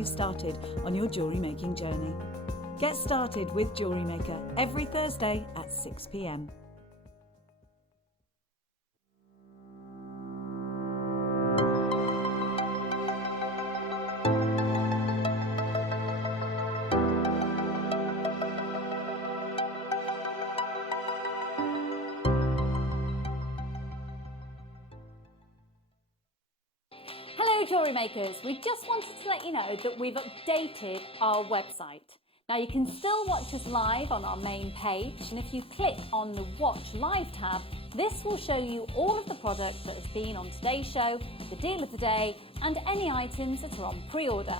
you started on your jewellery making journey. Get started with Jewellery Maker every Thursday at 6 p.m. Hello Jewellery Makers, we just wanted to let you know that we've updated our website. Now you can still watch us live on our main page, and if you click on the Watch Live tab, this will show you all of the product that has been on today's show, the deal of the day, and any items that are on pre-order.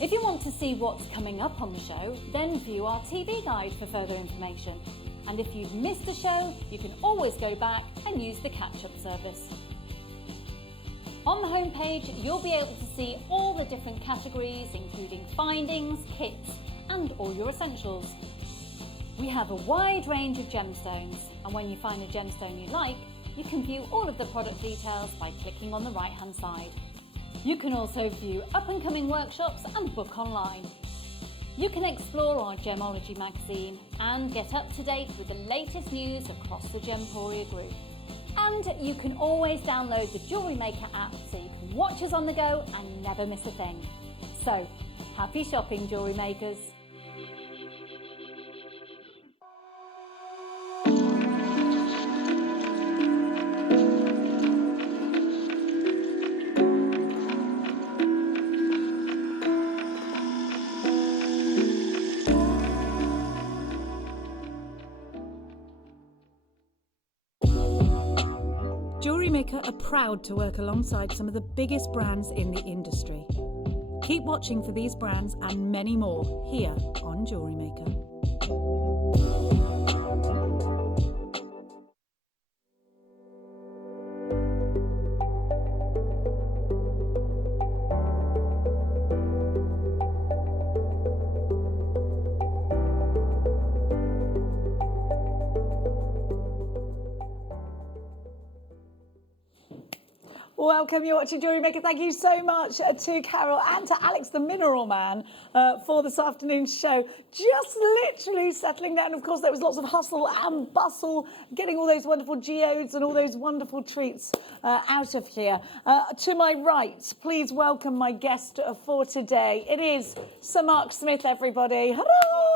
If you want to see what's coming up on the show, then view our TV guide for further information. And if you've missed a show, you can always go back and use the catch-up service. On the homepage, you'll be able to see all the different categories, including findings, kits, and all your essentials. We have a wide range of gemstones, and when you find a gemstone you like, you can view all of the product details by clicking on the right-hand side. You can also view up-and-coming workshops and book online. You can explore our Gemology magazine and get up to date with the latest news across the Gemporia group. And you can always download the Jewellery Maker app so you can watch us on the go and never miss a thing. So, happy shopping, Jewellery Makers! Jewellery Maker are proud to work alongside some of the biggest brands in the industry. Keep watching for these brands and many more here on Jewellery Maker. Welcome, you're watching Jewellery Maker. Thank you so much to Carol and to Alex the Mineral Man for this afternoon's show. Just literally settling down. Of course, there was lots of hustle and bustle, getting all those wonderful geodes and all those wonderful treats out of here. To my right, please welcome my guest for today. It is Sir Mark Smith, everybody. Hello!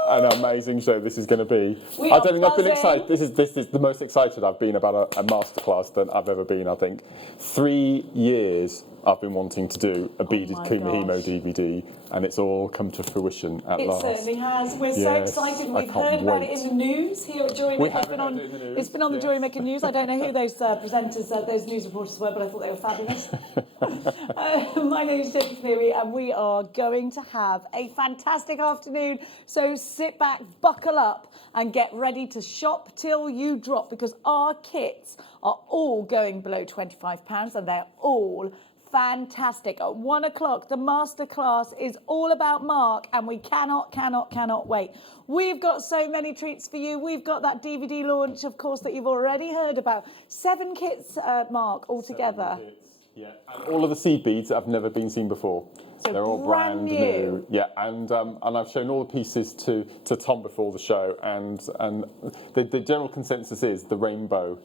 An amazing show this is going to be. We I are don't think I've been buzzing. excited. This is the most excited I've been about a masterclass than I've ever been, I think. 3 years I've been wanting to do a beaded my Kumihimo gosh. DVD, and it's all come to fruition at It last. certainly has. We're so Yes, excited. I We've can't heard about it wait. in the news here at Jewellery We Maker. have heard it in the news, It's been on the yes. Jewellery Maker news. I don't know who those presenters, those news reporters were, but I thought they were fabulous. My name is Jade Cleary, and we are going to have a fantastic afternoon. So sit back, buckle up, and get ready to shop till you drop, because our kits are all going below £25, and they're all fantastic. At 1 o'clock, the masterclass is all about Mark, and we cannot wait. We've got so many treats for you. We've got that DVD launch, of course, that you've already heard about. 7 kits, Mark, altogether. 7 kits, yeah, and all of the seed beads that have never been seen before. So they're all brand new. Yeah, and I've shown all the pieces to Tom before the show, and the general consensus is the rainbow.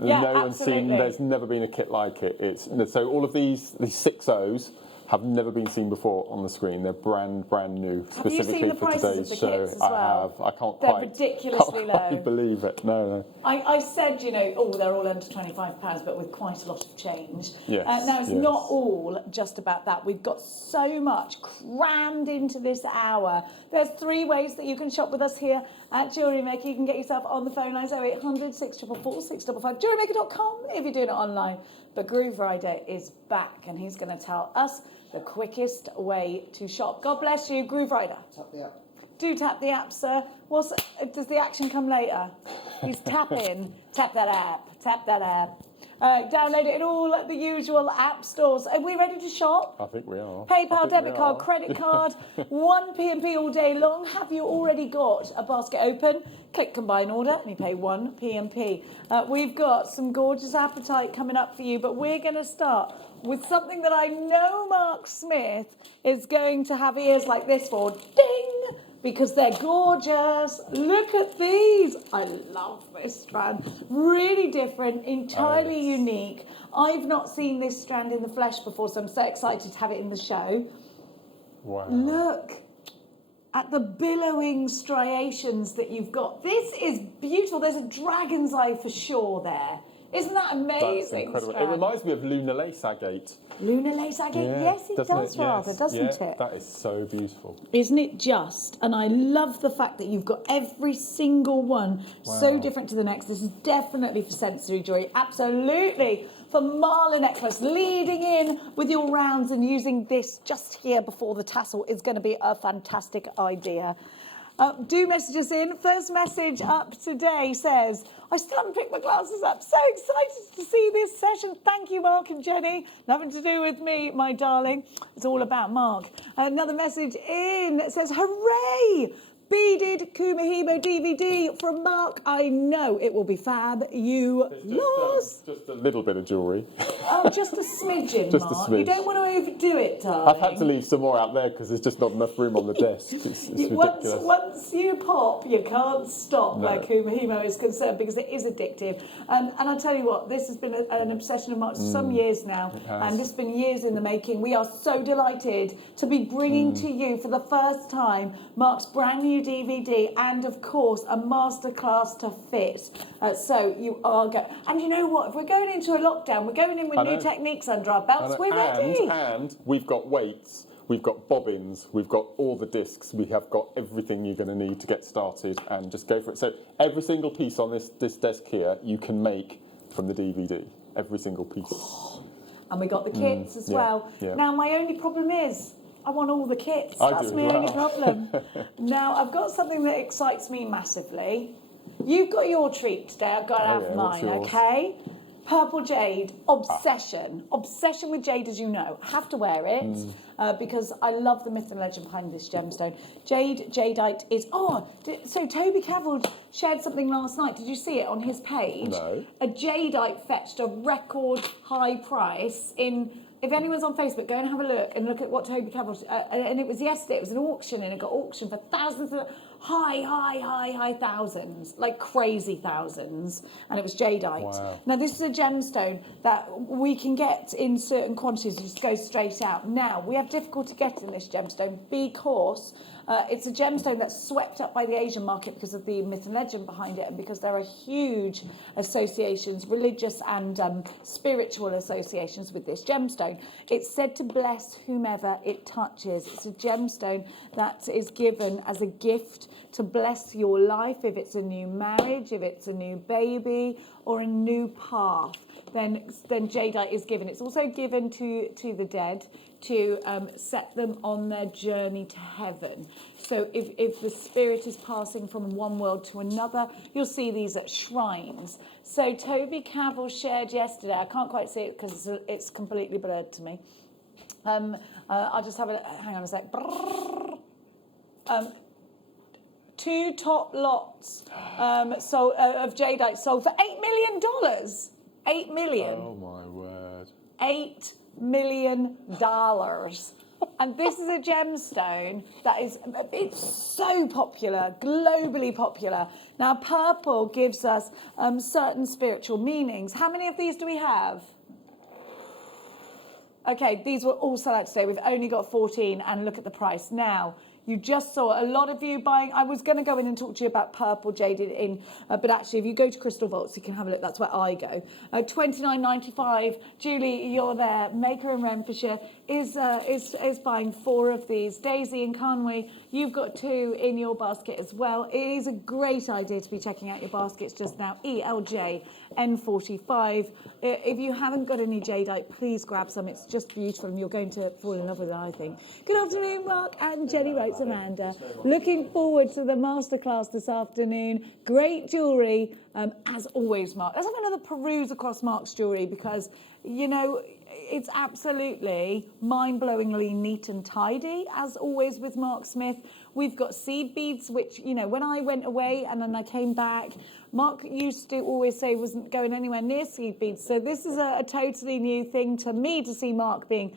Yeah, no one's seen. There's never been a kit like it. So all of these 6 O's have never been seen before on the screen. They're brand new, Have you seen specifically the for prices of today's the show. kits as well? I have. I can't They're quite ridiculously low. believe it. No. I said, they're all under £25, but with quite a lot of change. Yes, now, it's yes. not all just about that. We've got so much crammed into this hour. There's 3 ways that you can shop with us here at Jewellery Maker. You can get yourself on the phone lines 0800 644 655, jewellerymaker.com if you're doing it online. But Groove Rider is back, and he's going to tell us the quickest way to shop. God bless you, Groove Rider. Tap the app. Do tap the app, sir. Does the action come later? He's tapping. Tap that app. Tap that app. Download it in all the usual app stores. Are we ready to shop? I think we are. PayPal, debit card, credit card, 1p&p all day long. Have you already got a basket open? Click combine order and you pay 1p&p. We've got some gorgeous appetite coming up for you, but we're going to start with something that I know Mark Smith is going to have ears like this for. Ding! Because they're gorgeous. Look at these. I love this strand. Really different, entirely unique. I've not seen this strand in the flesh before, so I'm so excited to have it in the show. Wow. Look at the billowing striations that you've got. This is beautiful. There's a dragon's eye for sure there. Isn't that amazing? That's incredible. strand? It reminds me of lunar lace agate. Lunar lace agate? Yes, it does rather, doesn't it? That is so beautiful. Isn't it just? And I love the fact that you've got every single one so different to the next. This is definitely for sensory jewelry. Absolutely. For mala necklace, leading in with your rounds and using this just here before the tassel is going to be a fantastic idea. Do message us in. First message up today says, I still haven't picked my glasses up. So excited to see this session. Thank you, Mark and Jenny. Nothing to do with me, my darling. It's all about Mark. Another message in says, hooray! Beaded Kumihimo DVD from Mark. I know it will be fab. You lost. Just a little bit of jewellery. Oh, just a smidgen, Just a Mark. smidge. You don't want to overdo it, darling. I've had to leave some more out there because there's just not enough room on the desk. It's ridiculous. Once you pop, you can't stop where Kumihimo is concerned because it is addictive. And I'll tell you what, this has been an obsession of Mark's for some years now. And this has been years in the making. We are so delighted to be bringing to you for the first time Mark's brand new DVD and, of course, a masterclass to fit. So you are going... And you know what? If we're going into a lockdown, we're going in with new techniques under our belts. We're ready. And we've got weights, we've got bobbins, we've got all the discs, we have got everything you're going to need to get started and just go for it. So every single piece on this desk here you can make from the DVD. Every single piece. And we got the kits as well. Yeah. Now, my only problem is I want all the kits. That's my only problem. Now, I've got something that excites me massively. You've got your treat today. I've got to have mine, okay? Purple jade, obsession. Obsession with jade, as you know. Have to wear it because I love the myth and legend behind this gemstone. Jadeite is... so Toby Cavill shared something last night. Did you see it on his page? No. A jadeite fetched a record high price in... If anyone's on Facebook, go and have a look and look at what Toby Cavill... and it was yesterday. It was an auction and it got auctioned for thousands of... High thousands, like crazy thousands, and it was jadeite. Wow. Now this is a gemstone that we can get in certain quantities, it just goes straight out. Now we have difficulty getting this gemstone because it's a gemstone that's swept up by the Asian market because of the myth and legend behind it, and because there are huge associations, religious and spiritual associations with this gemstone. It's said to bless whomever it touches. It's a gemstone that is given as a gift to bless your life. If it's a new marriage, if it's a new baby, or a new path, then jadeite is given. It's also given to the dead to set them on their journey to heaven. So if the spirit is passing from one world to another, you'll see these at shrines. So Toby Cavill shared yesterday, I can't quite see it because it's completely blurred to me. I'll just have a, hang on a sec. 2 top lots of jadeite sold for $8 million. $8 million. Oh my word. $8 million. And this is a gemstone that is, it's so popular, globally popular. Now, purple gives us certain spiritual meanings. How many of these do we have? Okay, these were all sold out today. We've only got 14, and look at the price. Now, you just saw a lot of you buying. I was going to go in and talk to you about purple jaded in, but actually, if you go to Crystal Vaults, you can have a look. That's where I go. $29.95. Julie, you're there. Maker in Renfrewshire is buying 4 of these. Daisy in Conway, you've got 2 in your basket as well. It is a great idea to be checking out your baskets just now. ELJ N45. If you haven't got any jadeite, please grab some. It's just beautiful, and you're going to fall in love with it, I think. Good afternoon, Mark and Jenny writes Amanda. Looking forward to the masterclass this afternoon. Great jewellery, as always, Mark. Let's have another peruse across Mark's jewellery because, you know, it's absolutely mind-blowingly neat and tidy, as always with Mark Smith. We've got seed beads, which, you know, when I went away and then I came back, Mark used to always say wasn't going anywhere near seed beads. So this is a totally new thing to me to see Mark being,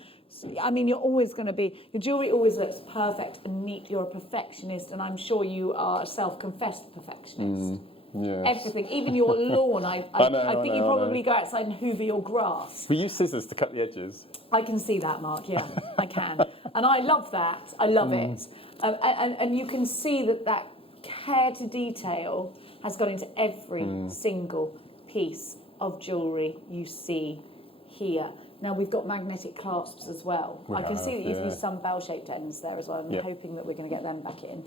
I mean, you're always going to be, your jewellery always looks perfect and neat. You're a perfectionist, and I'm sure you are a self-confessed perfectionist. Yes. Everything, even your lawn. I think you probably go outside and hoover your grass. We use scissors to cut the edges. I can see that, Mark. Yeah, I can, and I love that. I love it, and you can see that care to detail has gone into every single piece of jewellery you see here. Now we've got magnetic clasps as well. I can see that you've used some bell-shaped ends there as well. I'm hoping that we're going to get them back in.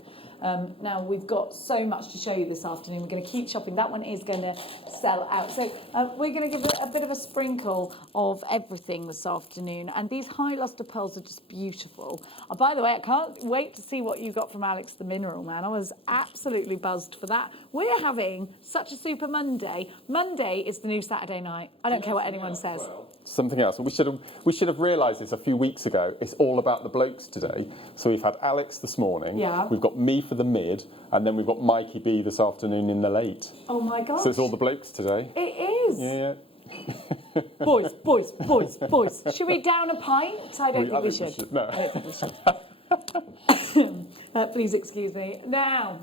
Now we've got so much to show you this afternoon. We're going to keep shopping. That one is going to sell out. So we're going to give a bit of a sprinkle of everything this afternoon. And these high luster pearls are just beautiful. By the way, I can't wait to see what you got from Alex the Mineral Man. I was absolutely buzzed for that. We're having such a super Monday. Monday is the new Saturday night. I don't care what anyone says. Something else. We should have realised this a few weeks ago. It's all about the blokes today. So we've had Alex this morning. Yeah. We've got me for the mid, and then we've got Mikey B this afternoon in the late. Oh my gosh. So it's all the blokes today. It is. Yeah. Boys. Should we down a pint? I don't think we should. No. I don't think we should. Please excuse me. Now,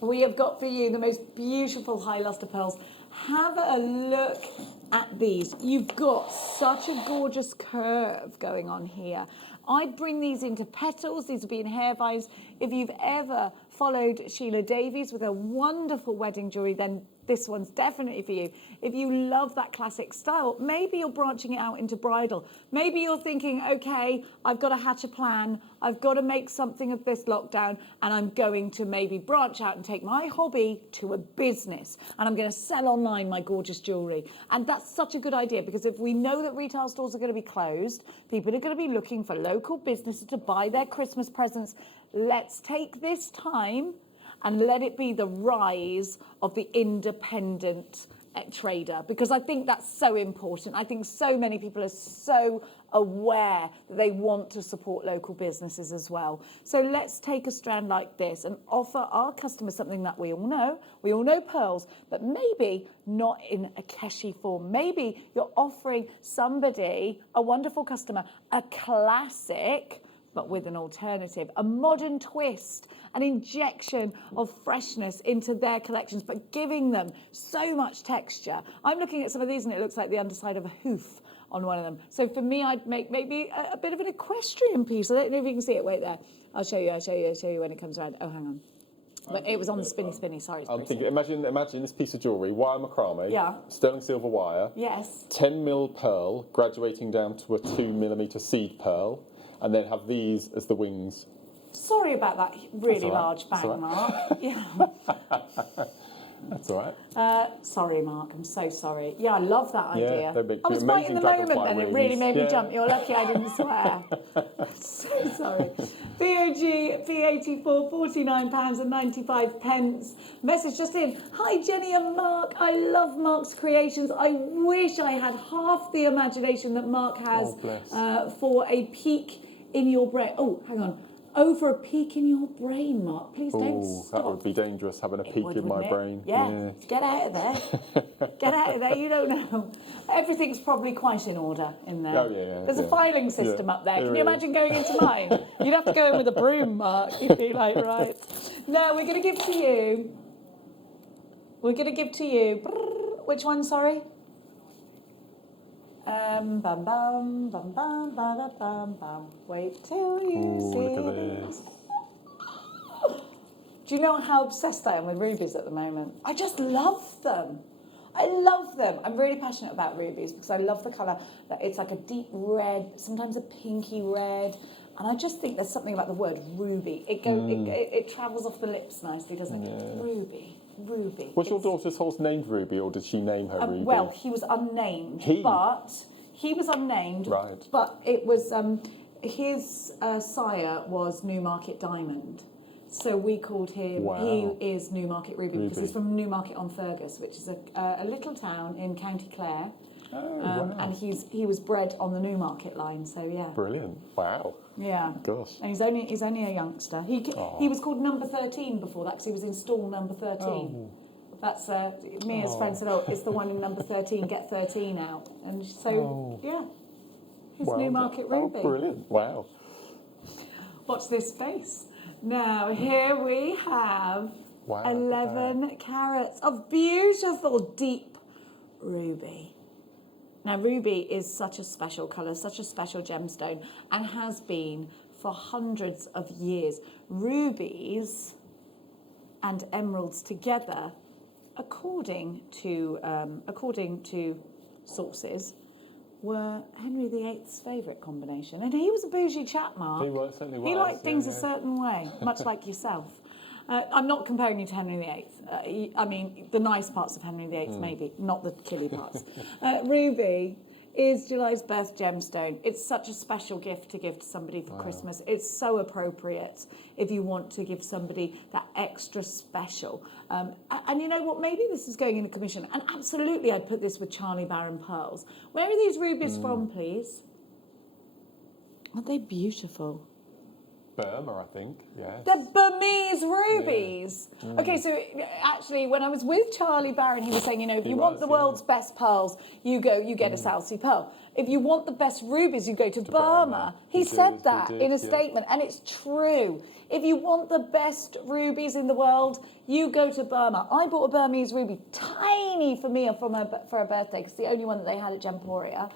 we have got for you the most beautiful high luster pearls. Have a look at these. You've got such a gorgeous curve going on here. I'd bring these into petals. These would be in hair vines. If you've ever followed Sheila Davies with her wonderful wedding jewellery, then this one's definitely for you. If you love that classic style, maybe you're branching it out into bridal. Maybe you're thinking, okay, I've got to hatch a plan. I've got to make something of this lockdown, and I'm going to maybe branch out and take my hobby to a business, and I'm going to sell online my gorgeous jewellery. And that's such a good idea, because if we know that retail stores are going to be closed, people are going to be looking for local businesses to buy their Christmas presents. Let's take this time and let it be the rise of the independent trader, because I think that's so important. I think so many people are so aware that they want to support local businesses as well. So let's take a strand like this and offer our customers something that we all know. We all know pearls, but maybe not in a Keshi form. Maybe you're offering somebody, a wonderful customer, a classic, but with an alternative, a modern twist, an injection of freshness into their collections, but giving them so much texture. I'm looking at some of these and it looks like the underside of a hoof on one of them. So for me, I'd make maybe a bit of an equestrian piece. I don't know if you can see it. Wait there. I'll show you when it comes around. Oh, hang on. But it was on the spinny. Sorry. I'm thinking, imagine this piece of jewellery, wire macrame, sterling silver wire, 10mm pearl graduating down to a 2mm seed pearl, and then have these as the wings. Sorry about that really large bang, Mark. Yeah. That's all right. Sorry, Mark. I'm so sorry. Yeah, I love that idea. Yeah, I was right in the moment and it really made me jump. You're lucky I didn't swear. I'm so sorry. BOG P84, £49.95. Message just in. Hi, Jenny and Mark. I love Mark's creations. I wish I had half the imagination that Mark has for a peak in your brain. Oh, hang on. For a peak in your brain, Mark. Please don't stop. That would be dangerous, having a peak in my brain. Yeah. Get out of there. Get out of there. You don't know. Everything's probably quite in order in there. Oh, yeah. There's a filing system up there. Can you imagine going into mine? You'd have to go in with a broom, Mark. You'd be like, right. Now, we're going to give to you. Which one, sorry? Bum bum bum bum bum bum bum. Wait till you see. Look at this. Do you know how obsessed I am with rubies at the moment? I just love them. I love them. I'm really passionate about rubies because I love the colour. It's like a deep red, sometimes a pinky red. And I just think there's something about the word ruby. It travels off the lips nicely, doesn't it? Ruby. Was your daughter's horse named Ruby, or did she name her Ruby? Well, he was unnamed. He was unnamed. Right. But it was his sire was Newmarket Diamond, so we called him. Wow. He is Newmarket Ruby because he's from Newmarket on Fergus, which is a little town in County Clare. wow. And he was bred on the Newmarket line, so yeah. Brilliant. Wow. Yeah. Gosh. And he's only a youngster. He was called number 13 before that because he was in stall number 13. Oh. That's Mia's friend said, "Oh, it's the one in number 13. Get 13 out." And so yeah, his Well, Newmarket ruby. Oh, brilliant. Wow. Watch this face. Now here we have Wow. 11 carats of beautiful deep ruby. Now, ruby is such a special colour, such a special gemstone, and has been for hundreds of years. Rubies and emeralds together, according to sources, were Henry VIII's favourite combination. And he was a bougie chap, Mark. He was, certainly was. He liked things yeah. a certain way, much like yourself. I'm not comparing you to Henry VIII. I mean, the nice parts of Henry VIII, maybe, not the killy parts. Ruby is July's birth gemstone. It's such a special gift to give to somebody for Christmas. It's so appropriate if you want to give somebody that extra special. And you know what? Maybe this is going in a commission. And absolutely, I'd put this with Charlie Barron pearls. Where are these rubies from, please? Aren't they beautiful? Burma, I think. Yes. The Burmese rubies. Yeah. Okay, so actually, when I was with Charlie Barron, he was saying, you know, if you want the world's best pearls, you get a South Sea pearl. If you want the best rubies, you go to Burma. He said that in a statement, and it's true. If you want the best rubies in the world, you go to Burma. I bought a Burmese ruby, tiny for Mia for her birthday, because the only one that they had at Gemporia.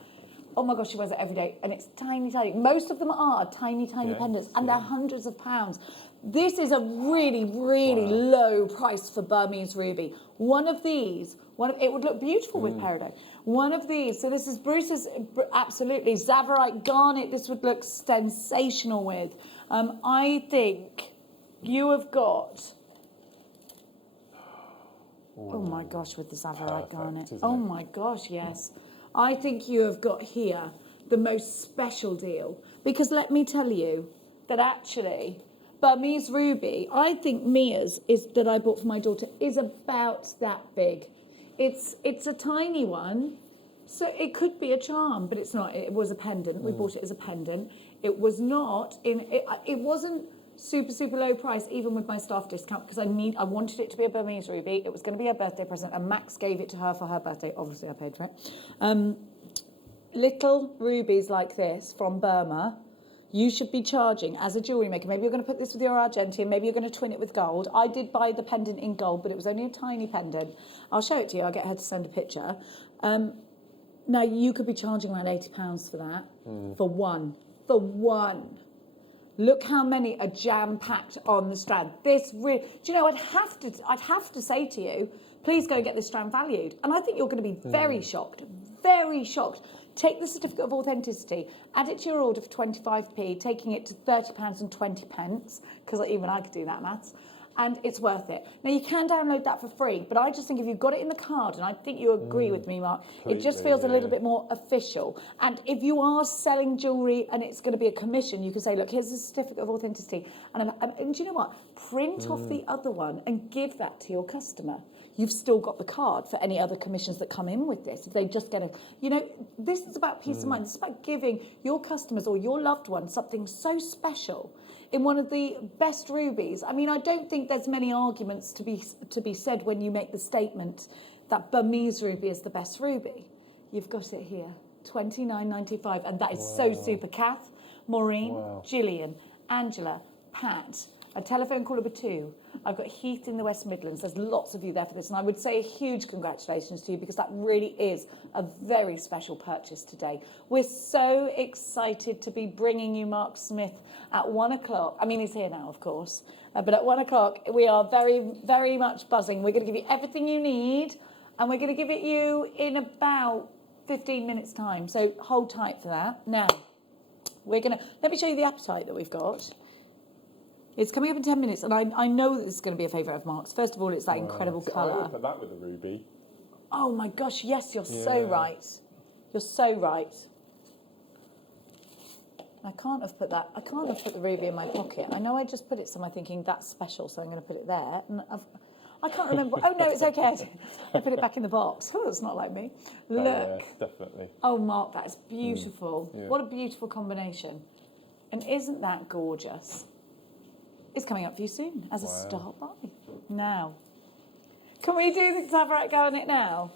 Oh my gosh, she wears it every day, and it's tiny, tiny. Most of them are tiny, tiny pendants, and they're hundreds of pounds. This is a really, really low price for Burmese ruby. One of these, it would look beautiful with peridot. One of these, so this is Bruce's, absolutely, Zavorite garnet, this would look sensational with. I think you have got, oh my gosh, with the Zavorite garnet. Oh my gosh, yes. I think you have got here the most special deal, because let me tell you that actually Burmese ruby, I think Mia's is that I bought for my daughter is about that big. It's a tiny one, so it could be a charm, but it's not. It was a pendant. We bought it as a pendant. It was not it wasn't super low price, even with my staff discount, because I wanted it to be a Burmese ruby. It was going to be her birthday present, and Max gave it to her for her birthday. Obviously, I paid for it. Little rubies like this from Burma, you should be charging as a jewellery maker. Maybe you're going to put this with your Argentine. Maybe you're going to twin it with gold. I did buy the pendant in gold, but it was only a tiny pendant. I'll show it to you. I'll get her to send a picture. Now, you could be charging around £80 for that, for one. For one. Look how many are jam-packed on the strand. Do you know, I'd have to say to you, please go get this strand valued. And I think you're going to be very shocked, very shocked. Take the certificate of authenticity, add it to your order for 25p, taking it to £30.20, because even I could do that maths, and it's worth it. Now, you can download that for free, but I just think if you've got it in the card, and I think you agree with me, Mark, it just feels a little bit more official. And if you are selling jewellery and it's going to be a commission, you can say, look, here's the certificate of authenticity. And do you know what? Print off the other one and give that to your customer. You've still got the card for any other commissions that come in with this. If they just get this is about peace of mind. This is about giving your customers or your loved ones something so special in one of the best rubies. I mean, I don't think there's many arguments to be said when you make the statement that Burmese ruby is the best ruby. You've got it here, $29.95, and that is so super. Kath, Maureen, Gillian, Angela, Pat. A telephone call number 2. I've got Heath in the West Midlands. There's lots of you there for this. And I would say a huge congratulations to you, because that really is a very special purchase today. We're so excited to be bringing you Mark Smith at 1 o'clock. I mean, he's here now, of course. But at 1 o'clock, we are very, very much buzzing. We're going to give you everything you need. And we're going to give it you in about 15 minutes' time. So hold tight for that. Now, let me show you the appetite that we've got. It's coming up in 10 minutes, and I know that this is going to be a favourite of Mark's. First of all, it's that incredible colour. I would put that with the ruby. Oh my gosh, yes, you're so right. You're so right. I can't have put the ruby in my pocket. I know I just put it somewhere thinking that's special, so I'm going to put it there. And I can't remember. Oh, no, it's okay. I put it back in the box. Oh, it's not like me. Look. Yeah, definitely. Oh, Mark, that's beautiful. Yeah. What a beautiful combination. And isn't that gorgeous? It's coming up for you soon as a start buy. Now, can we do the Zavorite garnet now?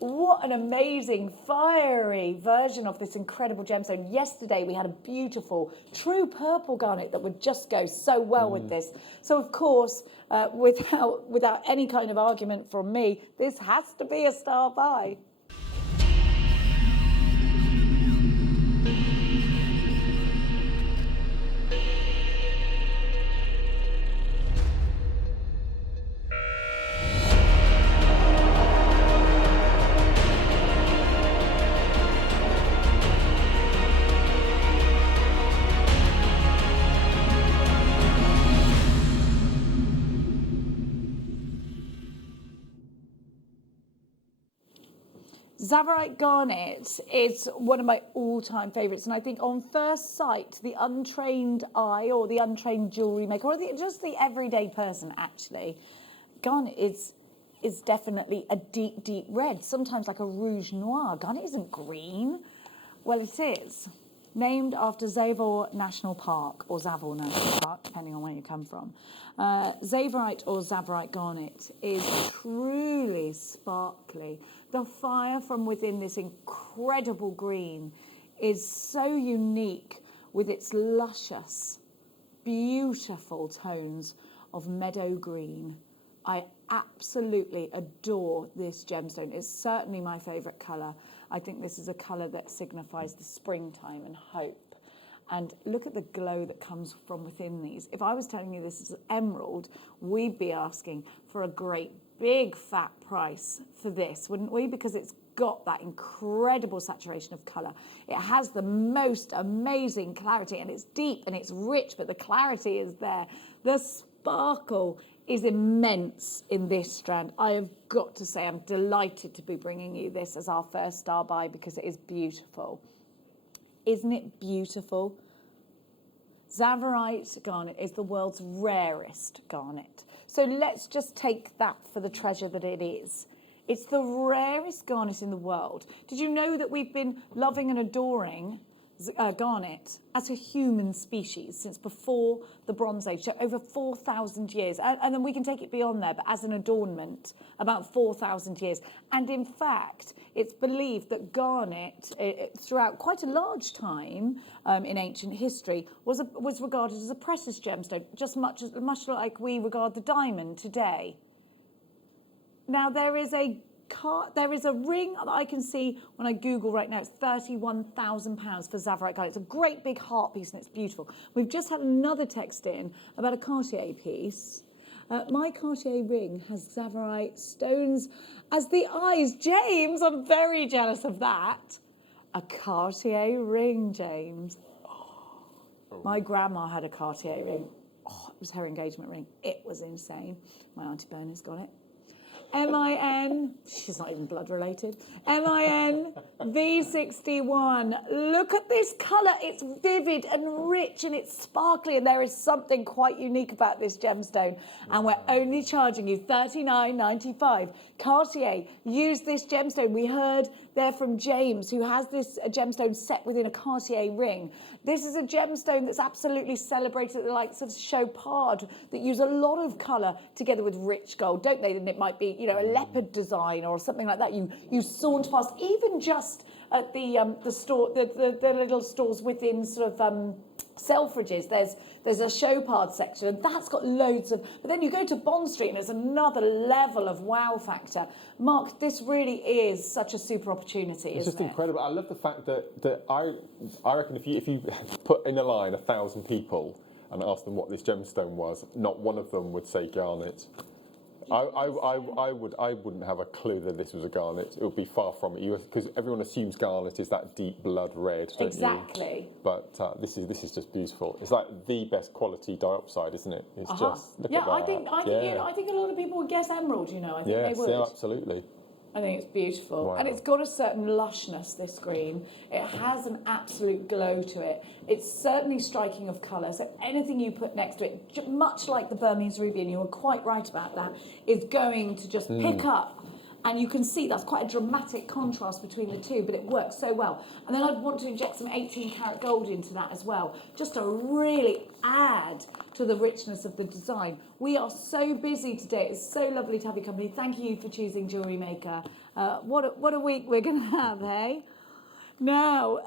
What an amazing, fiery version of this incredible gemstone. Yesterday, we had a beautiful, true purple garnet that would just go so well with this. So, of course, without any kind of argument from me, this has to be a star buy. Zavorite garnet is one of my all-time favourites, and I think on first sight, the untrained eye or the untrained jewellery maker, or just the everyday person actually, garnet is definitely a deep, deep red, sometimes like a rouge noir. Garnet isn't green. Well, it is. Named after Zavor National Park, or Zavor National Park, depending on where you come from. Zavorite or Zavorite garnet is truly sparkly. The fire from within this incredible green is so unique with its luscious, beautiful tones of meadow green. I absolutely adore this gemstone. It's certainly my favourite colour. I think this is a colour that signifies the springtime and hope. And look at the glow that comes from within these. If I was telling you this is emerald, we'd be asking for a great big fat price for this, wouldn't we? Because it's got that incredible saturation of colour. It has the most amazing clarity, and it's deep and it's rich, but the clarity is there. The sparkle is immense in this strand. I have got to say, I'm delighted to be bringing you this as our first star buy because it is beautiful. Isn't it beautiful? Zavorite garnet is the world's rarest garnet. So let's just take that for the treasure that it is. It's the rarest garnet in the world. Did you know that we've been loving and adoring garnet as a human species since before the Bronze Age, so over 4,000 years. And then we can take it beyond there, but as an adornment, about 4,000 years. And in fact, it's believed that garnet, throughout quite a large time in ancient history, was regarded as a precious gemstone, just much like we regard the diamond today. Now, there is a ring that I can see when I Google right now. It's £31,000 for Zavorite garnet. It's a great big heart piece and it's beautiful. We've just had another text in about a Cartier piece. My Cartier ring has Zavorite stones as the eyes. James, I'm very jealous of that. A Cartier ring, James. Oh. My grandma had a Cartier ring. Oh, it was her engagement ring. It was insane. My Auntie Bernie's got it. MIN, she's not even blood related, MIN V61. Look at this colour. It's vivid and rich and it's sparkly, and there is something quite unique about this gemstone. And we're only charging you $39.95. Cartier, use this gemstone. We heard there from James, who has this gemstone set within a Cartier ring. This is a gemstone that's absolutely celebrated at the likes of Chopard, that use a lot of colour together with rich gold, don't they? And it might be, a leopard design or something like that. You saunter past, even just at the store, the little stores within sort of Selfridges. There's a Chopard section, and that's got loads of. But then you go to Bond Street, and there's another level of wow factor. Mark, this really is such a super opportunity. It's just it? incredible. I love the fact that I reckon if you put in a line 1,000 people and asked them what this gemstone was, not one of them would say garnet. I wouldn't have a clue that this was a garnet. It would be far from it, because everyone assumes garnet is that deep blood red, don't Exactly. you? But this is just beautiful. It's like the best quality dioxide, isn't it? It's just look at that. I think a lot of people would guess emerald. I think they would. Yeah, absolutely. I think it's beautiful. Wow. And it's got a certain lushness, this green. It has an absolute glow to it. It's certainly striking of colour. So anything you put next to it, much like the Burmese ruby, and you were quite right about that, is going to just pick up. And you can see that's quite a dramatic contrast between the two, but it works so well. And then I'd want to inject some 18 karat gold into that as well, just to really add to the richness of the design. We are so busy today. It's so lovely to have your company. Thank you for choosing Jewellery Maker. What a week we're going to have, hey? Now,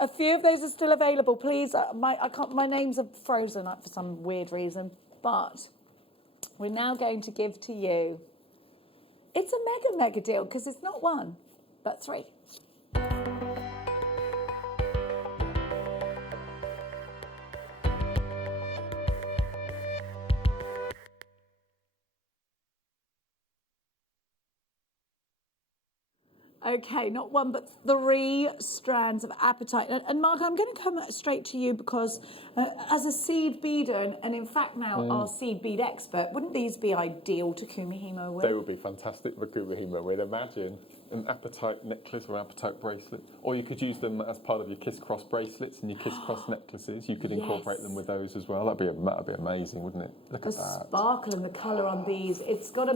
a few of those are still available. Please, my names are frozen for some weird reason, but we're now going to give to you. It's a mega deal because it's not one, but three. Okay, not one, but 3 strands of apatite. And Mark, I'm going to come straight to you because as a seed beader, and in fact now our seed bead expert, wouldn't these be ideal to Kumihimo with? They would be fantastic for Kumihimo with. Imagine an apatite necklace or apatite bracelet. Or you could use them as part of your kiss-cross bracelets and your kiss-cross necklaces. You could incorporate them with those as well. That'd be amazing, wouldn't it? Look at that. The sparkle and the colour on these. It's got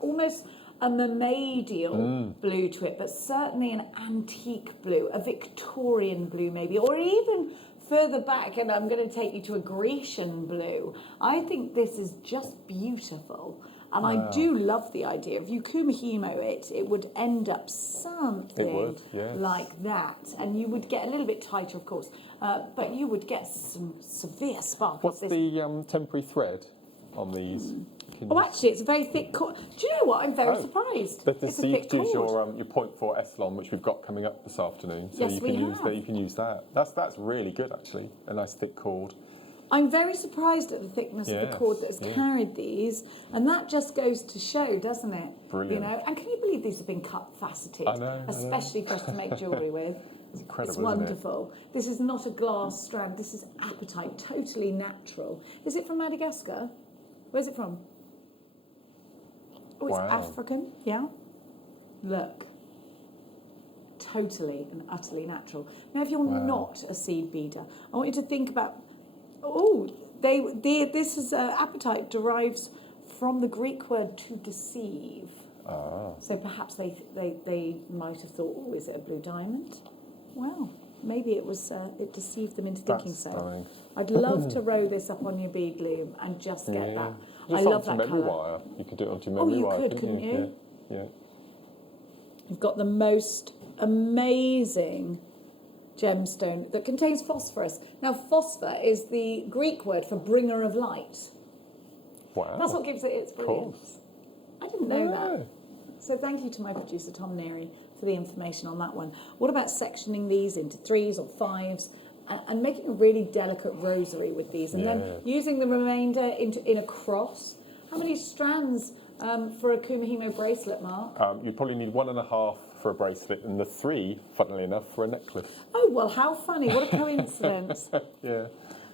almost a mermaidial blue to it, but certainly an antique blue, a Victorian blue maybe, or even further back, and I'm going to take you to a Grecian blue. I think this is just beautiful. And I do love the idea. If you Kumihimo it would end up something like that. And you would get a little bit tighter, of course, but you would get some severe sparkle. What's the temporary thread on these? Oh, actually, it's a very thick cord. Do you know what? I'm very surprised. So you could use your 0.4 Eslon, which we've got coming up this afternoon. So yes, you can use that. That's really good, actually. A nice thick cord. I'm very surprised at the thickness of the cord that has carried these, and that just goes to show, doesn't it? Brilliant. You know, and can you believe these have been cut faceted? I know. Especially for us to make jewellery with. It's incredible. It's wonderful. Isn't it? This is not a glass strand. This is apatite, totally natural. Is it from Madagascar? Where's it from? Oh, it's African. Yeah. Look. Totally and utterly natural. Now, if you're not a seed beader, I want you to think about. Oh, this is apatite derives from the Greek word to deceive. So perhaps they might have thought, oh, is it a blue diamond? Well, maybe it was. It deceived them into thinking so. Stunning. I'd love to row this up on your bead loom and just get that. Just I love that memory colour. wire. You could do it onto memory wire. Oh, you could, couldn't you? Yeah. You've got the most amazing gemstone that contains phosphorus. Now, phosphor is the Greek word for bringer of light. Wow. That's what gives it its brilliance. I didn't know that. So thank you to my producer, Tom Neary, for the information on that one. What about sectioning these into 3s or 5s and making a really delicate rosary with these, and then using the remainder in a cross? How many strands for a Kumihimo bracelet, Mark? You'd probably need 1.5 for a bracelet and the 3, funnily enough, for a necklace. Oh, well, how funny. What a coincidence. Yeah.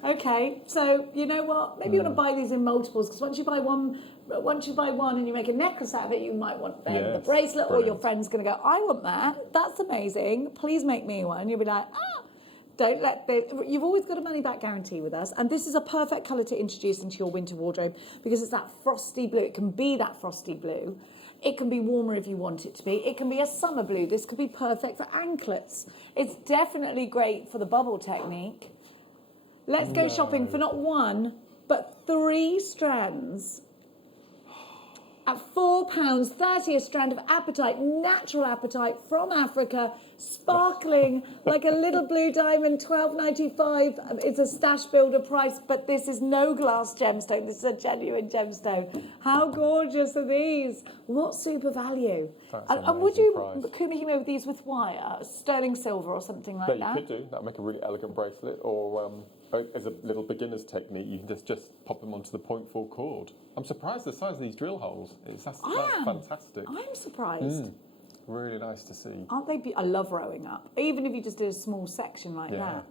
Okay, so you know what? Maybe you want to buy these in multiples, because once you buy one and you make a necklace out of it, you might want then the bracelet, or your friend's going to go, I want that. That's amazing. Please make me one. You'll be like, don't let this. You've always got a money back guarantee with us, and this is a perfect colour to introduce into your winter wardrobe because it's that frosty blue. It can be that frosty blue. It can be warmer if you want it to be. It can be a summer blue. This could be perfect for anklets. It's definitely great for the bubble technique. Let's go shopping for not 1, but 3 strands. At £4.30 a strand of apatite, natural apatite from Africa, sparkling like a little blue diamond, £12.95. It's a stash builder price, but this is no glass gemstone. This is a genuine gemstone. How gorgeous are these? What super value. And would you Kumihimo these with wire, sterling silver or something like that? You could do. That would make a really elegant bracelet, or as a little beginner's technique, you can just pop them onto the 0.4 cord. I'm surprised the size of these drill holes. That's fantastic. I'm surprised. Really nice to see. Aren't they? I love rowing up. Even if you just did a small section like that.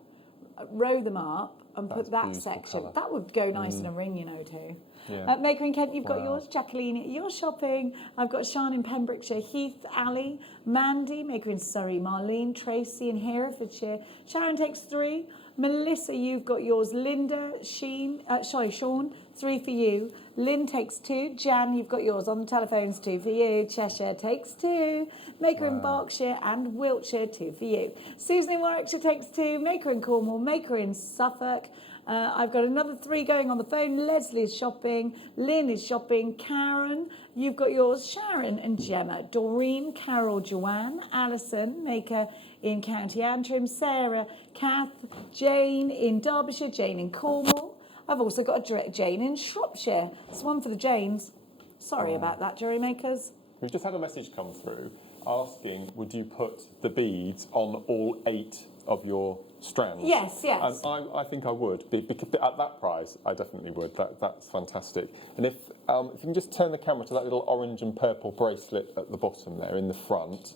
row them up and That's put that beautiful section. colour. That would go nice in a ring, you know, too. Yeah. Maker in Kent, you've got Wow. yours. Jacqueline, you're shopping. I've got Sean in Pembrokeshire, Heath, Ali, Mandy, Maker in Surrey, Marlene, Tracy in Herefordshire. Sharon takes 3. Melissa, you've got yours. Linda, Sean, 3 for you. Lynn takes 2. Jan, you've got yours on the telephones, 2 for you. Cheshire takes 2. Maker in Berkshire and Wiltshire, 2 for you. Susan in Warwickshire takes 2. Maker in Cornwall, Maker in Suffolk. I've got another 3 going on the phone. Leslie is shopping. Lynn is shopping. Karen, you've got yours. Sharon and Gemma. Doreen, Carol, Joanne, Alison, Maker in County Antrim. Sarah, Kath, Jane in Derbyshire, Jane in Cornwall. I've also got a Jane in Shropshire. It's one for the Janes. Sorry about that, Jewellery Makers. We've just had a message come through asking, would you put the beads on all 8 of your strands? Yes, yes. And I think I would, because at that price, I definitely would. That's fantastic. And if you can just turn the camera to that little orange and purple bracelet at the bottom there in the front,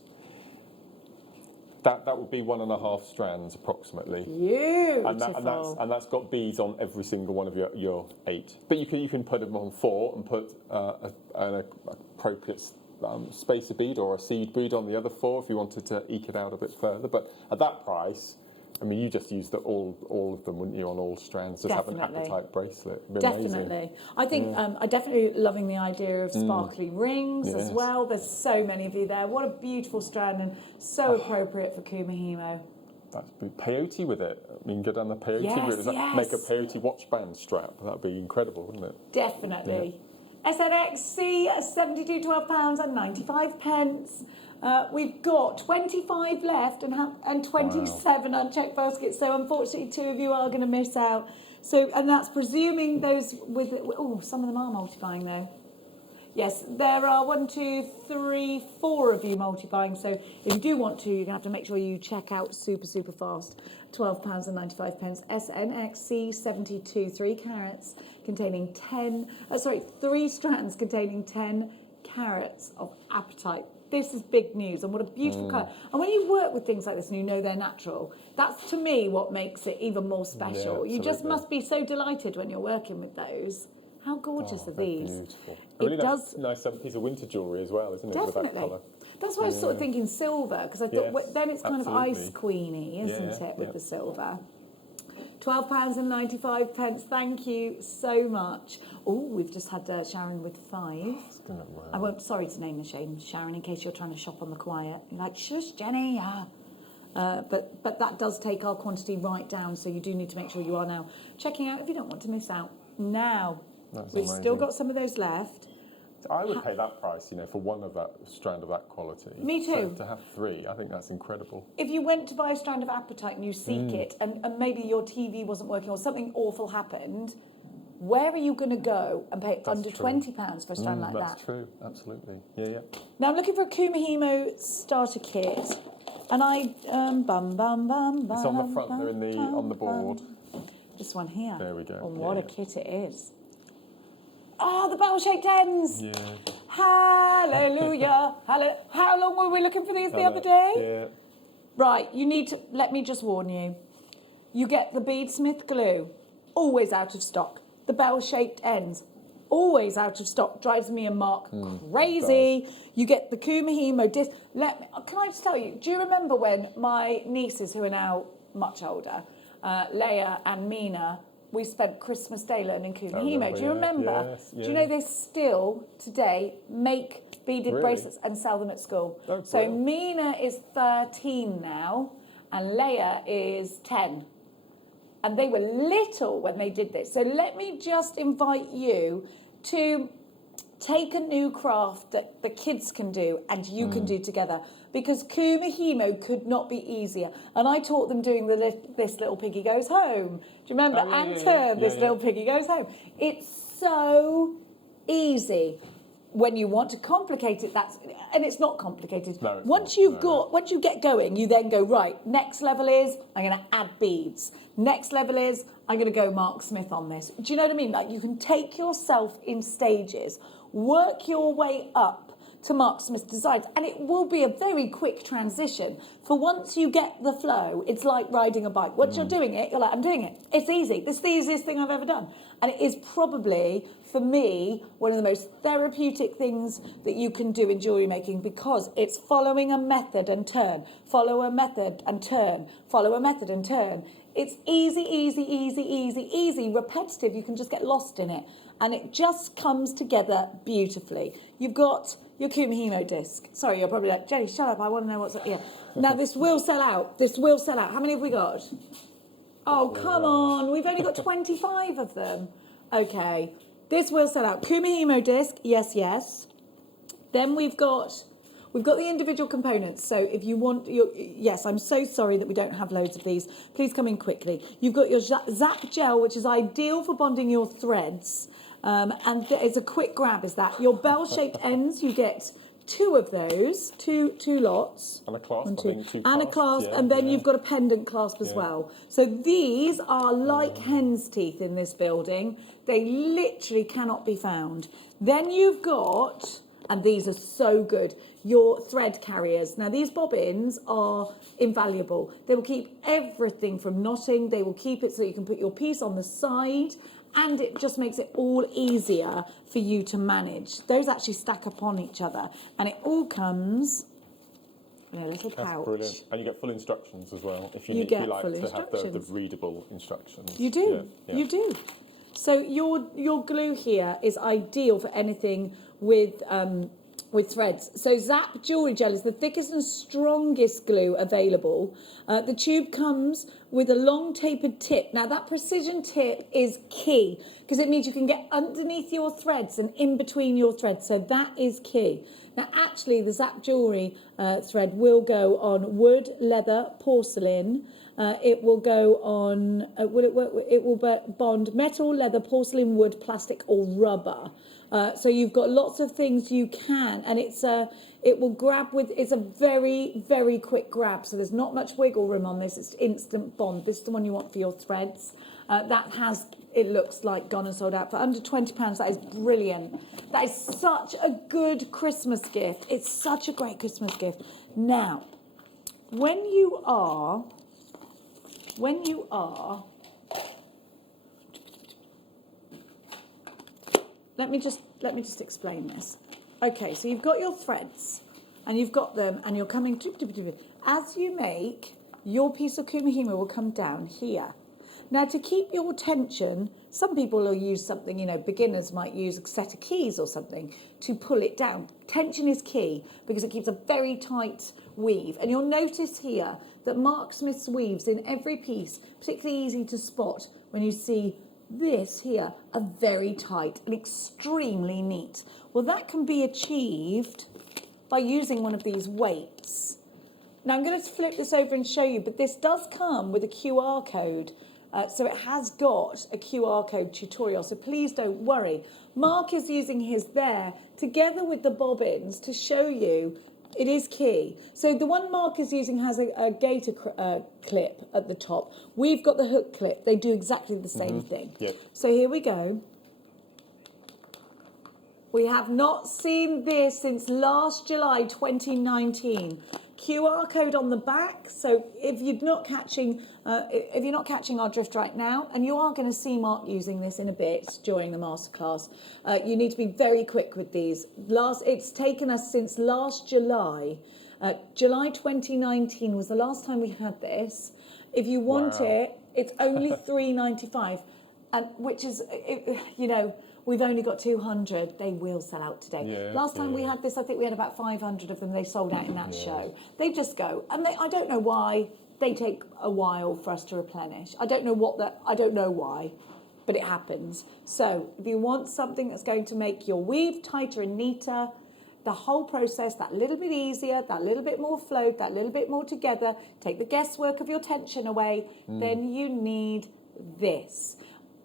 that would be 1.5 strands approximately. Beautiful. And that's got beads on every single one of your 8. But you can put them on 4 and put an appropriate spacer bead or a seed bead on the other 4 if you wanted to eke it out a bit further. But at that price, I mean, you just use all of them, wouldn't you, on all strands? Just have an apatite bracelet. It'd be amazing. Definitely. I think I definitely loving the idea of sparkly rings as well. There's so many of you there. What a beautiful strand and so appropriate for Kumihimo. That's peyote with it. I mean, go down the peyote Yes, route. yes. Make a peyote watch band strap. That'd be incredible, wouldn't it? Definitely. SNXC, £72, £12.95. We've got 25 left and 27 unchecked baskets. So unfortunately, 2 of you are going to miss out. So, and that's presuming those with. Oh, some of them are multiplying though. Yes, there are 1, 2, 3, 4 of you multiplying. So if you do want to, you're going to have to make sure you check out super fast. £12.95. SNXC 72, 3 carats containing 3 strands containing 10 carats of apatite. This is big news, and what a beautiful colour. And when you work with things like this and you know they're natural, that's to me what makes it even more special. You just must be so delighted when you're working with those. How gorgeous are these? Beautiful. A really nice piece of winter jewellery as well, isn't it? Definitely. With that colour. That's why I was sort of thinking silver, because I thought then it's kind of ice queeny, isn't it, with the silver? £12.95. Thank you so much. Oh, we've just had Sharon with 5. I won't. Sorry to name the shame, Sharon, in case you're trying to shop on the quiet. You're like, shush, Jenny. But that does take our quantity right down. So you do need to make sure you are now checking out if you don't want to miss out. Now, we've still got some of those left. I would pay that price, for one of that strand of that quality. Me too. So to have 3, I think that's incredible. If you went to buy a strand of apatite and you seek it, and maybe your TV wasn't working or something awful happened, where are you going to go and pay under £20 for a strand like that? That's true, absolutely. Yeah. Now I'm looking for a Kumihimo starter kit, and I It's on the front there on the board. This one here. There we go. Oh, what a kit it is. Oh, the bell-shaped ends. Yeah. Hallelujah. How long were we looking for these the other day? Yeah. Right, you need to, let me just warn you. You get the beadsmith glue, always out of stock. The bell-shaped ends, always out of stock. Drives me and Mark crazy. You get the Kumihimo disc. Can I just tell you, do you remember when my nieces, who are now much older, Leia and Mina, we spent Christmas Day learning Kumihimo. Do you remember? Yes, Do you know they still today make beaded bracelets and sell them at school? Oh, so cool. Mina is 13 now and Leia is 10. And they were little when they did this. So let me just invite you to take a new craft that the kids can do and you can do together. Because Kumihimo could not be easier. And I taught them doing This Little Piggy Goes Home. Do you remember? This Little Piggy Goes Home. It's so easy. When you want to complicate it, and it's not complicated. No, it's once you get going, you then go, right, next level is I'm going to add beads. Next level is I'm going to go Mark Smith on this. Do you know what I mean? Like you can take yourself in stages, work your way up to Mark Smith Designs, and it will be a very quick transition. For once you get the flow, it's like riding a bike. Once you're doing it, you're like, I'm doing it. It's easy. This is the easiest thing I've ever done. And it is probably, for me, one of the most therapeutic things that you can do in jewellery making, because it's following a method and turn, follow a method and turn, follow a method and turn. It's easy, easy, easy, easy, easy, repetitive. You can just get lost in it. And it just comes together beautifully. You've got your Kumihimo disc. Sorry, you're probably like, Jenny, shut up. I want to know what's up here. Now, this will sell out. This will sell out. How many have we got? Oh, come on. We've only got 25 of them. Okay. This will sell out. Kumihimo disc. Yes, yes. Then we've got the individual components. So if you want your, yes, I'm so sorry that we don't have loads of these. Please come in quickly. You've got your Zap gel, which is ideal for bonding your threads. And it's a quick grab, is that. Your bell-shaped ends, you get 2 of those, two lots. And a clasp, One, I two. think, 2 And a clasp, and then you've got a pendant clasp as well. So these are like hen's teeth in this building. They literally cannot be found. Then you've got, and these are so good, your thread carriers. Now, these bobbins are invaluable. They will keep everything from knotting. They will keep it so you can put your piece on the side, and it just makes it all easier for you to manage. Those actually stack upon each other, and it all comes in a little pouch. That's brilliant. And you get full instructions as well, if you like full to have the instructions. readable instructions. You do, you do. So your glue here is ideal for anything with threads. So Zap Jewellery Gel is the thickest and strongest glue available. The tube comes with a long tapered tip. Now that precision tip is key, because it means you can get underneath your threads and in between your threads. So that is key. Now actually the Zap Jewellery thread will go on wood, leather, porcelain. It will go on, it will bond metal, leather, porcelain, wood, plastic or rubber. So you've got lots of things you can, and it will grab with, it's a very, very quick grab. So there's not much wiggle room on this. It's instant bond. This is the one you want for your threads. It looks like gone and sold out for under £20. That is brilliant. That is such a good Christmas gift. It's such a great Christmas gift. Now, when you are, let me just explain this. Okay, so you've got your threads, and you've got them, and you're coming, as you make, your piece of Kumihimo will come down here. Now, to keep your tension, some people will use something, beginners might use a set of keys or something to pull it down. Tension is key, because it keeps a very tight weave. And you'll notice here that Mark Smith's weaves in every piece, particularly easy to spot when you see this here, are very tight and extremely neat. Well, that can be achieved by using one of these weights. Now, I'm going to flip this over and show you, but this does come with a QR code. So it has got a QR code tutorial, so please don't worry. Mark is using his there together with the bobbins to show you it is key. So the one Mark is using has a gaiter clip at the top. We've got the hook clip. They do exactly the same thing. Yep. So here we go. We have not seen this since last July 2019. QR code on the back. So if you're not catching our drift right now, and you are going to see Mark using this in a bit during the masterclass, you need to be very quick with these. It's taken us since last July. July 2019 was the last time we had this. If you want it, it's only £3.95, and which is, we've only got 200. They will sell out today. Yeah, last time we had this, I think we had about 500 of them. They sold out in that show. They just go, and I don't know why. They take a while for us to replenish. I don't know why, but it happens. So if you want something that's going to make your weave tighter and neater, the whole process that little bit easier, that little bit more flowed, that little bit more together, take the guesswork of your tension away, then you need this.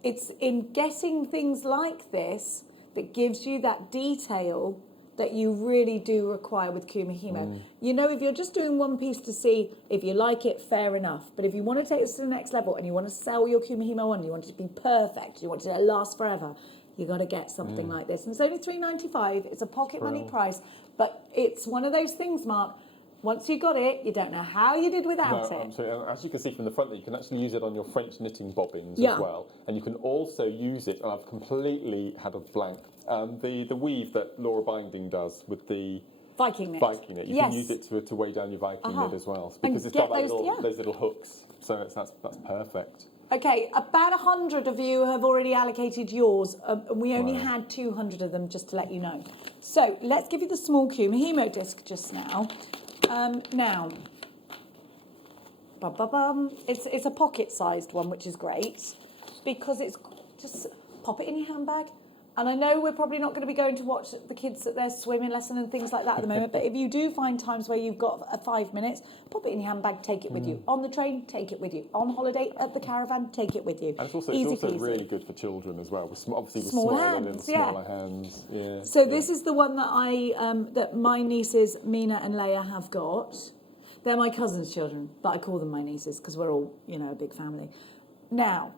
It's in getting things like this that gives you that detail that you really do require with Kumihimo. If you're just doing one piece to see if you like it, fair enough. But if you want to take this to the next level and you want to sell your Kumihimo on, you want it to be perfect, you want it to last forever, you got to get something like this. And it's only £3.95. It's a pocket money price, but it's one of those things, Mark. Once you got it, you don't know how you did without it. Absolutely. And as you can see from the front, you can actually use it on your French knitting bobbins Yeah. as well. And you can also use it, and I've completely had a blank, the weave that Laura Binding does with the Viking knit. Viking knit. You can use it to weigh down your Viking knit as well, because it's got that those little hooks. So that's perfect. Okay, about 100 of you have already allocated yours, and we only had 200 of them, just to let you know. So let's give you the small Kumihimo disc just now. Now, it's a pocket-sized one, which is great, because it's just pop it in your handbag. And I know we're probably not going to be going to watch the kids at their swimming lesson and things like that at the moment, but if you do find times where you've got 5 minutes, pop it in your handbag, take it with you. On the train, take it with you. On holiday, at the caravan, take it with you. And it's also really good for children as well, obviously with smaller hands. Yeah. So this is the one that my nieces, Mina and Leia, have got. They're my cousin's children, but I call them my nieces because we're all, a big family. Now,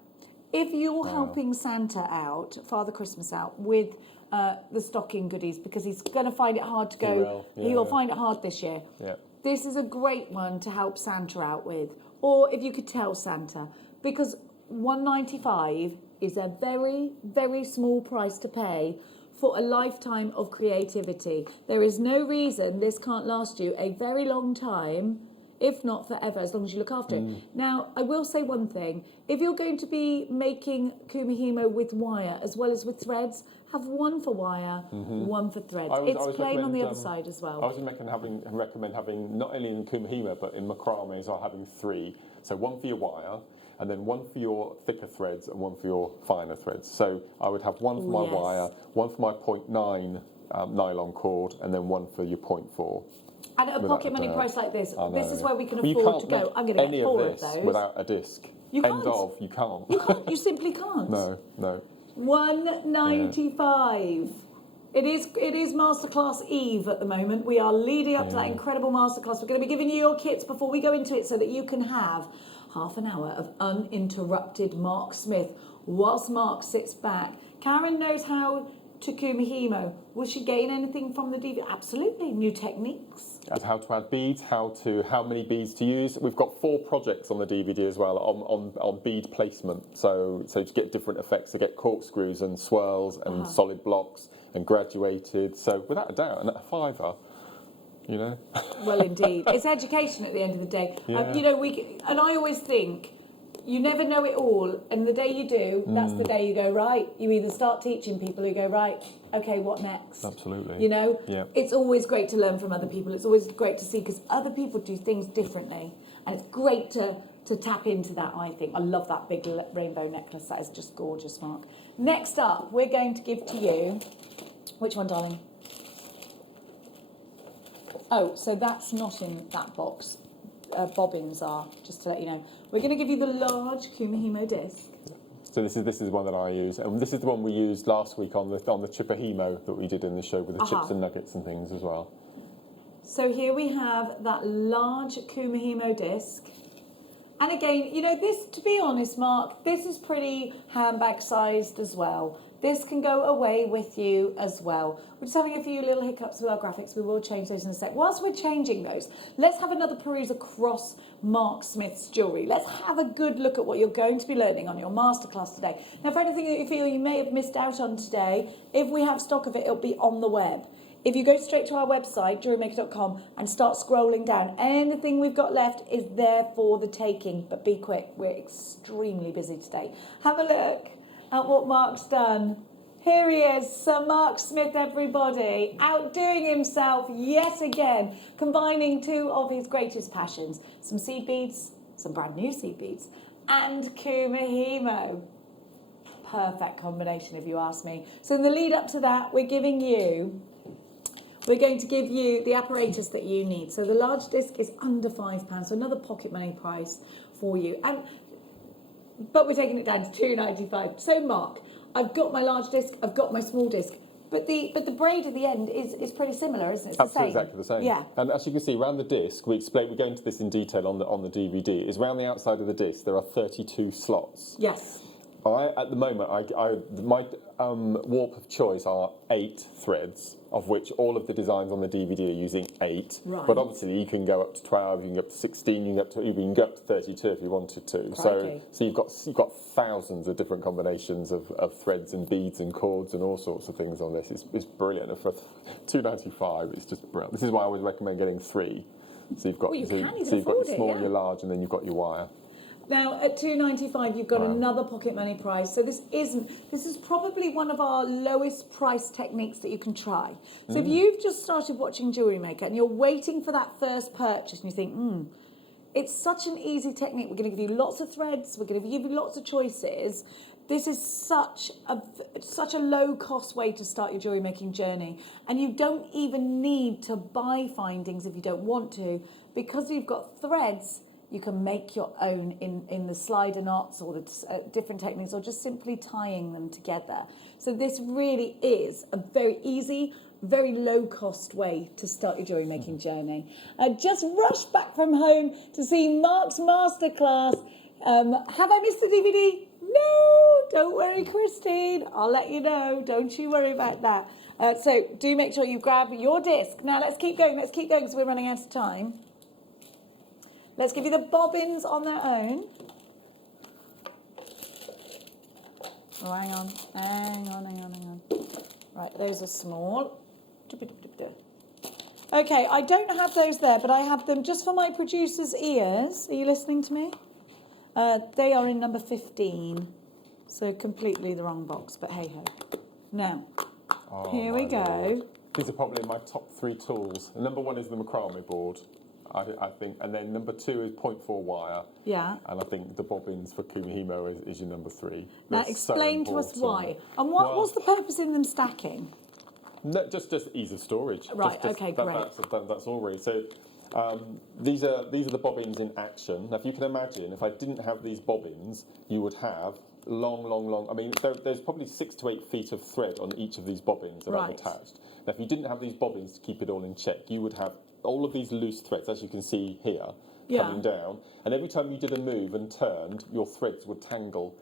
if you're helping Santa out, Father Christmas out, with the stocking goodies, because he's going to find it hard to go, he will find it hard this year. Yeah. This is a great one to help Santa out with. Or if you could tell Santa, because £1.95 is a very, very small price to pay for a lifetime of creativity. There is no reason this can't last you a very long time, if not forever, as long as you look after it. Now, I will say one thing. If you're going to be making Kumihimo with wire as well as with threads, have one for wire, one for threads. It's plain on the other side as well. I was recommend having not only in Kumihimo, but in macrame as well, having 3. So one for your wire, and then one for your thicker threads, and one for your finer threads. So I would have one for my wire, one for my 0.9 nylon cord, and then one for your 0.4. And at a pocket money price like this, this is where we can afford to go. I'm going to get 4 of those. Without a disc. You can't. You can't. You can't. You simply can't. No. £1.95. It is Masterclass Eve at the moment. We are leading up to that incredible Masterclass. We're going to be giving you your kits before we go into it so that you can have half an hour of uninterrupted Mark Smith whilst Mark sits back. Karen knows how to Kumihimo. Will she gain anything from the DVD? Absolutely. New techniques. As how to add beads, how many beads to use. We've got 4 projects on the DVD as well on bead placement. So to get different effects, to get corkscrews and swirls and solid blocks and graduated. So without a doubt, and at a £5, Well, indeed. It's education at the end of the day. Yeah. And I always think, you never know it all, and the day you do, that's the day you go, right. You either start teaching people who go, right, okay, what next? Absolutely. Yeah. It's always great to learn from other people. It's always great to see, because other people do things differently, and it's great to tap into that, I think. I love that big rainbow necklace. That is just gorgeous, Mark. Next up, we're going to give to you, which one, darling? Oh, so that's not in that box. Bobbins are, just to let you know. We're going to give you the large Kumihimo disc. So this is one that I use, and this is the one we used last week on the Chipahimo that we did in the show with the chips and nuggets and things as well. So here we have that large Kumihimo disc. And again, this, to be honest, Mark, this is pretty handbag sized as well. This can go away with you as well. We're just having a few little hiccups with our graphics. We will change those in a sec. Whilst we're changing those, let's have another peruse across Mark Smith's jewellery. Let's have a good look at what you're going to be learning on your masterclass today. Now, for anything that you feel you may have missed out on today, if we have stock of it, it'll be on the web. If you go straight to our website, JewelleryMaker.com, and start scrolling down, anything we've got left is there for the taking. But be quick, we're extremely busy today. Have a look at what Mark's done. Here he is, Sir Mark Smith, everybody, outdoing himself yet again, combining 2 of his greatest passions, some seed beads, some brand new seed beads, and Kumihimo. Perfect combination, if you ask me. So in the lead up to that, we're going to give you the apparatus that you need. So the large disc is under £5, so another pocket money price for you. But we're taking it down to £2.95. So Mark, I've got my large disc, I've got my small disc, but the braid at the end is pretty similar, isn't it? It's Absolutely exactly the same. Yeah. And as you can see, around the disc, we go into this in detail on the DVD, is around the outside of the disc there are 32 slots. Yes. At the moment, my warp of choice are 8 threads, of which all of the designs on the DVD are using 8. Right. But obviously, you can go up to 12, you can go up to 16, you can go up to 32 if you wanted to. Crikey. So you've got thousands of different combinations of threads and beads and cords and all sorts of things on this. It's brilliant. And for $2.95, it's just brilliant. This is why I always recommend getting 3. So you've got Well, you can so you've got afford the it, small, yeah. your large, and then you've got your wire. Now at $2.95, you've got Wow. another pocket money price. So this is probably one of our lowest price techniques that you can try. So if you've just started watching Jewellery Maker and you're waiting for that first purchase and you think, it's such an easy technique. We're going to give you lots of threads. We're going to give you lots of choices. This is such a low cost way to start your jewellery making journey. And you don't even need to buy findings if you don't want to, because you've got threads. You can make your own in the slider knots or the different techniques, or just simply tying them together. So this really is a very easy, very low-cost way to start your jewellery making journey. Just rush back from home to see Mark's masterclass. Have I missed the DVD? No, don't worry, Christine. I'll let you know. Don't you worry about that. So do make sure you grab your disc. Now let's keep going because we're running out of time. Let's give you the bobbins on their own. Oh, hang on. Right, those are small. Okay, I don't have those there, but I have them just for my producer's ears. Are you listening to me? They are in number 15, so completely the wrong box, but hey-ho. Now, here we go. Lord. These are probably my top 3 tools. Number 1 is the macrame board. I think, and then number 2 is 0.4 wire. Yeah. And I think the bobbins for Kumihimo is your number 3. Now, They're explain so to us important. why. And what's the purpose in them stacking? No, just ease of storage. Right, okay, great. That's all really. So these are the bobbins in action. Now, if you can imagine, if I didn't have these bobbins, you would have long. I mean, there's probably 6 to 8 feet of thread on each of these bobbins that I've attached. Now, if you didn't have these bobbins to keep it all in check, you would have all of these loose threads, as you can see here, coming down. And every time you did a move and turned, your threads would tangle.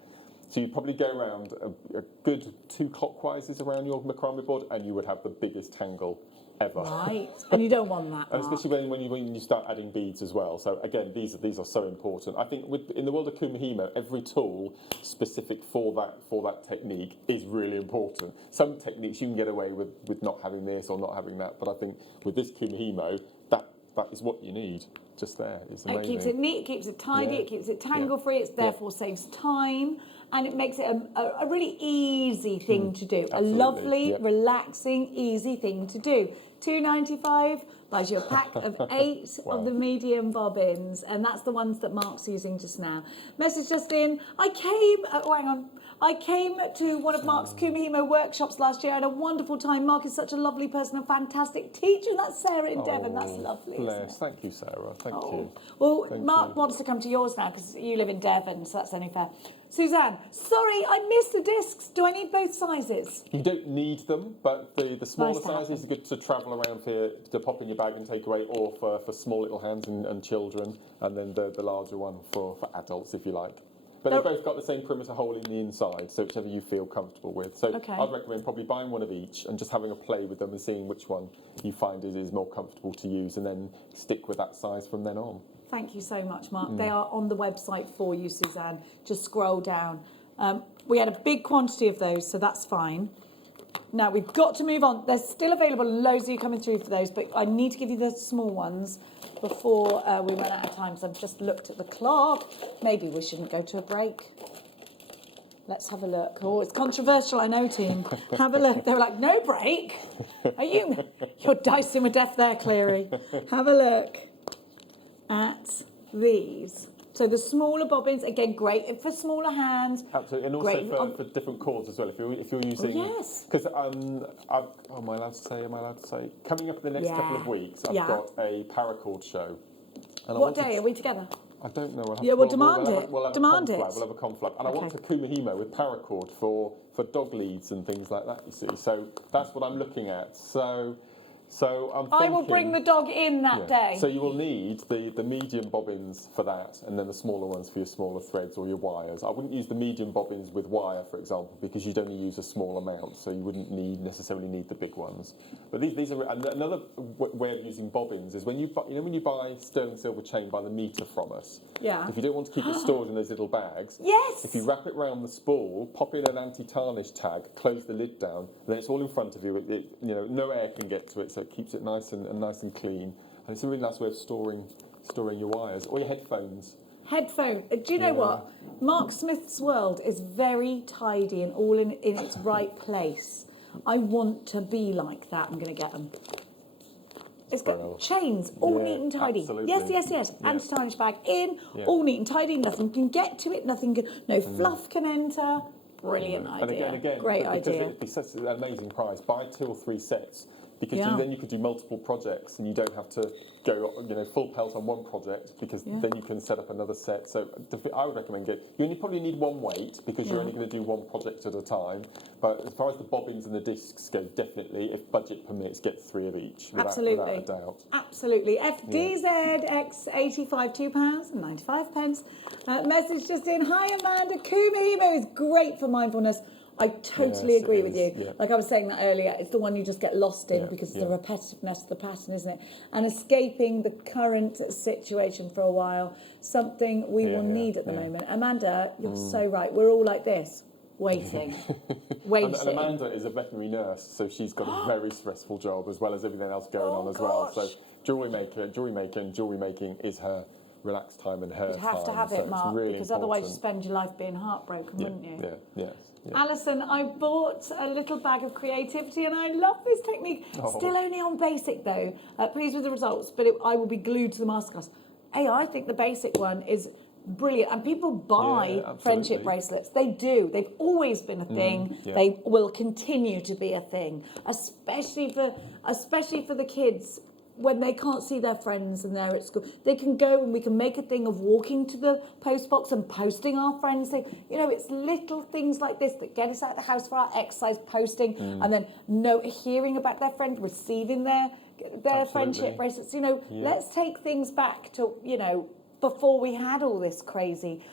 So you'd probably go around a good 2 clockwise around your macrame board, and you would have the biggest tangle ever. Right, and you don't want that. And especially when you start adding beads as well. So again, these are so important. I think in the world of Kumihimo, every tool specific for that technique is really important. Some techniques you can get away with not having this or not having that, but I think with this Kumihimo, that is what you need. Just there, it's amazing. It keeps it neat, it keeps it tidy, it keeps it tangle-free, it therefore saves time, and it makes it a really easy thing to do. Absolutely. A lovely, relaxing, easy thing to do. $2.95 buys you a pack of 8 of the medium bobbins, and that's the ones that Mark's using just now. Message just in. I came to one of Mark's Kumihimo workshops last year. I had a wonderful time. Mark is such a lovely person, a fantastic teacher. That's Sarah in Devon. That's lovely. Bless. Thank you, Sarah. Thank you. Well, Thank Mark you. wants to come to yours now because you live in Devon, so that's only fair. Suzanne, sorry, I missed the discs. Do I need both sizes? You don't need them, but the smaller Nice to have sizes are good to travel around for, to pop in your bag and take away, or for small little hands and children, and then the larger one for adults, if you like. But they've both got the same perimeter hole in the inside, so whichever you feel comfortable with. So I'd recommend probably buying one of each and just having a play with them and seeing which one you find is more comfortable to use, and then stick with that size from then on. Thank you so much, Mark. They are on the website for you, Suzanne. Just scroll down. We had a big quantity of those, so that's fine. Now, we've got to move on. They're still available, loads of you coming through for those, but I need to give you the small ones before we run out of time, so I've just looked at the clock. Maybe we shouldn't go to a break. Let's have a look. Oh, it's controversial, I know, team. Have a look. They were like, no break? You're dicing with death there, Cleary. Have a look at these. So the smaller bobbins, again, great for smaller hands. Absolutely, and also for different cords as well. If you're using, because am I allowed to say? Coming up in the next couple of weeks, I've got a paracord show. And what day are we together? I don't know. We'll demand it. We'll have a conflab. And I want a Kumihimo with paracord for dog leads and things like that, you see. So that's what I'm looking at. So So I'm I will thinking- bring the dog in that day. So you will need the medium bobbins for that, and then the smaller ones for your smaller threads or your wires. I wouldn't use the medium bobbins with wire, for example, because you'd only use a small amount, so you wouldn't necessarily need the big ones. But these are another way of using bobbins is when you buy sterling silver chain by the meter from us. Yeah. If you don't want to keep it stored in those little bags, Yes. if you wrap it around the spool, pop in an anti-tarnish tag, close the lid down, then it's all in front of you. No air can get to it, so it keeps it nice and clean. And it's a really nice way of storing your wires or your headphones. Headphone. Do you know what? Mark Smith's world is very tidy and all in its right place. I want to be like that. I'm going to get them. It's got chains, all neat and tidy. Absolutely. Yes. Yeah. Anti-tarnish bag in, all neat and tidy. Nothing can get to it. No fluff can enter. Brilliant idea. And again, Great because idea. it'd be such an amazing price. Buy 2 or 3 sets. Because then you could do multiple projects and you don't have to go full pelt on one project because then you can set up another set. So I would recommend you only probably need one weight because you're only going to do one project at a time. But as far as the bobbins and the discs go, definitely, if budget permits, get 3 of each without a doubt. Absolutely. FDZX 85 £2.95. Message just in. Hi Amanda, Kumihimo is great for mindfulness. I totally agree with you. Yeah. Like I was saying that earlier, it's the one you just get lost in because of the repetitiveness of the pattern, isn't it? And escaping the current situation for a while, something we will need at the moment. Amanda, you're so right. We're all like this, waiting. And Amanda is a veterinary nurse, so she's got a very stressful job as well as everything else going on as well. So Jewellery Maker and jewellery making is her relaxed time and her time. You'd have to have it, Mark, really because important. otherwise you spend your life being heartbroken, wouldn't you? Yeah. Alison, I bought a little bag of creativity and I love this technique. Still only on basic though. Pleased with the results, but I will be glued to the masterclass. I think the basic one is brilliant, and people buy friendship bracelets. They do. They've always been a thing. They will continue to be a thing, especially for the kids. When they can't see their friends and they're at school, they can go and we can make a thing of walking to the post box and posting our friends. It's little things like this that get us out of the house for our exercise, posting, and then hearing about their friend receiving their friendship bracelets. Let's take things back to before we had all this crazy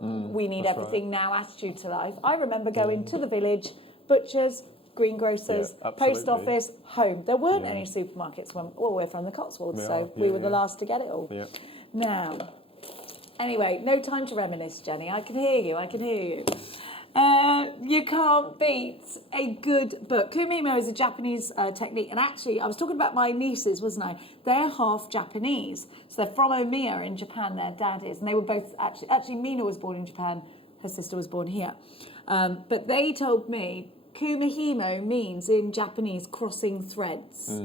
we need everything now attitude to life. I remember going to the village, butchers, greengrocers, post office, home. There weren't any supermarkets we're from the Cotswolds, so we were the last to get it all. Yeah. Now, anyway, no time to reminisce, Jenny. I can hear you. You can't beat a good book. Kumihimo is a Japanese technique, and actually, I was talking about my nieces, wasn't I? They're half Japanese, so they're from Omiya in Japan. Their dad is, and they were both actually. Mina was born in Japan. Her sister was born here, but they told me Kumihimo means in Japanese crossing threads.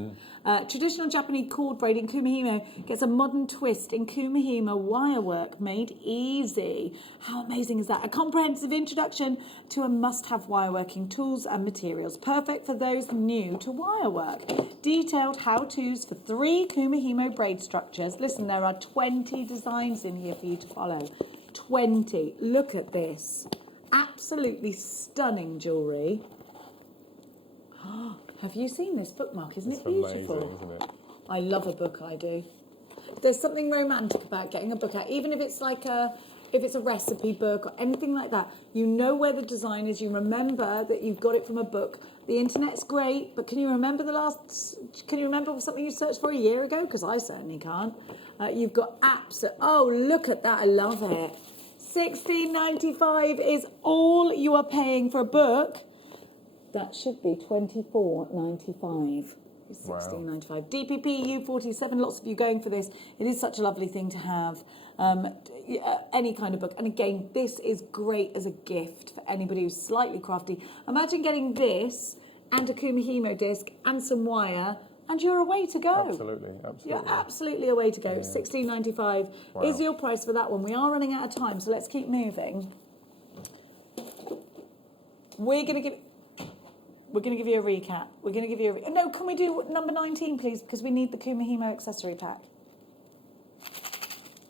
Traditional Japanese cord braiding Kumihimo gets a modern twist in Kumihimo wirework made easy. How amazing is that? A comprehensive introduction to a must-have wireworking tools and materials, perfect for those new to wirework. Detailed how-tos for 3 Kumihimo braid structures. Listen, there are 20 designs in here for you to follow. 20. Look at this. Absolutely stunning jewellery. Have you seen this bookmark? Isn't it beautiful? Amazing, isn't it? I love a book, I do. There's something romantic about getting a book out, even if it's if it's a recipe book or anything like that. You know where the design is. You remember that you've got it from a book. The internet's great, but can you remember something you searched for a year ago? Because I certainly can't. You've got look at that! I love it. $16.95 is all you are paying for a book. That should be $24.95. $16.95. DPP U47. Lots of you going for this. It is such a lovely thing to have. Any kind of book. And again, this is great as a gift for anybody who's slightly crafty. Imagine getting this and a Kumihimo disc and some wire, and you're away to go. Absolutely. You're absolutely away to go. Yeah. $16.95 is your price for that one. We are running out of time, so let's keep moving. We're going to give you a recap. No, can we do number 19, please? Because we need the Kumihimo accessory pack.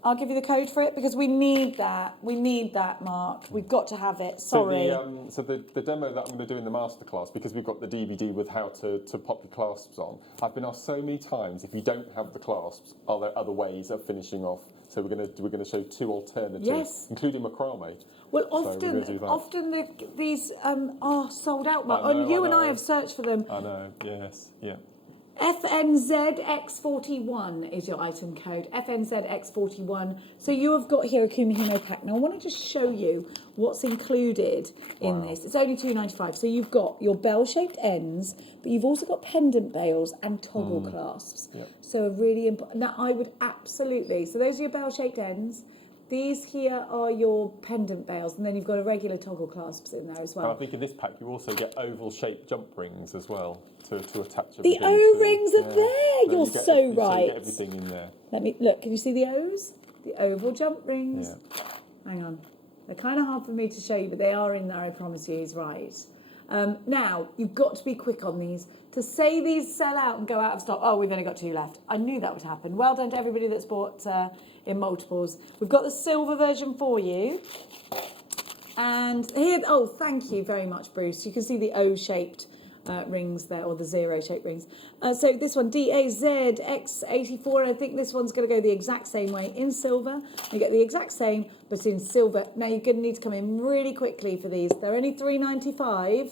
I'll give you the code for it because we need that. We need that, Mark. We've got to have it. Sorry. So the demo that I'm going to do in the masterclass, because we've got the DVD with how to pop your clasps on, I've been asked so many times, if you don't have the clasps, are there other ways of finishing off? So we're going to show 2 alternatives, Yes. including macrame. Well, So we're gonna do that. often these are sold out, Mark. I know, And you I and I know. have searched for them. I know, yes, yeah. FNZX41 is your item code. FNZX41. So you have got here a Kumihimo pack. Now I want to just show you what's included in this. It's only $2.95. So you've got your bell-shaped ends, but you've also got pendant bails and toggle clasps. Yep. So a really important. Now I would absolutely. So those are your bell-shaped ends. These here are your pendant bails, and then you've got a regular toggle clasps in there as well. And I think in this pack you also get oval-shaped jump rings as well to attach everything. The O-rings are there. So You're you get so you right. get everything in there. Let me look. Can you see the O's? The oval jump rings. Yeah. Hang on. They're kind of hard for me to show you, but they are in there. I promise you. He's right. Now you've got to be quick on these. To say these sell out and go out of stock. Oh, we've only got 2 left. I knew that would happen. Well done to everybody that's bought in multiples. We've got the silver version for you. And here, oh, thank you very much, Bruce. You can see the O-shaped rings there, or the zero-shaped rings. So this one, DAZX84, and I think this one's going to go the exact same way in silver. You get the exact same, but in silver. Now you're going to need to come in really quickly for these. They're only $3.95.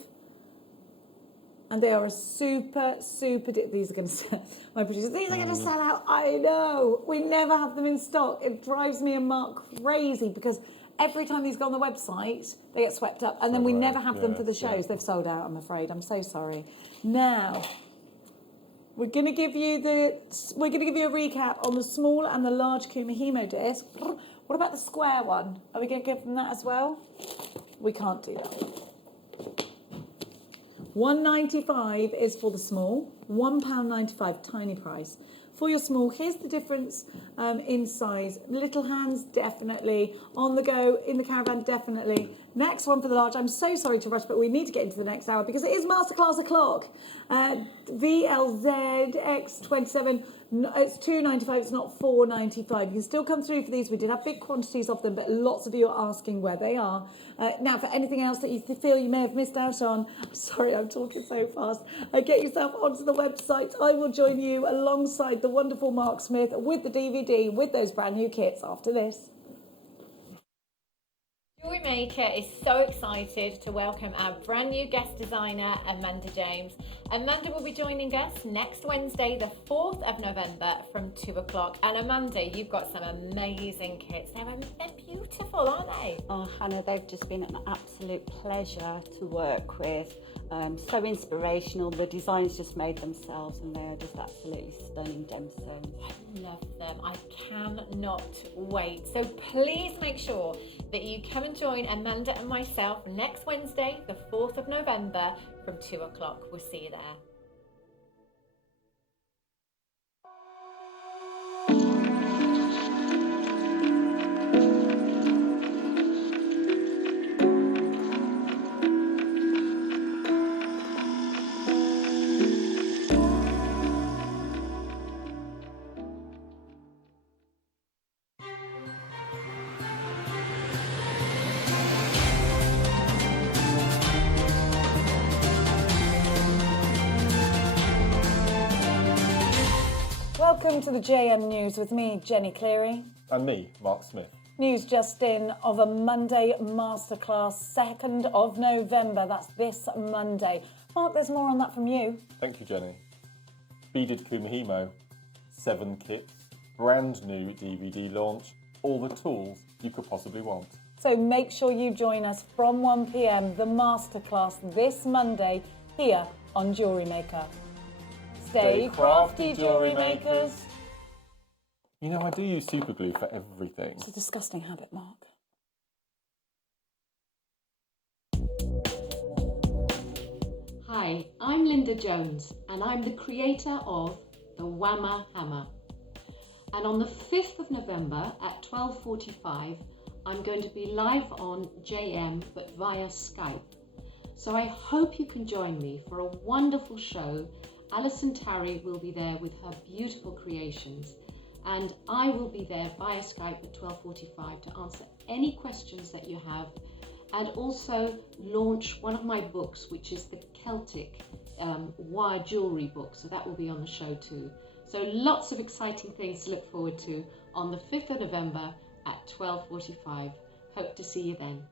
And they are a super, these are going to sell, my producers, these are going to sell out. I know. We never have them in stock. It drives me and Mark crazy because every time these go on the website, they get swept up. And then we never have them for the shows. They've sold out, I'm afraid. I'm so sorry. Now, we're going to give you a recap on the small and the large Kumihimo disc. What about the square one? Are we going to give them that as well? We can't do that. $1.95 is for the small, £1.95, tiny price. For your small, here's the difference in size. Little hands, definitely. On the go, in the caravan, definitely. Next one for the large. I'm so sorry to rush, but we need to get into the next hour because it is Masterclass o'clock. VLZX27, it's $2.95, it's not $4.95. You can still come through for these. We did have big quantities of them, but lots of you are asking where they are. Now, for anything else that you feel you may have missed out on, I'm sorry, I'm talking so fast. Get yourself onto the website. I will join you alongside the wonderful Mark Smith with the DVD, with those brand new kits after this. Jewellery Maker is so excited to welcome our brand new guest designer, Amanda James. Amanda will be joining us next Wednesday, the 4th of November from 2 o'clock. And Amanda, you've got some amazing kits. They're beautiful, aren't they? Oh, Hannah, they've just been an absolute pleasure to work with. So inspirational. The designs just made themselves and they're just absolutely stunning gemstones. I love them. I cannot wait. So please make sure that you come and join Amanda and myself next Wednesday, the 4th of November from 2 o'clock. We'll see you there. Welcome to the JM News with me, Jenny Cleary. And me, Mark Smith. News just in of a Monday Masterclass, 2nd of November. That's this Monday. Mark, there's more on that from you. Thank you, Jenny. Beaded Kumihimo, 7 kits, brand new DVD launch, all the tools you could possibly want. So make sure you join us from 1 p.m, the Masterclass this Monday here on Jewellery Maker. Stay crafty, Jewellery Makers. You know, I do use super glue for everything. It's a disgusting habit, Mark. Hi, I'm Linda Jones and I'm the creator of the Whammer Hammer. And on the 5th of November at 12:45, I'm going to be live on JM but via Skype. So I hope you can join me for a wonderful show. Alison Tarry will be there with her beautiful creations. and I will be there via Skype at 12:45 to answer any questions that you have, and also launch one of my books, which is the Celtic wire jewellery book, so that will be on the show too. So lots of exciting things to look forward to on the 5th of November at 12:45. Hope to see you then.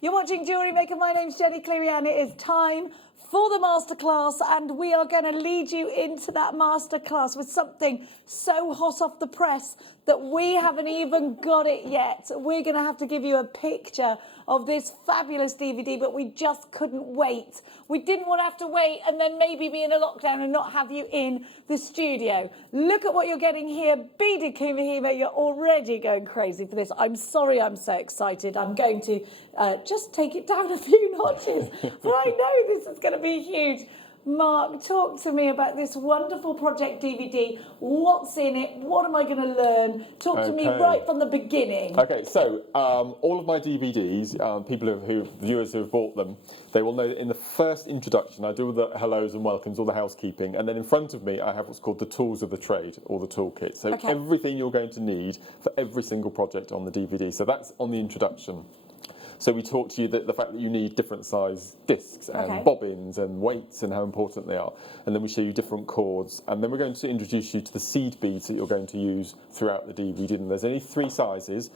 You're watching Jewellery Maker. My name's Jenny Cleary and it is time for the masterclass, and we are going to lead you into that masterclass with something so hot off the press that we haven't even got it yet. We're going to have to give you a picture of this fabulous DVD, but we just couldn't wait. We didn't want to have to wait and then maybe be in a lockdown and not have you in the studio. Look at what you're getting here. Beading Kumihimo, you're already going crazy for this. I'm sorry I'm so excited. I'm going to just take it down a few notches, but I know this is going to be huge. Mark, talk to me about this wonderful project DVD. What's in it? What am I going to learn? Talk to me right from the beginning. Okay, so all of my DVDs, viewers who have bought them, they will know that in the first introduction, I do all the hellos and welcomes, all the housekeeping, and then in front of me, I have what's called the tools of the trade, or the toolkit. So everything you're going to need for every single project on the DVD. So that's on the introduction. So we talk to you the fact that you need different size discs and bobbins and weights and how important they are. And then we show you different cords. And then we're going to introduce you to the seed beads that you're going to use throughout the DVD. And there's only 3 sizes,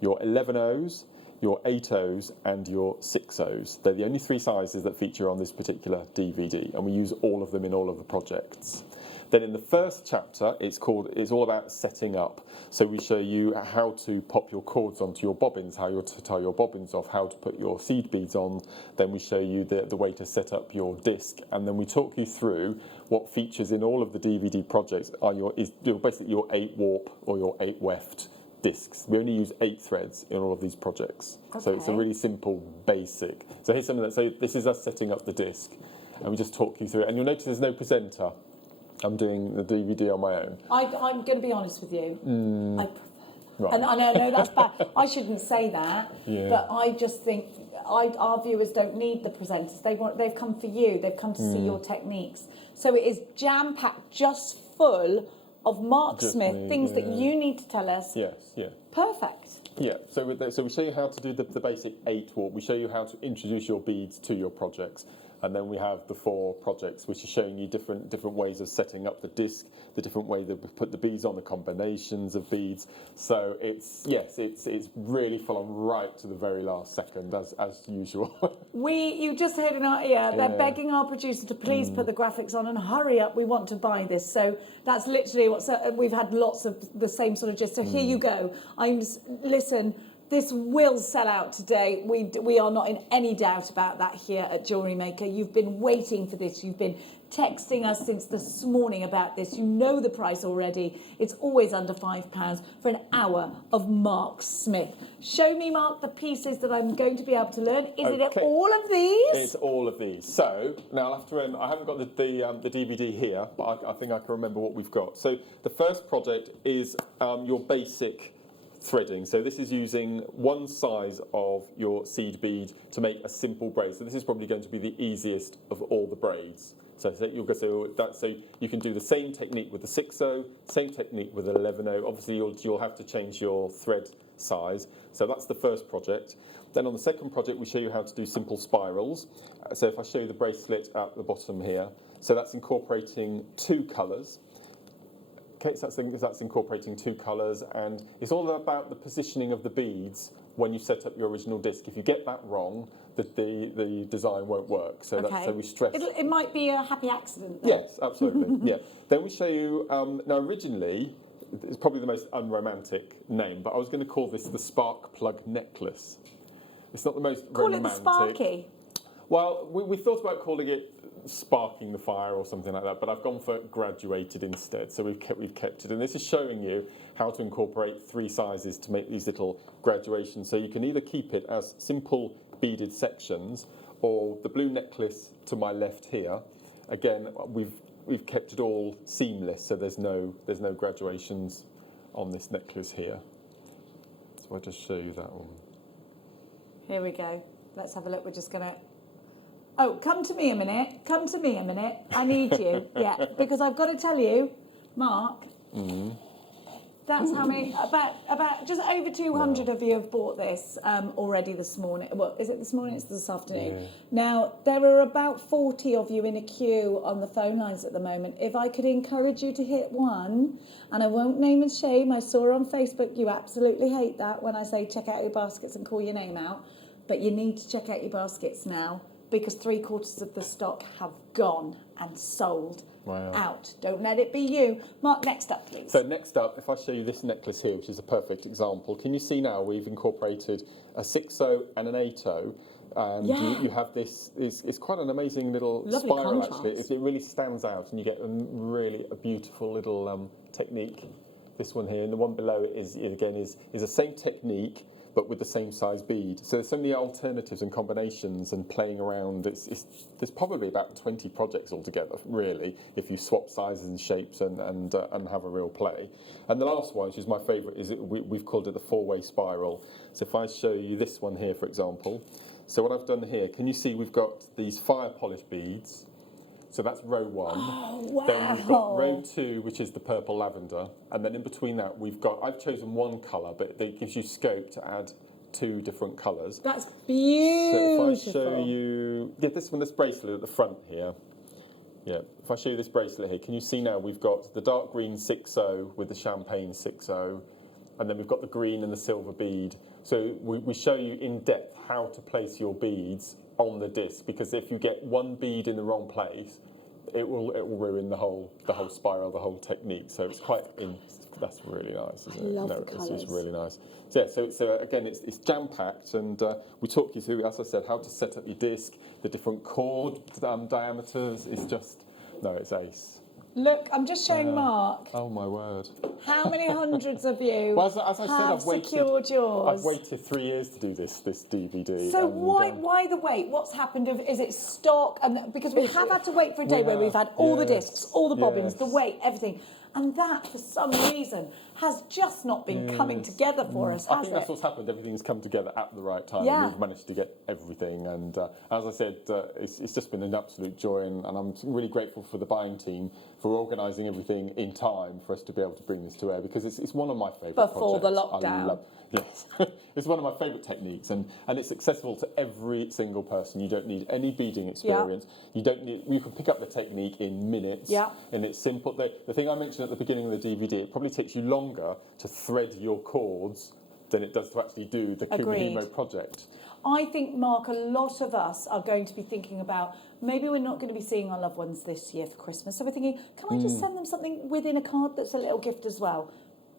your 11/0s, your 8/0s and your 6/0s. They're the only 3 sizes that feature on this particular DVD. And we use all of them in all of the projects. Then in the first chapter, it's all about setting up. So we show you how to pop your cords onto your bobbins, how to tie your bobbins off, how to put your seed beads on. Then we show you the way to set up your disc. And then we talk you through what features in all of the DVD projects are basically your 8 warp or your 8 weft discs. We only use 8 threads in all of these projects. So it's a really simple, basic. So here's something so this is us setting up the disc. And we just talk you through it. And you'll notice there's no presenter. I'm doing the DVD on my own. I'm going to be honest with you. I prefer that. And I know that's bad. I shouldn't say that. But I just think our viewers don't need the presenters. They've come for you. They've come to see your techniques. So it is jam-packed, just full of Mark Smith, things that you need to tell us. Yes, Perfect. Yeah, so we show you how to do the basic 8 warp. We show you how to introduce your beads to your projects. And then we have the 4 projects, which are showing you different ways of setting up the disc, the different way that we put the beads on, the combinations of beads. So it's really full on right to the very last second, as usual. You just heard in our ear, they're begging our producer to please put the graphics on and hurry up, we want to buy this. So that's literally we've had lots of the same sort of gist. So here you go. Listen, this will sell out today. We are not in any doubt about that here at Jewellery Maker. You've been waiting for this. You've been texting us since this morning about this. You know the price already. It's always under £5 for an hour of Mark Smith. Show me, Mark, the pieces that I'm going to be able to learn. Is it all of these? It's all of these. So now I'll have to. I haven't got the DVD here, but I think I can remember what we've got. So the first project is your basic threading. So this is using one size of your seed bead to make a simple braid. So this is probably going to be the easiest of all the braids. So you can do the same technique with the 6/0, same technique with the 11/0. Obviously you'll have to change your thread size. So that's the first project. Then on the second project we show you how to do simple spirals. So if I show you the bracelet at the bottom here, so that's incorporating 2 colours. Okay, so that's incorporating 2 colours, and it's all about the positioning of the beads when you set up your original disc. If you get that wrong, the design won't work. So Okay. that's so we stress. It might be a happy accident, though. Yes, absolutely. Yeah. Then we show you. Now, originally, it's probably the most unromantic name, but I was going to call this the spark plug necklace. It's not the most Call romantic. it the Sparky. Well, we thought about calling it sparking the fire or something like that, but I've gone for graduated instead. So we've kept it, and this is showing you how to incorporate 3 sizes to make these little graduations. So you can either keep it as simple beaded sections, or the blue necklace to my left here. Again, we've kept it all seamless, so there's no graduations on this necklace here. So I'll just show you that one. Here we go. Let's have a look. We're just going to... Oh, come to me a minute. Come to me a minute. I need you. Yeah, because I've got to tell you, Mark, that's how many... About just over 200 of you have bought this already this morning. Well, is it this morning? It's this afternoon. Yeah. Now, there are about 40 of you in a queue on the phone lines at the moment. If I could encourage you to hit one, and I won't name and shame, I saw on Facebook you absolutely hate that when I say check out your baskets and call your name out, but you need to check out your baskets now, because 3/4 of the stock have gone and sold out. Don't let it be you. Mark, next up, please. So next up, if I show you this necklace here, which is a perfect example, can you see now we've incorporated a 6/0 and an 8/0, and you have this. It's quite an amazing little Lovely spiral. contrast. Actually, it really stands out, and you get a beautiful little technique. This one here, and the one below it is the same technique, but with the same size bead. So there's so many alternatives and combinations and playing around. There's probably about 20 projects altogether, really, if you swap sizes and shapes and have a real play. And the last one, which is my favourite, is we've called it the 4-way spiral. So if I show you this one here, for example. So what I've done here, can you see we've got these fire polish beads? So that's row 1. Oh, wow. Then we've got row 2, which is the purple lavender. And then in between that, I've chosen one colour, but it gives you scope to add 2 different colours. That's beautiful. So if I show you, this bracelet at the front here. Yeah, if I show you this bracelet here, can you see now we've got the dark green 6/0 with the champagne 6/0, and then we've got the green and the silver bead. So we show you in depth how to place your beads on the disc, because if you get one bead in the wrong place, it will ruin the whole spiral, the whole technique. So it's that's really nice, isn't it? Love the colours. It's really nice. So yeah, so again, it's jam packed, and we talk you through, as I said, how to set up your disc, the different cord diameters. It's ace. Look, I'm just showing Mark. Oh my word! How many hundreds of you Well, as I said, have secured yours? I've waited 3 years to do this DVD. So and, why the wait? What's happened? Is it stock? And because we have had to wait for a day where we've had all the discs, all the bobbins, the weight, everything, and that for some reason has just not been coming together for us, I has think it? that's what's happened. Everything's come together at the right time. Yeah. And we've managed to get everything. And as I said, it's just been an absolute joy. And I'm really grateful for the buying team for organising everything in time for us to be able to bring this to air, because it's one of my favourite projects. Before the lockdown. Yes, it's one of my favourite techniques, and it's accessible to every single person. You don't need any beading experience. You can pick up the technique in minutes, and it's simple. The thing I mentioned at the beginning of the DVD, it probably takes you longer to thread your cords than it does to actually do the Kumihimo project. I think, Mark, a lot of us are going to be thinking about, maybe we're not going to be seeing our loved ones this year for Christmas, so we're thinking, can I just send them something within a card that's a little gift as well?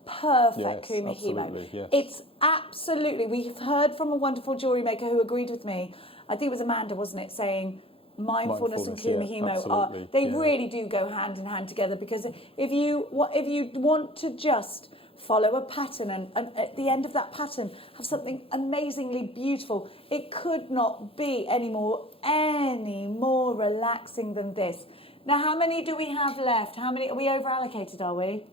Perfect, Kumihimo. Absolutely, yes. It's absolutely, we've heard from a wonderful jewellery maker who agreed with me, I think it was Amanda, wasn't it, saying mindfulness and Kumihimo really do go hand in hand together, because if you want to just follow a pattern and at the end of that pattern have something amazingly beautiful, it could not be any more relaxing than this. Now, how many do we have left? How many? Are we over allocated, are we?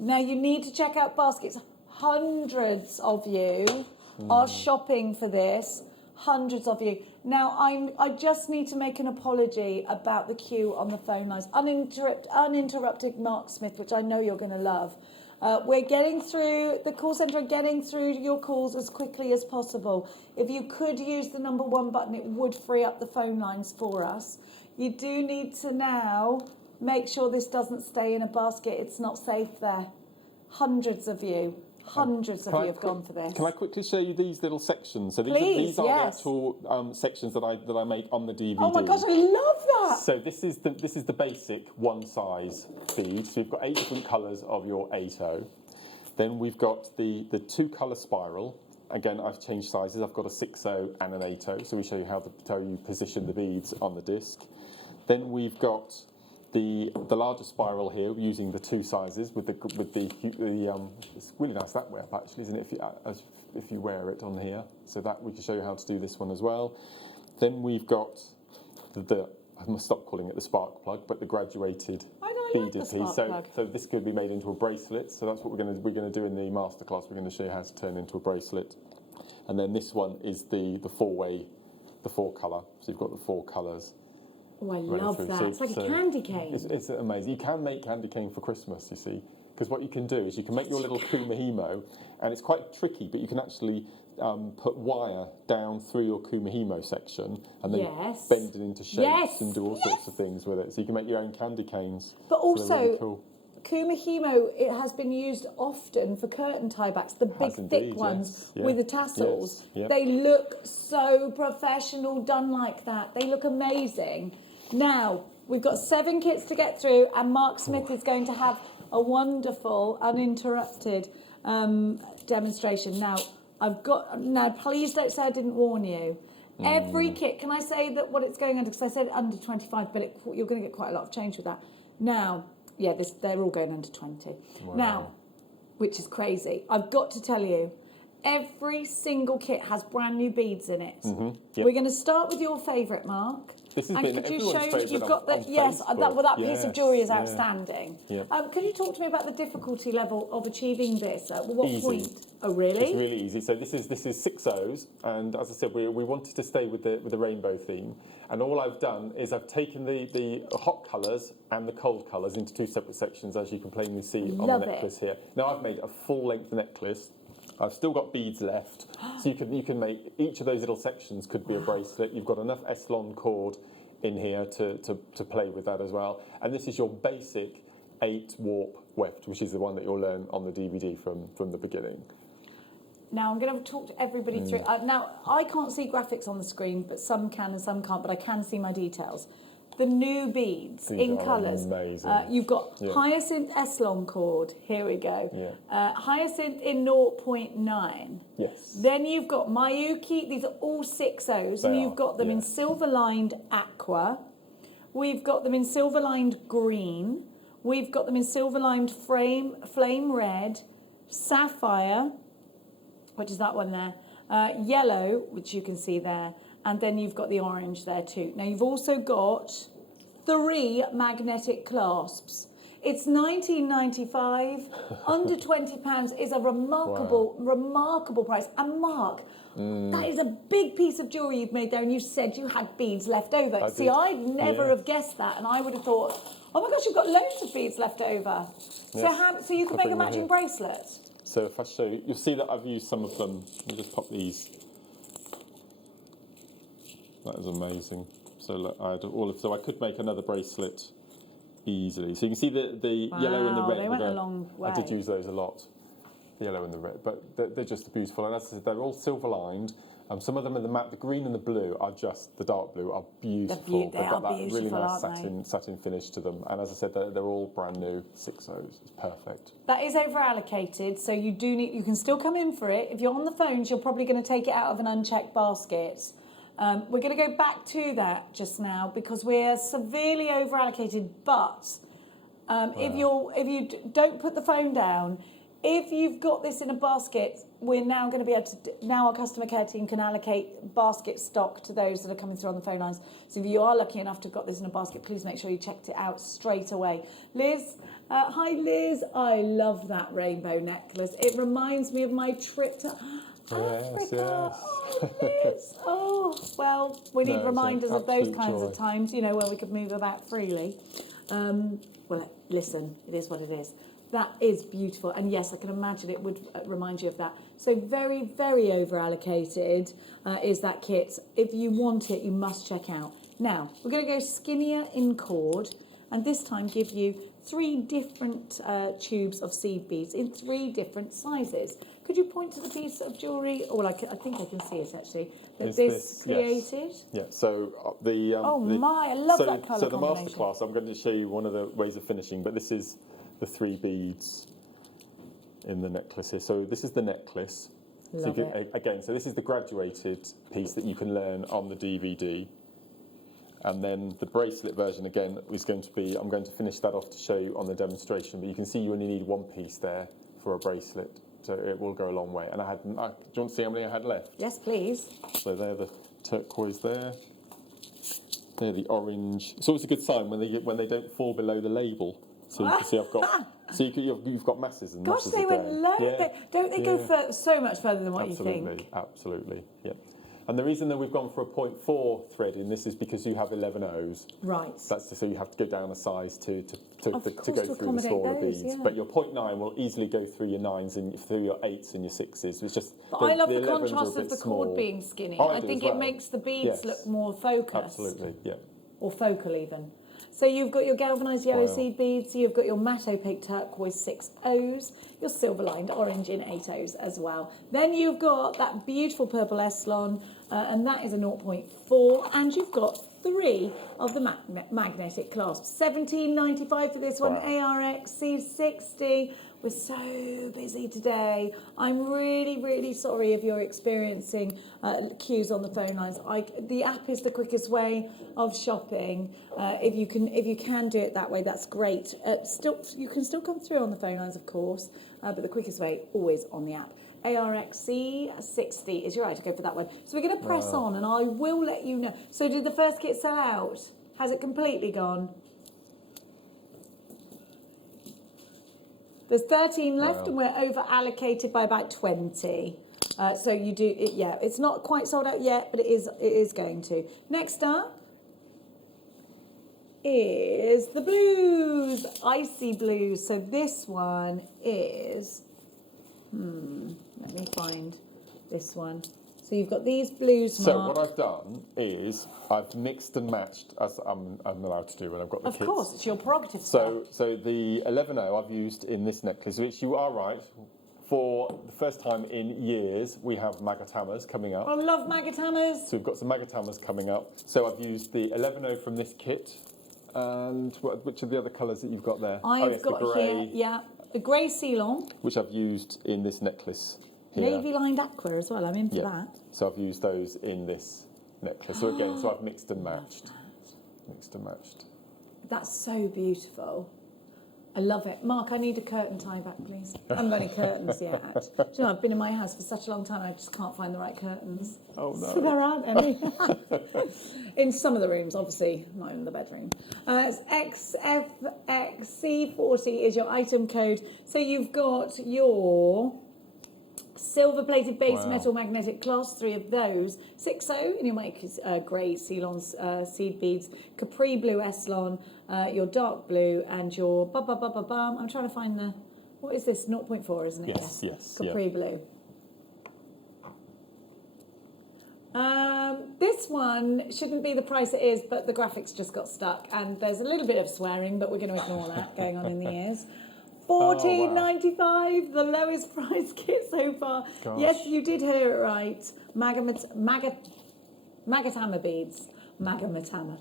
Now, you need to check out baskets. Hundreds of you are shopping for this. Hundreds of you. Now, I just need to make an apology about the queue on the phone lines. Uninterrupted Mark Smith, which I know you're going to love. We're getting through, the call centre are getting through your calls as quickly as possible. If you could use the number 1 button, it would free up the phone lines for us. You do need to now make sure this doesn't stay in a basket. It's not safe there. Hundreds of you. Hundreds of you have gone for this. Can I quickly show you these little sections? So Please, these are yes. the actual sections that I make on the DVD. Oh my gosh, I love that! So this is the basic one size bead. So you've got 8 different colours of your 8/0. Then we've got the 2 colour spiral. Again, I've changed sizes. I've got a 6/0 and an 8/0. So we show you how you position the beads on the disc. Then we've got the larger spiral here using the 2 sizes with the it's really nice that way up actually, isn't it? If you wear it on here, so that we can show you how to do this one as well. Then we've got I must stop calling it the spark plug, but the graduated beaded piece. So this could be made into a bracelet. So that's what we're going to do in the masterclass. We're going to show you how to turn into a bracelet. And then this one is the 4 colour. So you've got the 4 colours. Oh, I love that. It's like a candy cane. It's amazing. You can make candy cane for Christmas, you see, because what you can do is you can make your little Kumihimo, and it's quite tricky, but you can actually put wire down through your Kumihimo section and then bend it into shapes and do all sorts of things with it. So you can make your own candy canes. But also, really cool. Kumihimo, it has been used often for curtain tie-backs, the big thick ones with the tassels. Yes. They look so professional done like that. They look amazing. Now, we've got 7 kits to get through, and Mark Smith is going to have a wonderful, uninterrupted demonstration. Now, please don't say I didn't warn you. Every kit, can I say that what it's going under? Because I said under 25, but you're going to get quite a lot of change with that. Now, they're all going under 20. Wow. Now, which is crazy. I've got to tell you, every single kit has brand new beads in it. We're going to start with your favourite, Mark. This has and been could you everyone's show favourite you've on got that? Yes, Facebook. that piece of jewellery is outstanding. Yeah. Could you talk to me about the difficulty level of achieving this? At what Easy. point? Oh, really? It's really easy. So this is 6/0s, and as I said, we wanted to stay with the rainbow theme. And all I've done is I've taken the hot colours and the cold colours into 2 separate sections, as you can plainly see on the necklace here. Now I've made a full-length necklace. I've still got beads left, so you can make each of those little sections could be a bracelet. You've got enough Eslon cord in here to play with that as well. And this is your basic 8 warp weft, which is the one that you'll learn on the DVD from the beginning. Now I'm going to talk to everybody through. Now I can't see graphics on the screen, but some can and some can't. But I can see my details. The new beads in colours. Amazing. You've got hyacinth Eslon cord. Here we go. Yeah. Hyacinth in 0.9. Yes. Then you've got Miyuki. These are all 6/0s, and you've got them in silver lined aqua. We've got them in silver lined green. We've got them in silver lined flame red, sapphire, which is that one there, yellow, which you can see there, and then you've got the orange there too. Now you've also got 3 magnetic clasps. It's £19.95. Under £20 is a remarkable price. And Mark, that is a big piece of jewellery you've made there, and you said you had beads left over. I'd never have guessed that, and I would have thought, oh my gosh, you've got loads of beads left over. Yes. So you can make a matching bracelet. So if I show you, you'll see that I've used some of them. Let me just pop these. That is amazing. So look, so I could make another bracelet easily. So you can see the yellow and the red. They went a long way. I did use those a lot, the yellow and the red, but they're just beautiful. And as I said, they're all silver lined. Some of them are the green and the blue are just, the dark blue are beautiful. They've got that really nice satin finish to them. And as I said, they're all brand new 6/0s. It's perfect. That is over allocated, so you can still come in for it. If you're on the phones, you're probably going to take it out of an unchecked basket. We're going to go back to that just now because we're severely over allocated. But if you don't put the phone down, if you've got this in a basket, we're now going to be able to. Now our customer care team can allocate basket stock to those that are coming through on the phone lines. So if you are lucky enough to have got this in a basket, please make sure you checked it out straight away. Liz, hi Liz. I love that rainbow necklace. It reminds me of my trip to Africa. Yes. Oh, Liz. Oh, well, we need reminders of those kinds of times, where we could move about freely. Well, listen, it is what it is. That is beautiful. And yes, I can imagine it would remind you of that. So very, very over-allocated is that kit. If you want it, you must check out. Now, we're going to go skinnier in cord. and this time give you 3 different tubes of seed beads in 3 different sizes. Could you point to the piece of jewellery? Or I think I can see it actually. That this created. Yes. Yeah. So I love that colour So the combination. Masterclass, I'm going to show you one of the ways of finishing, but this is the 3 beads in the necklace here. So this is the necklace. Love it. Again, so this is the graduated piece that you can learn on the DVD. And then the bracelet version again is going to be, I'm going to finish that off to show you on the demonstration, but you can see you only need 1 piece there for a bracelet. So it will go a long way. And do you want to see how many I had left? Yes, please. So they're the turquoise there. They're the orange. It's always a good sign when they don't fall below the label. So you can see I've got. So you've got masses and Gosh, masses they of went them. low. Yeah. Don't they go so much further than what you think? Absolutely. Yeah. And the reason that we've gone for a 0.4 thread in this is because you have 11 O's. Right. That's so you have to go down a size to go through the accommodate smaller those, beads. yeah. But your 0.9 will easily go through your 9s and through your 8s and your 6s. It's just. But I love the 11s are a contrast bit of the small. cord being skinny. Oh, I do think as well. it makes the beads Yes. look more focused. Absolutely. Yeah. Or focal even. So you've got your galvanised yellow Wow. seed beads, you've got your matte opaque turquoise 6 O's, your silver lined orange in 8 O's as well. Then you've got that beautiful purple Eslon, and that is a 0.4, and you've got 3 of the magnetic clasps. £17.95 for this one, Wow. ARX C60. We're so busy today. I'm really, really sorry if you're experiencing queues on the phone lines. The app is the quickest way of shopping. If you can do it that way, that's great. You can still come through on the phone lines, of course, but the quickest way always on the app. ARXC 60 is you're right to go for that one. So we're going to press on, and I will let you know. So did the first kit sell out? Has it completely gone? There's 13 left, and we're over allocated by about 20. So you do it, yeah. It's not quite sold out yet, but it is going to. Next up is the blues, icy blues. So this one is. Let me find this one. So you've got these blues, Mark. So what I've done is I've mixed and matched, as I'm allowed to do when I've got the kits. Of course, it's your prerogative. So the 11O I've used in this necklace, which you are right, for the first time in years, we have magatamas coming up. I love magatamas. So we've got some magatamas coming up. So I've used the 11O from this kit. And which are the other colours that you've got there? I've got the grey, here, yeah, the grey Ceylon. which I've used in this necklace here. Navy lined aqua as well, I'm in for that. So I've used those in this necklace. So again, so I've mixed and matched. Mixed and matched. That's so beautiful. I love it. Mark, I need a curtain tie back, please. I haven't got any curtains yet. Do you know, I've been in my house for such a long time, I just can't find the right curtains. Oh, no. So there aren't any. In some of the rooms, obviously, not in the bedroom. It's XFXC40 is your item code. So you've got your silver-plated base metal magnetic clasp, 3 of those. 6O in your Maker's grey Ceylon seed beads. Capri blue Eslon, your dark blue, and your I'm trying to find the. What is this? 0.4, isn't it? Yes. Capri blue. This one shouldn't be the price it is, but the graphics just got stuck, and there's a little bit of swearing, but we're going to ignore that going on in the ears. £14.95, the lowest price kit so far. Gosh. Yes, you did hear it right. Magatama beads. Magatama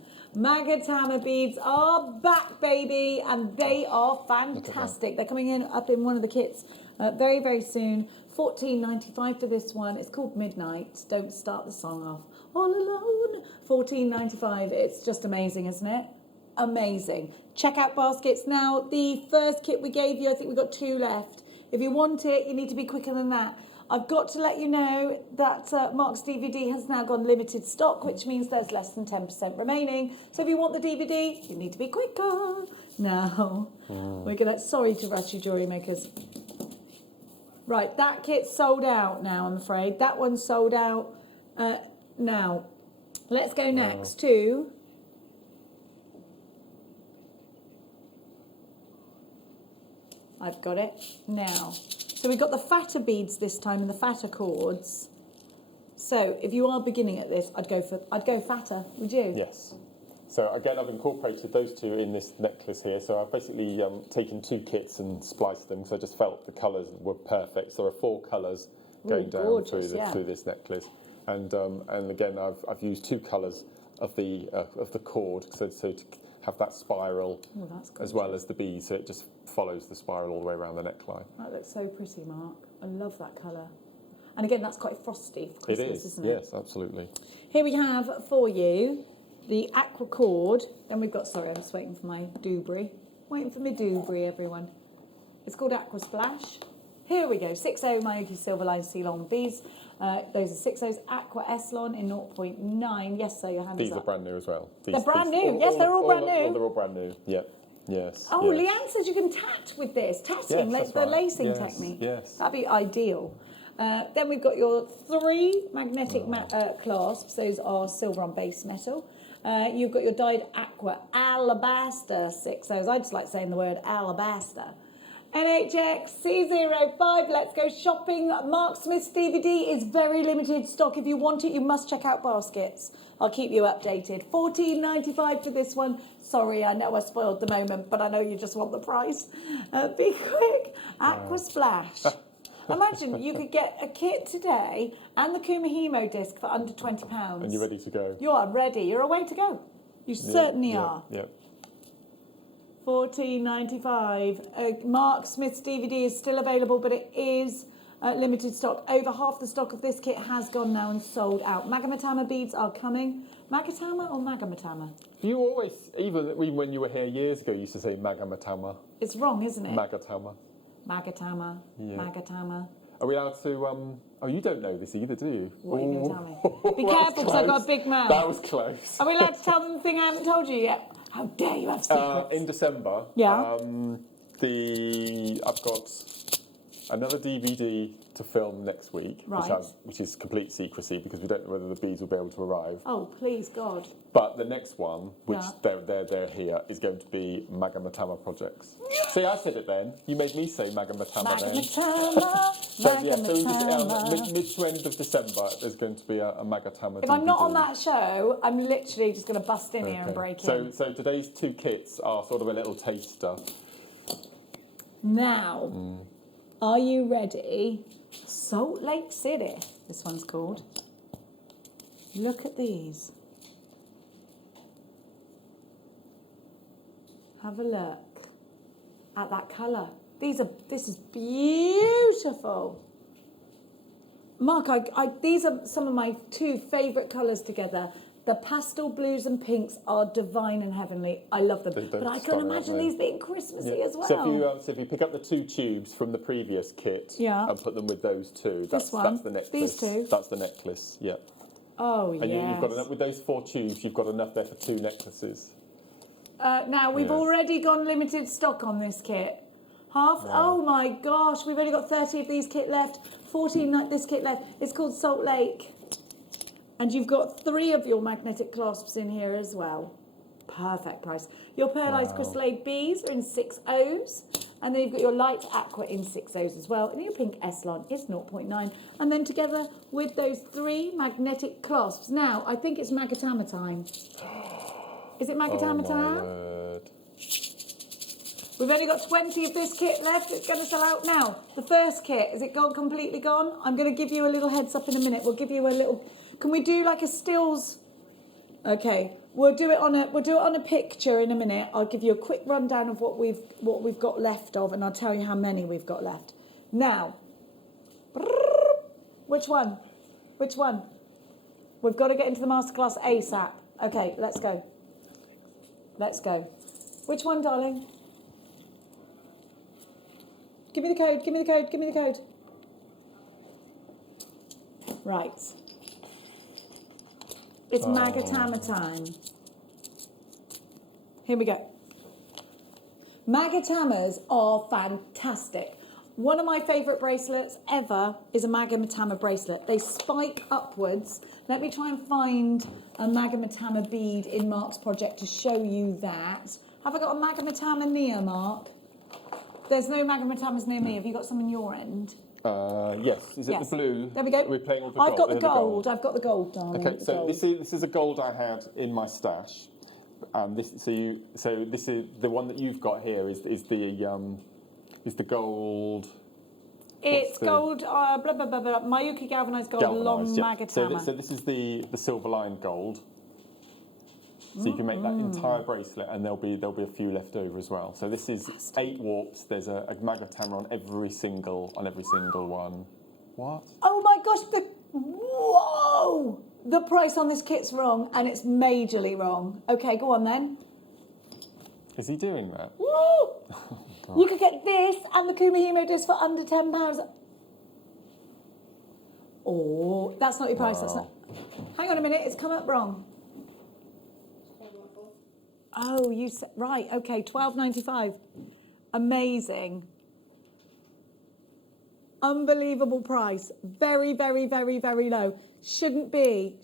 beads are back, baby, and they are fantastic. They're coming in up in one of the kits very, very soon. £14.95 for this one. It's called Midnight. Don't start the song off all alone. £14.95. It's just amazing, isn't it? Amazing. Checkout baskets now. The first kit we gave you, I think we've got 2 left. If you want it, you need to be quicker than that. I've got to let you know that Mark's DVD has now gone limited stock, which means there's less than 10% remaining. So if you want the DVD, you need to be quicker. Now, we're going to... Sorry to rush you, jewellery makers. Right, that kit's sold out now, I'm afraid. That one's sold out now. Let's go next to... I've got it now. So we've got the fatter beads this time and the fatter cords. So if you are beginning at this, I'd go fatter. Would you? Yes. So again, I've incorporated those two in this necklace here. So I've basically taken 2 kits and spliced them. So I just felt the colours were perfect. So there are 4 colours going down gorgeous, through this necklace, and again I've used 2 colours of the cord, so to have that spiral as well as the beads, so it just follows the spiral all the way around the neckline. That looks so pretty, Mark. I love that colour. And again, that's quite frosty for Christmas, isn't it? Yes, absolutely. Here we have for you the aqua cord. Then we've got, sorry, I'm just waiting for my doobry. Waiting for my doobry, everyone. It's called Aqua Splash. Here we go, 6.0 Miyuki Silver Line Ceylon beads. Those are 6.0s Aqua Eslon in 0.9. Yes, sir, your hand is These up. are brand new as well. They're brand new. Yes, they're all brand new. They're all brand new. Yep. Yes. Oh, yes. Leanne says you can tat with this. Tatting, Yes, that's the right. lacing Yes, technique. yes. That'd be ideal. Then we've got your 3 magnetic clasps. Those are silver on base metal. You've got your dyed aqua alabaster 6.0s. I just like saying the word alabaster. NHX C05, let's go shopping. Mark Smith's DVD is very limited stock. If you want it, you must check out baskets. I'll keep you updated. $14.95 for this one. Sorry, I know I spoiled the moment, but I know you just want the price. Be quick. Aqua Splash. Imagine you could get a kit today and the Kumihimo disc for under £20. And you're ready to go. You are ready. You're away to go. You certainly are. Yep. $14.95. Mark Smith's DVD is still available, but it is limited stock. Over half the stock of this kit has gone now and sold out. Magamatama beads are coming. Magatama or Magamatama? You always, even when you were here years ago, you used to say Magamatama. It's wrong, isn't it? Magatama. Magatama. Yeah. Magatama. Are we allowed to? Oh, you don't know this either, do you? What are you going to tell me? Be That was careful, because I've got a close. big mouth. That was close. Are we allowed to tell them the thing I haven't told you yet? How dare you have secrets? In December, Yeah. I've got another DVD to film next week, Right. which is complete secrecy because we don't know whether the beads will be able to arrive. Oh, please, God. But the next one, which Yeah. they're here, is going to be Magamatama projects. See, I said it then. You made me say Magamatama then. Magamatama. So yeah, so Magamatama. mid to end of December, there's going to be a Magatama. If I'm not on that show, I'm literally just going to bust in here and Okay. break in. So today's 2 kits are sort of a little taster. Now, are you ready? Salt Lake City, this one's called. Look at these. Have a look at that colour. This is beautiful. Mark, these are some of my 2 favourite colours together. The pastel blues and pinks are divine and heavenly. I love them. They're But I can stunning, imagine aren't they? these being Christmassy as well. So if you pick up the 2 tubes from the previous kit and put them with those 2, that's the necklace. These 2? That's the necklace. Yeah. Oh, And yes. you've got enough with those 4 tubes. You've got enough there for 2 necklaces. Now, we've already gone limited stock on this kit. Oh my gosh, we've only got 30 of these kit left, 14 this kit left. It's called Salt Lake. And you've got 3 of your magnetic clasps in here as well. Perfect price. Your pearlized crystallade bees are in 6.0s. And then you've got your light aqua in 6.0s as well. And your pink Eslon is 0.9. And then together with those 3 magnetic clasps. Now, I think it's Magatama time. Is it Magatama time? Word. We've only got 20 of this kit left. It's going to sell out now. The first kit, is it gone completely gone? I'm going to give you a little heads up in a minute. We'll give you a little. Can we do like a stills? Okay, we'll do it on a picture in a minute. I'll give you a quick rundown of what we've got left of, and I'll tell you how many we've got left. Now, which one? Which one? We've got to get into the masterclass ASAP. Okay, let's go. Let's go. Which one, darling? Give me the code, give me the code, give me the code. Right. It's Magatama time. Here we go. Magatamas are fantastic. One of my favourite bracelets ever is a Magamatama bracelet. They spike upwards. Let me try and find a Magamatama bead in Mark's project to show you that. Have I got a Magamatama near, Mark? There's no Magamatamas near me. Have you got some in your end? Yes. Is it the blue? There we go. We're playing with the I've gold. got the gold. I've got the gold, darling. Okay, so this is a gold I had in my stash. this, so this is the one that you've got here is the gold. It's gold, blah, blah, blah, blah, Mayuki galvanized gold, long magatama. So this is the silver line gold. So you can make that entire bracelet, and there'll be a few left over as well. So this is 8 warps. There's a magatama on every single one. What? Oh my gosh! Whoa! The price on this kit's wrong, and it's majorly wrong. Okay, go on then. Is he doing that? Woo! You could get this and the Kumihimo disc for under £10. Oh, that's not your price. That's not. Hang on a minute. It's come up wrong. Oh, you said right. Okay, £12.95. Amazing. Unbelievable price. Very, very, very, very low. Shouldn't be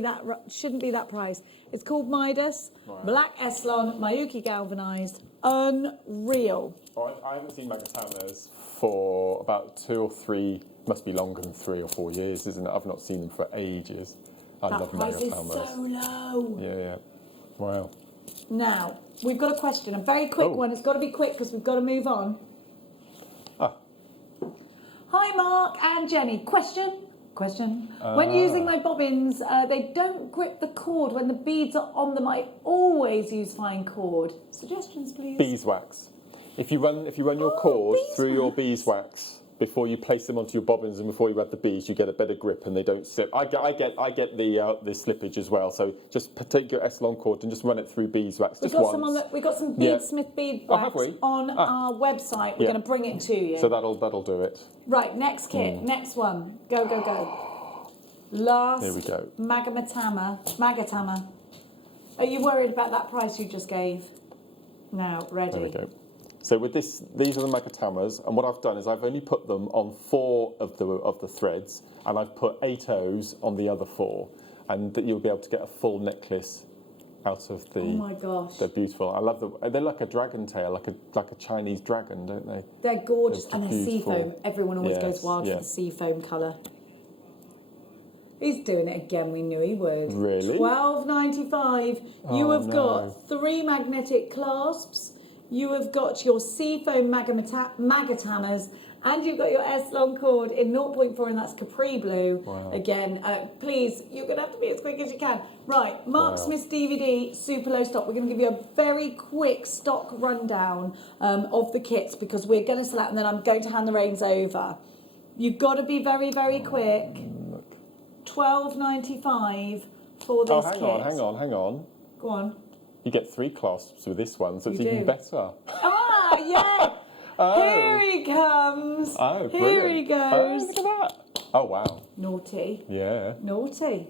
that price. It's called Midas, Black Eslon, Mayuki galvanized. Unreal. Oh, I haven't seen magatamas for about 2 or 3. Must be longer than 3 or 4 years, isn't it? I've not seen them for ages. I love price is magatamas. so low. Yeah. Wow. Now we've got a question, a very quick one. It's got to be quick because we've got to move on. Hi, Mark and Jenny. Question. When using my bobbins, they don't grip the cord when the beads are on them. I always use fine cord. Suggestions, please. Beeswax. If you run your cord through your beeswax before you place them onto your bobbins and before you add the beads, you get a better grip and they don't slip. I get the slippage as well. So just take your Eslon cord and just run it through beeswax. We've got some Beadsmith beadwax on our website. We're going to bring it to you. So that'll do it. Right, next kit, next one. Go. Last. Here we go. Magatama. Are you worried about that price you just gave? Now, ready. There we go. So with this, these are the magatamas, and what I've done is I've only put them on 4 of the threads, and I've put 8 O's on the other 4, and that you'll be able to get a full necklace out of the. Oh my gosh! They're beautiful. I love them. They're like a dragon tail, like a Chinese dragon, don't they? They're gorgeous, and they're beautiful. Seafoam. Everyone always goes wild for the seafoam colour. He's doing it again. We knew he would. Really? £12.95. You have got 3 magnetic clasps. You have got your seafoam magatamas, and you've got your Eslon cord in 0.4, and that's Capri Blue. Wow. Again, please, you're going to have to be as quick as you can. Right, Mark Smith's DVD, super low stock. We're going to give you a very quick stock rundown of the kits because we're going to sell out, and then I'm going to hand the reins over. You've got to be very, very quick. £12.95 for this kit. Hang on. Go on. You get 3 clasps with this one, so it's even better. Ah, yeah. Here he comes. Oh, Here brilliant. he goes. Oh, look at that. Oh, wow. Naughty. Yeah. Naughty.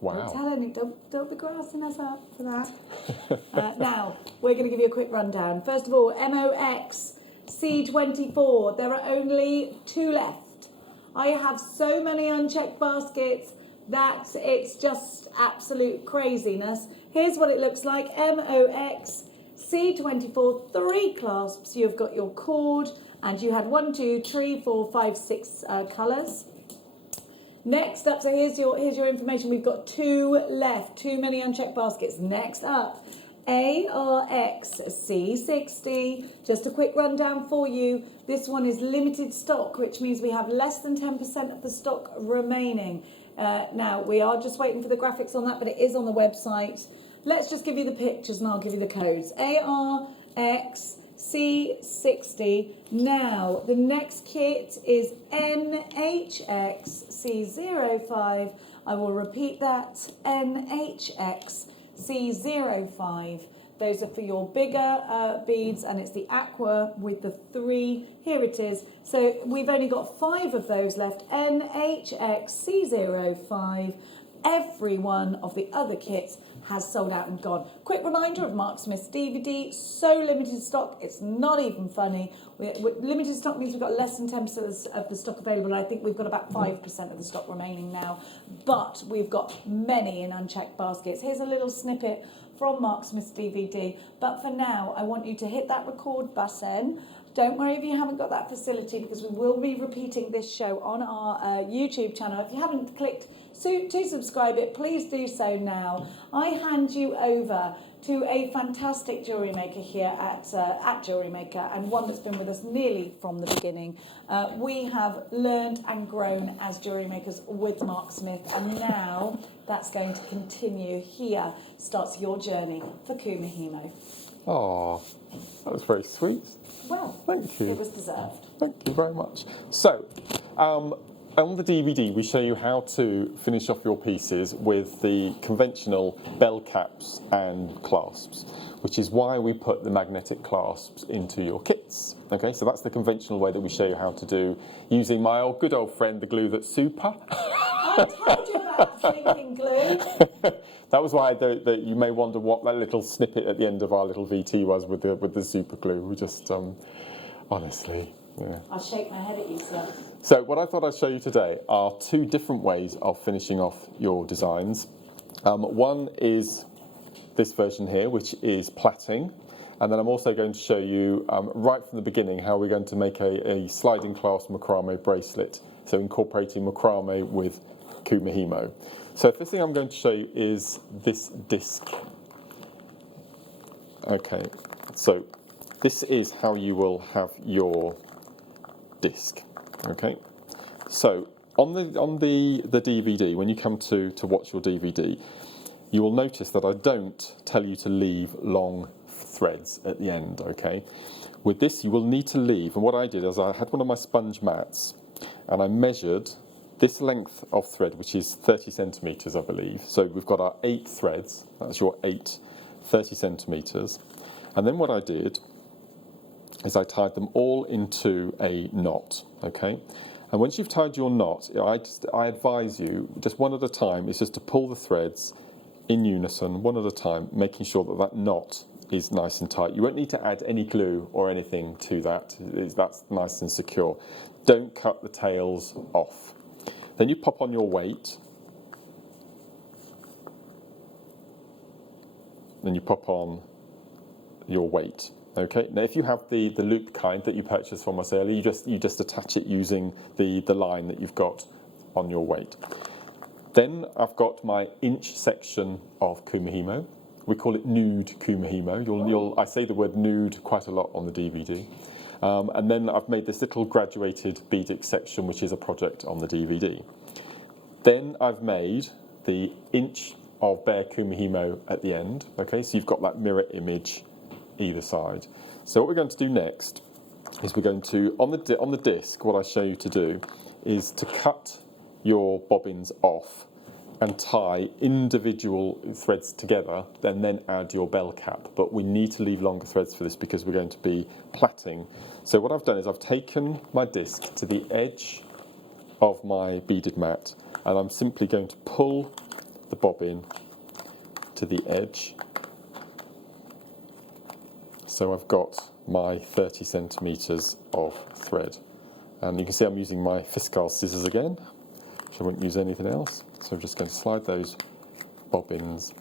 Wow. Don't tell any. Don't be grassing us up for that. Now we're going to give you a quick rundown. First of all, MOX C24. There are only 2 left. I have so many unchecked baskets that it's just absolute craziness. Here's what it looks like. MOX C24, 3 clasps. You've got your cord, and you had 1, 2, 3, 4, 5, 6 colours. Next up, so here's your information. We've got 2 left. Too many unchecked baskets. Next up, ARX C60. Just a quick rundown for you. This one is limited stock, which means we have less than 10% of the stock remaining. Now, we are just waiting for the graphics on that, but it is on the website. Let's just give you the pictures and I'll give you the codes. ARX C60. Now, the next kit is NHX C05. I will repeat that. NHX C05. Those are for your bigger beads, and it's the aqua with the 3. Here it is. So we've only got 5 of those left. NHX C05. Every one of the other kits has sold out and gone. Quick reminder of Mark Smith's DVD. So limited stock, it's not even funny. Limited stock means we've got less than 10% of the stock available. I think we've got about 5% of the stock remaining now. But we've got many in unchecked baskets. Here's a little snippet from Mark Smith's DVD. But for now, I want you to hit that record button, Don't worry if you haven't got that facility, because we will be repeating this show on our YouTube channel. If you haven't clicked to subscribe it, please do so now. I hand you over to a fantastic jewellery maker here at Jewellery Maker, and one that's been with us nearly from the beginning. We have learned and grown as jewellery makers with Mark Smith, and now that's going to continue. Here starts your journey for Kumihimo. Oh, that was very sweet. Well, Thank you. it was deserved. Thank you very much. So, on the DVD, we show you how to finish off your pieces with the conventional bell caps and clasps, which is why we put the magnetic clasps into your kits. Okay, so that's the conventional way that we show you how to do, using my good old friend, the glue that's super. I told you about blinking glue. That was why you may wonder what that little snippet at the end of our little VT was with the super glue. We just, honestly, yeah. I'll shake my head at you, sir. So what I thought I'd show you today are two different ways of finishing off your designs. One is this version here, which is plaiting. And then I'm also going to show you right from the beginning how we're going to make a sliding clasp macrame bracelet. So incorporating macrame with Kumihimo. So the first thing I'm going to show you is this disc. Okay, so this is how you will have your disc. Okay, so on the DVD, when you come to watch your DVD, you will notice that I don't tell you to leave long threads at the end. Okay, with this you will need to leave, and what I did is I had one of my sponge mats and I measured this length of thread, which is 30 centimetres, I believe. So we've got our 8 threads, that's your 30 centimetres. And then what I did is I tied them all into a knot, okay? And once you've tied your knot, I advise you, just one at a time, is just to pull the threads in unison, one at a time, making sure that that knot is nice and tight. You won't need to add any glue or anything to that. That's nice and secure. Don't cut the tails off. Then you pop on your weight. Then you pop on your weight. Okay. Now, if you have the loop kind that you purchased from us earlier, you just attach it using the line that you've got on your weight. Then I've got my inch section of Kumihimo. We call it nude Kumihimo. I say the word nude quite a lot on the DVD. And then I've made this little graduated beading section, which is a project on the DVD. Then I've made the inch of bare Kumihimo at the end. Okay, so you've got that mirror image either side. So what we're going to do next is we're going to, on the disc, what I show you to do is to cut your bobbins off and tie individual threads together, then add your bell cap. But we need to leave longer threads for this because we're going to be plaiting. So what I've done is I've taken my disc to the edge of my beaded mat, and I'm simply going to pull the bobbin to the edge. So I've got my 30 centimetres of thread. And you can see I'm using my Fiscal scissors again, which I won't use anything else. So I'm just going to slide those bobbins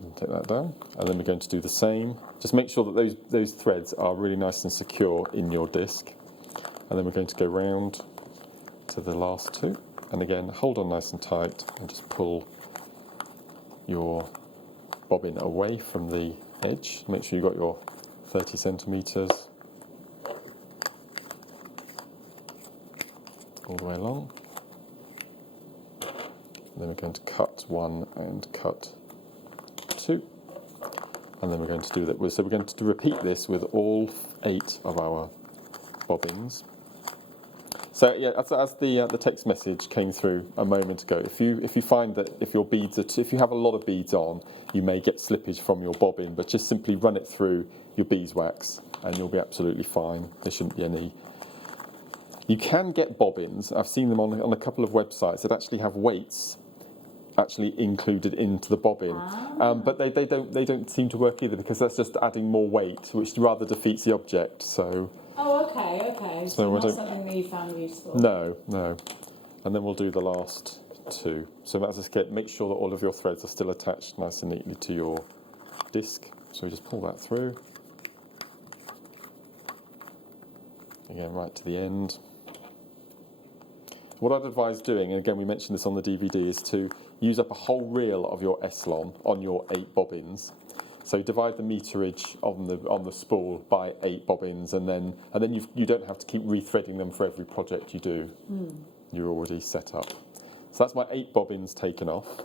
and take that down. And then we're going to do the same. Just make sure that those threads are really nice and secure in your disc. And then we're going to go round to the last two. And again, hold on nice and tight and just pull your bobbin away from the edge. Make sure you've got your 30 centimetres all the way along. And then we're going to cut one and cut two. And then we're going to do that. So we're going to repeat this with all 8 of our bobbins. So yeah, as the text message came through a moment ago, if you find that if your beads if you have a lot of beads on, you may get slippage from your bobbin, but just simply run it through your beeswax and you'll be absolutely fine. There shouldn't be any. You can get bobbins. I've seen them on a couple of websites that actually have weights actually included into the bobbin, but they don't seem to work either because that's just adding more weight, which rather defeats the object. So. Oh, okay. So not something that you found useful. No. And then we'll do the last 2. So that's just make sure that all of your threads are still attached nice and neatly to your disc. So we just pull that through. again right to the end. What I'd advise doing, and again we mentioned this on the DVD, is to use up a whole reel of your Eslon on your 8 bobbins. So divide the meterage on the spool by 8 bobbins, and then you don't have to keep rethreading them for every project you do. You're already set up. So that's my 8 bobbins taken off,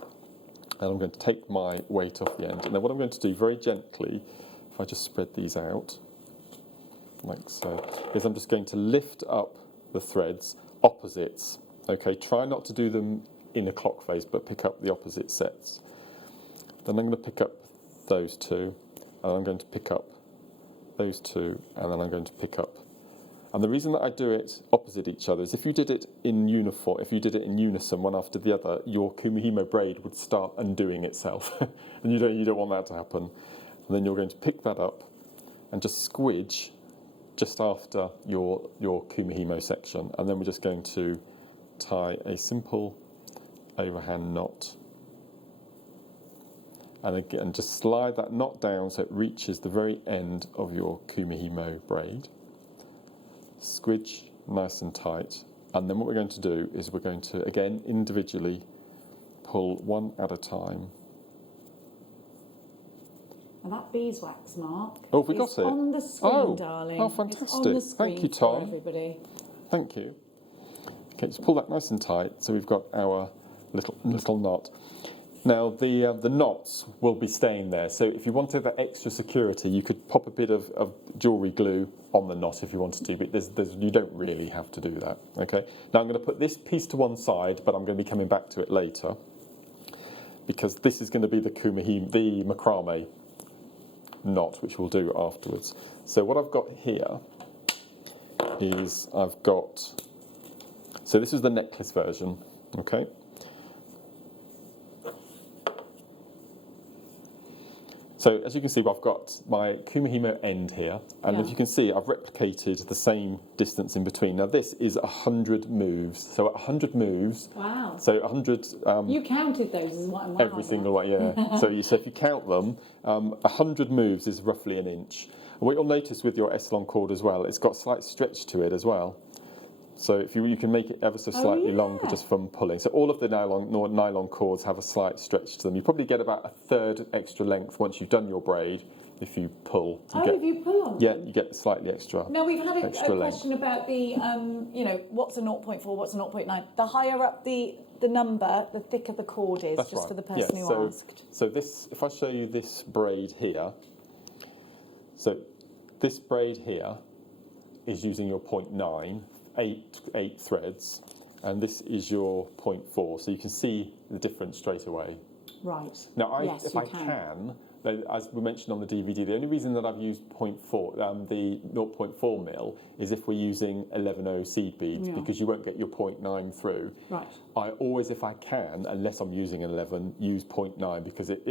and I'm going to take my weight off the end. And then what I'm going to do very gently, if I just spread these out like so, is I'm just going to lift up the threads opposites. Okay, try not to do them in a clock face, but pick up the opposite sets. Then I'm going to pick up those 2, and I'm going to pick up those 2, and then I'm going to pick up. And the reason that I do it opposite each other is if you did it in uniform, if you did it in unison, one after the other, your Kumihimo braid would start undoing itself, and you don't want that to happen. And then you're going to pick that up and just squidge just after your Kumihimo section, and then we're just going to tie a simple overhand knot. And again, just slide that knot down so it reaches the very end of your Kumihimo braid. Squidge nice and tight. And then what we're going to do is we're going to, again, individually pull one at a time. And that beeswax, Mark, Oh, we got it. on the screen, darling. Oh, It's fantastic. on the screen Thank you, for Tom. everybody. Thank you. Okay, just pull that nice and tight. So we've got our little knot. Now the knots will be staying there. So if you wanted that extra security, you could pop a bit of jewellery glue on the knot if you wanted to, but you don't really have to do that. Okay. Now I'm going to put this piece to one side, but I'm going to be coming back to it later because this is going to be the macrame knot, which we'll do afterwards. So what I've got here is so this is the necklace version, okay? So as you can see, I've got my Kumihimo end here, and as you can see, I've replicated the same distance in between. Now this is 100 moves, so at 100 moves, Wow. so 100... you counted those as what I'm every single one, yeah. so if you count them, 100 moves is roughly an inch. And what you'll notice with your Eslon cord as well, it's got slight stretch to it as well. So if you can make it ever so slightly longer just from pulling. So all of the nylon cords have a slight stretch to them. You probably get about a third extra length once you've done your braid if you pull. If you pull on Yeah, them? you get slightly extra. Now we've had a extra length. question about the, what's a 0.4, what's a 0.9. The higher up the number, the thicker the cord is, That's just right. for the person who asked. So this, if I show you this braid here, so this braid here is using your 0.9, 8 threads, and this is your 0.4, so you can see the difference straight away. Right. Now, Yes, if I can, as we mentioned on the DVD, the only reason that I've used 0.4, the 0.4 mil, is if we're using 11.0 seed beads, because you won't get your 0.9 through. Right. I always, if I can, unless I'm using an 11, use 0.9 because it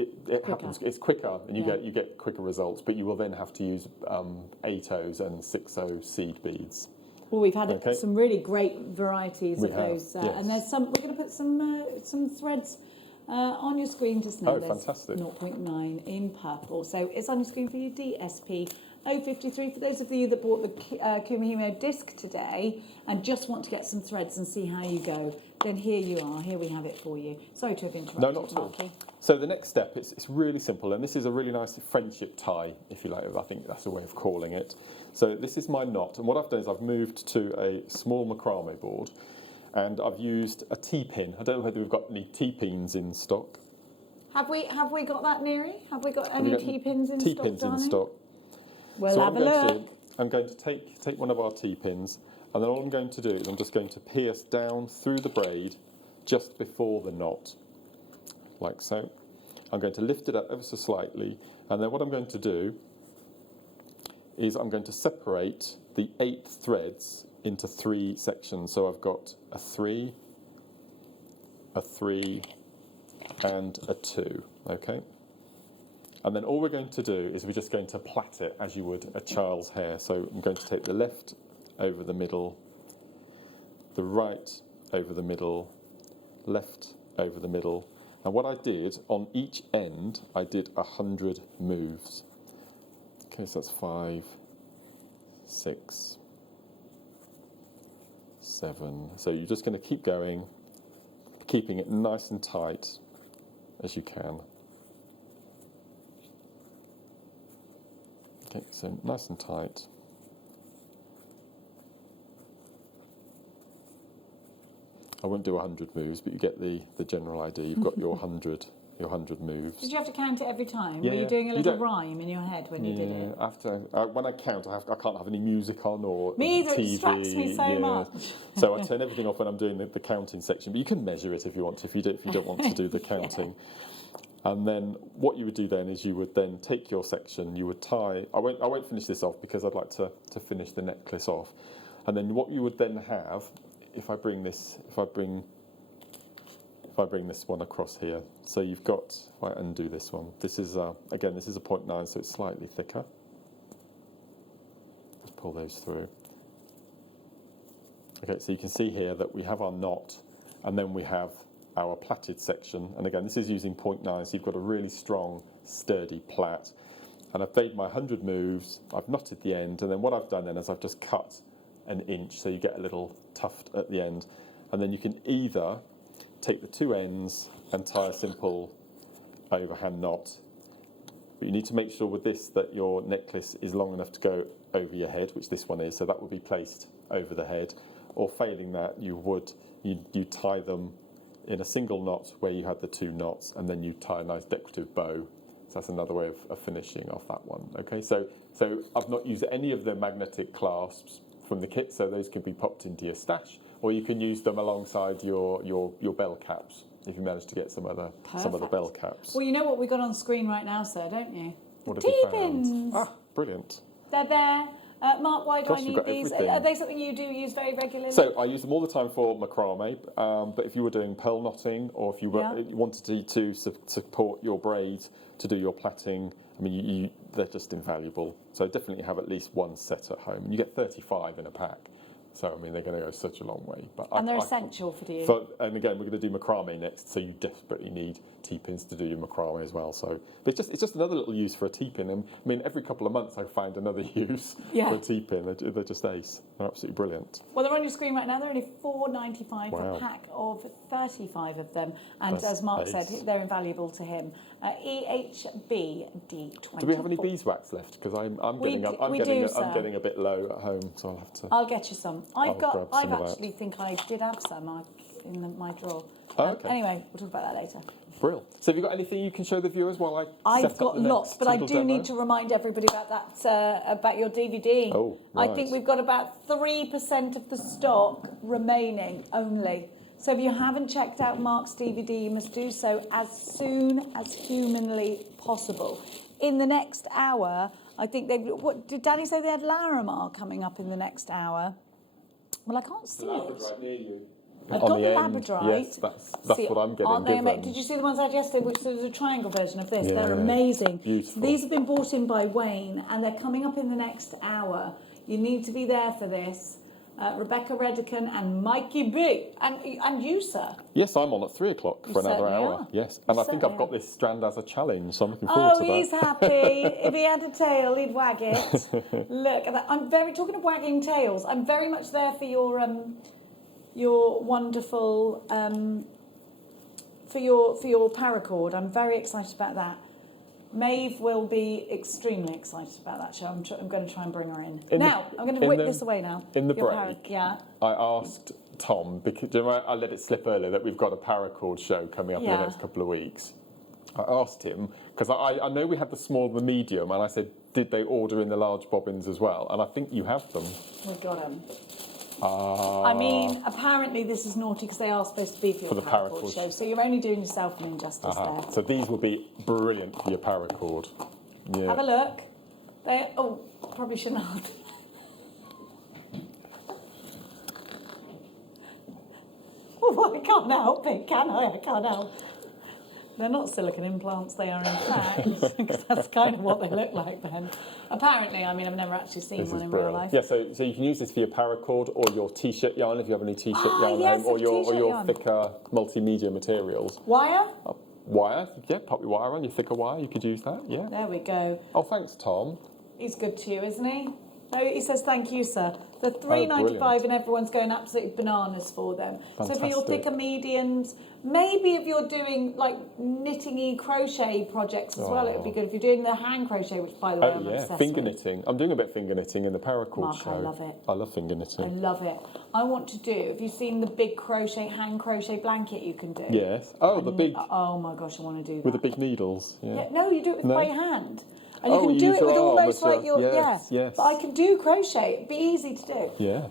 happens. It's quicker, and you get quicker results. But you will then have to use 8.0s and 6.0 seed beads. Well, we've had some really great varieties of those, yes. and there's some. We're going to put some threads on your screen just now. Oh, There's fantastic! 0.9 in purple, so it's on your screen for you. DSP 053. For those of you that bought the Kumihimo disc today and just want to get some threads and see how you go, then here you are. Here we have it for you. Sorry to have interrupted. No, not at all. Marky. So the next step, it's really simple, and this is a really nice friendship tie, if you like. I think that's a way of calling it. So this is my knot, and what I've done is I've moved to a small macrame board, and I've used a T-pin. I don't know whether we've got any T-pins in stock. Have we got that, Neri? Have we got any T-pins in stock, T-pins in darling? stock. We'll So have a what I'm look. going to do, I'm going to take one of our T-pins, and then all I'm going to do is I'm just going to pierce down through the braid just before the knot, like so. I'm going to lift it up ever so slightly, and then what I'm going to do is I'm going to separate the 8 threads into 3 sections. So I've got a 3, a 3, and a 2, okay? And then all we're going to do is we're just going to plait it as you would a child's hair. So I'm going to take the left over the middle, the right over the middle, left over the middle. And what I did on each end, I did 100 moves. Okay, so that's 5, 6, 7. So you're just going to keep going, keeping it nice and tight as you can. Okay, so nice and tight. I won't do 100 moves, but you get the general idea. You've got your 100 moves. Did you have to count it every time? Yeah, Were you doing a you little don't- rhyme in your head when you did it? After when I count, I can't have any music on or Me either, it TV. distracts me so much. So I turn everything off when I'm doing the counting section. But you can measure it if you want to. If you don't want to do the counting. And then what you would do then is you would then take your section. You would tie. I won't finish this off because I'd like to finish the necklace off. And then what you would then have, if I bring this one across here, so you've got, if I undo this one, this is again, this is a 0.9, so it's slightly thicker. Let's pull those through. Okay, so you can see here that we have our knot, and then we have our plaited section, and again, this is using 0.9, so you've got a really strong, sturdy plait. And I've made my 100 moves, I've knotted the end, and then what I've done then is I've just cut an inch, so you get a little tuft at the end, and then you can either take the two ends and tie a simple overhand knot. But you need to make sure with this that your necklace is long enough to go over your head, which this one is, so that will be placed over the head. Or failing that, you tie them in a single knot where you had the two knots, and then you tie a nice decorative bow. So that's another way of finishing off that one. Okay, so I've not used any of the magnetic clasps from the kit, so those can be popped into your stash, or you can use them alongside your bell caps if you manage to get some other bell caps. Well, you know what we got on screen right now, sir, don't you? What have The you found? T-pins. Ah, brilliant. They're there. Mark, why do Gosh, I you've need got these? everything. Are they something you do use very regularly? So I use them all the time for macrame, but if you were doing pearl knotting, or if you wanted to support your braids to do your plaiting, I mean, they're just invaluable. So definitely have at least one set at home, and you get 35 in a pack. So I mean, they're going to go such a long way. But and they're essential for you. And again, we're going to do macrame next, so you desperately need T-pins to do your macrame as well. So, but it's just another little use for a T-pin. And I mean, every couple of months I find another use for a T-pin. They're just ace. They're absolutely brilliant. Well, they're on your screen right now. They're only $4.95 for Wow. a pack of 35 of them. And That's as Mark ace. said, they're invaluable to him. EHBD20. Do we have any beeswax left? Because I'm getting a bit low at home, so I'll have to. I'll get you some. I'll grab I some of that. actually think I did have some in my drawer. Oh, okay. Anyway, we'll talk about that later. Brill. So have you got anything you can show the viewers while I've set up got the lots, next but I little do demo? need to remind everybody about that, about your DVD. Oh, I right. think we've got about 3% of the stock remaining only. So if you haven't checked out Mark's DVD, you must do so as soon as humanly possible. In the next hour, I think what did Danny say? They had Larimar coming up in the next hour. Well, I can't see it. Labradorite near you. I've On got the the end, Labradorite. yes, that's See, what I'm getting aren't they given. Did you see the ones I had yesterday, which was a triangle version of this? Yeah, They're amazing. beautiful. These have been brought in by Wayne, and they're coming up in the next hour. You need to be there for this. Rebecca Redican and Mikey B. And you, sir. Yes, I'm on at 3 o'clock for another certainly hour. are. Yes, and You I think certainly I've got are. this strand as a challenge, so I'm looking forward to that. Oh, he's happy. If he had a tail, he'd wag it. Look at that. Talking of wagging tails, I'm very much there for your wonderful for your paracord. I'm very excited about that. Maeve will be extremely excited about that show. I'm going to try and bring her in. I'm going to whip this away now. In the Your break, yeah. I asked Tom, because do you know, I let it slip earlier that we've got a paracord show coming up in the Yeah. next couple of weeks. I asked him, because I know we had the small and the medium, and I said, did they order in the large bobbins as well? And I think you have them. We got them. I mean, apparently this is naughty because they are supposed to be for your the paracord paracord. show, so you're only doing yourself an injustice there. So these will be brilliant for your paracord. Yeah. Have a look. Probably shouldn't have. Oh, I can't help it, can I? I can't help. They're not silicone implants, they are in fact, because that's kind of what they look like then. Apparently, I mean, I've never actually seen This one is in real brilliant. life. Yeah, so you can use this for your paracord or your t-shirt yarn if you have any t-shirt yarn yes, at home, or of your t-shirt yarn. thicker multimedia materials. Wire? Wire, yeah, pop your wire on, your thicker wire, you could use that, yeah. There we go. Oh, thanks, Tom. He's good to you, isn't he? No, he says thank you, sir. The $3.95 and everyone's going absolutely bananas for them. So for your Fantastic. thicker mediums, maybe if you're doing like knitting-y crochet projects as well, it would be good. If you're doing the hand crochet, which by the way I'm obsessed finger with. knitting. I'm doing a bit of finger knitting in the paracord Mark, show. I love it. I love finger I knitting. love it. I want to do, have you seen the big hand crochet blanket you can do? Yes. Oh, the big Oh my gosh, I want to do that. with the big needles. Yeah. Yeah, no, you do it with No? by hand. And you Oh, can you do use it your with arm almost as your- like your, yes, yeah. yes. But I can do crochet, it'd be easy to do. Yeah.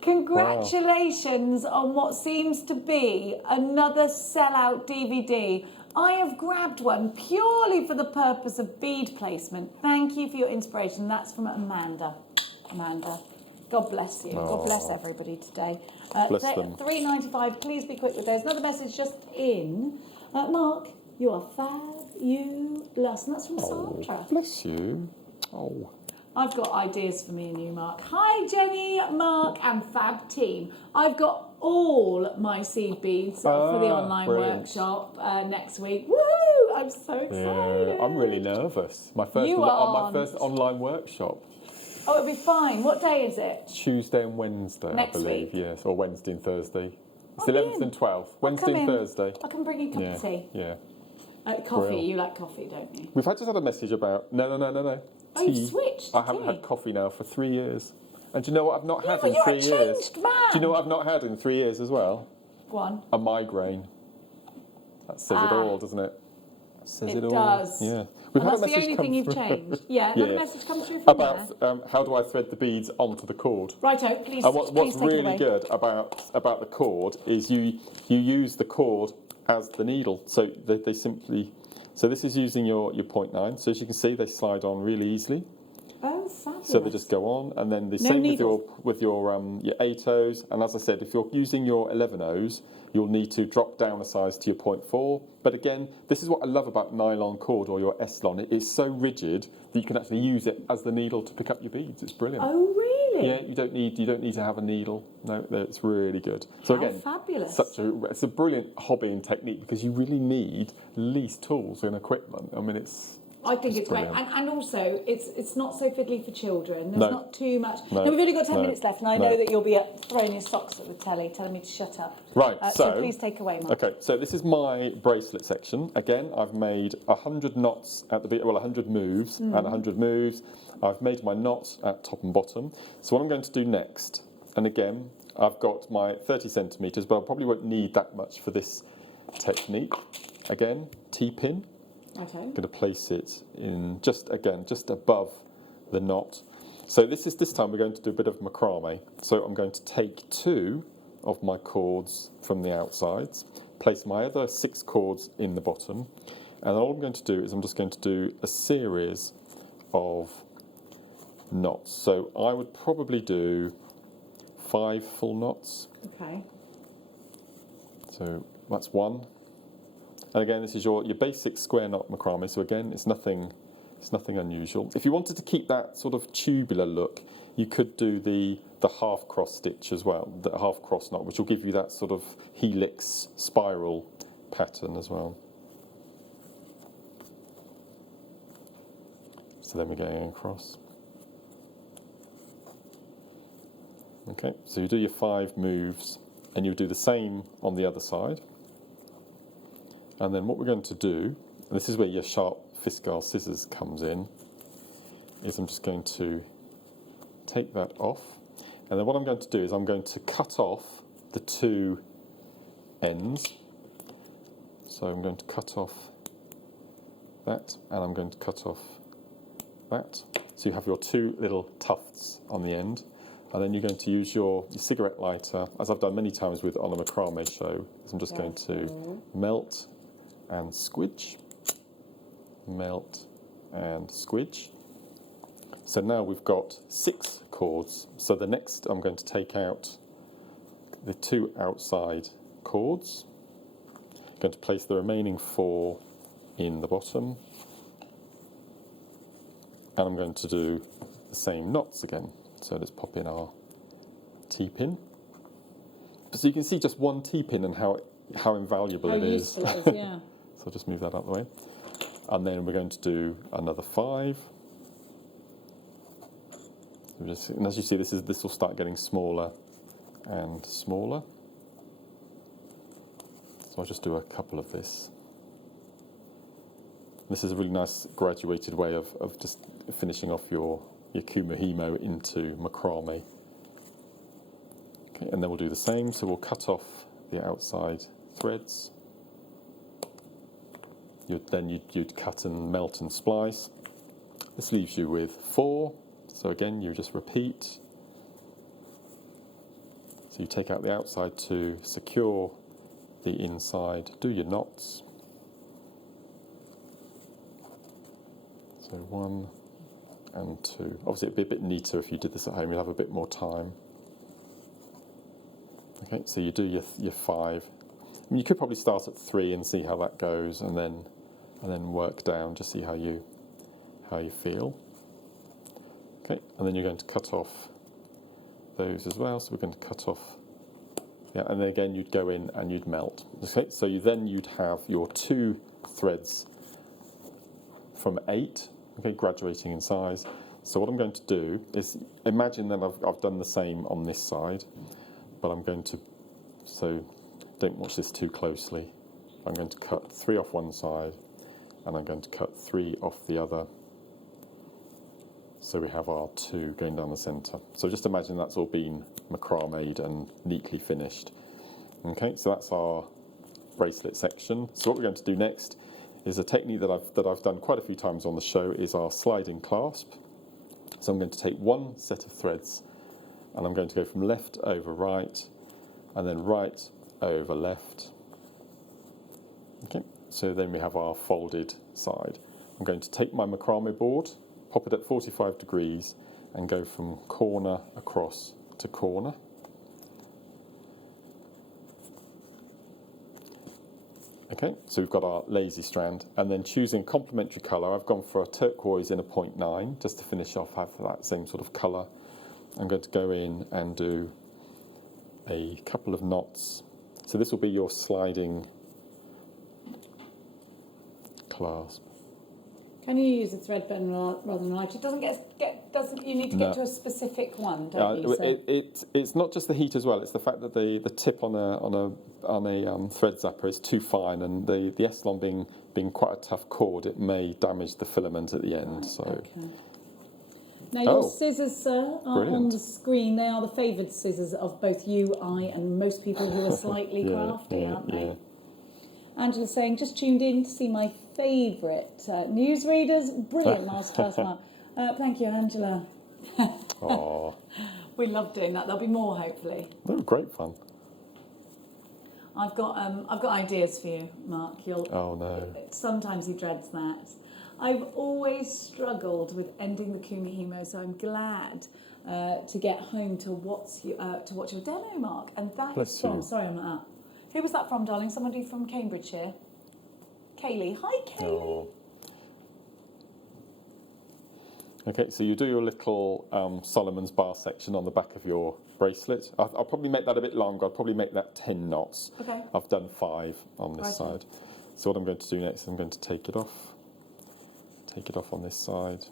Congratulations on what seems to be another sellout DVD. I have grabbed one purely for the purpose of bead placement. Thank you for your inspiration. That's from Amanda. Amanda, God bless you. God bless everybody today. Bless them. $3.95. Please be quick with those. Another message just in. Mark, you are fabulous. And that's from Sandra. Bless you. Oh. I've got ideas for me and you, Mark. Hi, Jenny, Mark, and Fab team. I've got all my seed beads for the online brilliant. workshop next week. Woohoo! I'm so excited. Yeah, I'm really nervous. My first You my first online workshop. Oh, it'll be fine. What day is it? Tuesday and Wednesday, Next I believe. week? Yes, or Wednesday and Thursday. It's I'll be 11th in. and 12th. I'll Wednesday come and in. Thursday. I can bring you a cup Yeah. of tea. Yeah. Coffee. Brill. You like coffee, don't you? We've just had a message about no. Oh, you've Tea. switched to I haven't tea. had coffee now for 3 years. And do you know what I've not had but in you're 3 a years? changed man. Do you know what I've not had in 3 years as well? Go on. A migraine. That says it all, doesn't it? That says It it all. does. Yeah. We've And had that's a the message only come thing you've through. changed. Yeah, another Yeah. message comes through from there. About how do I thread the beads onto the cord. Righto, please, And what's please take it really away. good about the cord is you use the cord as the needle. So they simply. So this is using your 0.9. So as you can see, they slide on really easily. Oh, fabulous. So they just go on, and then the No same needle. with your 8/0s. And as I said, if you're using your 11/0s, you'll need to drop down a size to your 0.4. But again, this is what I love about nylon cord or your Eslon. It is so rigid that you can actually use it as the needle to pick up your beads. It's brilliant. Oh, really? Yeah, you don't need to have a needle. No, it's really good. So How again, fabulous. it's a brilliant hobby and technique because you really need least tools and equipment. I mean, I think it's great, brilliant. and also it's not so fiddly for children. There's No. not too much. No. No, we've only got 10 No. minutes left, and I No. know that you'll be throwing your socks at the telly, telling me to shut up. Right, So please take away, Mark. Okay, so this is my bracelet section. Again, I've made 100 knots at the beginning, 100 moves and 100 moves. I've made my knots at top and bottom. So what I'm going to do next, and again, I've got my 30 centimetres, but I probably won't need that much for this technique. Again, T-pin. Okay. I'm going to place it in just above the knot. So this time we're going to do a bit of macrame. So I'm going to take 2 of my cords from the outsides, place my other 6 cords in the bottom, and all I'm going to do is I'm just going to do a series of knots. So I would probably do 5 full knots. Okay. So that's 1. And again, this is your basic square knot macrame. So again, it's nothing unusual. If you wanted to keep that sort of tubular look, you could do the half cross stitch as well, the half cross knot, which will give you that sort of helix spiral pattern as well. So then we're going across. Okay, so you do your 5 moves, and you do the same on the other side. And then what we're going to do, and this is where your sharp Fiskars scissors comes in, is I'm just going to take that off. And then what I'm going to do is I'm going to cut off the 2 ends. So I'm going to cut off that, and I'm going to cut off that. So you have your 2 little tufts on the end. And then you're going to use your cigarette lighter, as I've done many times on a macrame show. So I'm just going to melt and squidge, melt and squidge. So now we've got 6 cords. So the next I'm going to take out the 2 outside cords. I'm going to place the remaining 4 in the bottom. And I'm going to do the same knots again. So let's pop in our T-pin. So you can see just one T-pin and how invaluable How it is. useful it is, yeah. So I'll just move that out of the way. And then we're going to do another 5. And as you see, this will start getting smaller and smaller. So I'll just do a couple of this. This is a really nice graduated way of just finishing off your Kumihimo into macrame. Okay, and then we'll do the same. So we'll cut off the outside threads. You'd cut and melt and splice. This leaves you with 4. So again, you just repeat. So you take out the outside to secure the inside. Do your knots. So 1 and 2. Obviously, it'd be a bit neater if you did this at home. You'll have a bit more time. Okay, so you do your 5. And you could probably start at 3 and see how that goes, and then work down, just see how you feel. Okay, and then you're going to cut off those as well. So we're going to cut off, and then again you'd go in and you'd melt. Okay, so you'd have your 2 threads from 8, okay, graduating in size. So what I'm going to do is imagine that I've done the same on this side, but I'm going to, so don't watch this too closely. I'm going to cut 3 off one side, and I'm going to cut 3 off the other. So we have our 2 going down the centre. So just imagine that's all been macrameed and neatly finished. Okay, so that's our bracelet section. So what we're going to do next is a technique that I've done quite a few times on the show, is our sliding clasp. So I'm going to take one set of threads, and I'm going to go from left over right, and then right over left. Okay, so then we have our folded side. I'm going to take my macrame board, pop it at 45 degrees, and go from corner across to corner. Okay, so we've got our lazy strand, and then choosing complementary colour, I've gone for a turquoise in a 0.9, just to finish off, have that same sort of colour. I'm going to go in and do a couple of knots. So this will be your sliding clasp. Can you use a thread bend rather than a knife? It doesn't you need to get to a specific one, don't you? So. It's not just the heat as well. It's the fact that the tip on a thread zapper is too fine, and the Eslon being quite a tough cord, it may damage the filament at the end. Right, so. Okay. Now your scissors, sir, are on the screen. They are the favoured scissors of both you, I, and most people who are slightly crafty, aren't they? Yeah. Angela's saying, just tuned in to see my favourite newsreaders. Brilliant masterclass, Mark. Thank you, Angela. Aww. We love doing that. There'll be more, hopefully. They were great fun. I've got ideas for you, Mark. Oh no. Sometimes he dreads that. I've always struggled with ending the Kumihimo, so I'm glad to get home to watch your demo, Mark. And that is from. Sorry, I'm not up. Who was that from, darling? Somebody from Cambridgeshire. Kaylee. Hi, Kaylee. Oh. Okay, so you do your little Solomon's bar section on the back of your bracelet. I'll probably make that a bit longer. I'll probably make that 10 knots. Okay. I've done 5 on this side. So what I'm going to do next is I'm going to take it off. Take it off on this side,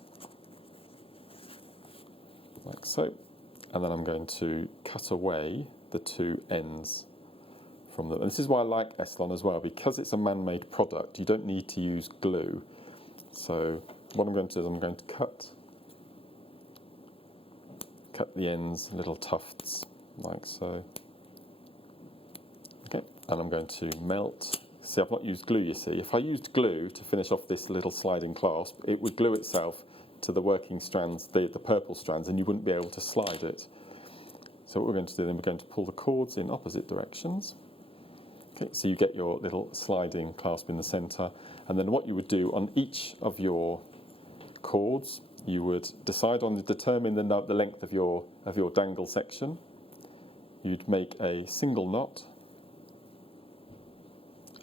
like so. And then I'm going to cut away the 2 ends from them. And this is why I like Eslon as well, because it's a man-made product. You don't need to use glue. So what I'm going to do is I'm going to cut the ends, little tufts, like so. Okay, and I'm going to melt. See, I've not used glue, you see. If I used glue to finish off this little sliding clasp, it would glue itself to the working strands, the purple strands, and you wouldn't be able to slide it. So what we're going to do then, we're going to pull the cords in opposite directions. Okay, so you get your little sliding clasp in the centre, and then what you would do on each of your cords, you would determine the length of your dangle section. You'd make a single knot,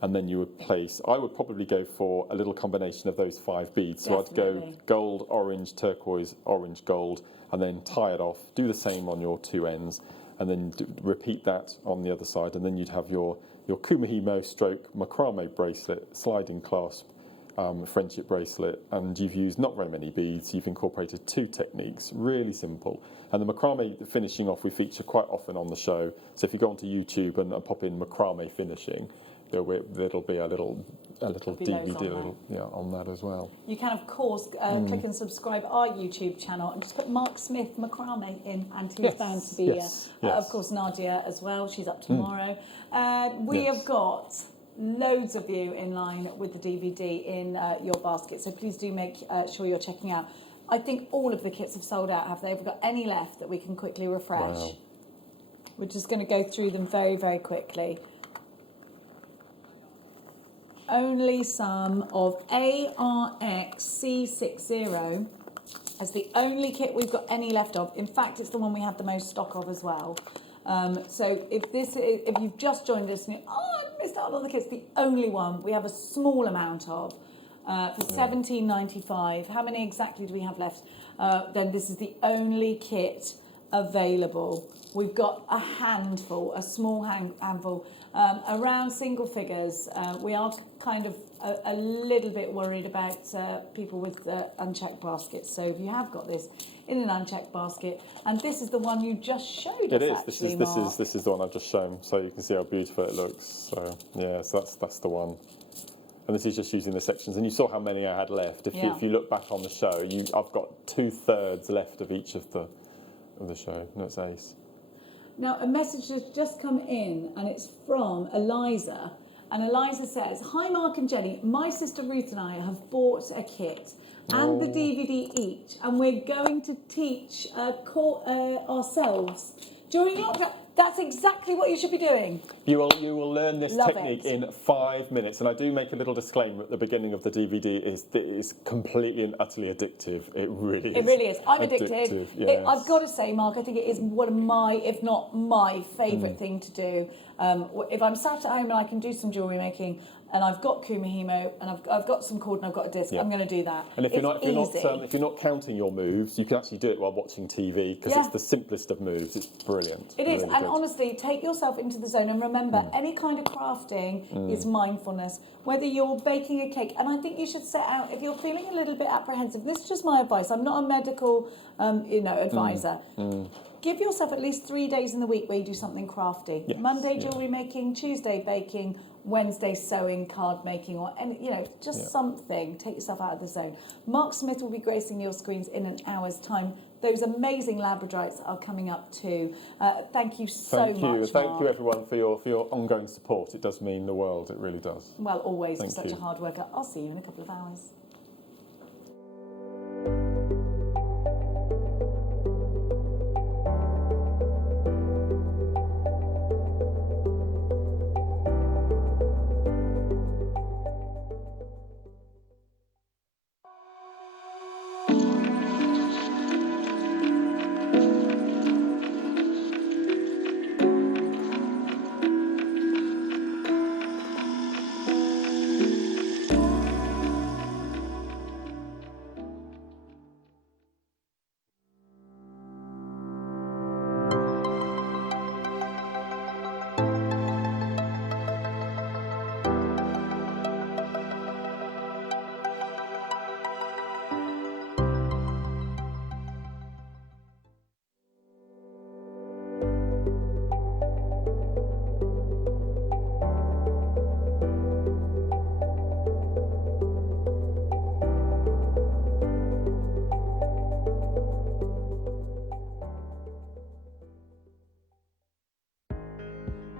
and then you would place. I would probably go for a little combination of those 5 beads. So Definitely. I'd go gold, orange, turquoise, orange, gold, and then tie it off. Do the same on your 2 ends, and then repeat that on the other side, and then you'd have your Kumihimo stroke macrame bracelet sliding clasp friendship bracelet, and you've used not very many beads. You've incorporated 2 techniques, really simple. And the macrame finishing off we feature quite often on the show. So if you go onto YouTube and pop in macrame finishing, there'll be a little DVD on that as well. You can, of course, click and subscribe our YouTube channel and just put Mark Smith macrame in, and he's bound to be, of course, Nadia as well. She's up tomorrow. We have got loads of you in line with the DVD in your basket, so please do make sure you're checking out. I think all of the kits have sold out, have they? Have we got any left that we can quickly refresh? Wow. We're just going to go through them very, very quickly. Only some of ARXC60 as the only kit we've got any left of. In fact, it's the one we have the most stock of as well. So if you've just joined us and you're, I missed out on the kits, the only one we have a small amount of for £17.95. How many exactly do we have left? Then this is the only kit available. We've got a handful, a small handful, around single figures. We are kind of a little bit worried about people with unchecked baskets. So if you have got this in an unchecked basket, and this is the one you just showed us. It is. This is the one I've just shown. So you can see how beautiful it looks. So yeah, so that's the one. And this is just using the sections. And you saw how many I had left. If you look back on the show, I've got 2/3 left of each of the show. No, it's ace. Now, a message has just come in, and it's from Eliza. And Eliza says, "Hi, Mark and Jenny. My sister Ruth and I have bought a kit and the DVD each, and we're going to teach ourselves during lockdown." That's exactly what you should be doing. You will learn this technique in 5 minutes. And I do make a little disclaimer at the beginning of the DVD: it is completely and utterly addictive. It really is. It really is. I'm addicted. Yes. I've got to say, Mark, I think it is one of my, if not my favourite thing to do. If I'm sat at home and I can do some jewellery making, and I've got Kumihimo, and I've got some cord and I've got a disc, I'm going to do that. And if you're not counting your moves, you can actually do it while watching TV, because it's the simplest of moves. It's brilliant. It is, really and good. honestly, take yourself into the zone, and remember, any kind of crafting is mindfulness. Whether you're baking a cake, and I think you should set out, if you're feeling a little bit apprehensive, this is just my advice. I'm not a medical, advisor. Give yourself at least 3 days in the week where you do something crafty. Yes, Monday jewellery making, Tuesday baking, Wednesday sewing, card making, or something. Take yourself out of the zone. Mark Smith will be gracing your screens in an hour's time. Those amazing labradorites are coming up too. Thank you so much. Thank you everyone for your ongoing support. It does mean the world. It really does. Well, always. Thank You're such you. a hard worker. I'll see you in a couple of hours.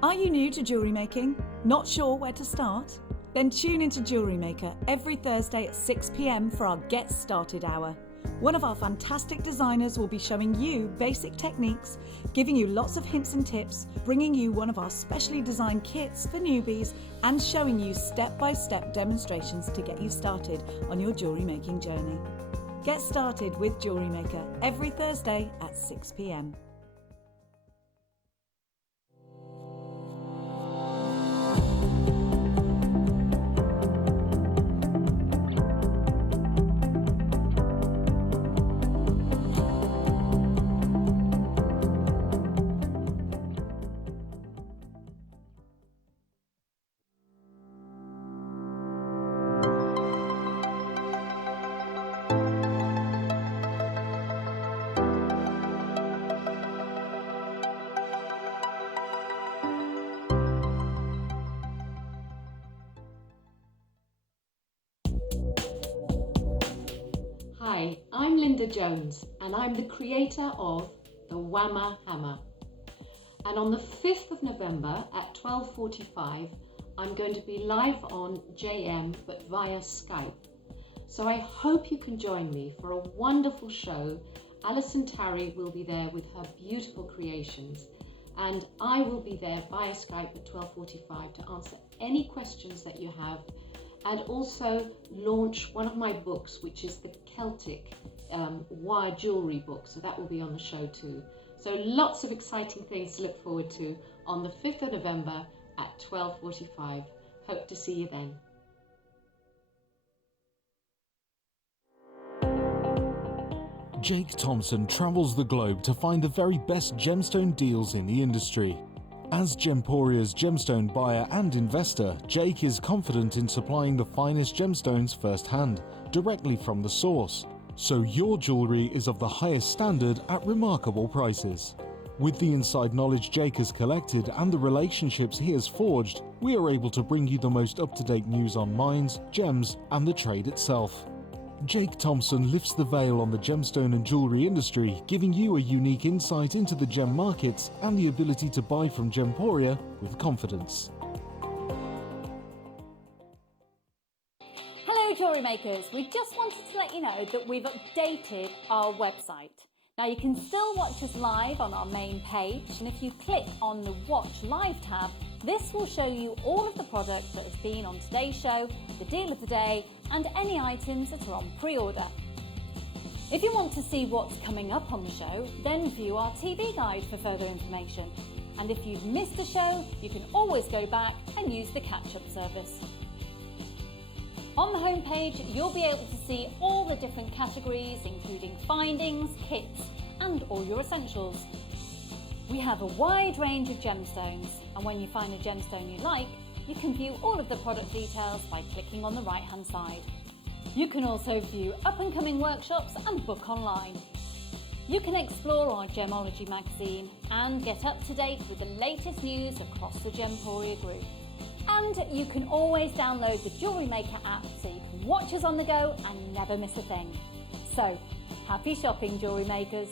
Are you new to jewellery making? Not sure where to start? Then tune into Jewellery Maker every Thursday at 6 p.m. for our Get Started Hour. One of our fantastic designers will be showing you basic techniques, giving you lots of hints and tips, bringing you one of our specially designed kits for newbies, and showing you step-by-step demonstrations to get you started on your jewellery making journey. Get started with Jewellery Maker every Thursday at 6 p.m. Hi, I'm Linda Jones and I'm the creator of the Whammer Hammer. And on the 5th of November at 12:45, I'm going to be live on JM but via Skype. So I hope you can join me for a wonderful show. Alison Tarry will be there with her beautiful creations, and I will be there via Skype at 12:45 to answer any questions that you have, and also launch one of my books, which is the Celtic wire jewellery book, so that will be on the show too. So lots of exciting things to look forward to on the 5th of November at 12:45. Hope to see you then. Jake Thompson travels the globe to find the very best gemstone deals in the industry. As Gemporia's gemstone buyer and investor, Jake is confident in supplying the finest gemstones firsthand, directly from the source. So your jewellery is of the highest standard at remarkable prices. With the inside knowledge Jake has collected and the relationships he has forged, we are able to bring you the most up-to-date news on mines, gems, and the trade itself. Jake Thompson lifts the veil on the gemstone and jewellery industry, giving you a unique insight into the gem markets and the ability to buy from Gemporia with confidence. Hello Jewellery Makers, we just wanted to let you know that we've updated our website. Now you can still watch us live on our main page, and if you click on the Watch Live tab, this will show you all of the products that have been on today's show, the deal of the day, and any items that are on pre-order. If you want to see what's coming up on the show, then view our TV guide for further information. And if you've missed a show, you can always go back and use the catch-up service. On the homepage, you'll be able to see all the different categories, including findings, kits, and all your essentials. We have a wide range of gemstones, and when you find a gemstone you like, you can view all of the product details by clicking on the right-hand side. You can also view up-and-coming workshops and book online. You can explore our Gemology magazine and get up to date with the latest news across the Gemporia group. And you can always download the Jewellery Maker app so you can watch us on the go and never miss a thing. So, happy shopping, Jewellery Makers!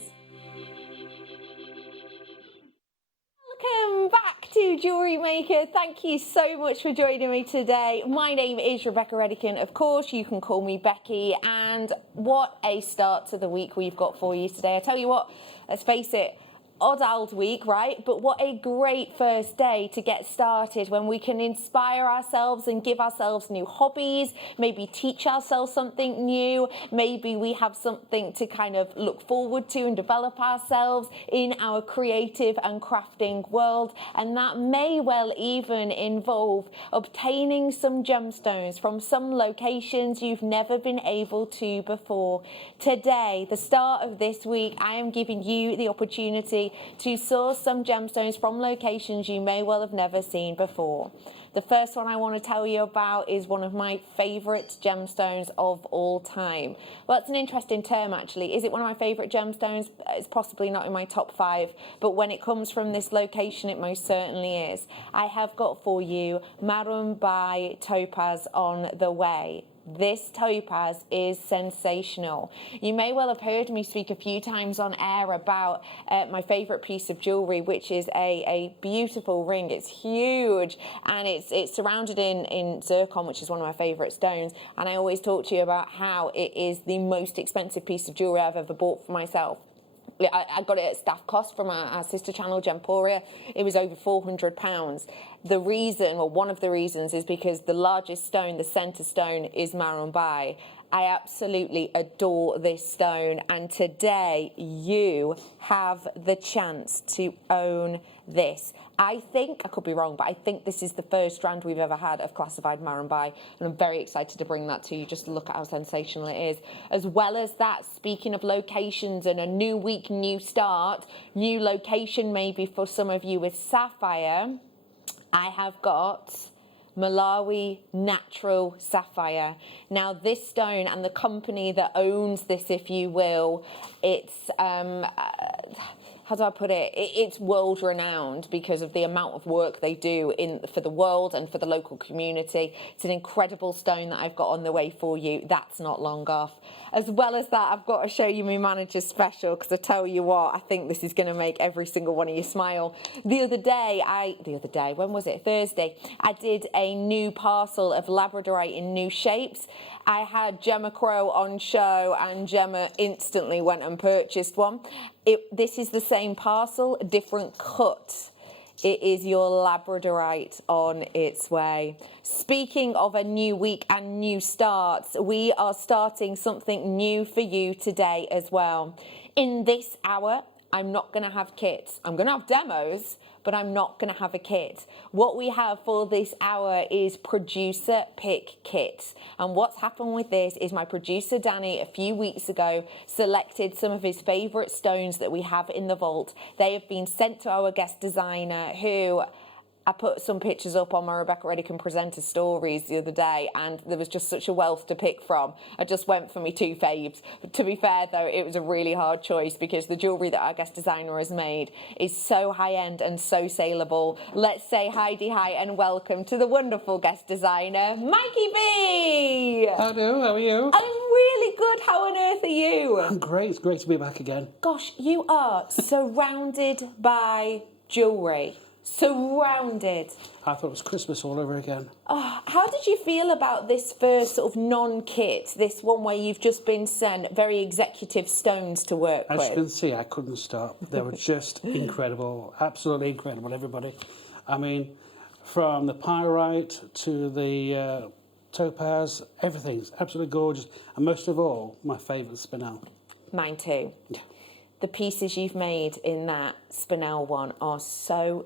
Welcome back to Jewellery Maker. Thank you so much for joining me today. My name is Rebecca Redican. Of course, you can call me Becky. And what a start to the week we've got for you today. I tell you what, let's face it, odd week, right? But what a great first day to get started when we can inspire ourselves and give ourselves new hobbies, maybe teach ourselves something new, maybe we have something to kind of look forward to and develop ourselves in our creative and crafting world. And that may well even involve obtaining some gemstones from some locations you've never been able to before. Today, the start of this week, I am giving you the opportunity to source some gemstones from locations you may well have never seen before. The first one I want to tell you about is one of my favourite gemstones of all time. Well, it's an interesting term actually. Is it one of my favourite gemstones? It's possibly not in my top 5, but when it comes from this location, it most certainly is. I have got for you Marumbai topaz on the way. This topaz is sensational. You may well have heard me speak a few times on air about my favourite piece of jewellery, which is a beautiful ring. It's huge and it's surrounded in zircon, which is one of my favourite stones. And I always talk to you about how it is the most expensive piece of jewellery I've ever bought for myself. I got it at staff cost from our sister channel, Gemporia. It was over £400. The reason, or one of the reasons, is because the largest stone, the centre stone, is Marumbai. I absolutely adore this stone, and today you have the chance to own this. I think, I could be wrong, but I think this is the first strand we've ever had of classified Marumbai, and I'm very excited to bring that to you. Just look at how sensational it is. As well as that, speaking of locations and a new week, new start, new location maybe for some of you with sapphire, I have got Malawi natural sapphire. Now this stone and the company that owns this, if you will, it's how do I put it? It's world renowned because of the amount of work they do for the world and for the local community. It's an incredible stone that I've got on the way for you. That's not long off. As well as that, I've got to show you my manager's special, because I tell you what, I think this is going to make every single one of you smile. The other day, when was it? Thursday, I did a new parcel of labradorite in new shapes. I had Gemma Crow on show and Gemma instantly went and purchased one. This is the same parcel, different cut. It is your labradorite on its way. Speaking of a new week and new starts, we are starting something new for you today as well. In this hour, I'm not going to have kits. I'm going to have demos, but I'm not going to have a kit. What we have for this hour is producer pick kits. And what's happened with this is my producer Danny a few weeks ago selected some of his favourite stones that we have in the vault. They have been sent to our guest designer, who I put some pictures up on my Rebecca Redican presenter stories the other day, and there was just such a wealth to pick from. I just went for my two faves. But to be fair though, it was a really hard choice because the jewellery that our guest designer has made is so high-end and so saleable. Let's say hi and welcome to the wonderful guest designer, Mikey B! Hello, how are you? I'm really good. How on earth are you? I'm great. It's great to be back again. Gosh, you are surrounded by jewellery. Surrounded. I thought it was Christmas all over again. Oh, how did you feel about this first sort of non-kit, this one where you've just been sent very executive stones to work As with? you can see, I couldn't stop. They were just incredible, absolutely incredible, everybody. I mean, from the pyrite to the topaz, everything's absolutely gorgeous. And most of all, my favourite spinel. Mine too. Yeah. The pieces you've made in that spinel one are so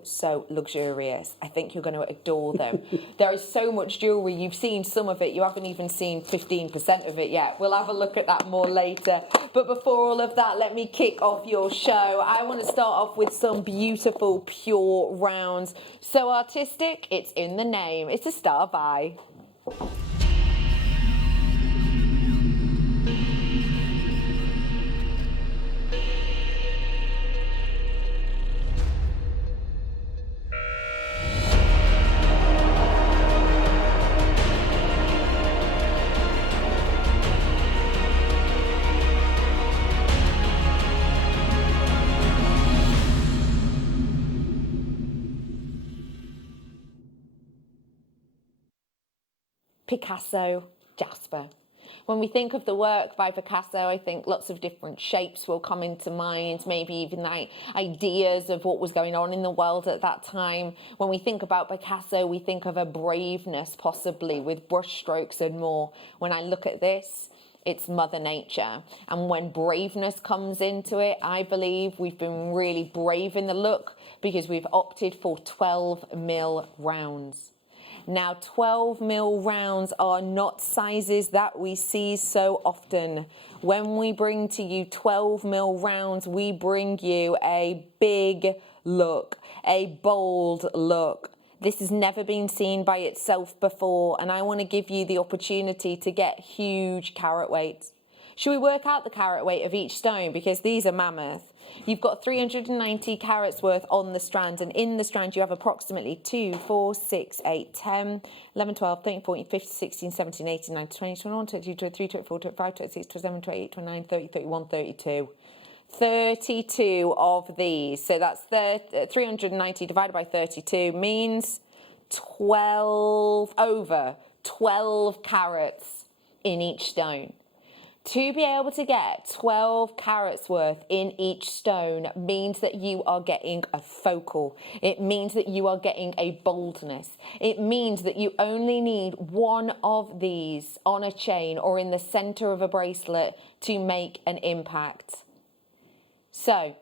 luxurious. I think you're going to adore them. There is so much jewellery. You've seen some of it. You haven't even seen 15% of it yet. We'll have a look at that more later. But before all of that, let me kick off your show. I want to start off with some beautiful, pure rounds. So artistic, it's in the name. It's a star by. Picasso, jasper. When we think of the work by Picasso, I think lots of different shapes will come into mind, maybe even ideas of what was going on in the world at that time. When we think about Picasso, we think of a braveness, possibly, with brush strokes and more. When I look at this, it's Mother Nature. And when braveness comes into it, I believe we've been really brave in the look because we've opted for 12mm rounds. Now, 12mm rounds are not sizes that we see so often. When we bring to you 12mm rounds, we bring you a big look, a bold look. This has never been seen by itself before, and I want to give you the opportunity to get huge carat weights. Should we work out the carat weight of each stone? Because these are mammoth. You've got 390 carats worth on the strand, and in the strand you have approximately 2, 4, 6, 8, 10, 11, 12, 13, 14, 15, 16, 17, 18, 19, 20, 21, 22, 23, 24, 25, 26, 27, 28, 29, 30, 31, 32. 32 of these. So that's 390 divided by 32 means over 12 carats in each stone. To be able to get 12 carats worth in each stone means that you are getting a focal. It means that you are getting a boldness. It means that you only need one of these on a chain or in the center of a bracelet to make an impact. So,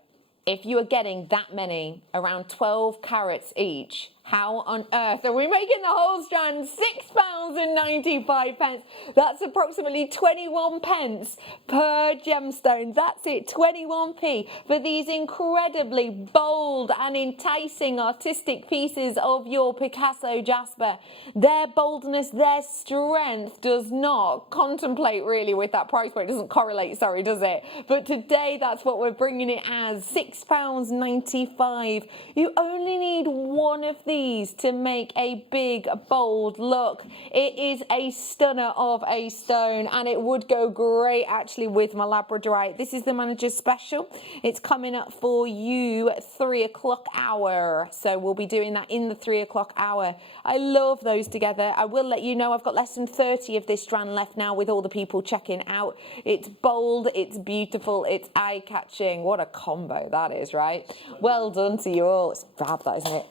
if you are getting that many, around 12 carats each, How on earth are we making the whole strand £6.95? That's approximately 21 pence per gemstone. That's it, 21p for these incredibly bold and enticing artistic pieces of your Picasso jasper. Their boldness, their strength does not contemplate really with that price point. It doesn't correlate, sorry, does it? But today that's what we're bringing it as, £6.95. You only need one of these to make a big, bold look. It is a stunner of a stone, and it would go great actually with my labradorite. This is the manager's special. It's coming up for you 3 o'clock hour. So we'll be doing that in the 3 o'clock hour. I love those together. I will let you know I've got less than 30 of this strand left now with all the people checking out. It's bold, it's beautiful, it's eye-catching. What a combo that is, right? Well done to you all. It's fab, that, isn't it?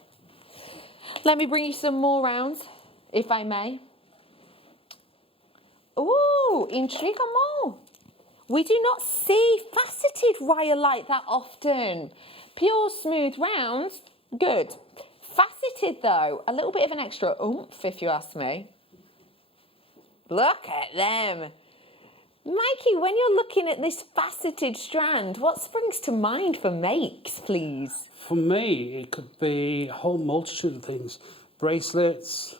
Let me bring you some more rounds, if I may. Ooh, intriguement. We do not see faceted rhyolite that often. Pure smooth rounds, good. Faceted though, a little bit of an extra oomph if you ask me. Look at them. Mikey, when you're looking at this faceted strand, what springs to mind for makes, please? For me, it could be a whole multitude of things. Bracelets,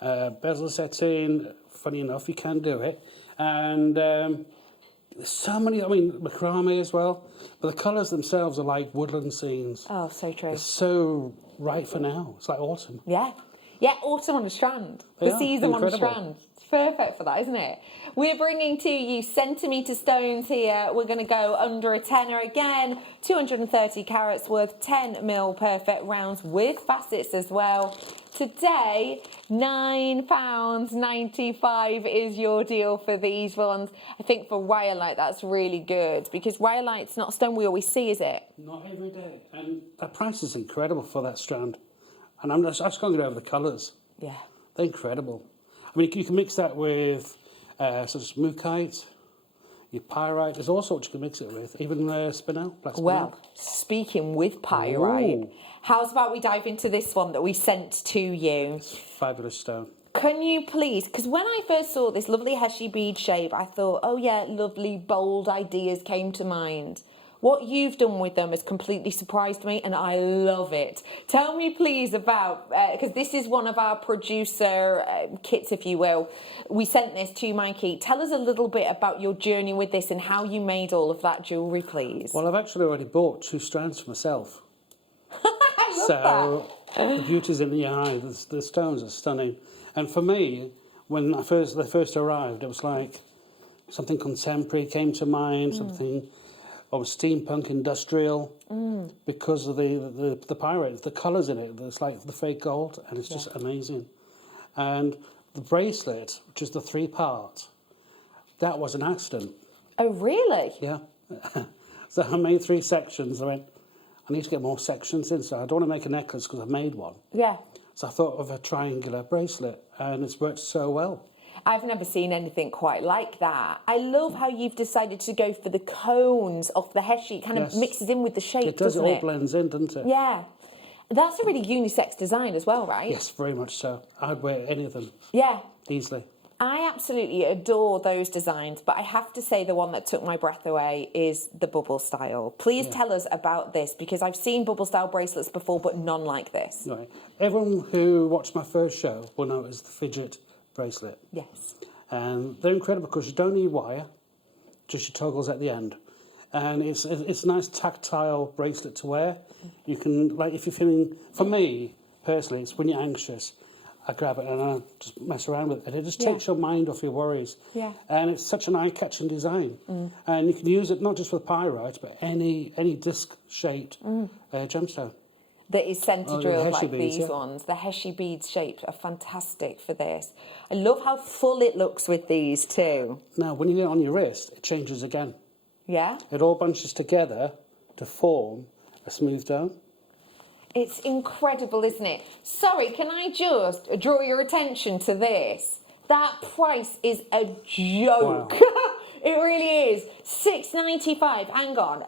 bezel setting, funny enough, you can do it. And so many, I mean, macrame as well. But the colours themselves are like woodland scenes. Oh, so true. It's so right for now. It's like autumn. Yeah. Yeah, autumn on a strand. The season on a strand. It's perfect for that, isn't it? We're bringing to you centimetre stones here. We're going to go under a tenner again. 230 carats worth, 10 mil perfect rounds with facets as well. Today, £9.95 is your deal for these ones. I think for rhyolite, that's really good because rhyolite's not a stone we always see, is it? Not every day. And the price is incredible for that strand. And I just can't get over the colours. Yeah. They're incredible. I mean, you can mix that with such as mookaite, your pyrite. There's all sorts you can mix it with, even spinel, black spinel. Well, speaking with pyrite, Ooh. how's about we dive into this one that we sent to you? It's a fabulous stone. Can you please, because when I first saw this lovely Heshi bead shape, I thought, oh yeah, lovely, bold ideas came to mind. What you've done with them has completely surprised me and I love it. Tell me please about, because this is one of our producer kits, if you will. We sent this to Mikey. Tell us a little bit about your journey with this and how you made all of that jewellery, please. Well, I've actually already bought 2 strands for myself. I love that. The beauty's in the eye. The stones are stunning. And for me, when they first arrived, it was like something contemporary came to mind, something of steampunk industrial because of the pyrite, the colours in it. It's like the fake gold, and it's just amazing. And the bracelet, which is the 3-part, that was an accident. Oh, really? Yeah. So I made 3 sections. I went, I need to get more sections in, so I don't want to make a necklace because I've made one. Yeah. So I thought of a triangular bracelet, and it's worked so well. I've never seen anything quite like that. I love how you've decided to go for the cones off the Heshi. It kind of mixes in with the shape, it does, doesn't it? It all blends in, doesn't it? Yeah. That's a really unisex design as well, right? Yes, very much so. I'd wear any of them. Yeah. Easily. I absolutely adore those designs, but I have to say the one that took my breath away is the bubble style. Please tell us about this, because I've seen bubble style bracelets before, but none like this. Right. Everyone who watched my first show will know it's the fidget bracelet. Yes. And they're incredible because you don't need wire, just your toggles at the end. And it's a nice tactile bracelet to wear. You can, like, if you're feeling, for me, personally, it's when you're anxious, I grab it and I just mess around with it. And it just takes your mind off your worries. Yeah. And it's such an eye-catching design. And you can use it not just with pyrite, but any disc-shaped gemstone. That is centre drilled like beads, these ones. The Heshi beads shaped are fantastic for this. I love how full it looks with these too. Now, when you get it on your wrist, it changes again. Yeah? It all bunches together to form a smooth dome. It's incredible, isn't it? Sorry, can I just draw your attention to this? That price is a joke. Wow. It really is. $6.95. Hang on.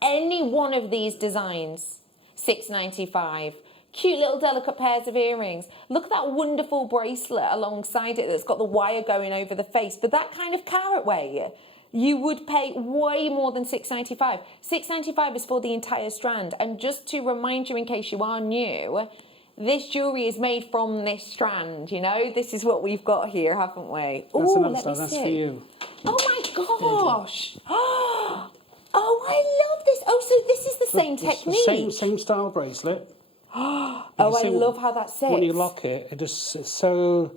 Any one of these designs, $6.95. Cute little delicate pairs of earrings. Look at that wonderful bracelet alongside it that's got the wire going over the face. But that kind of carat weight, you would pay way more than $6.95. $6.95 is for the entire strand. And just to remind you, in case you are new, this jewellery is made from this strand, you know? This is what we've got here, haven't we? That's Ooh, another let style. me That's see. for you. Oh my gosh! Oh, I love this. Oh, so this is the same It's technique. the same style bracelet. Oh, I love how that sits. When you lock it, it's so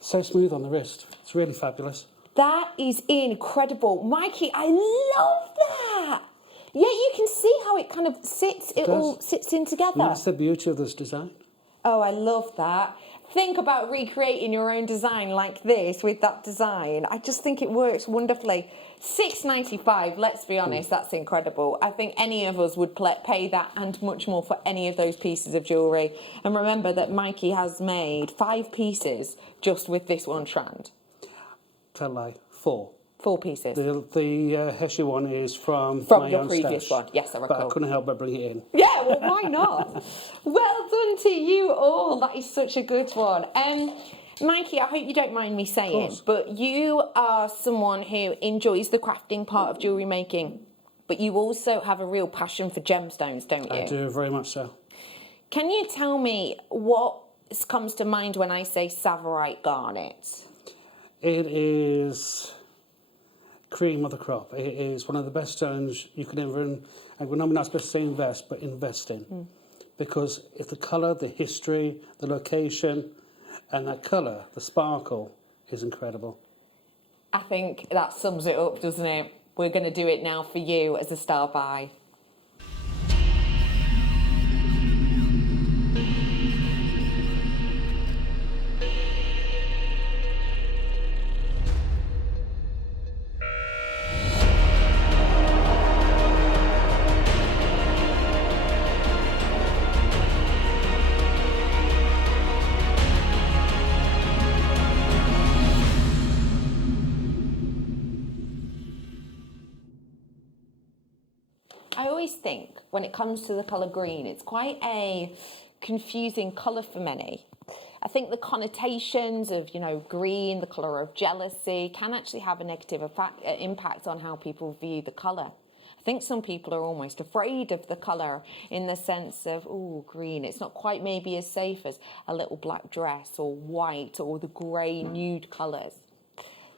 smooth on the wrist. It's really fabulous. That is incredible. Mikey, I love that. Yeah, you can see how it kind of sits, it all sits in together. And that's the beauty of this design. Oh, I love that. Think about recreating your own design like this with that design. I just think it works wonderfully. $6.95, let's be honest, that's incredible. I think any of us would pay that and much more for any of those pieces of jewellery. And remember that Mikey has made 5 pieces just with this one strand. Tell a lie, 4. 4 pieces. The Hesher one is from my your own previous stash, one. Yes, I recall. But I couldn't help but bring it in. Yeah, well, why not? Well done to you all. That is such a good one. Mikey, I hope you don't mind me saying, but you are someone who enjoys the crafting part of jewellery making, but you also have a real passion for gemstones, don't you? I do, very much so. Can you tell me what comes to mind when I say Zavorite garnet? It is cream of the crop. It is one of the best stones you can ever, and we're not supposed to say invest, but invest in. Because it's the colour, the history, the location, and that colour, the sparkle, is incredible. I think that sums it up, doesn't it? We're going to do it now for you as a star buy. I always think when it comes to the colour green, it's quite a confusing colour for many. I think the connotations of, you know, green, the colour of jealousy, can actually have a negative impact on how people view the colour. I think some people are almost afraid of the colour in the sense of, oh, green, it's not quite maybe as safe as a little black dress or white or the grey nude colours.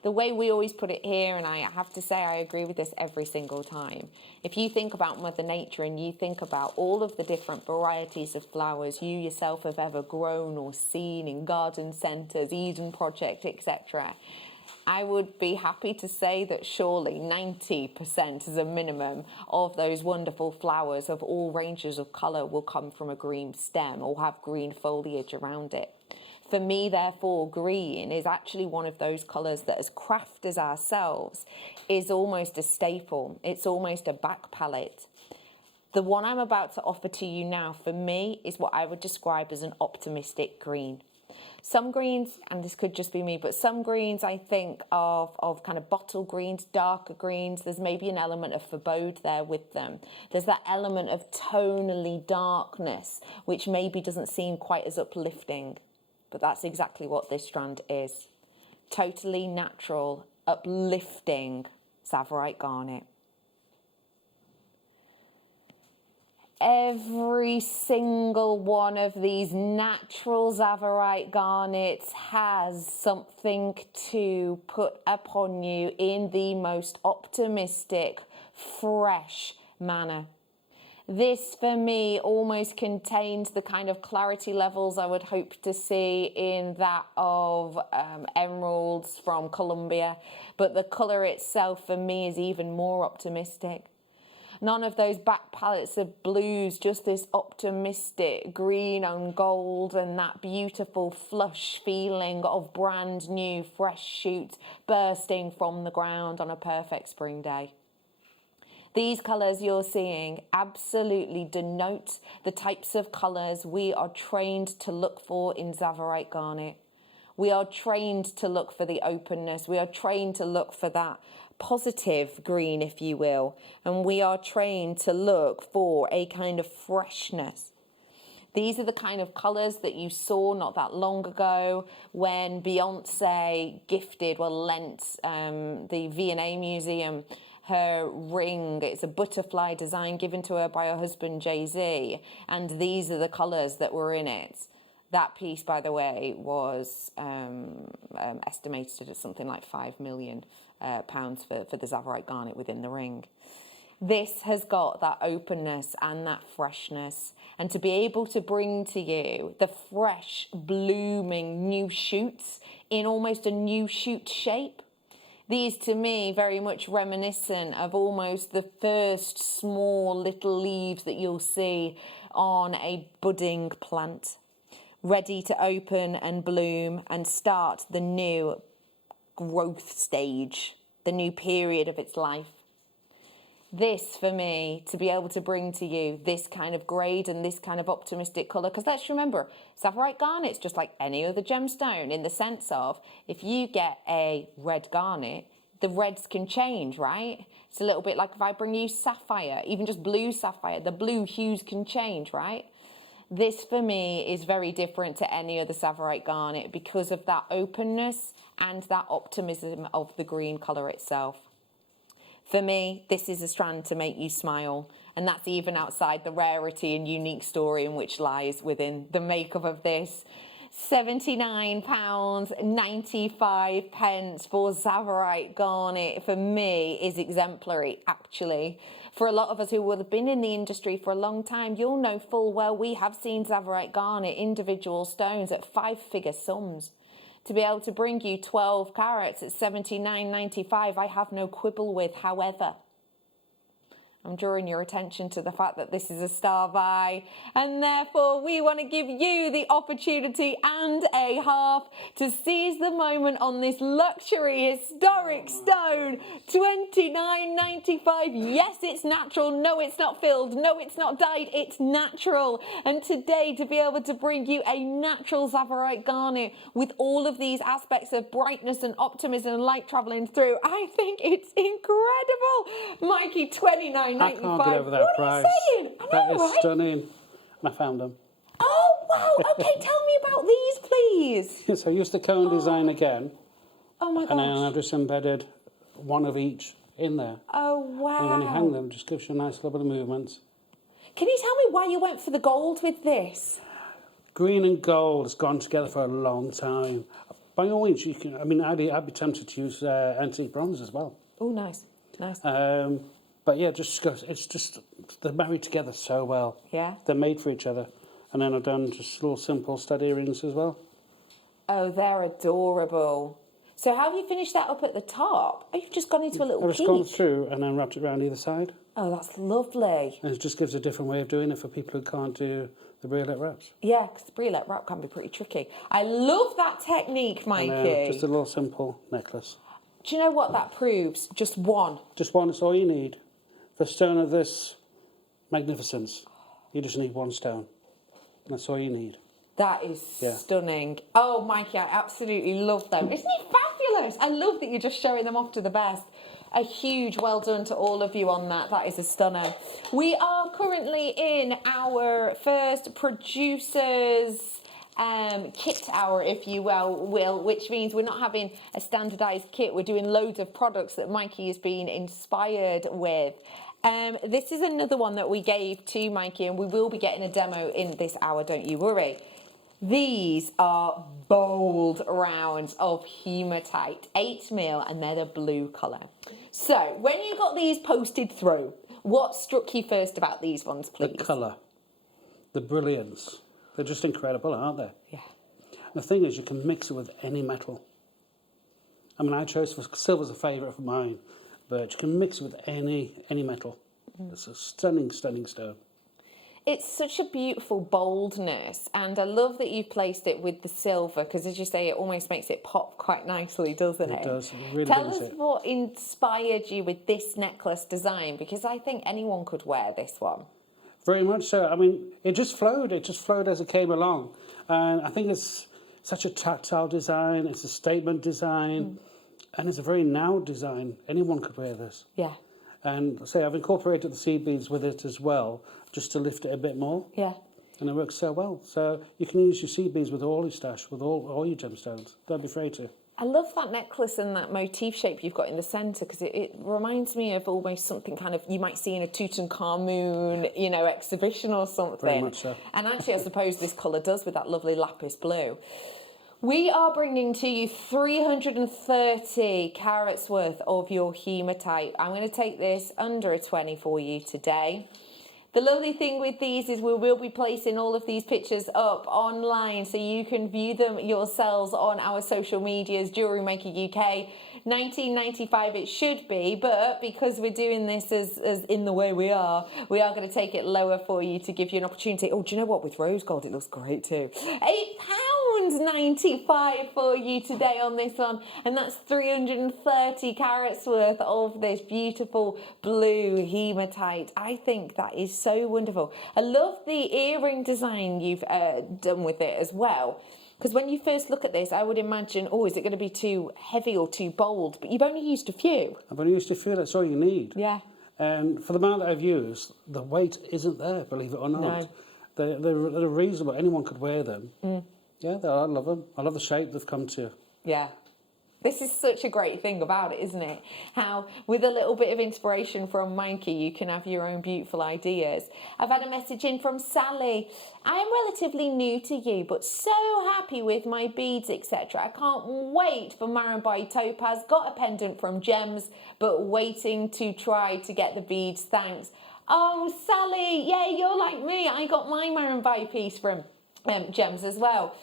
The way we always put it here, and I have to say I agree with this every single time, if you think about Mother Nature and you think about all of the different varieties of flowers you yourself have ever grown or seen in garden centres, Eden Project, etc., I would be happy to say that surely 90% as a minimum of those wonderful flowers of all ranges of colour will come from a green stem or have green foliage around it. For me, therefore, green is actually one of those colours that, as crafters ourselves, is almost a staple. It's almost a back palette. The one I'm about to offer to you now, for me, is what I would describe as an optimistic green. Some greens, and this could just be me, but some greens I think of kind of bottle greens, darker greens. There's maybe an element of forebode there with them. There's that element of tonally darkness, which maybe doesn't seem quite as uplifting. But that's exactly what this strand is. Totally natural, uplifting Zavorite garnet. Every single one of these natural Zavorite garnets has something to put upon you in the most optimistic, fresh manner. This, for me, almost contains the kind of clarity levels I would hope to see in that of emeralds from Colombia. But the colour itself, for me, is even more optimistic. None of those back palettes of blues, just this optimistic green and gold and that beautiful flush feeling of brand new, fresh shoots bursting from the ground on a perfect spring day. These colours you're seeing absolutely denote the types of colours we are trained to look for in Zavorite garnet. We are trained to look for the openness. We are trained to look for that positive green, if you will. And we are trained to look for a kind of freshness. These are the kind of colours that you saw not that long ago when Beyonce lent the V&A Museum her ring. It's a butterfly design given to her by her husband Jay-Z, and these are the colours that were in it. That piece, by the way, was estimated at something like £5 million for the Zavorite garnet within the ring. This has got that openness and that freshness, and to be able to bring to you the fresh, blooming new shoots in almost a new shoot shape. These, to me, very much reminiscent of almost the first small little leaves that you'll see on a budding plant, ready to open and bloom and start the new growth stage, the new period of its life. This, for me, to be able to bring to you this kind of grade and this kind of optimistic colour, because let's remember, Zavorite garnet's just like any other gemstone in the sense of, if you get a red garnet, the reds can change, right? It's a little bit like if I bring you sapphire, even just blue sapphire, the blue hues can change, right? This, for me, is very different to any other Zavorite garnet because of that openness and that optimism of the green colour itself. For me, this is a strand to make you smile, and that's even outside the rarity and unique story in which lies within the makeup of this. £79.95 for Zavorite garnet, for me, is exemplary, actually. For a lot of us who will have been in the industry for a long time, you'll know full well we have seen Zavorite garnet individual stones at 5-figure sums. To be able to bring you 12 carats at £79.95, I have no quibble with. However, I'm drawing your attention to the fact that this is a star buy, and therefore we want to give you the opportunity and a half to seize the moment on this luxury historic stone. £29.95. Yes, it's natural. No, it's not filled. No, it's not dyed. It's natural. And today, to be able to bring you a natural Zavorite garnet with all of these aspects of brightness and optimism and light travelling through, I think it's incredible. Mikey, £29.95. I can't get over that price. What are you saying? I know, That is right? stunning. And I found them. Oh, wow. Okay, tell me about these, please. So I used the cone design again. Oh, my gosh. And then I've just embedded one of each in there. Oh, wow. And when you hang them, it just gives you a nice little bit of movement. Can you tell me why you went for the gold with this? Green and gold has gone together for a long time. By all means, you can. I mean, I'd be tempted to use antique bronze as well. Oh, nice. Nice. But yeah, it's just they're married together so well. Yeah. They're made for each other. And then I've done just little simple stud earrings as well. Oh, they're adorable. So how have you finished that up at the top? Oh, you've just gone into a little I've just gone through and then wrapped it around either side. Oh, that's lovely. And it just gives a different way of doing it for people who can't do the bracelet wraps. Yeah, because the bracelet wrap can be pretty tricky. I love that technique, Mikey. And, just a little simple necklace. Do you know what that proves? Just one. Just one is all you need. For a stone of this magnificence, you just need one stone. That's all you need. That is stunning. Oh, Mikey, I absolutely love them. Isn't it fabulous? I love that you're just showing them off to the best. A huge well done to all of you on that. That is a stunner. We are currently in our first producers kit hour, if you will, which means we're not having a standardised kit. We're doing loads of products that Mikey has been inspired with. This is another one that we gave to Mikey, and we will be getting a demo in this hour, don't you worry. These are bold rounds of hematite, 8mm, and they're the blue colour. So, when you got these posted through, what struck you first about these ones, please? The colour, the brilliance. They're just incredible, aren't they? Yeah. The thing is, you can mix it with any metal. I mean, I chose silver's a favourite for mine, but you can mix it with any metal. It's a stunning, stunning stone. It's such a beautiful boldness, and I love that you've placed it with the silver, because as you say, it almost makes it pop quite nicely, doesn't it? It does, it really Tell does. us what inspired you with this necklace design, because I think anyone could wear this one. Very much so. I mean, it just flowed as it came along. And I think it's such a tactile design, it's a statement design, and it's a very now design. Anyone could wear this. Yeah. And say I've incorporated the seed beads with it as well, just to lift it a bit more. Yeah. And it works so well. So you can use your seed beads with all your stash, with all your gemstones. Don't be afraid to. I love that necklace and that motif shape you've got in the centre, because it reminds me of almost something kind of you might see in a Tutankhamun, you know, exhibition or something. Very much so. And actually, I suppose this colour does with that lovely lapis blue. We are bringing to you 330 carats worth of your hematite. I'm going to take this under a 20 for you today. The lovely thing with these is we will be placing all of these pictures up online so you can view them yourselves on our social medias, Jewellery Maker UK. $19.95 it should be, but because we're doing this as in the way we are going to take it lower for you to give you an opportunity. Oh, do you know what? With rose gold, it looks great too. £8.95 for you today on this one, and that's 330 carats worth of this beautiful blue hematite. I think that is so wonderful. I love the earring design you've done with it as well. Because when you first look at this, I would imagine, oh, is it going to be too heavy or too bold? But you've only used a few. I've only used a few, that's all you need. Yeah. And for the amount that I've used, the weight isn't there, believe it or not. No. They're reasonable. Anyone could wear them. Yeah, I love them. I love the shape they've come to. Yeah. This is such a great thing about it, isn't it? How, with a little bit of inspiration from Mikey, you can have your own beautiful ideas. I've had a message in from Sally. I am relatively new to you, but so happy with my beads, etc. I can't wait for Marambai Topaz. Got a pendant from Gems, but waiting to try to get the beads. Thanks. Oh, Sally, yeah, you're like me. I got my Marambai piece from Gems as well.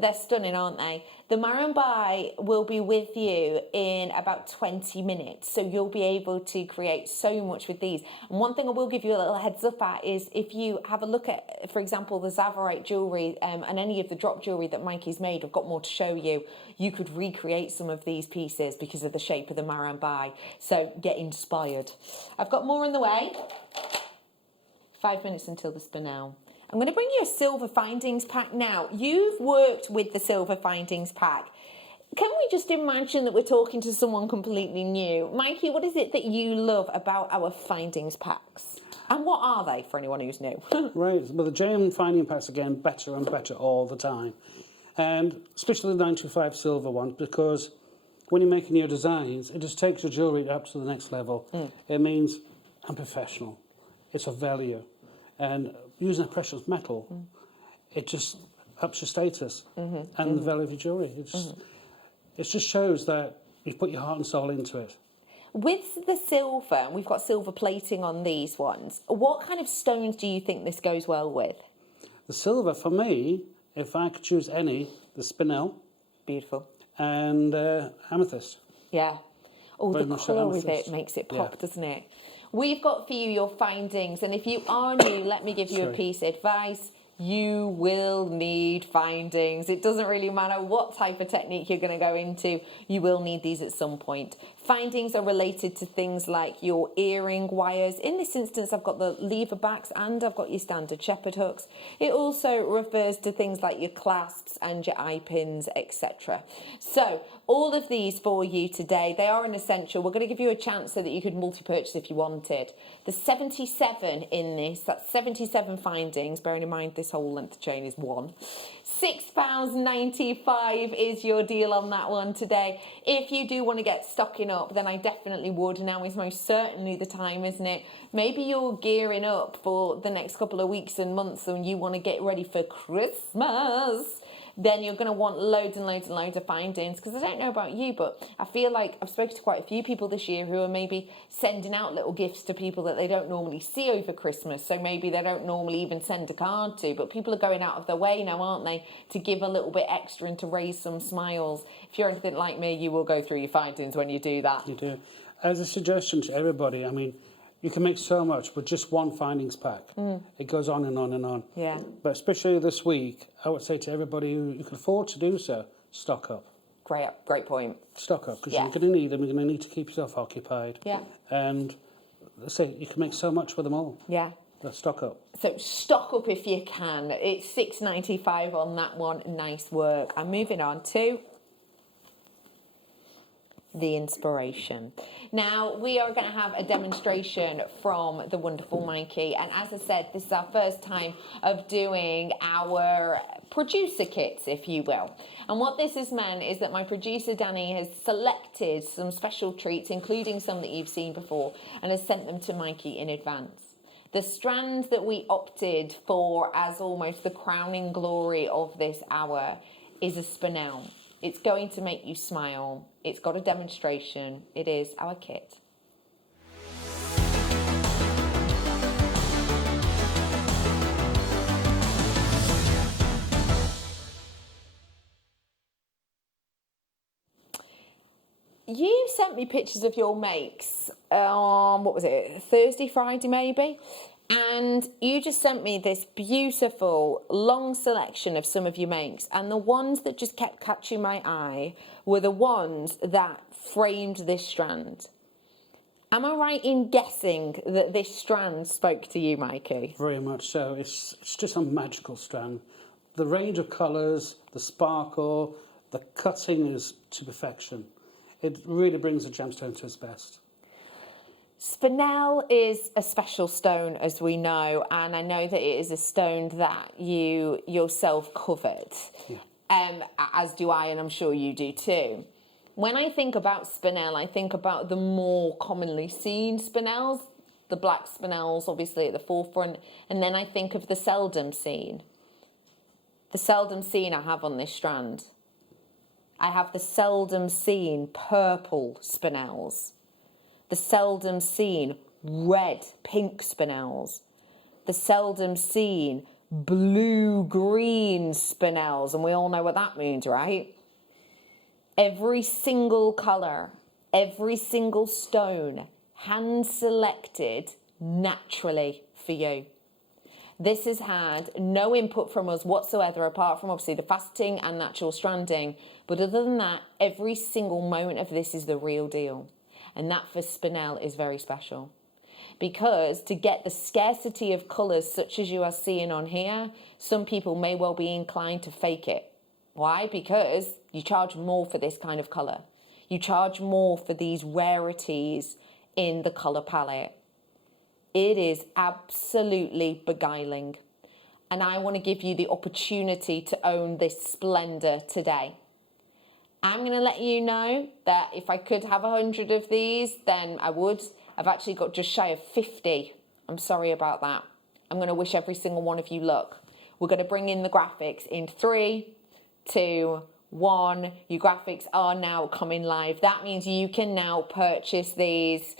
They're stunning, aren't they? The Marambai will be with you in about 20 minutes, so you'll be able to create so much with these. And one thing I will give you a little heads up at is if you have a look at, for example, the Zavorite jewellery and any of the drop jewellery that Mikey's made, I've got more to show you. You could recreate some of these pieces because of the shape of the Marambai, so get inspired. I've got more on the way. 5 minutes until the spinel. I'm going to bring you a silver findings pack now. You've worked with the silver findings pack. Can we just imagine that we're talking to someone completely new? Mikey, what is it that you love about our findings packs? And what are they for anyone who's new? Right, well the gem finding packs again better and better all the time. And especially the 925 silver ones, because when you're making your designs, it just takes your jewellery up to the next level. It means I'm professional. It's of value. And using a precious metal, it just ups your status and the value of your jewellery. It just shows that you've put your heart and soul into it. With the silver, and we've got silver plating on these ones, what kind of stones do you think this goes well with? The silver, for me, if I could choose any, the spinel. Beautiful. And amethyst. Yeah. Oh, Very the much colour with amethyst. it makes it pop, Yeah. doesn't it? We've got for you your findings, and if you are new, let me give you a piece of advice. You will need findings. It doesn't really matter what type of technique you're going to go into, you will need these at some point. Findings are related to things like your earring wires. In this instance, I've got the lever backs and I've got your standard shepherd hooks. It also refers to things like your clasps and your eye pins, etc. So all of these for you today, they are an essential. We're going to give you a chance so that you could multi-purchase if you wanted. The 77 in this, that's 77 findings, bearing in mind this whole length of chain is one. £6.95 is your deal on that one today. If you do want to get stocking up, then I definitely would. Now is most certainly the time, isn't it? Maybe you're gearing up for the next couple of weeks and months and you want to get ready for Christmas. Then you're going to want loads and loads and loads of findings, because I don't know about you, but I feel like I've spoken to quite a few people this year who are maybe sending out little gifts to people that they don't normally see over Christmas, so maybe they don't normally even send a card to, but people are going out of their way now, aren't they, to give a little bit extra and to raise some smiles. If you're anything like me, you will go through your findings when you do that. You do. As a suggestion to everybody, I mean, you can make so much with just one findings pack. It goes on and on and on. Yeah. But especially this week, I would say to everybody who can afford to do so, stock up. Great point. Stock up, because you're going to need them. You're going to need to keep yourself occupied. Yeah. And let's say you can make so much with them all. Yeah. But stock up. So stock up if you can. It's $6.95 on that one. Nice work. I'm moving on to the inspiration. Now, we are going to have a demonstration from the wonderful Mikey, and as I said, this is our first time of doing our producer kits, if you will. And what this has meant is that my producer Danny has selected some special treats, including some that you've seen before, and has sent them to Mikey in advance. The strand that we opted for as almost the crowning glory of this hour is a spinel. It's going to make you smile. It's got a demonstration. It is our kit. You sent me pictures of your makes, what was it, Thursday, Friday maybe? And you just sent me this beautiful long selection of some of your makes, and the ones that just kept catching my eye were the ones that framed this strand. Am I right in guessing that this strand spoke to you, Mikey? Very much so. It's just a magical strand. The range of colours, the sparkle, the cutting is to perfection. It really brings the gemstone to its best. Spinel is a special stone, as we know, and I know that it is a stone that you yourself covered, as do I, and I'm sure you do too. When I think about spinel, I think about the more commonly seen spinels, the black spinels obviously at the forefront, and then I think of the seldom seen. The seldom seen I have on this strand. I have the seldom seen purple spinels, the seldom seen red, pink spinels, the seldom seen blue-green spinels, and we all know what that means, right? Every single colour, every single stone, hand-selected naturally for you. This has had no input from us whatsoever, apart from obviously the faceting and natural stranding. But other than that, every single moment of this is the real deal. And that for spinel is very special. Because to get the scarcity of colours such as you are seeing on here, some people may well be inclined to fake it. Why? Because you charge more for this kind of colour. You charge more for these rarities in the colour palette. It is absolutely beguiling. And I want to give you the opportunity to own this splendour today. I'm going to let you know that if I could have 100 of these, then I would. I've actually got just shy of 50. I'm sorry about that. I'm going to wish every single one of you luck. We're going to bring in the graphics in 3, 2, 1. Your graphics are now coming live. That means you can now purchase these.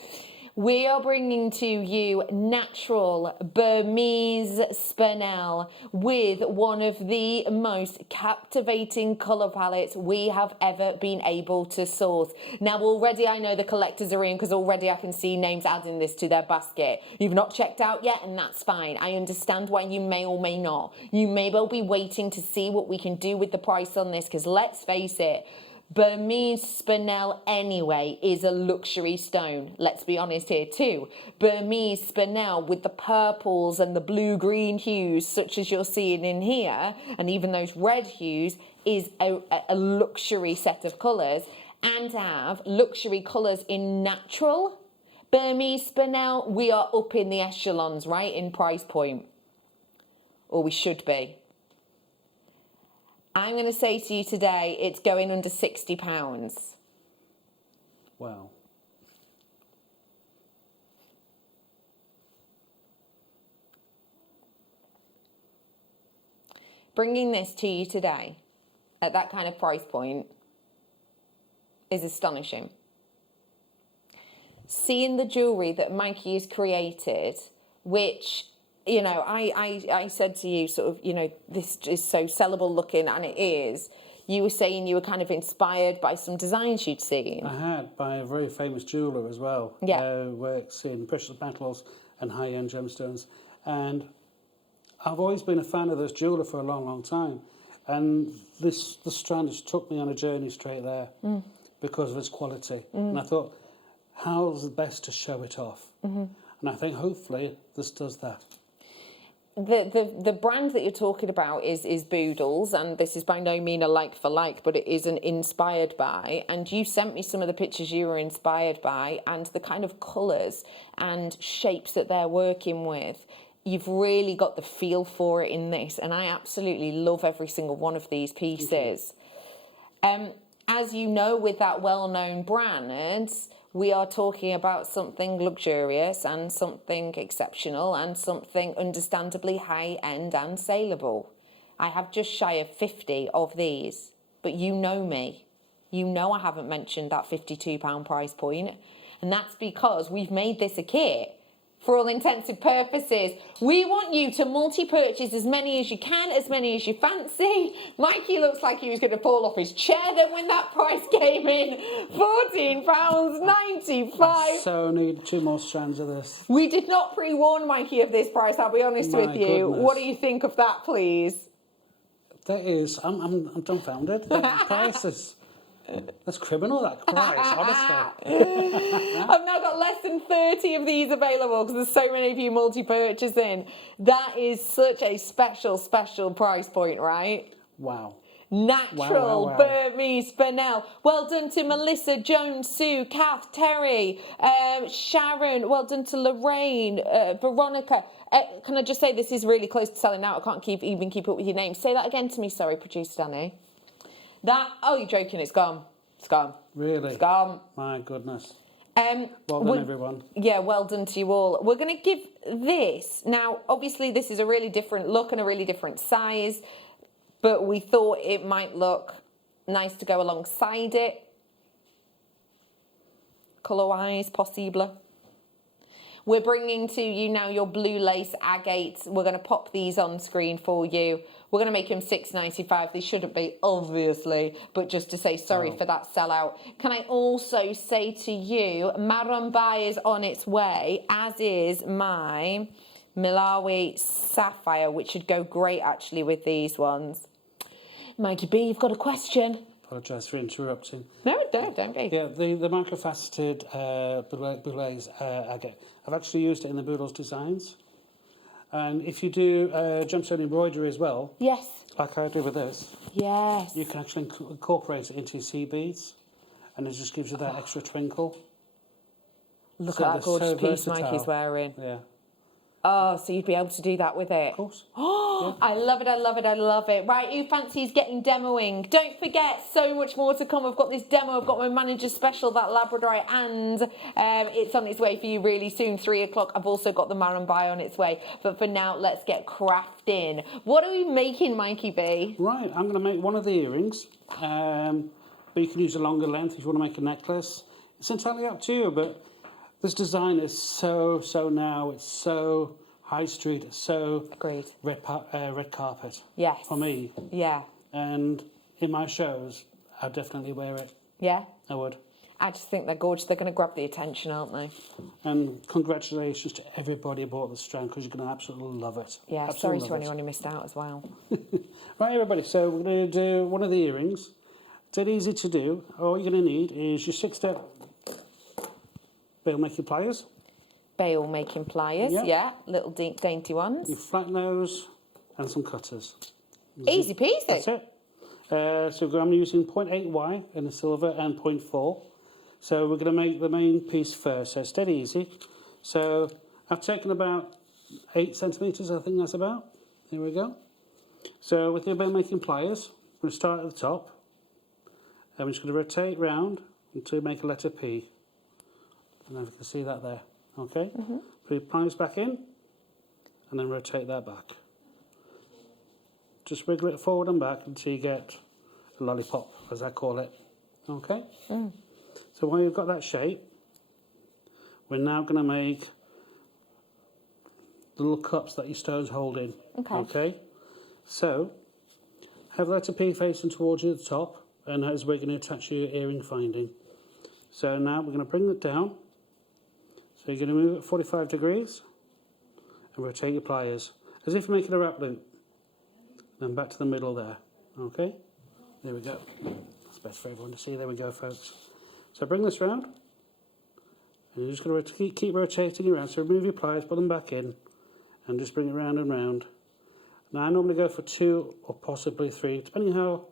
We are bringing to you natural Burmese spinel with one of the most captivating colour palettes we have ever been able to source. Now already I know the collectors are in because already I can see names adding this to their basket. You've not checked out yet, and that's fine. I understand why you may or may not. You may well be waiting to see what we can do with the price on this, because let's face it, Burmese spinel anyway is a luxury stone. Let's be honest here too. Burmese spinel with the purples and the blue-green hues such as you're seeing in here, and even those red hues, is a luxury set of colours. And to have luxury colours in natural Burmese spinel, we are up in the echelons, right, in price point. Or we should be. I'm going to say to you today, it's going under £60. Wow. Bringing this to you today at that kind of price point is astonishing. Seeing the jewellery that Mikey has created, which, you know, I said to you sort of, you know, this is so sellable looking, and it is. You were saying you were kind of inspired by some designs you'd seen. I had, by a very famous jeweller as well. Yeah. Who works in precious metals and high-end gemstones. And I've always been a fan of this jeweller for a long, long time. And the strand just took me on a journey straight there because of its quality. And I thought, how's the best to show it off? And I think hopefully this does that. the brand that you're talking about is Boodles, and this is by no means a like for like, but it is an inspired by. And you sent me some of the pictures you were inspired by, and the kind of colours and shapes that they're working with. You've really got the feel for it in this, and I absolutely love every single one of these pieces. As you know, with that well-known brand, we are talking about something luxurious and something exceptional and something understandably high-end and saleable. I have just shy of 50 of these, but you know me. You know I haven't mentioned that £52 price point, and that's because we've made this a kit. For all intents and purposes, we want you to multi-purchase as many as you can, as many as you fancy. Mikey looks like he was going to fall off his chair then when that price came in. £14.95. I so need 2 more strands of this. We did not pre-warn Mikey of this price, I'll be honest with you. Goodness. What do you think of that, please? That is, I'm dumbfounded. That price is, that's criminal, that price, honestly. I've now got less than 30 of these available because there's so many of you multi-purchasing. That is such a special, special price point, right? Wow. Natural Wow. Burmese Fennel. Well done to Melissa, Joan, Sue, Kath, Terry, Sharon. Well done to Lorraine, Veronica. Can I just say this is really close to selling out? I can't even keep up with your name. Say that again to me, sorry, producer Danny. Oh, you're joking, it's gone. It's gone. Really? It's gone. My goodness. Well done, everyone. Yeah, well done to you all. We're going to give this, now, obviously this is a really different look and a really different size, but we thought it might look nice to go alongside it. Colour-wise, possible. We're bringing to you now your blue lace agates. We're going to pop these on screen for you. We're going to make them $6.95. They shouldn't be, obviously, but just to say sorry for that sellout. Can I also say to you, Marumbai is on its way, as is my Malawi sapphire, which should go great, actually, with these ones. Mikey B, you've got a question? Apologise for interrupting. No, don't be. Yeah, the microfaceted Boodles agate. I've actually used it in the Boodles designs. And if you do gemstone embroidery as well, Yes. like I do with this, Yes. you can actually incorporate it into your sea beads, and it just gives you that extra twinkle. Look So at that they're gorgeous so piece versatile. Mikey's wearing. Yeah, Oh, so you'd be able to do that with it? of course. Oh, I love it, I love it, I love it. Right, who fancies getting demoing? Don't forget, so much more to come. I've got this demo, I've got my manager's special, that Labradorite, and it's on its way for you really soon, 3 o'clock. I've also got the Marumbai on its way. But for now, let's get crafting. What are we making, Mikey B? Right, I'm going to make one of the earrings, but you can use a longer length if you want to make a necklace. It's entirely up to you, but this design is so now, it's so high street, it's so Agreed. red carpet. Yes. For me. Yeah. And in my shows, I'd definitely wear it. Yeah? I would. I just think they're gorgeous. They're going to grab the attention, aren't they? And congratulations to everybody who bought the strand, because you're going to absolutely love it. Yeah, Absolutely sorry love to it. anyone who missed out as well. Right, everybody, so we're going to do one of the earrings. It's dead easy to do. All you're going to need is your 6-step bail making pliers, Bail making pliers, Yeah. yeah. Little dainty ones. your flat nose, and some cutters. Easy peasy. That's it. So I'm using 0.8Y in the silver and 0.4. So we're going to make the main piece first. So it's dead easy. So I've taken about 8 centimetres, I think that's about. Here we go. So with your bail making pliers, we're going to start at the top. And we're just going to rotate round until we make a letter P. And you can see that there. Okay? Put your pliers back in, and then rotate that back. Just wiggle it forward and back until you get a lollipop, as I call it. Okay? So while you've got that shape, we're now going to make the little cups that your stones hold in. Okay? So, have the letter P facing towards you at the top, and as we're going to attach your earring finding. So now we're going to bring it down. So you're going to move it 45 degrees and rotate your pliers as if you're making a wrap loop. Then back to the middle there. Okay? There we go. That's best for everyone to see. There we go, folks. So bring this round. And you're just going to keep rotating around. So remove your pliers, put them back in. and just bring it round and round. Now I normally go for 2 or possibly 3, depending how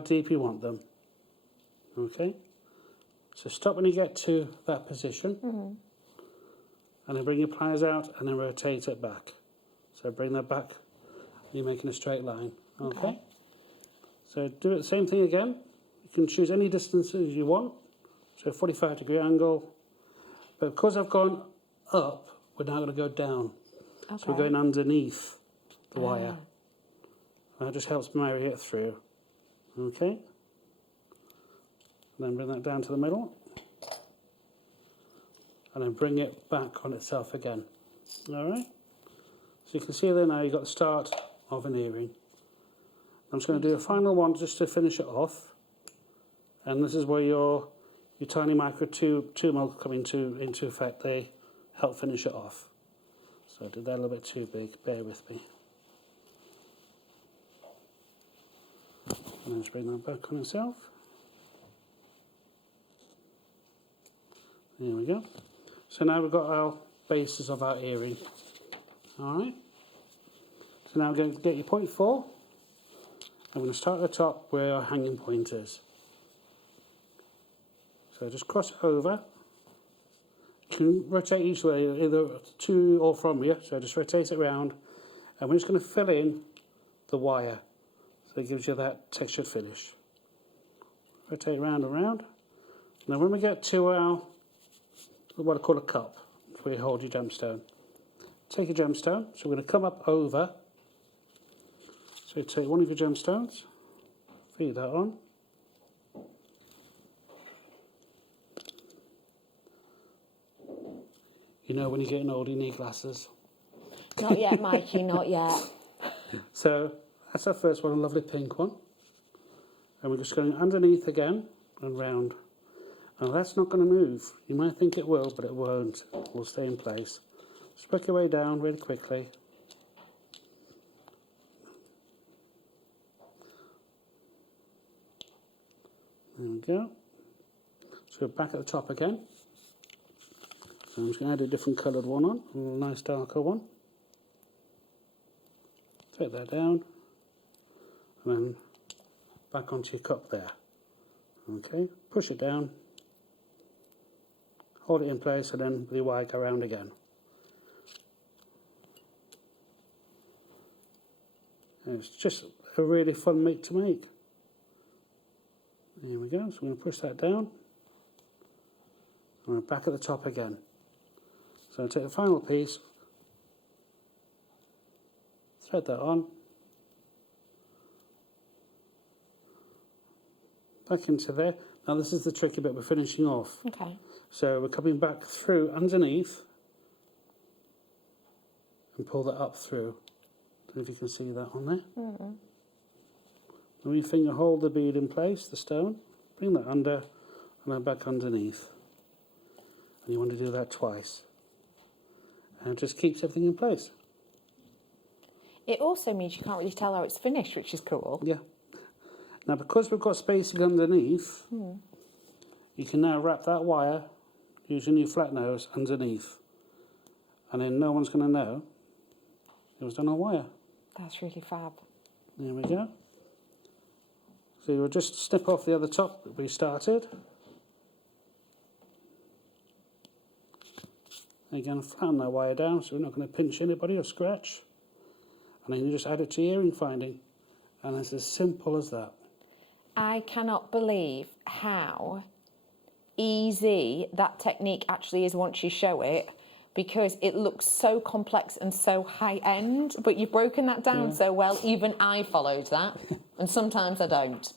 deep you want them. Okay, so stop when you get to that position, and then bring your pliers out and then rotate it back. So bring that back, you're making a straight line. Okay. So do it the same thing again. You can choose any distances you want, so 45-degree angle. But because I've gone up, we're now going to go down. Okay. So we're going underneath the wire. That just helps marry it through. Okay. Then bring that down to the middle. And then bring it back on itself again. All right. So you can see there now you've got the start of an earring. I'm just going to do a final one just to finish it off. And this is where your tiny micro tool will come into effect. They help finish it off. So I did that a little bit too big, bear with me. And let's bring that back on itself. There we go. So now we've got our bases of our earring. Alright. So now we're going to get your point 4. I'm going to start at the top where our hanging point is. So just cross over. You can rotate each way, either to or from you. So just rotate it around. And we're just going to fill in the wire. So it gives you that textured finish. Rotate round and round. Now when we get to our, what I call a cup, where you hold your gemstone. Take your gemstone. So we're going to come up over. So you take one of your gemstones, feed that on. You know when you're getting older you need glasses. Not yet, Mikey, not yet. So that's our first one, a lovely pink one. And we're just going underneath again and round. Now that's not going to move. You might think it will, but it won't. It will stay in place. Just work your way down really quickly. There we go. So we're back at the top again. So I'm just going to add a different coloured one on, a nice darker one. Take that down, and then back onto your cup there. Okay, push it down, hold it in place, and then with your wire go around again. And it's just a really fun make to make. There we go, so we're going to push that down. And we're back at the top again. So I'll take the final piece, thread that on, back into there. Now this is the tricky bit we're finishing off. Okay. So we're coming back through underneath and pull that up through. I don't know if you can see that on there. Mm-hmm. When your finger hold the bead in place, the stone, bring that under and then back underneath. And you want to do that twice. And it just keeps everything in place. It also means you can't really tell how it's finished, which is cool. Yeah. Now because we've got spacing underneath, you can now wrap that wire using your flat nose underneath. And then no one's going to know it was done on wire. That's really fab. There we go. So you'll just snip off the other top that we started. Again, flatten that wire down so we're not going to pinch anybody or scratch. And then you just add it to your earring finding. And it's as simple as that. I cannot believe how easy that technique actually is once you show it, because it looks so complex and so high-end, but you've broken that down so well. Even I followed that, and sometimes I don't.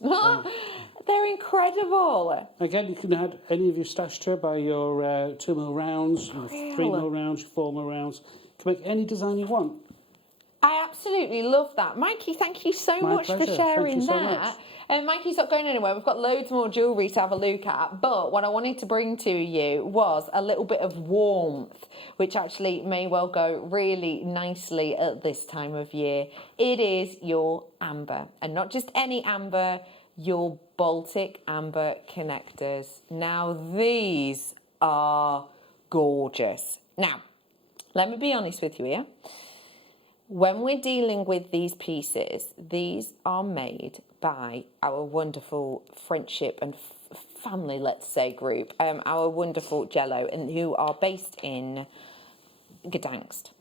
They're incredible. Again, you can add any of your stash to it by your 2mm rounds, your 3mm rounds, your 4mm rounds. You can make any design you want. I absolutely love that. Mikey, thank you so much for sharing so that. much. And Mikey's not going anywhere. We've got loads more jewellery to have a look at. But what I wanted to bring to you was a little bit of warmth, which actually may well go really nicely at this time of year. It is your amber. And not just any amber, your Baltic amber connectors. Now, these are gorgeous. Now, let me be honest with you here. When we're dealing with these pieces, these are made by our wonderful friendship and family, let's say, group, our wonderful Jello, and who are based in Gdansk.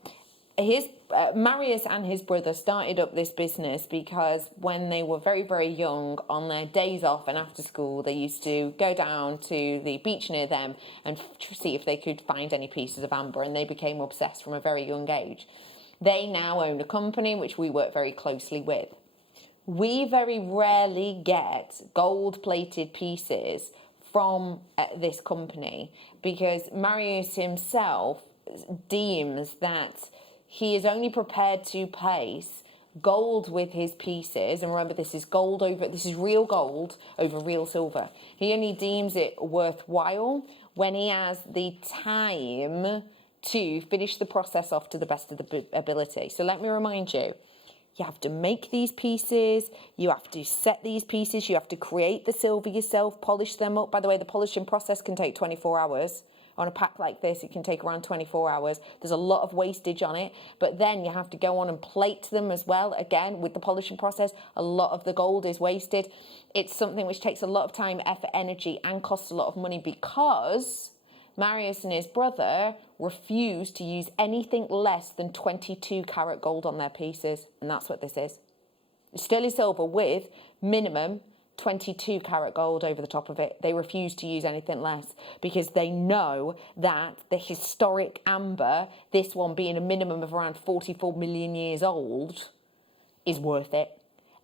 Marius and his brother started up this business because when they were very, very young, on their days off and after school, they used to go down to the beach near them and see if they could find any pieces of amber, and they became obsessed from a very young age. They now own a company which we work very closely with. We very rarely get gold-plated pieces from this company because Marius himself deems that he is only prepared to place gold with his pieces, and remember, this is real gold over real silver. He only deems it worthwhile when he has the time to finish the process off to the best of the ability. So let me remind you, you have to make these pieces, you have to set these pieces, you have to create the silver yourself, polish them up. By the way, the polishing process can take 24 hours. On a pack like this, it can take around 24 hours. There's a lot of wastage on it, but then you have to go on and plate them as well. Again, with the polishing process, a lot of the gold is wasted. It's something which takes a lot of time, effort, energy, and costs a lot of money because Marius and his brother refuse to use anything less than 22 karat gold on their pieces, and that's what this is. Sterling silver with minimum 22 karat gold over the top of it. They refuse to use anything less because they know that the historic amber, this one being a minimum of around 44 million years old, is worth it.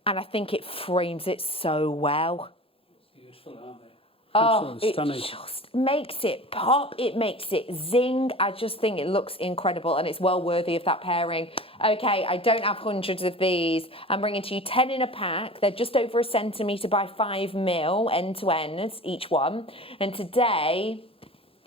And I think it frames it so well. Beautiful, aren't they? Oh, it stunning. just makes it pop, it makes it zing. I just think it looks incredible and it's well worthy of that pairing. Okay, I don't have hundreds of these. I'm bringing to you 10 in a pack. They're just over a centimetre by 5 mil end to end, each one. And today,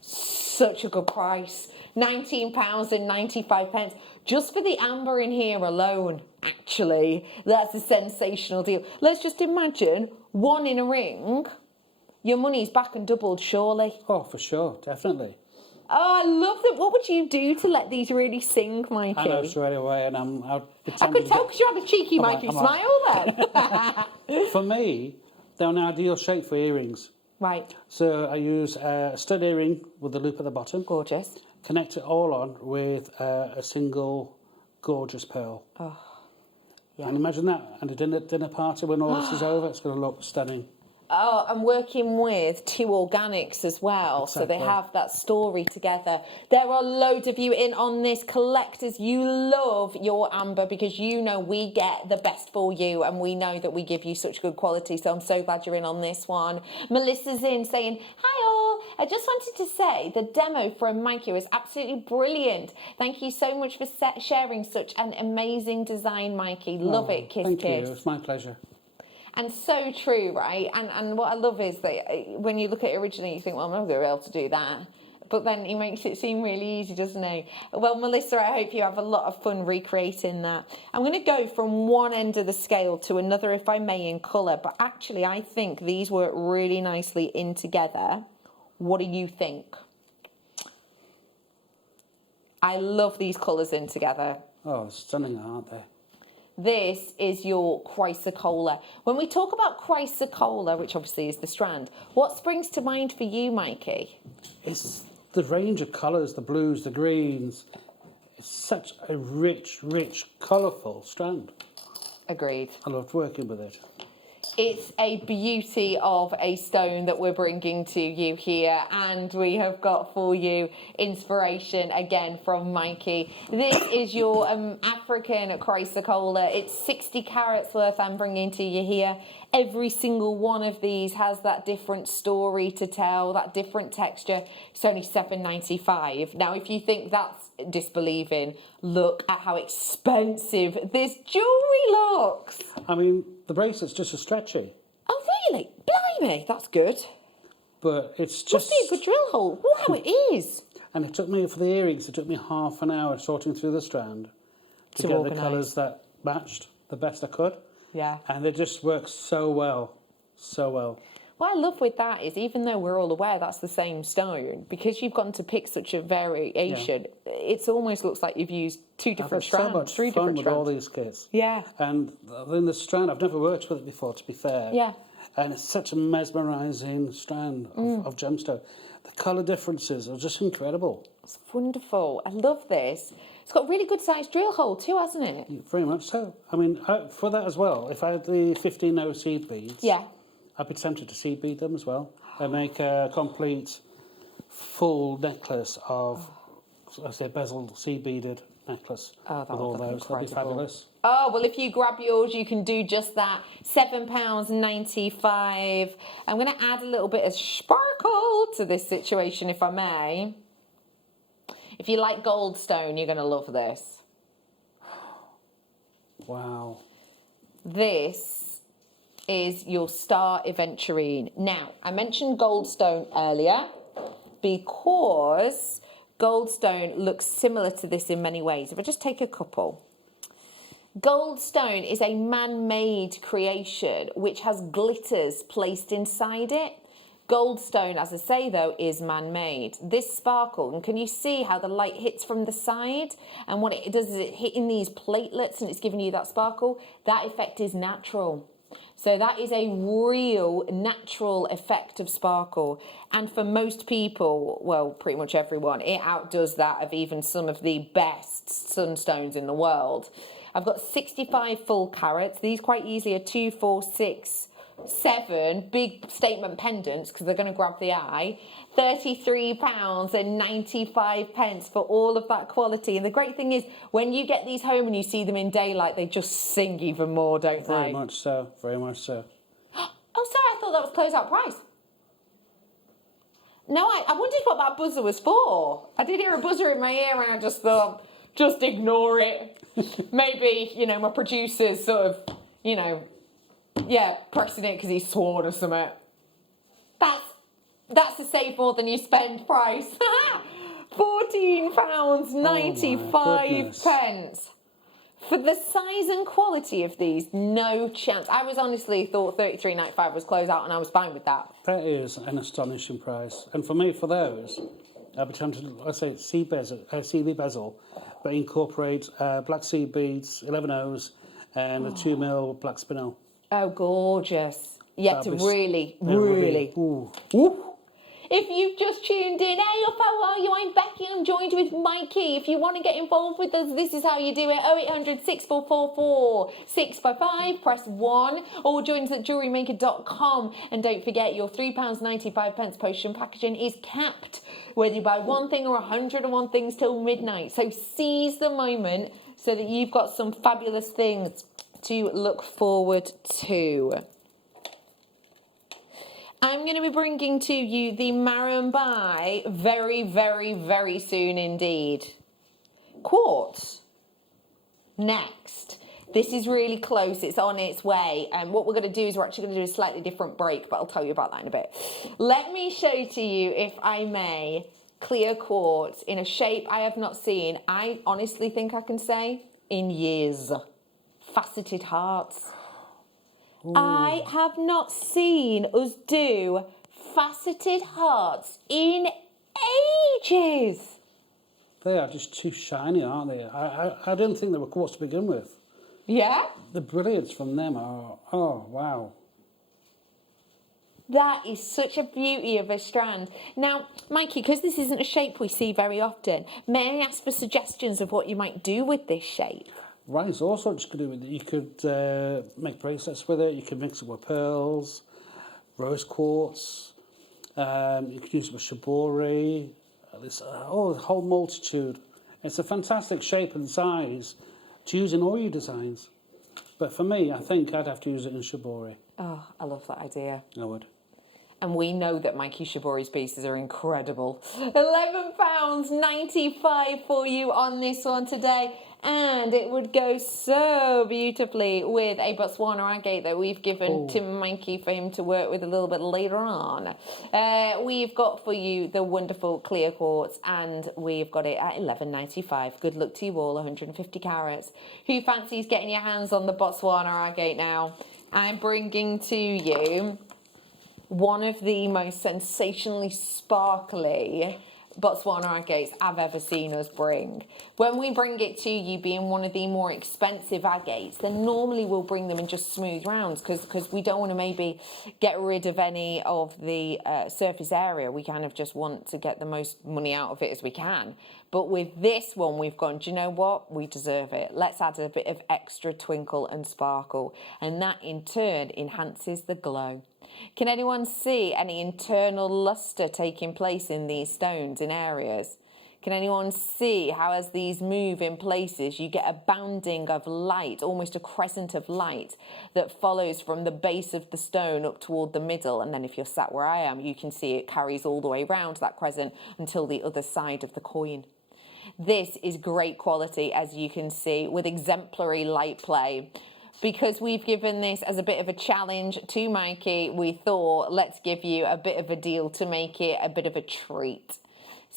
such a good price. £19.95. Just for the amber in here alone, actually. That's a sensational deal. Let's just imagine one in a ring. Your money's back and doubled, surely. Oh, for sure, definitely. Oh, I love them. What would you do to let these really sing, Mikey? I know straight away, and I could tell because you had a cheeky Mikey smile then. For me, they're an ideal shape for earrings. Right. So I use a stud earring with the loop at the bottom. Gorgeous. Connect it all on with a single gorgeous pearl. Oh, yeah. And imagine that, and a dinner party when all this is over, it's going to look stunning. Oh, I'm working with 2 organics as well, exactly. So they have that story together. There are loads of you in on this. Collectors, you love your amber because you know we get the best for you and we know that we give you such good quality, so I'm so glad you're in on this one. Melissa's in saying, hi all, I just wanted to say the demo from Mikey was absolutely brilliant. Thank you so much for sharing such an amazing design, Mikey. Love it, kiss, thank kiss. You, it's my pleasure. And so true, right? And what I love is that when you look at it originally, you think, well, I'm not going to be able to do that. But then he makes it seem really easy, doesn't he? Well, Melissa, I hope you have a lot of fun recreating that. I'm going to go from one end of the scale to another, if I may, in colour. But actually, I think these work really nicely in together. What do you think? I love these colours in together. Oh, stunning, aren't they? This is your chrysocolla. When we talk about chrysocolla, which obviously is the strand, what springs to mind for you, Mikey? It's the range of colours, the blues, the greens. It's such a rich, colourful strand. Agreed. I loved working with it. It's a beauty of a stone that we're bringing to you here, and we have got for you inspiration again from Mikey. This is your African chrysocolla. It's 60 carats worth I'm bringing to you here. Every single one of these has that different story to tell, that different texture. It's only $7.95. Now, if you think that's disbelieving, look at how expensive this jewellery looks. I mean, the bracelet's just as stretchy. Oh, really? Blimey, that's good. But it's just... Must be a good drill hole. Wow, it is. And it took me, for the earrings, it took me half an hour sorting through the strand to get the colours that matched the best I could. Yeah. And it just works so well, so well. What I love with that is, even though we're all aware that's the same stone, because you've gotten to pick such a variation, it almost looks like you've used two different strands, so much three fun different with strands. all these kits. Yeah. And then the strand, I've never worked with it before, to be fair. Yeah. And it's such a mesmerising strand of gemstone. The colour differences are just incredible. It's wonderful. I love this. It's got a really good sized drill hole too, hasn't it? Very much so. I mean, for that as well, if I had the 15 seed beads, Yeah. I'd be tempted to seed bead them as well and make a complete full necklace of, I say, bezeled seed beaded necklace with all those. That'd be fabulous. Oh, well, if you grab yours, you can do just that. £7.95. I'm going to add a little bit of sparkle to this situation, if I may. If you like goldstone, you're going to love this. Wow. This is your star aventurine. Now, I mentioned goldstone earlier because goldstone looks similar to this in many ways. If I just take a couple. Goldstone is a man-made creation which has glitters placed inside it. Goldstone, as I say though, is man-made. This sparkle, and can you see how the light hits from the side? And what it does is it hitting these platelets and it's giving you that sparkle. That effect is natural. So that is a real natural effect of sparkle. And for most people, well, pretty much everyone, it outdoes that of even some of the best sunstones in the world. I've got 65 full carats. These quite easily are 2, 4, 6, 7 big statement pendants because they're going to grab the eye. £33.95 for all of that quality. And the great thing is, when you get these home and you see them in daylight, they just sing even more, don't they? Very much so. Very much so. Oh, sorry, I thought that was closeout price. No, I wondered what that buzzer was for. I did hear a buzzer in my ear and I just thought, just ignore it. Maybe, you know, my producer's sort of, you know, yeah, pressing it because he's sworn or something. That's a save more than you spend price. £14.95. For the size and quality of these, no chance. I was honestly thought $33.95 was closeout and I was fine with that. That is an astonishing price. And for me, for those, I'd be tempted to, let's say, seed bezel, but incorporate black seed beads, 11 O's, and a 2mm black spinel. Oh, gorgeous. Yeah, to really. Ooh. If you've just tuned in, hey up, how are you? I'm Becky, I'm joined with Mikey. If you want to get involved with us, this is how you do it. 0800 6444 655, press 1, or join us at JewelleryMaker.com. And don't forget, your £3.95 potion packaging is capped, whether you buy one thing or 101 things till midnight. So seize the moment so that you've got some fabulous things to look forward to. I'm going to be bringing to you the Marambai very, very, very soon indeed. Quartz. Next. This is really close. It's on its way. And what we're going to do is we're actually going to do a slightly different break, but I'll tell you about that in a bit. Let me show to you, if I may, clear quartz in a shape I have not seen, I honestly think I can say, in years. Faceted hearts. Ooh. I have not seen us do faceted hearts in ages. They are just too shiny, aren't they? I didn't think they were quartz to begin with. Yeah? The brilliance from them are, oh, wow. That is such a beauty of a strand. Now, Mikey, because this isn't a shape we see very often, may I ask for suggestions of what you might do with this shape? Right, it's all sorts you could do with it. You could make bracelets with it. You could mix it with pearls, rose quartz. You could use it with shibori. A whole multitude. It's a fantastic shape and size to use in all your designs. But for me, I think I'd have to use it in shibori. Oh, I love that idea. I would. And we know that Mikey Shibori's pieces are incredible. £11.95 for you on this one today. And it would go so beautifully with a Botswana agate that we've given to Mikey for him to work with a little bit later on. We've got for you the wonderful clear quartz, and we've got it at £11.95. Good luck to you all, 150 carats. Who fancies getting your hands on the Botswana agate now? I'm bringing to you one of the most sensationally sparkly Botswana agates I've ever seen us bring. When we bring it to you being one of the more expensive agates, then normally we'll bring them in just smooth rounds because we don't want to maybe get rid of any of the surface area. We kind of just want to get the most money out of it as we can. But with this one, we've gone, do you know what? We deserve it. Let's add a bit of extra twinkle and sparkle. And that in turn enhances the glow. Can anyone see any internal luster taking place in these stones in areas? Can anyone see how as these move in places, you get a bounding of light, almost a crescent of light that follows from the base of the stone up toward the middle. And then if you're sat where I am, you can see it carries all the way around that crescent until the other side of the coin. This is great quality, as you can see, with exemplary light play. Because we've given this as a bit of a challenge to Mikey, we thought, let's give you a bit of a deal to make it a bit of a treat.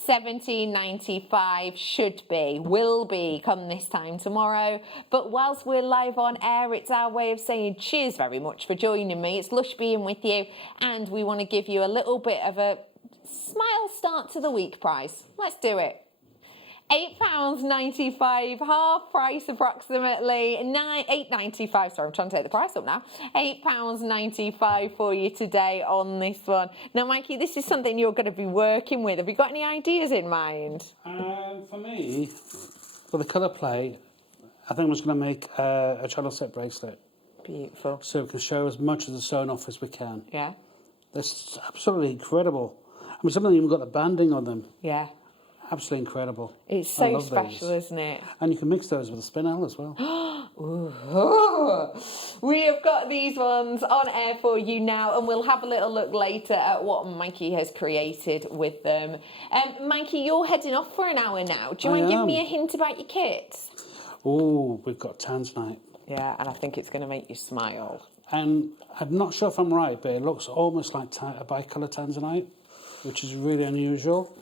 $17.95 should be, will be, come this time tomorrow. But whilst we're live on air, it's our way of saying cheers very much for joining me. It's lush being with you, and we want to give you a little bit of a smile start to the week price. Let's do it. £8.95, half price approximately, £8.95, sorry, I'm trying to take the price up now, £8.95 for you today on this one. Now, Mikey, this is something you're going to be working with. Have you got any ideas in mind? For me, for the colour play, I think I'm just going to make a channel set bracelet. Beautiful. So we can show as much of the stone off as we can. Yeah. That's absolutely incredible. I mean, some of them even got the banding on them. Yeah. Absolutely incredible. It's I so love special, these. isn't it? And you can mix those with a spinel as well. Ooh. We have got these ones on air for you now, and we'll have a little look later at what Mikey has created with them. Mikey, you're heading off for an hour now. Do you mind giving me a hint about your kits? Oh, we've got tanzanite. Yeah, and I think it's going to make you smile. And I'm not sure if I'm right, but it looks almost like a bicolour tanzanite, which is really unusual.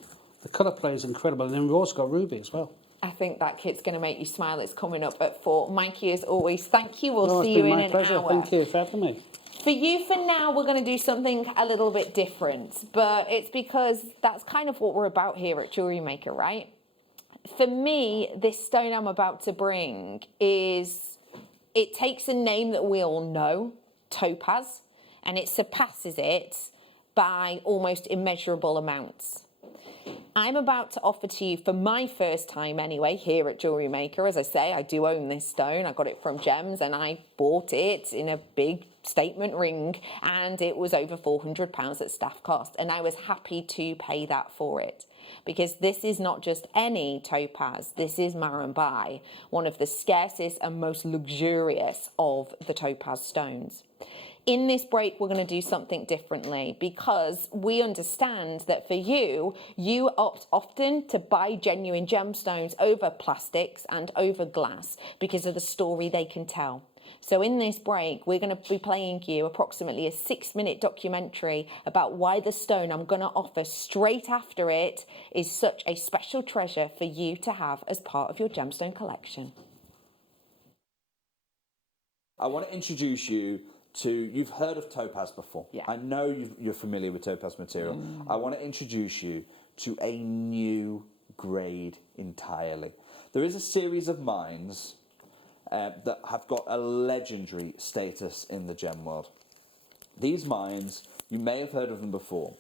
The colour play is incredible, and then we've also got ruby as well. I think that kit's going to make you smile. It's coming up at 4. Mikey, as always, thank you. We'll see you in an pleasure. hour. Thank you for having me. For you, for now, we're going to do something a little bit different, but it's because that's kind of what we're about here at Jewellery Maker, right? For me, this stone I'm about to bring it takes a name that we all know, topaz, and it surpasses it by almost immeasurable amounts. I'm about to offer to you, for my first time anyway, here at Jewellery Maker, as I say, I do own this stone. I got it from Gems and I bought it in a big statement ring, and it was over £400 at staff cost, and I was happy to pay that for it. Because this is not just any topaz, this is Marambai, one of the scarcest and most luxurious of the topaz stones. In this break, we're going to do something differently because we understand that for you opt often to buy genuine gemstones over plastics and over glass because of the story they can tell. So in this break, we're going to be playing you approximately a 6-minute documentary about why the stone I'm going to offer straight after it is such a special treasure for you to have as part of your gemstone collection. I want to introduce you to, you've heard of topaz before. Yeah. I know you're familiar with topaz material. I want to introduce you to a new grade entirely. There is a series of mines that have got a legendary status in the gem world. These mines, you may have heard of them before.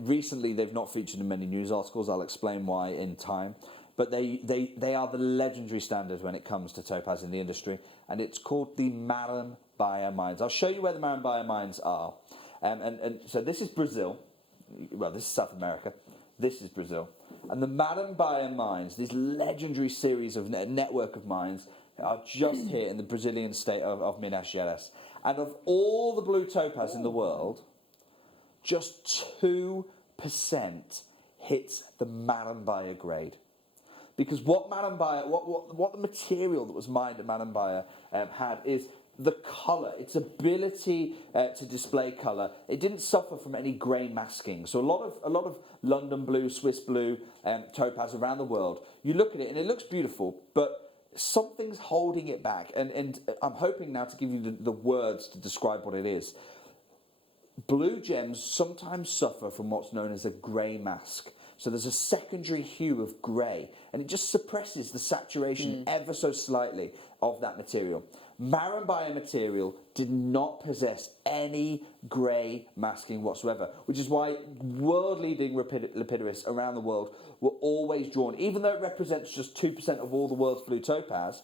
Recently, they've not featured in many news articles. I'll explain why in time. But they are the legendary standard when it comes to topaz in the industry, and it's called the Marambaya mines. I'll show you where the Marambaya mines are. And so this is Brazil. Well, this is South America. This is Brazil. And the Marambaya mines, this legendary series of network of mines, are just here in the Brazilian state of Minas Gerais. And of all the blue topaz in the world, just 2% hits the Marambaya grade. Because what Marambaya, what the material that was mined at Marambaya had is the colour, its ability to display colour. It didn't suffer from any grey masking. So a lot of London blue, Swiss blue, topaz around the world, you look at it and it looks beautiful, but something's holding it back. And I'm hoping now to give you the words to describe what it is. blue gems sometimes suffer from what's known as a grey mask. So there's a secondary hue of grey, and it just suppresses the saturation ever so slightly of that material. Marimbaya material did not possess any grey masking whatsoever, which is why world-leading lapidarists around the world were always drawn, even though it represents just 2% of all the world's blue topaz,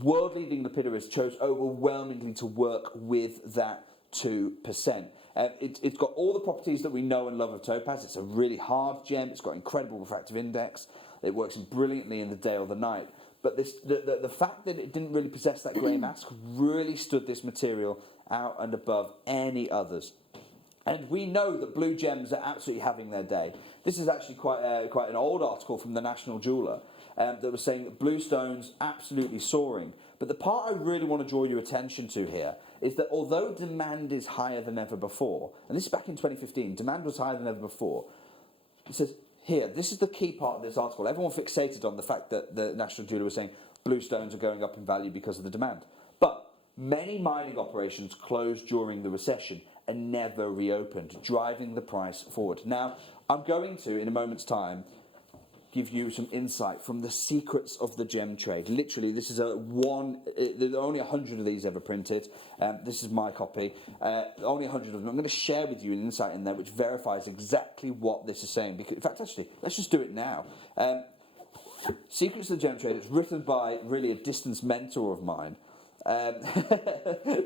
world-leading lapidarists chose overwhelmingly to work with that 2%. It's got all the properties that we know and love of topaz. It's a really hard gem. It's got incredible refractive index. It works brilliantly in the day or the night. But the fact that it didn't really possess that grey mask really stood this material out and above any others. And we know that blue gems are absolutely having their day. This is actually quite an old article from the National Jeweller that was saying that blue stones absolutely soaring. But the part I really want to draw your attention to here is that although demand is higher than ever before, and this is back in 2015, demand was higher than ever before, it says here, this is the key part of this article. Everyone fixated on the fact that the National Jeweller was saying blue stones are going up in value because of the demand. But many mining operations closed during the recession and never reopened, driving the price forward. Now, I'm going to, in a moment's time, give you some insight from the secrets of the gem trade. Literally, this is there are only 100 of these ever printed. This is my copy. Only 100 of them. I'm going to share with you an insight in there which verifies exactly what this is saying. Because, in fact, actually, let's just do it now. Secrets of the Gem Trade. It's written by really a distance mentor of mine.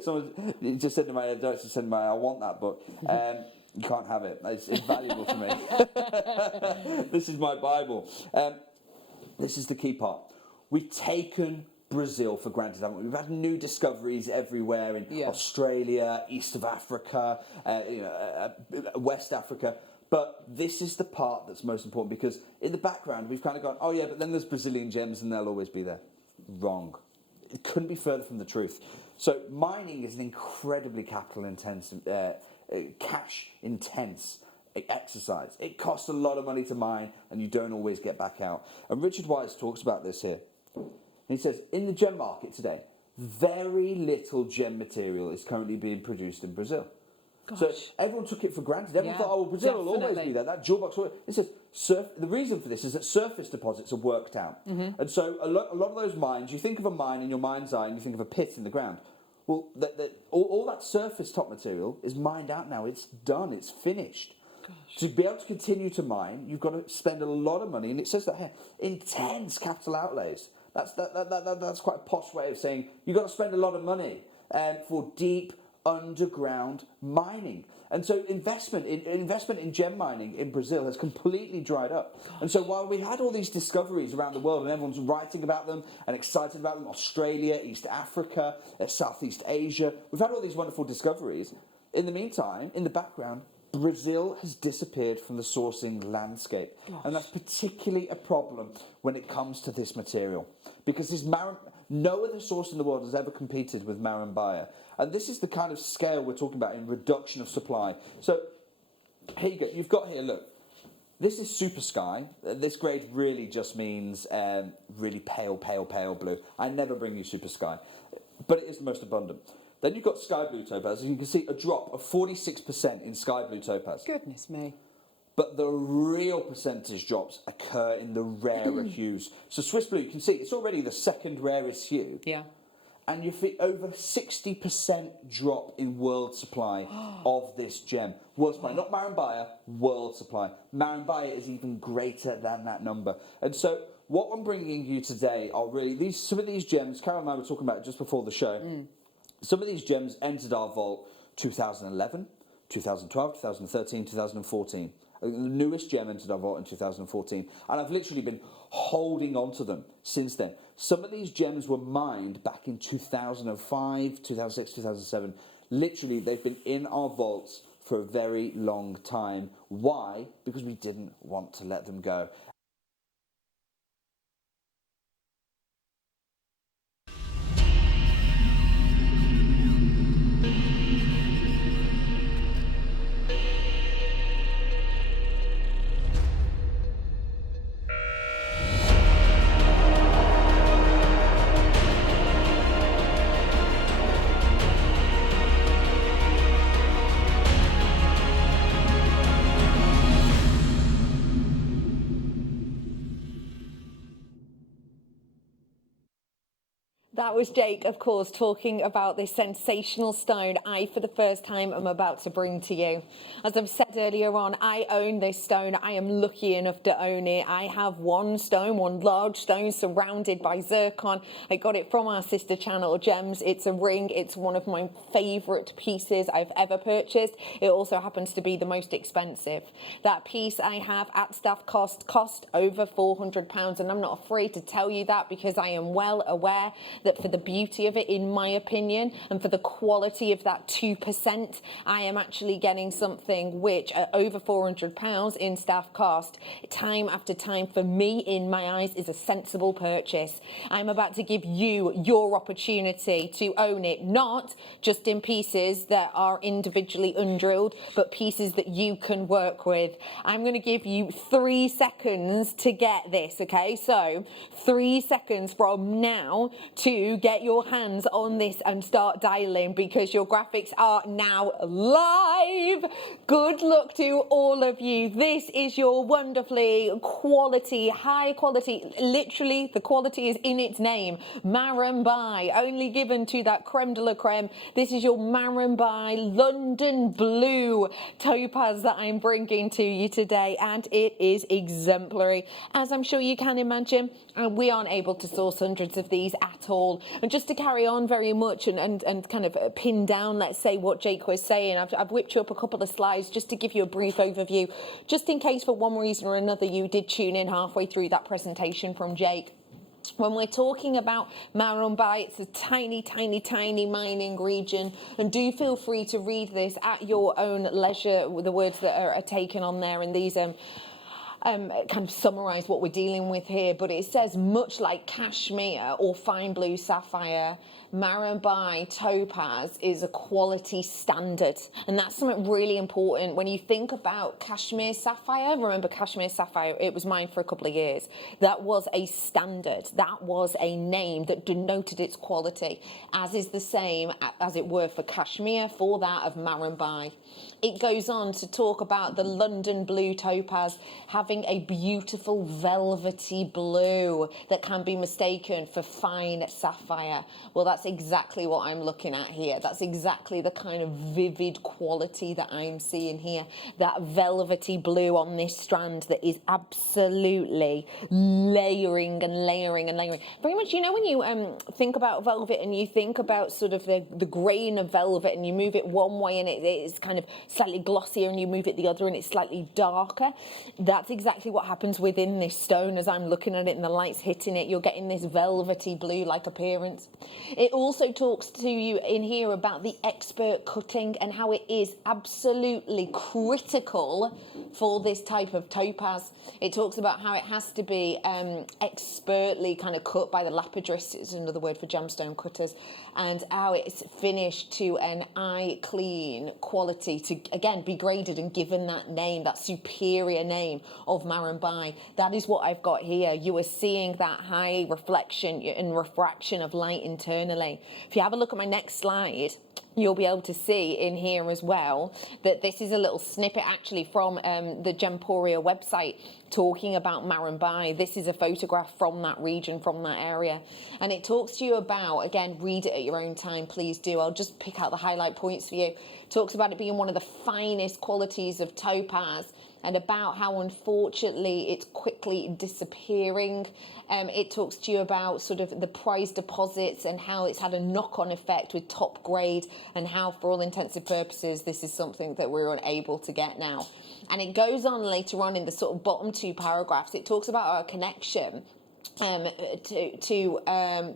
Someone just said to my director, I want that book. You can't have it. It's invaluable to me. This is my Bible. This is the key part. We've taken Brazil for granted, haven't we? We've had new discoveries everywhere in Australia, east of Africa, West Africa. But this is the part that's most important, because in the background we've kind of gone, oh yeah, but then there's Brazilian gems and they'll always be there. Wrong. It couldn't be further from the truth. So mining is an incredibly capital-intensive, cash-intense exercise. It costs a lot of money to mine, and you don't always get back out. And Richard Wise talks about this here. And he says, in the gem market today, very little gem material is currently being produced in Brazil. Gosh. So everyone took it for granted. Everyone thought, oh, Brazil will always be there. That jewel box will. It says, the reason for this is that surface deposits are worked out. And so a lot of those mines, you think of a mine in your mind's eye and you think of a pit in the ground. Well, all that surface top material is mined out now. It's done. It's finished. Gosh. To be able to continue to mine, you've got to spend a lot of money. And it says that here, intense capital outlays. That's quite a posh way of saying you've got to spend a lot of money for deep underground mining. And so investment in gem mining in Brazil has completely dried up. Gosh. And so while we had all these discoveries around the world and everyone's writing about them and excited about them, Australia, East Africa, Southeast Asia, we've had all these wonderful discoveries. In the meantime, in the background, Brazil has disappeared from the sourcing landscape. Gosh. And that's particularly a problem when it comes to this material, because there's no other source in the world has ever competed with Marimbaya. And this is the kind of scale we're talking about in reduction of supply. So here you go. You've got here, look, this is super sky. This grade really just means really pale, pale, pale blue. I never bring you super sky, but it is the most abundant. Then you've got sky blue topaz, and you can see a drop of 46% in sky blue topaz. Goodness me. But the real percentage drops occur in the rarer hues. So Swiss blue, you can see it's already the second rarest hue. Yeah. And you feel over 60% drop in world supply of this gem. World supply, not Marimbaya, world supply. Marimbaya is even greater than that number. And so what I'm bringing you today are really some of these gems. Carol and I were talking about it just before the show. Some of these gems entered our vault 2011, 2012, 2013, 2014. The newest gem entered our vault in 2014, and I've literally been holding on to them since then. Some of these gems were mined back in 2005, 2006, 2007. Literally, they've been in our vaults for a very long time. Why? Because we didn't want to let them go. That was Jake, of course, talking about this sensational stone I, for the first time, am about to bring to you. As I've said earlier on, I own this stone. I am lucky enough to own it. I have one stone, one large stone surrounded by zircon. I got it from our sister channel, Gems. It's a ring. It's one of my favourite pieces I've ever purchased. It also happens to be the most expensive. That piece I have at staff cost over £400, and I'm not afraid to tell you that because I am well aware that for the beauty of it, in my opinion, and for the quality of that 2%, I am actually getting something which at over £400 in staff cost, time after time, for me, in my eyes, is a sensible purchase. I'm about to give you your opportunity to own it, not just in pieces that are individually undrilled, but pieces that you can work with. I'm going to give you 3 seconds to get this, okay? So 3 seconds from now to get your hands on this and start dialing, because your graphics are now live. Good luck to all of you. This is your wonderfully quality, high quality, literally the quality is in its name, Marambai, only given to that creme de la creme. This is your Marambai London Blue topaz that I'm bringing to you today, and it is exemplary. As I'm sure you can imagine, we aren't able to source hundreds of these at all. And just to carry on very much and kind of pin down, let's say, what Jake was saying, I've whipped you up a couple of slides just to give you a brief overview, just in case for one reason or another you did tune in halfway through that presentation from Jake. When we're talking about Marumbai, it's a tiny, tiny, tiny mining region, and do feel free to read this at your own leisure with the words that are taken on there, and these kind of summarise what we're dealing with here. But it says, much like cashmere or fine blue sapphire, Marambai topaz is a quality standard, and that's something really important. When you think about cashmere sapphire, remember cashmere sapphire, it was mine for a couple of years. That was a standard, that was a name that denoted its quality, as is the same as it were for cashmere for that of Marambai. It goes on to talk about the London Blue topaz having a beautiful velvety blue that can be mistaken for fine sapphire. Well, that's exactly what I'm looking at here. That's exactly the kind of vivid quality that I'm seeing here. That velvety blue on this strand that is absolutely layering and layering and layering. Very much, you know, when you think about velvet and you think about sort of the grain of velvet, and you move it one way and it is kind of slightly glossier, and you move it the other and it's slightly darker. That's exactly what happens within this stone. As I'm looking at it and the light's hitting it, you're getting this velvety blue-like appearance. It also talks to you in here about the expert cutting and how it is absolutely critical for this type of topaz. It talks about how it has to be expertly kind of cut by the lapidarists, is another word for gemstone cutters, and how it's finished to an eye clean quality to, again, be graded and given that name, that superior name of Marambai. That is what I've got here. You are seeing that high reflection and refraction of light internally. If you have a look at my next slide, you'll be able to see in here as well that this is a little snippet actually from the Gemporia website talking about Marambai. This is a photograph from that region, from that area. And it talks to you about, again, read it at your own time, please do. I'll just pick out the highlight points for you. It talks about it being one of the finest qualities of topaz, and about how unfortunately it's quickly disappearing. It talks to you about sort of the prize deposits and how it's had a knock-on effect with top grade, and how for all intensive purposes this is something that we're unable to get now. And it goes on later on in the sort of bottom 2 paragraphs. It talks about our connection to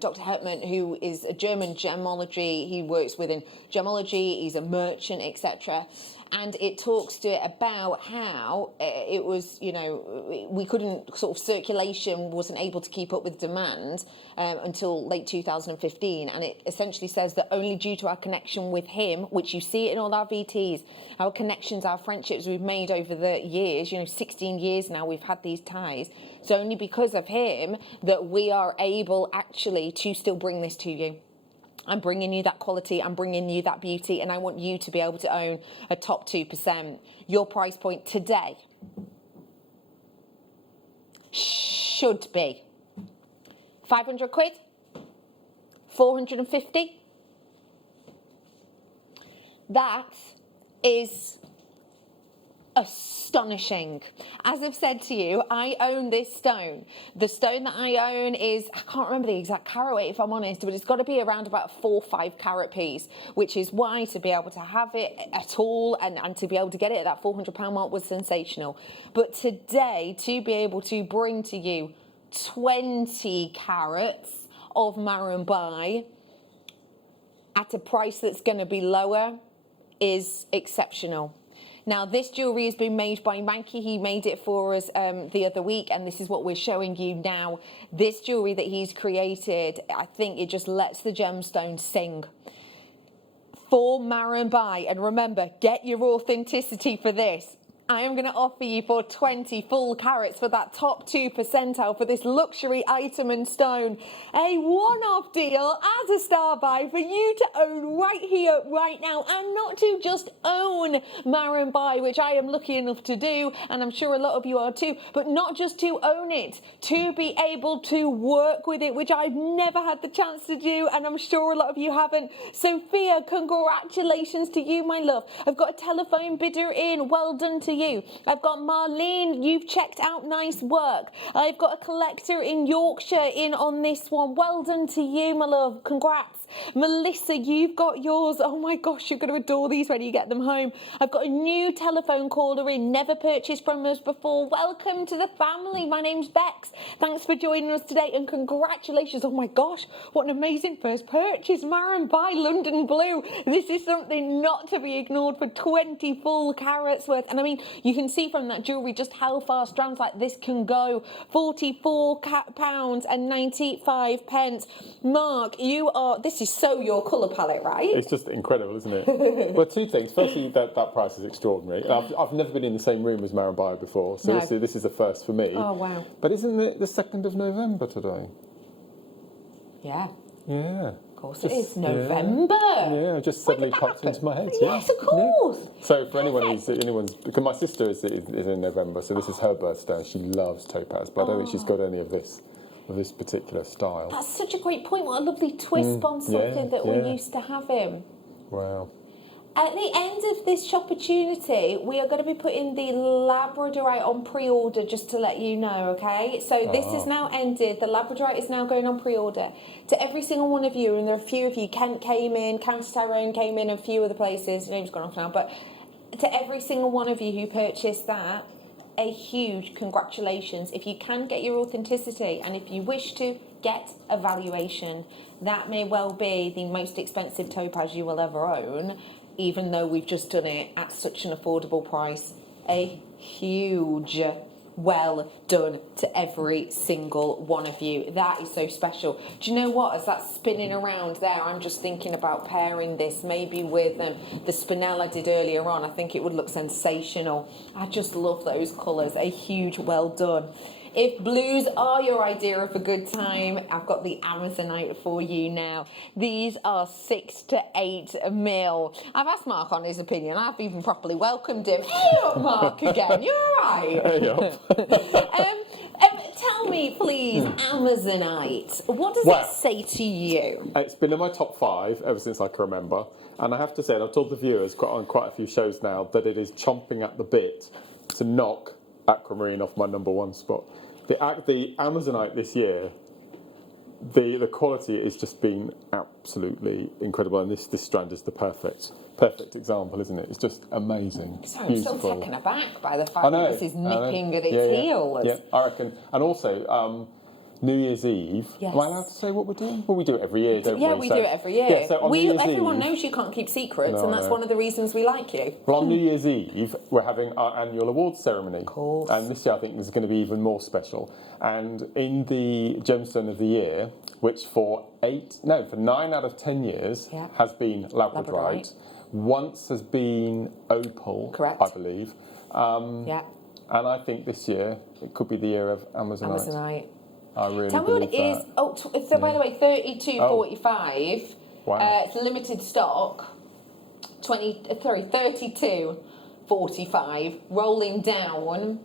Dr. Hetman, who is a German gemology. He works within gemology, he's a merchant, etc. And it talks to it about how it was, you know, we couldn't, sort of circulation wasn't able to keep up with demand until late 2015. And it essentially says that only due to our connection with him, which you see it in all our VTs, our connections, our friendships we've made over the years, you know, 16 years now we've had these ties. It's only because of him that we are able actually to still bring this to you. I'm bringing you that quality, I'm bringing you that beauty, and I want you to be able to own a top 2%. Your price point today should be 500 quid, 450. That is astonishing. As I've said to you, I own this stone. The stone that I own is, I can't remember the exact carat weight if I'm honest, but it's got to be around about a 4 or 5 carat piece, which is why to be able to have it at all and to be able to get it at that £400 mark was sensational. But today, to be able to bring to you 20 carats of Marumbai at a price that's going to be lower is exceptional. Now, this jewellery has been made by Mankey. He made it for us the other week, and this is what we're showing you now. This jewellery that he's created, I think it just lets the gemstones sing. For Marumbai, and remember, get your authenticity for this. I am going to offer you for 20 full carats for that top 2 percentile for this luxury item and stone. A one-off deal as a star buy for you to own right here, right now, and not to just own Marumbai, which I am lucky enough to do, and I'm sure a lot of you are too, but not just to own it, to be able to work with it, which I've never had the chance to do, and I'm sure a lot of you haven't. Sophia, congratulations to you, my love. I've got a telephone bidder in. Well done to you. I've got Marlene, you've checked out, nice work. I've got a collector in Yorkshire in on this one. Well done to you, my love. Congrats. Melissa, you've got yours. Oh my gosh, you're going to adore these when you get them home. I've got a new telephone caller in, never purchased from us before. Welcome to the family. My name's Bex. Thanks for joining us today and congratulations. Oh my gosh, what an amazing first purchase. Marumbai London Blue. This is something not to be ignored for 20 full carats worth. And I mean, you can see from that jewellery just how far strands like this can go. £44.95. Mark, you are, this is so your colour palette, right? It's just incredible, isn't it? Well, two things. Firstly, that price is extraordinary. I've never been in the same room as Marumbai before, so No. this is the first for me. Oh, wow. But isn't it the 2nd of November today? Yeah. Yeah. Of course it is. November. Yeah, just suddenly popped into my head. Yes, of course. Yeah. So for anyone's, because my sister is in November, so this is her birthday. She loves topaz, but I don't think she's got any of this particular style. That's such a great point. What a lovely twist on something that we're used to having. Wow. At the end of this opportunity, we are going to be putting the Labradorite on pre-order, just to let you know, okay? So this has now ended. The Labradorite is now going on pre-order. To every single one of you, and there are a few of you, Kent came in, County Tyrone came in, a few other places, your name's gone off now, but to every single one of you who purchased that, a huge congratulations. If you can get your authenticity, and if you wish to get a valuation, that may well be the most expensive topaz you will ever own, even though we've just done it at such an affordable price. A huge well done to every single one of you. That is so special. Do you know what? As that's spinning around there, I'm just thinking about pairing this maybe with the spinel I did earlier on. I think it would look sensational. I just love those colours. A huge well done. If blues are your idea of a good time, I've got the Amazonite for you now. These are 6 to 8 mil. I've asked Mark on his opinion. I've even properly welcomed him. Hey up, Mark, again. You're all right. Hey up. Tell me, please, Amazonite. What does it say to you? It's been in my top 5 ever since I can remember. And I have to say, and I've told the viewers on quite a few shows now, that it is chomping at the bit to knock aquamarine off my #1 spot. The Amazonite this year, the quality has just been absolutely incredible, and this strand is the perfect example, isn't it? It's just amazing. Sorry, I'm still taken aback by the fact that this is nipping at its heels. Yeah, I reckon. And also, New Year's Eve. Yes. Am I allowed to say what we're doing? Well, we do it every year, don't we? Yeah, we do it every year. Yeah, so on New Year's everyone Eve, knows you can't keep secrets, No, and that's no. one of the reasons we like you. Well, on New Year's Eve, we're having our annual awards ceremony. Of course. And this year I think is going to be even more special. And in the Gemstone of the Year, which for 9 out of 10 years has been Labradorite. Once has been Opal, Correct. I believe. And I think this year it could be the year of Amazonite. I really Tell me what it believe is. Oh, so by the way, 32.45. Wow. It's limited stock. 32.45. Rolling down.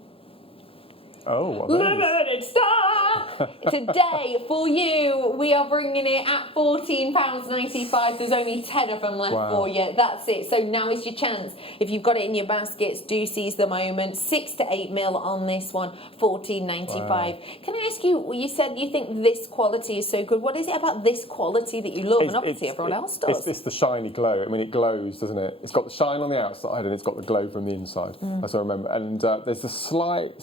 Oh, what are those? Limited stock. Today, for you, we are bringing it at £14.95. There's only 10 of them left for you. That's it. So now is your chance. If you've got it in your baskets, do seize the moment. 6 to 8 mil on this one, £14.95. Can I ask you, you said you think this quality is so good. What is it about this quality that you love? And obviously everyone else does. It's the shiny glow. I mean, it glows, doesn't it? It's got the shine on the outside and it's got the glow from the inside, as I remember. And there's a slight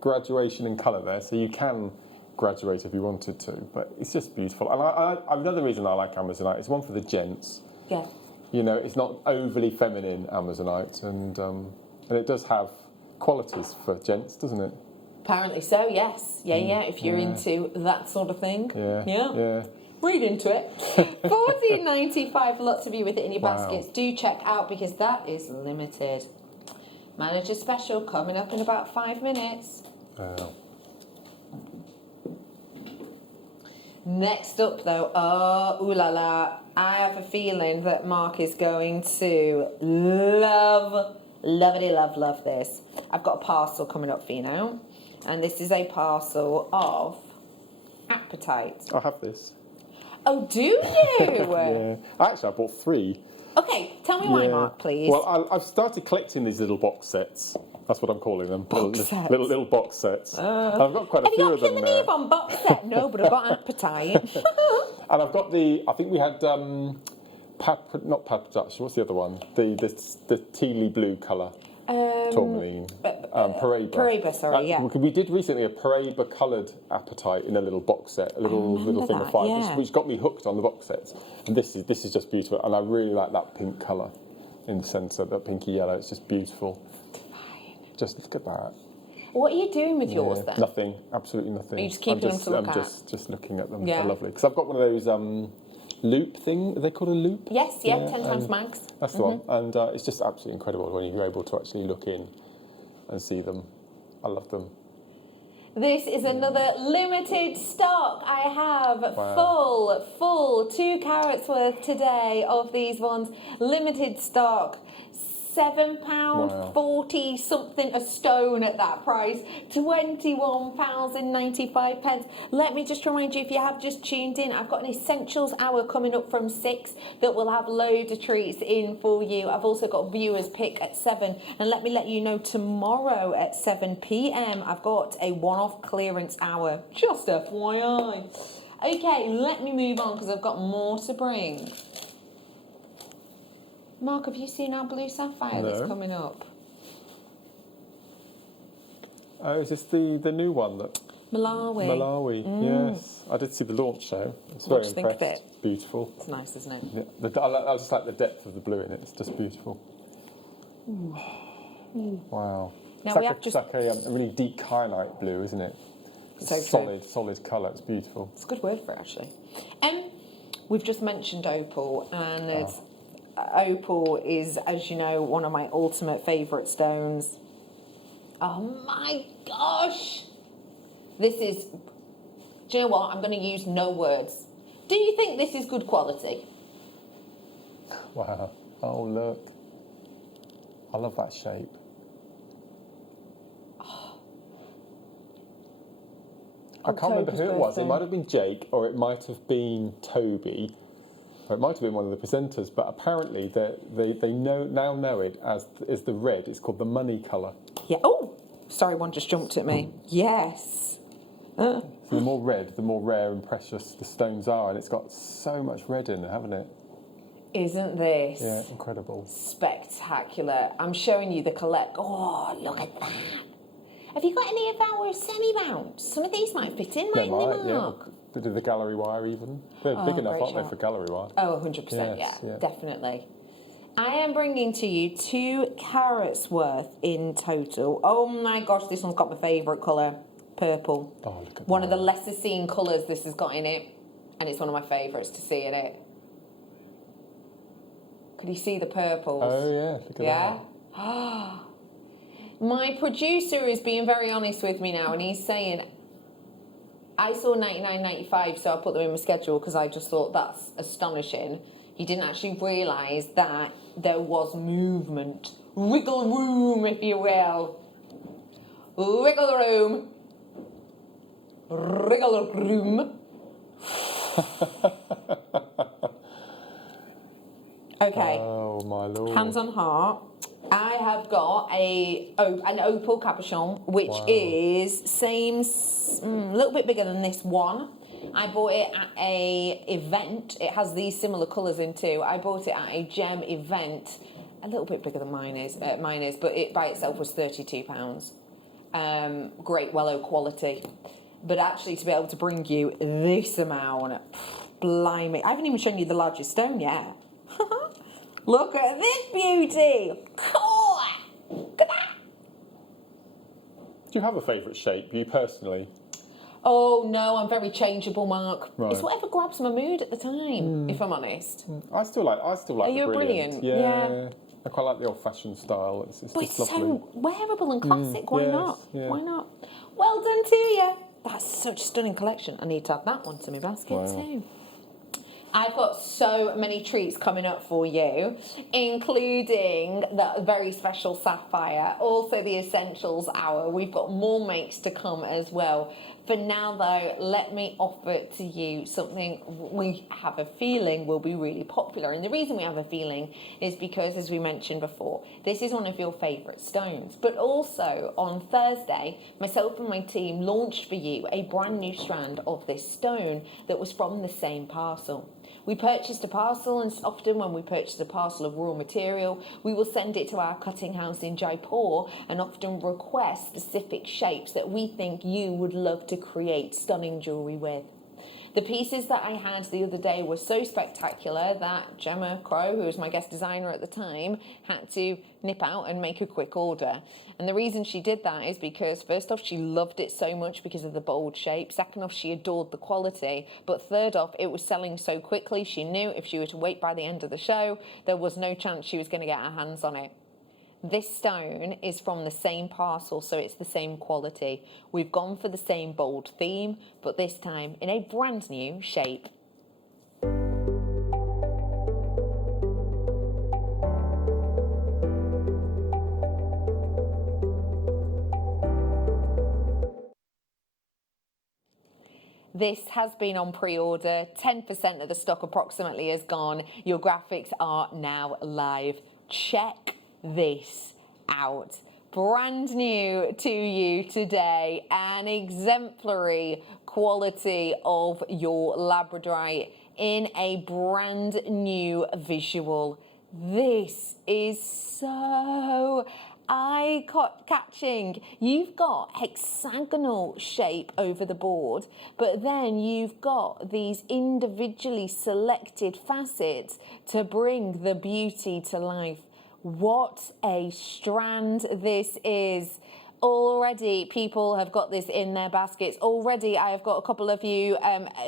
graduation in colour there, so you can graduate if you wanted to, but it's just beautiful. And another reason I like Amazonite is one for the gents. Yeah. You know, it's not overly feminine Amazonite, and it does have qualities for gents, doesn't it? Apparently so, yes. Yeah, if you're into that sort of thing. Yeah. Read into it. £14.95, lots of you with it in your baskets. Do check out because that is limited. Manager special coming up in about 5 minutes. Wow. Next up though, ooh la la, I have a feeling that Mark is going to love this. I've got a parcel coming up for you now, and this is a parcel of apatite. I have this. Oh, do you? Yeah. Actually, I bought 3. Okay, tell me why, Mark, please. Well, I've started collecting these little box sets. That's what I'm calling them. Little box sets. I've got quite a few of them. Have you got Killing Eve on box set? No, but I've got apatite. And I've got I think we had, not Papadush, what's the other one? The tealy blue colour. Tourmaline. Paraiba. Paraiba, sorry, yeah. We did recently a Paraiba coloured apatite in a little box set, a little thing of 5, which got me hooked on the box sets. And this is just beautiful, and I really like that pink colour in the centre, that pinky yellow. It's just beautiful. Just look at that. What are you doing with yours then? Nothing, absolutely nothing. Are you just keeping them to look at? I'm just looking at them. They're lovely. Because I've got one of those loop thing. Are they called a loop? Yes, 10 times max. That's the one. And it's just absolutely incredible when you're able to actually look in and see them. I love them. This is another limited stock. I have full 2 carats worth today of these ones. Limited stock. £7.40 something a stone at that price. £21.95. Let me just remind you, if you have just tuned in, I've got an essentials hour coming up from 6 that will have loads of treats in for you. I've also got viewers pick at 7, and let me let you know tomorrow at 7 p.m. I've got a one-off clearance hour. Just FYI. Okay, let me move on because I've got more to bring. Mark, have you seen our blue sapphire that's coming up? Oh, is this the new one that? Malawi. Yes. I did see the launch show. It's very impressed. Think of it? Beautiful. It's nice, isn't it? Yeah. I just like the depth of the blue in it. It's just beautiful. Wow. Now It's like a really deep kyanite blue, isn't it? It's so solid colour. It's beautiful. It's a good word for it, actually. We've just mentioned opal, and opal is, as you know, one of my ultimate favourite stones. Oh my gosh! This is, do you know what? I'm going to use no words. Do you think this is good quality? Wow. Oh, look. I love that shape. I can't remember who it was. It might have been Jake, or it might have been Toby. Or it might have been one of the presenters, but apparently they now know it as the red. It's called the money colour. Yeah. Oh, sorry, one just jumped at me. Yes. So the more red, the more rare and precious the stones are, and it's got so much red in it, haven't it? Isn't this? Yeah, incredible. Spectacular. I'm showing you the collect. Oh, look at that. Have you got any of our semi-mounts? Some of these might fit in, mightn't they, Mark? They do the gallery wire even. They're big enough, aren't they, for gallery wire? Oh, 100%, yes, yeah, definitely. I am bringing to you 2 carats worth in total. Oh my gosh, this one's got my favourite colour, purple. Oh, look at one of the lesser seen colours this has got in it, and it's one of my favourites to see in it. Could you see the purples? Oh yeah, look at that. Yeah? My producer is being very honest with me now, and he's saying, I saw 99.95, so I put them in my schedule because I just thought that's astonishing. He didn't actually realise that there was movement. Wriggle room, if you will. Wriggle room. regular room. Okay. Oh my lord. Hands on heart. I have got an opal cabochon, which is a little bit bigger than this one. I bought it at a event. It has these similar colours in too. I bought it at a gem event, a little bit bigger than mine is, but it by itself was £32. Great Wello quality. But actually to be able to bring you this amount, blimey. I haven't even shown you the largest stone yet. Look at this beauty. Look at that. Do you have a favourite shape, you personally? Oh no, I'm very changeable, Mark. Right. It's whatever grabs my mood at the time, if I'm honest. I still like Are you the brilliant? Yeah. I quite like the old-fashioned style. It's But just it's lovely. so wearable and classic. Why yes, not? yeah. Why not? Well done to you. That's such a stunning collection. I need to add that one to my basket too. I've got so many treats coming up for you, including the very special sapphire, also the essentials hour. We've got more makes to come as well. For now though, let me offer to you something we have a feeling will be really popular. And the reason we have a feeling is because, as we mentioned before, this is one of your favourite stones. But also on Thursday, myself and my team launched for you a brand new strand of this stone that was from the same parcel. We purchased a parcel, and often when we purchase a parcel of raw material, we will send it to our cutting house in Jaipur and often request specific shapes that we think you would love to create stunning jewellery with. The pieces that I had the other day were so spectacular that Gemma Crow, who was my guest designer at the time, had to nip out and make a quick order. And the reason she did that is because, first off, she loved it so much because of the bold shape. Second off, she adored the quality. But third off, it was selling so quickly, she knew if she were to wait by the end of the show, there was no chance she was going to get her hands on it. This stone is from the same parcel, so it's the same quality. We've gone for the same bold theme, but this time in a brand new shape. This has been on pre-order. 10% of the stock approximately is gone. Your graphics are now live. Check this out. Brand new to you today, an exemplary quality of your labradorite in a brand new visual. This is so eye-catching. You've got hexagonal shape over the board, but then you've got these individually selected facets to bring the beauty to life. What a strand this is. Already people have got this in their baskets. Already I have got a couple of you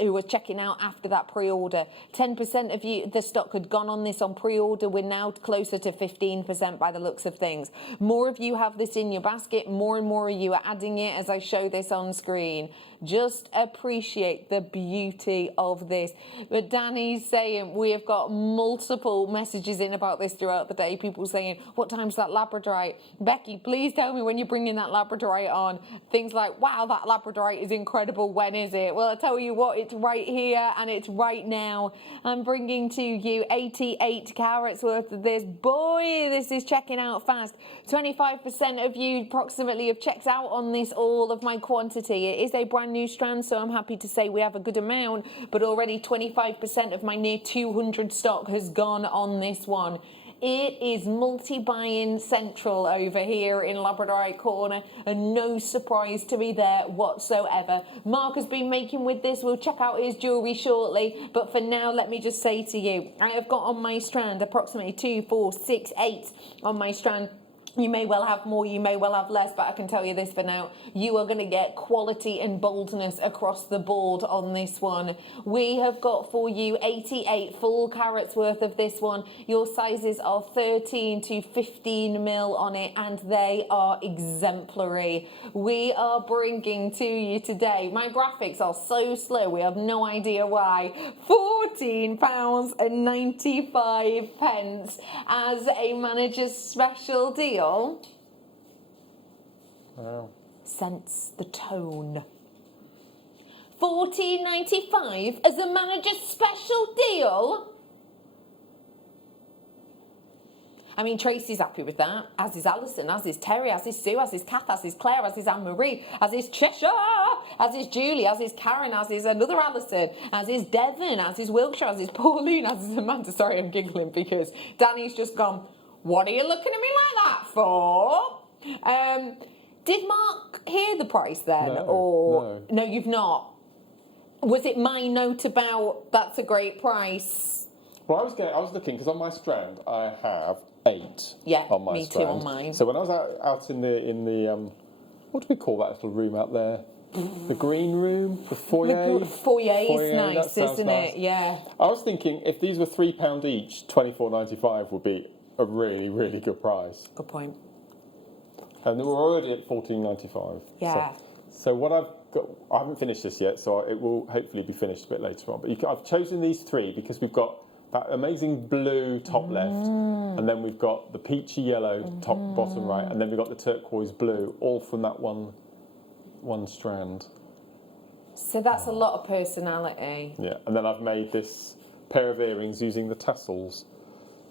who were checking out after that pre-order. 10% of you, the stock had gone on this on pre-order. We're now closer to 15% by the looks of things. More of you have this in your basket. More and more of you are adding it as I show this on screen. Just appreciate the beauty of this. But Danny's saying we have got multiple messages in about this throughout the day. People saying, what time's that labradorite? Becky, please tell me when you're bringing that labradorite on. Things like, wow, that labradorite is incredible. When is it? Well, I'll tell you what, it's right here and it's right now. I'm bringing to you 88 carats worth of this. Boy, this is checking out fast. 25% of you approximately have checked out on this, all of my quantity. It is a brand new strand, so I'm happy to say we have a good amount, but already 25% of my near 200 stock has gone on this one. It is multi-buying central over here in Labradorite Corner, and no surprise to me there whatsoever. Mark has been making with this. We'll check out his jewellery shortly, but for now, let me just say to you, I have got on my strand approximately 2, 4, 6, 8 on my strand. You may well have more, you may well have less, but I can tell you this for now. You are going to get quality and boldness across the board on this one. We have got for you 88 full carats worth of this one. Your sizes are 13 to 15 mil on it, and they are exemplary. We are bringing to you today, my graphics are so slow, we have no idea why, £14.95 as a manager's special deal. Wow. Sense the tone. 14.95 as a manager's special deal. I mean, Tracy's happy with that, as is Alison, as is Terry, as is Sue, as is Kath, as is Claire, as is Anne-Marie, as is Cheshire, as is Julie, as is Karen, as is another Alison, as is Devon, as is Wiltshire, as is Pauline, as is Amanda. Sorry, I'm giggling because Danny's just gone, what are you looking at me like that for? Did Mark hear the price then? No, you've not. Was it my note about that's a great price? Well, I was looking, because on my strand I have 8 on my me strand. too on mine. So when I was out in the what do we call that little room out there? The green room, the foyer. The foyer is nice, isn't nice. it? Yeah. I was thinking if these were £3 each, £24.95 would be a really, really good price. Good point. And we're already at £14.95. Yeah. So what I've got, I haven't finished this yet, so it will hopefully be finished a bit later on. But I've chosen these 3 because we've got that amazing blue top left, and then we've got the peachy yellow top bottom right, and then we've got the turquoise blue, all from that one strand. So that's a lot of personality. Yeah, and then I've made this pair of earrings using the tassels,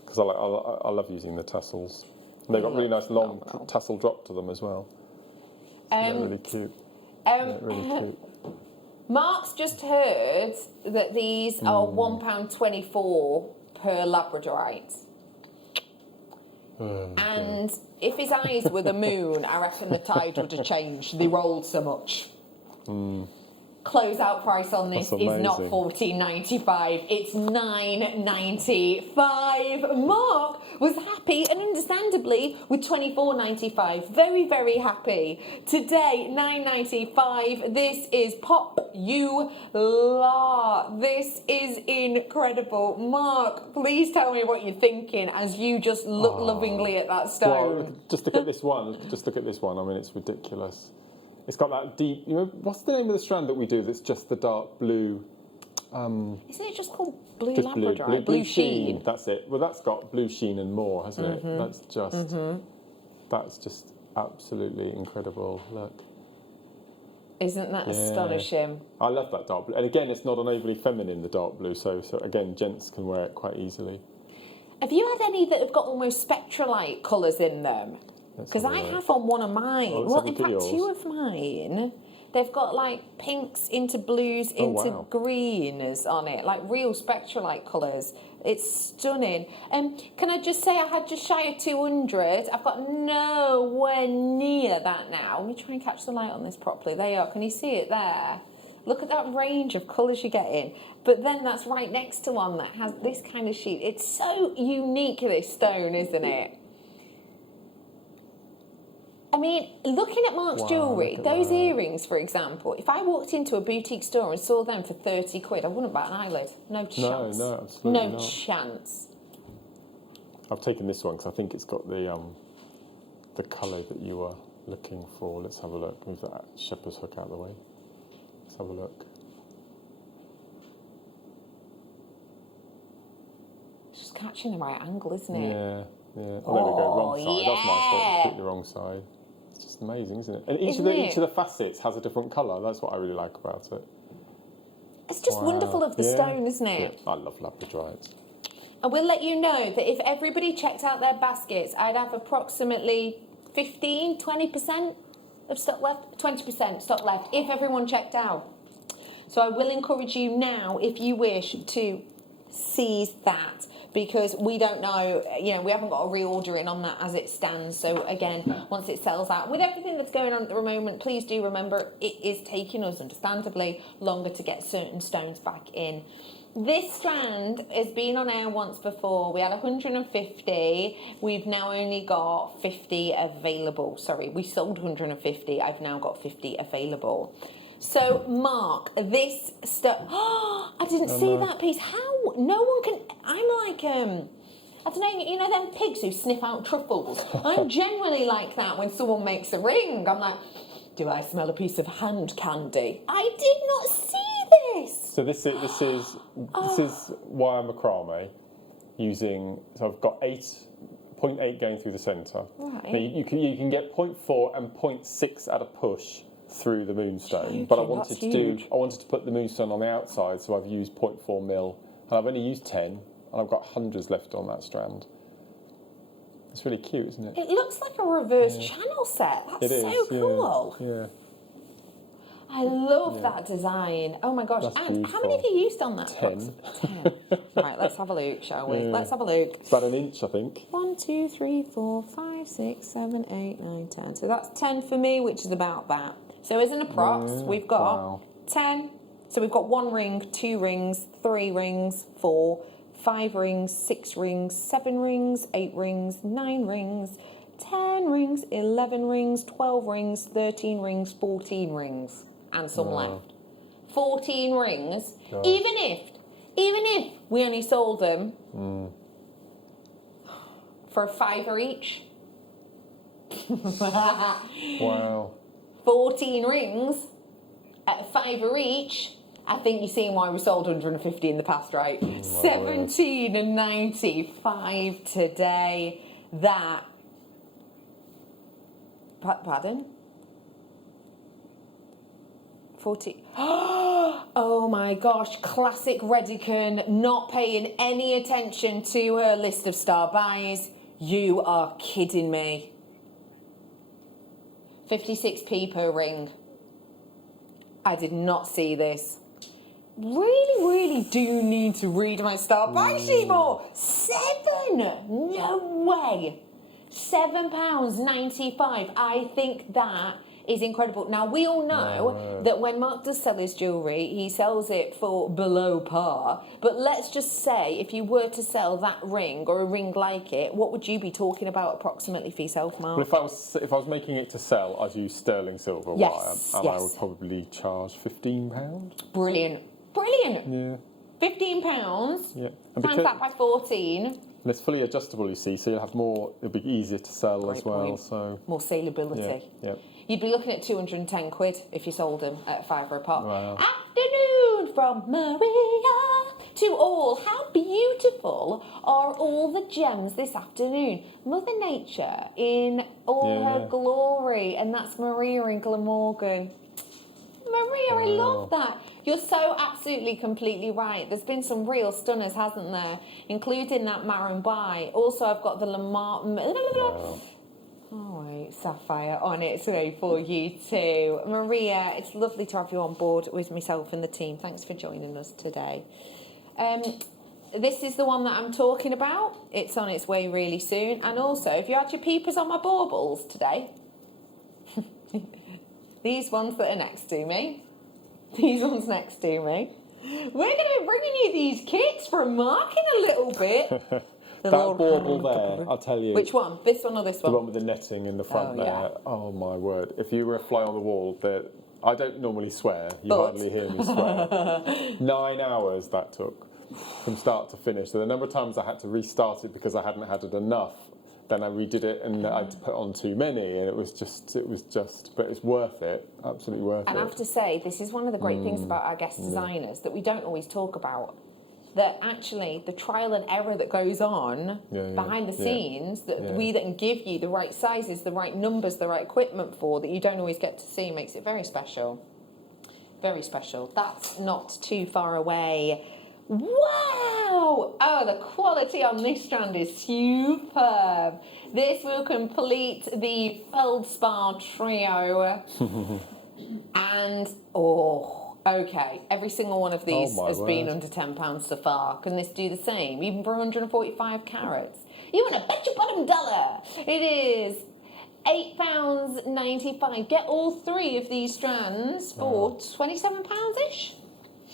because I love using the tassels. And they've got really nice long tassel drop to them as well. So they're really cute. Really cute. Mark's just heard that these are £1.24 per Labradorite. And if his eyes were the moon, I reckon the tide would have changed. They rolled so much. Closeout price on this is not £14.95, it's £9.95. Mark was happy, and understandably, with £24.95. Very, very happy. Today, £9.95. This is popular. This is incredible. Mark, please tell me what you're thinking as you just look lovingly at that stone. Well, just look at this one. Just look at this one. I mean, it's ridiculous. It's got that deep, what's the name of the strand that we do that's just the dark blue? Isn't it just called blue just Labradorite? Blue sheen. That's it. Well, that's got blue sheen and more, hasn't it? That's just absolutely incredible. Look. Isn't that astonishing? I love that dark blue. And again, it's not an overly feminine, the dark blue, so again, gents can wear it quite easily. Have you had any that have got almost spectralite colours in them? Because I have on one of mine. Well, in fact, 2 of mine. They've got like pinks into blues into greens on it, like real spectralite colours. It's stunning. Can I just say I had just shy of 200. I've got nowhere near that now. Let me try and catch the light on this properly. There you are. Can you see it there? Look at that range of colours you're getting. But then that's right next to one that has this kind of sheet. It's so unique, this stone, isn't it? I mean, looking at Mark's jewellery, those earrings, for example, if I walked into a boutique store and saw them for 30 quid, I wouldn't bat an eyelid. No chance. No, absolutely not. Chance. I've taken this one because I think it's got the colour that you were looking for. Let's have a look. Move that shepherd's hook out of the way. Let's have a look. It's just catching the right angle, isn't it? Yeah. Oh, there we go. Wrong side. Yeah. That's my fault. Picked the wrong side. It's just amazing, isn't it? And each of the facets has a different colour. That's what I really like about it. It's just wonderful of the stone, isn't it? Yeah, I love Labradorite. And we'll let you know that if everybody checked out their baskets, I'd have approximately 15, 20% of stock left. 20% stock left if everyone checked out. So I will encourage you now, if you wish, to seize that, because we don't know, we haven't got a reordering on that as it stands. So again, once it sells out, with everything that's going on at the moment, please do remember it is taking us, understandably, longer to get certain stones back in. This strand has been on air once before. We had 150. We've now only got 50 available. Sorry, we sold 150. I've now got 50 available. So, Mark, this stuff... Oh, I didn't see that piece. How? No one can... I'm like, I don't know, them pigs who sniff out truffles? I'm generally like that when someone makes a ring. I'm like, do I smell a piece of hand candy? I did not see this. So this is wire macrame using... So I've got 0.8 going through the centre. Right. Now you can get 0.4 and 0.6 at a push through the moonstone, but I wanted that's to huge. I wanted to put the moonstone on the outside, so I've used 0.4 mil, and I've only used 10, and I've got hundreds left on that strand. It's really cute, isn't it? It looks like a reverse channel set. That's It is, so yeah, cool. Yeah. I love that design. Oh my gosh. That's And how many have you used on that? 10. 10. Right, let's have a look, shall we? Let's have a look. It's about an inch, I think. 1, 2, 3, 4, 5, 6, 7, 8, 9, 10. So that's 10 for me, which is about that. So as an approx, we've got wow. 10. So we've got 1 ring, 2 rings, 3 rings, 4, 5 rings, 6 rings, 7 rings, 8 rings, 9 rings, 10 rings, 11 rings, 12 rings, 13 rings, 14 rings, and some left. 14 rings. God. Even if we only sold them for a £5 each. Wow. 14 rings at a £5 each. I think you're seeing why we sold 150 in the past, right? 17.95 today. That. Pardon? 40. Oh my gosh, classic Redican, not paying any attention to her list of star buys. You are kidding me. 56p per ring. I did not see this. Really do need to read my star buy sheet more. 7! No way. £7.95. I think that is incredible. Now, we all know that when Mark does sell his jewellery, he sells it for below par. But let's just say, if you were to sell that ring or a ring like it, what would you be talking about approximately for yourself, Mark? Well, if I was making it to sell, I'd use sterling silver wire, and I would probably charge £15. Brilliant. Yeah. £15. Yeah. Times that by 14. And it's fully adjustable, you see, so you'll have more. It'll be easier to sell Great as well. point. So More saleability. yeah. You'd be looking at 210 quid if you sold them at £5 a pop. Wow. Afternoon from Maria to all. How beautiful are all the gems this afternoon? Mother Nature in all her glory. And that's Maria in Glamorgan. Maria, I love that. You're so absolutely, completely right. There's been some real stunners, hasn't there? Including that Marambai. Also, I've got the Lamar... sapphire on its way for you too. Maria, it's lovely to have you on board with myself and the team. Thanks for joining us today. This is the one that I'm talking about. It's on its way really soon. And also, if you had your peepers on my baubles today, these ones that are next to me, we're going to be bringing you these kits from Mark in a little bit. That bauble there, I'll tell you. Which one? This one or this one? The one with the netting in the front there. Yeah. Oh my word. If you were a fly on the wall, I don't normally swear. You hardly hear me swear. 9 hours that took from start to finish. So the number of times I had to restart it because I hadn't had it enough. Then I redid it and I'd put on too many, and it was just, but it's worth it, absolutely worth it. And I have to say, this is one of the great things about our guest designers that we don't always talk about. That actually the trial and error that goes on behind the scenes, that we then give you the right sizes, the right numbers, the right equipment for, that you don't always get to see, makes it very special. Very special. That's not too far away. Wow! Oh, the quality on this strand is superb. This will complete the feldspar trio. And, okay, every single one of these has been under £10 so far. Can this do the same? Even for 145 carats? You want to bet your bottom dollar. It is £8.95. Get all 3 of these strands for £27-ish.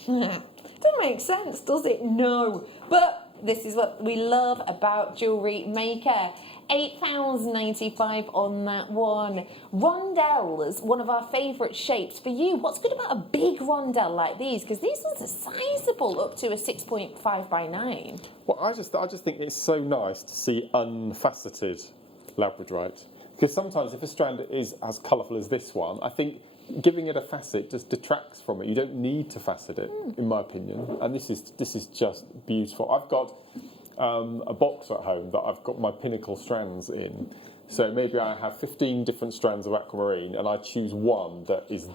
Doesn't make sense, does it? No. But this is what we love about Jewellery Maker. £8.95 on that one. Rondelles, one of our favourite shapes for you. What's good about a big rondelle like these? Because these ones are sizable, up to a 6.5 by 9. Well, I just think it's so nice to see unfaceted labradorite. Because sometimes if a strand is as colourful as this one, I think giving it a facet just detracts from it. You don't need to facet it, in my opinion. And this is just beautiful. I've got a box at home that I've got my pinnacle strands in. So maybe I have 15 different strands of aquamarine, and I choose one that is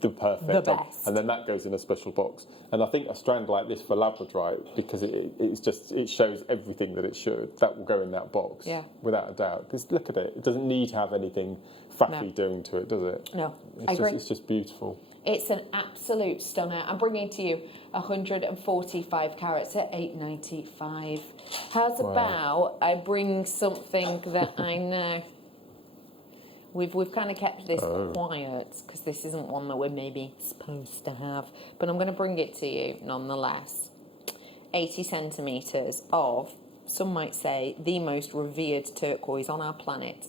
the perfect, The best. and then that goes in a special box. And I think a strand like this for Labradorite, because it shows everything that it should, that will go in that box, without a doubt. Because look at it; it doesn't need to have anything faffy doing to it, does it? No, it's I agree. It's just beautiful. It's an absolute stunner. I'm bringing to you 145 carats at £8.95. How's about I bring something that I know we've kind of kept this quiet because this isn't one that we're maybe supposed to have, but I'm going to bring it to you nonetheless. 80 centimetres of, some might say, the most revered turquoise on our planet,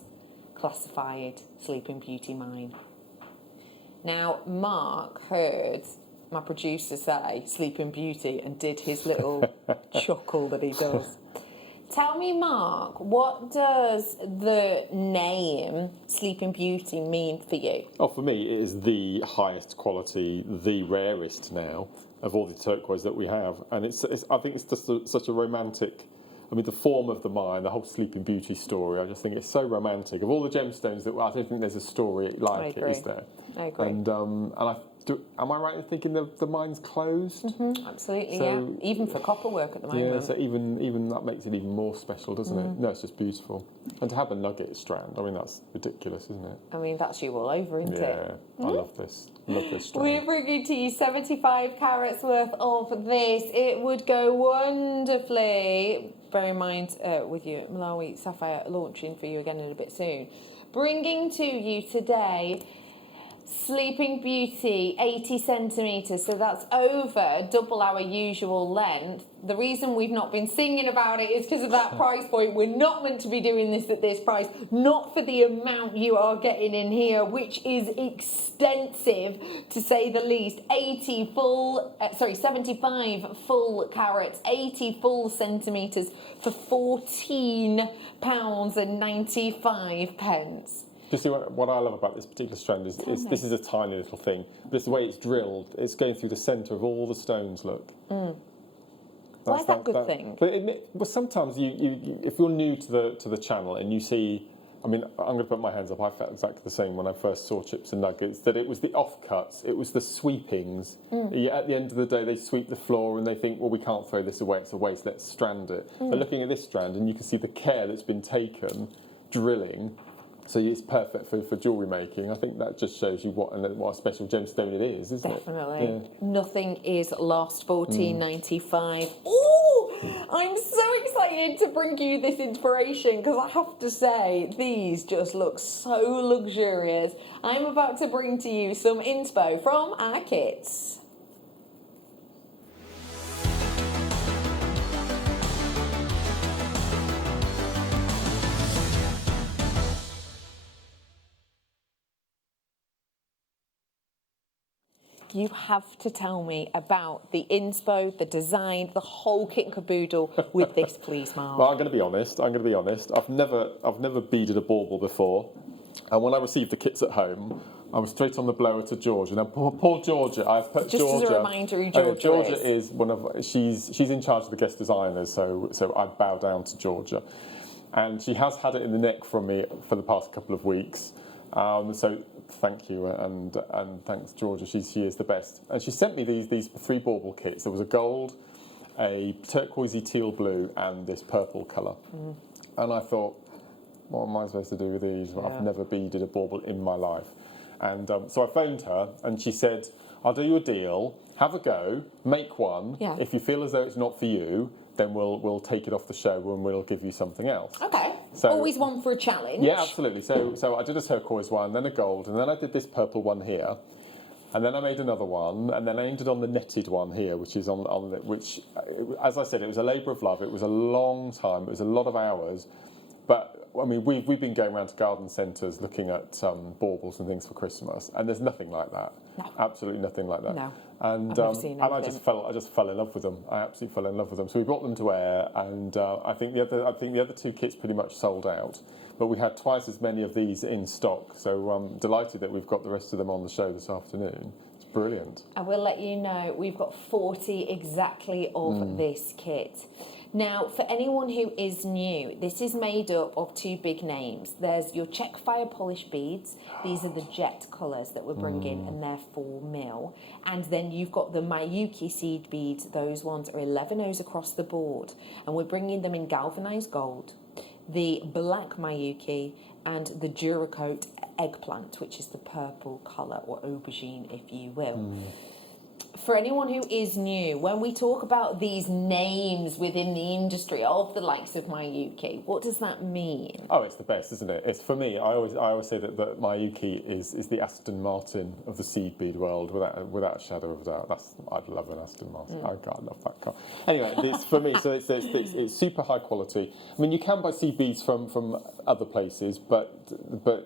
classified Sleeping Beauty mine. Now, Mark heard my producer say Sleeping Beauty and did his little chuckle that he does. Tell me, Mark, what does the name Sleeping Beauty mean for you? Oh, for me, it is the highest quality, the rarest now of all the turquoise that we have, and I think it's just such a romantic. I mean, the form of the mine, the whole Sleeping Beauty story. I just think it's so romantic. Of all the gemstones that I don't think there's a story like it, is there? I agree. And am I right in thinking the mine's closed? Absolutely, So- yeah. Even for copper work at the moment. Yeah, so even that makes it even more special, doesn't it? No, it's just beautiful. And to have a nugget strand, I mean, that's ridiculous, isn't it? I mean, that's you all over, isn't it? Yeah, I love this. Love this strand. We're bringing to you 75 carats worth of this. It would go wonderfully. Bear in mind, with your Malawi sapphire launching for you again in a bit soon. Bringing to you today Sleeping Beauty, 80 centimetres, so that's over double our usual length. The reason we've not been singing about it is because of that price point. We're not meant to be doing this at this price, not for the amount you are getting in here, which is extensive to say the least. 75 full carats, 80 full centimetres for £14.95. You see, what I love about this particular strand is this is a tiny little thing, but it's the way it's drilled. It's going through the centre of all the stones, look. Why is that a good thing? But sometimes if you're new to the channel and you see, I mean, I'm going to put my hands up, I felt exactly the same when I first saw Chips and Nuggets, that it was the offcuts, it was the sweepings. At the end of the day, they sweep the floor and they think, well, we can't throw this away, it's a waste, let's strand it. But looking at this strand, and you can see the care that's been taken, drilling, so it's perfect for jewellery making. I think that just shows you what a special gemstone it is, isn't it? Definitely. Yeah. Nothing is lost. $14.95. Ooh! I'm so excited to bring you this inspiration because I have to say these just look so luxurious. I'm about to bring to you some inspo from our kits. You have to tell me about the inspo, the design, the whole kit and caboodle with this, please, Mark. Well, I'm going to be honest. I've never beaded a bauble before, and when I received the kits at home, I was straight on the blower to Georgia. Now, poor Georgia. I've put Just Georgia. as a reminder who Georgia is. is one of. She's in charge of the guest designers, so I bow down to Georgia, and she has had it in the neck from me for the past couple of weeks. So thank you, and thanks, Georgia. She is the best. And she sent me these 3 bauble kits. There was a gold, a turquoisey teal blue, and this purple colour. And I thought, what am I supposed to do with these? Well, I've never beaded a bauble in my life. And so I phoned her, and she said, I'll do you a deal. Have a go, make one. Yeah. If you feel as though it's not for you, then we'll take it off the show and we'll give you something else. Okay. So, always one for a challenge. Yeah, absolutely. So I did a turquoise one, then a gold, and then I did this purple one here, and then I made another one, and then I ended on the netted one here, which is which, as I said, it was a labour of love. It was a long time. It was a lot of hours, but I mean, we've been going around to garden centres looking at baubles and things for Christmas, and there's nothing like that. No. Absolutely nothing like that. No. And I've never seen and I anything. just fell in love with them. I absolutely fell in love with them. So we brought them to air, and I think the other 2 kits pretty much sold out. But we had twice as many of these in stock. So I'm delighted that we've got the rest of them on the show this afternoon. It's Brilliant. I will let you know we've got 40 exactly of this kit. Now, for anyone who is new, this is made up of two big names. There's your check fire polish beads. These are the jet colours that we're bringing, and they're 4 mil. And then you've got the Miyuki seed beads. Those ones are 11 O's across the board. And we're bringing them in galvanised gold, the black Miyuki, and the Duracoat eggplant, which is the purple colour, or aubergine, if you will. For anyone who is new, when we talk about these names within the industry of the likes of Miyuki, what does that mean? Oh, it's the best, isn't it? It's for me. I always say that Miyuki is the Aston Martin of the seed bead world, without a shadow of a doubt. I'd love an Aston Martin. I love that car. Anyway, it's for me. So it's super high quality. I mean, you can buy seed beads from other places, but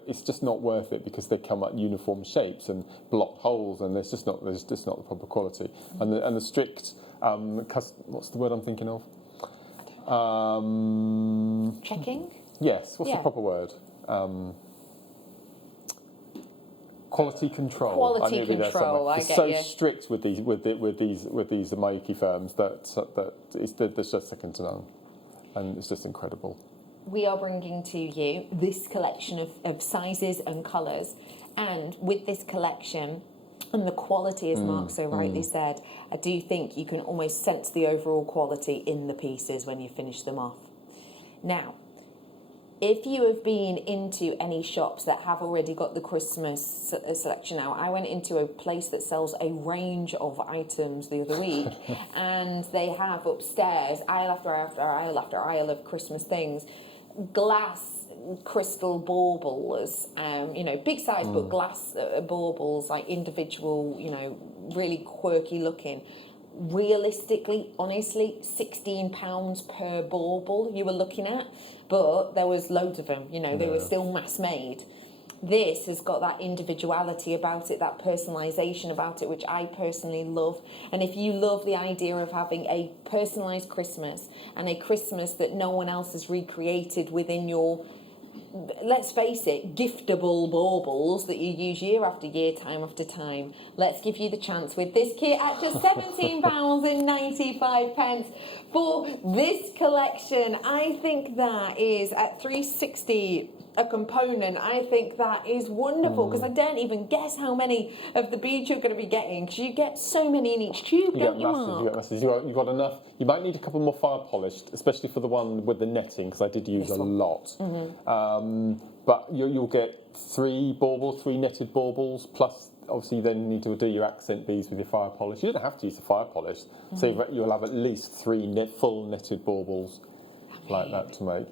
it's just not worth it because they come at uniform shapes and blocked holes, and there's just not the proper quality. And the strict, what's the word I'm thinking of? Checking? Yes. What's the proper word? Quality control. Quality control. I get so you. strict with these Miyuki firms that there's just second to none, and it's just incredible. We are bringing to you this collection of sizes and colours, and with this collection and the quality, as Mark so rightly said, I do think you can almost sense the overall quality in the pieces when you finish them off. Now, if you have been into any shops that have already got the Christmas selection out, I went into a place that sells a range of items the other week, and they have upstairs aisle after aisle after aisle after aisle of Christmas things, glass crystal baubles, big size but glass baubles, like individual, really quirky looking. Realistically, honestly, £16 per bauble you were looking at, but there was loads of them, they were still mass made. This has got that individuality about it, that personalisation about it, which I personally love. And if you love the idea of having a personalised Christmas and a Christmas that no one else has recreated within your, let's face it, giftable baubles that you use year after year, time after time, let's give you the chance with this kit at just £17.95 for this collection. I think that is at £360 a component. I think that is wonderful because I don't even guess how many of the beads you're going to be getting, because you get so many in each tube, don't you, Mark? You get masses. You've got enough. You might need a couple more fire polished, especially for the one with the netting, because I did use a lot. But you'll get 3 baubles, 3 netted baubles, plus obviously then you need to do your accent beads with your fire polish. You don't have to use the fire polish, so you'll have at least 3 full netted baubles like that to make.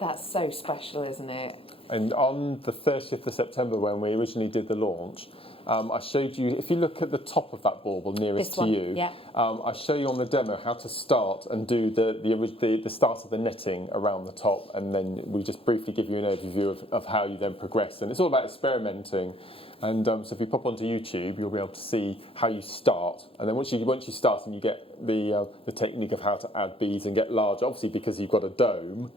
That's so special, isn't it? And on the 30th of September, when we originally did the launch, I showed you, if you look at the top of that bauble nearest to you, I show you on the demo how to start and do the start of the netting around the top, and then we just briefly give you an overview of how you then progress. And it's all about experimenting. And so if you pop onto YouTube, you'll be able to see how you start. And then once you start and you get the technique of how to add beads and get larger, obviously because you've got a dome,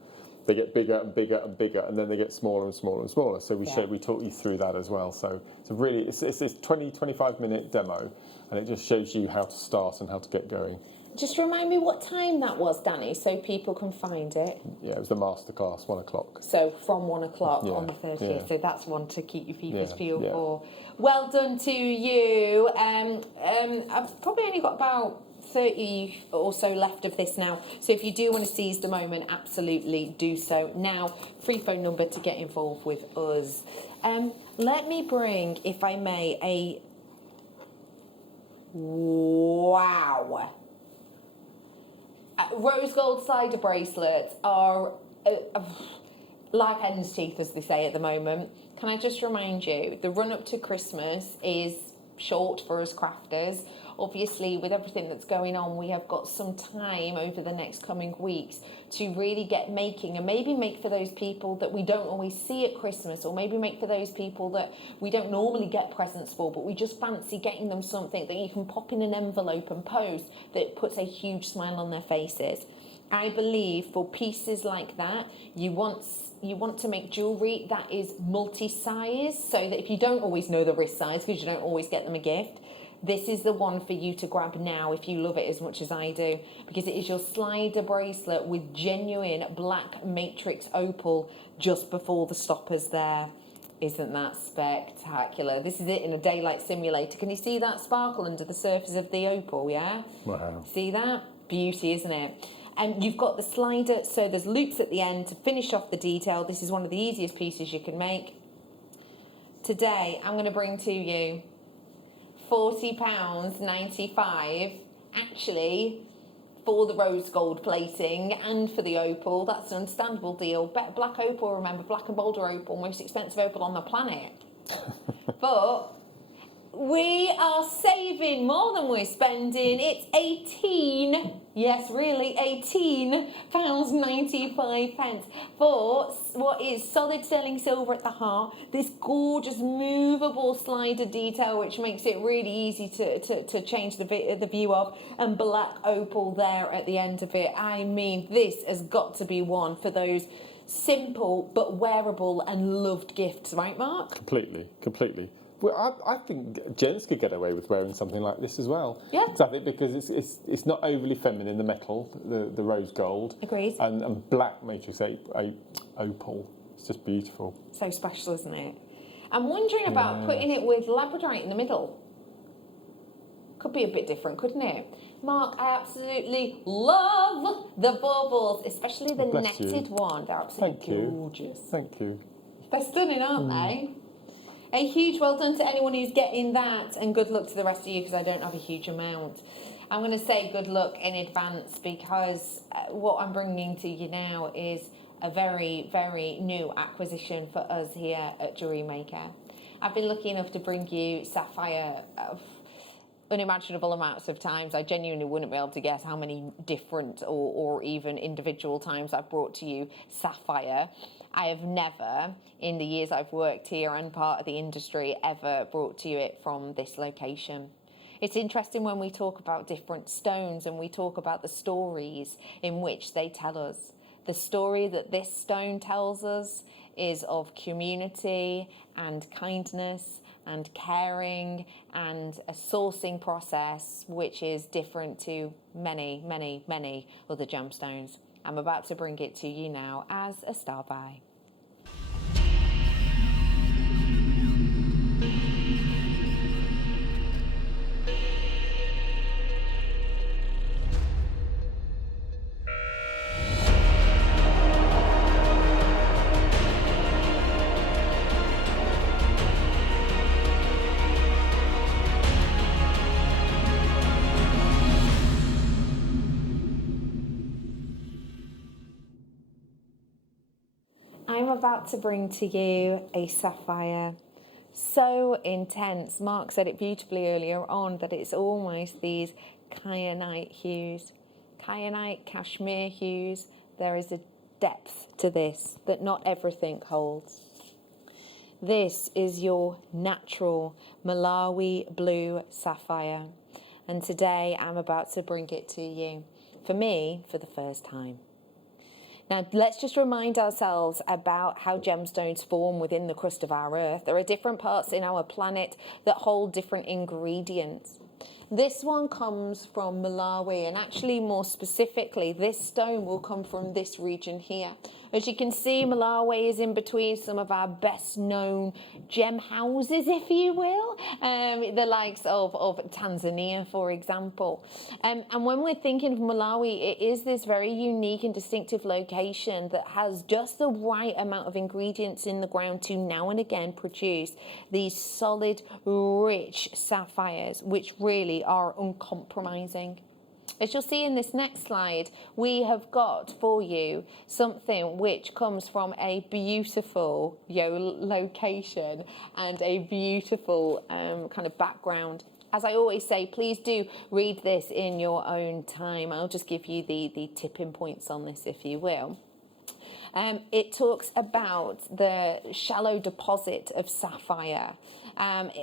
they get bigger and bigger and bigger, and then they get smaller and smaller and smaller. So we talk you through that as well. So it's a 20-25 minute demo, and it just shows you how to start and how to get going. Just remind me what time that was, Danny, so people can find it. Yeah, it was the Masterclass, 1 o'clock. So from 1 o'clock on the 30th. Yeah. So that's one to keep your peepers peeled for. Well done to you. I've probably only got about 30 or so left of this now, so if you do want to seize the moment, absolutely do so now. Free phone number to get involved with us. Let me bring, if I may, a wow. Rose gold cider bracelets are like hen's teeth, as they say at the moment. Can I just remind you, the run up to Christmas is short for us crafters. Obviously, with everything that's going on, we have got some time over the next coming weeks to really get making, and maybe make for those people that we don't always see at Christmas, or maybe make for those people that we don't normally get presents for, but we just fancy getting them something that you can pop in an envelope and post that puts a huge smile on their faces. I believe for pieces like that, you want to make jewellery that is multi-size, so that if you don't always know the wrist size, because you don't always get them a gift, this is the one for you to grab now if you love it as much as I do, because it is your slider bracelet with genuine black matrix opal just before the stoppers there. Isn't that spectacular? This is it in a daylight simulator. Can you see that sparkle under the surface of the opal, yeah? Wow. See that? Beauty, isn't it? And you've got the slider, so there's loops at the end to finish off the detail. This is one of the easiest pieces you can make. Today, I'm going to bring to you £40.95, actually, for the rose gold plating and for the opal. That's an understandable deal. Black opal, remember, black and boulder opal, most expensive opal on the planet. But we are saving more than we're spending. It's yes, really, £18.95 for what is solid sterling silver at the heart, this gorgeous movable slider detail which makes it really easy to change the view of, and black opal there at the end of it. I mean, this has got to be one for those simple but wearable and loved gifts, right, Mark? Completely. Well, I think gents could get away with wearing something like this as well. Yeah. Exactly, because it's not overly feminine, the metal, the rose gold. Agreed. And black matrix opal. It's just beautiful. So special, isn't it? I'm wondering about putting it with labradorite in the middle. Could be a bit different, couldn't it? Mark, I absolutely love the baubles, especially the netted one. They're absolutely gorgeous. Thank you. They're stunning, aren't they? A huge well done to anyone who's getting that, and good luck to the rest of you, because I don't have a huge amount. I'm going to say good luck in advance, because what I'm bringing to you now is a very, very new acquisition for us here at Jewellery Maker. I've been lucky enough to bring you sapphire unimaginable amounts of times. I genuinely wouldn't be able to guess how many different or even individual times I've brought to you sapphire. I have never, in the years I've worked here and part of the industry, ever brought to you it from this location. It's interesting when we talk about different stones and we talk about the stories in which they tell us. The story that this stone tells us is of community and kindness and caring and a sourcing process which is different to many, many, many other gemstones. I'm about to bring it to you now as a star buy. I'm about to bring to you a sapphire so intense. Mark said it beautifully earlier on that it's almost these kyanite hues. Kyanite, cashmere hues. There is a depth to this that not everything holds. This is your natural Malawi blue sapphire. And today I'm about to bring it to you, for me, for the first time. Now, let's just remind ourselves about how gemstones form within the crust of our earth. There are different parts in our planet that hold different ingredients. This one comes from Malawi, and actually more specifically, this stone will come from this region here. As you can see, Malawi is in between some of our best known gem houses, if you will, the likes of Tanzania, for example. And when we're thinking of Malawi, it is this very unique and distinctive location that has just the right amount of ingredients in the ground to now and again produce these solid, rich sapphires, which really are uncompromising. As you'll see in this next slide, we have got for you something which comes from a beautiful location and a beautiful kind of background. As I always say, please do read this in your own time. I'll just give you the tipping points on this, if you will. It talks about the shallow deposit of sapphire,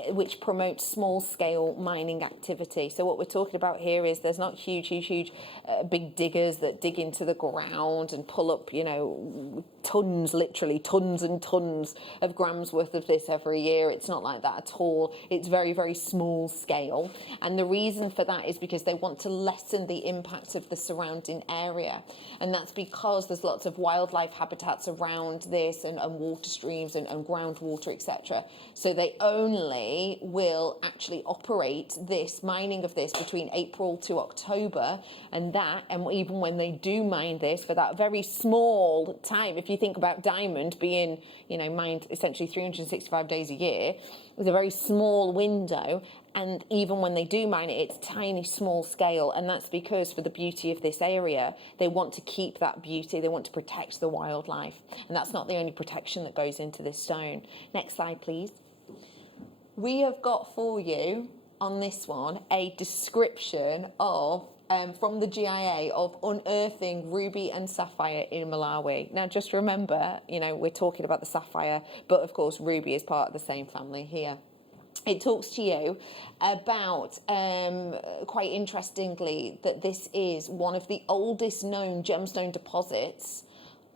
which promotes small-scale mining activity. So what we're talking about here is there's not huge big diggers that dig into the ground and pull up, you know, tons, literally tons and tons of grams worth of this every year. It's not like that at all. It's very, very small scale. And the reason for that is because they want to lessen the impact of the surrounding area. And that's because there's lots of wildlife habitats around this and water streams and groundwater, etc. So they only will actually operate this mining of this between April to October, and even when they do mine this for that very small time, if you think about diamond being, you know, mined essentially 365 days a year, it's a very small window. And even when they do mine it, it's tiny, small scale. And that's because for the beauty of this area, they want to keep that beauty. They want to protect the wildlife. And that's not the only protection that goes into this stone. Next slide, please. We have got for you on this one a description of from the GIA of unearthing ruby and sapphire in Malawi. Now, just remember, you know, we're talking about the sapphire, but of course, ruby is part of the same family here. It talks to you about, quite interestingly, that this is one of the oldest known gemstone deposits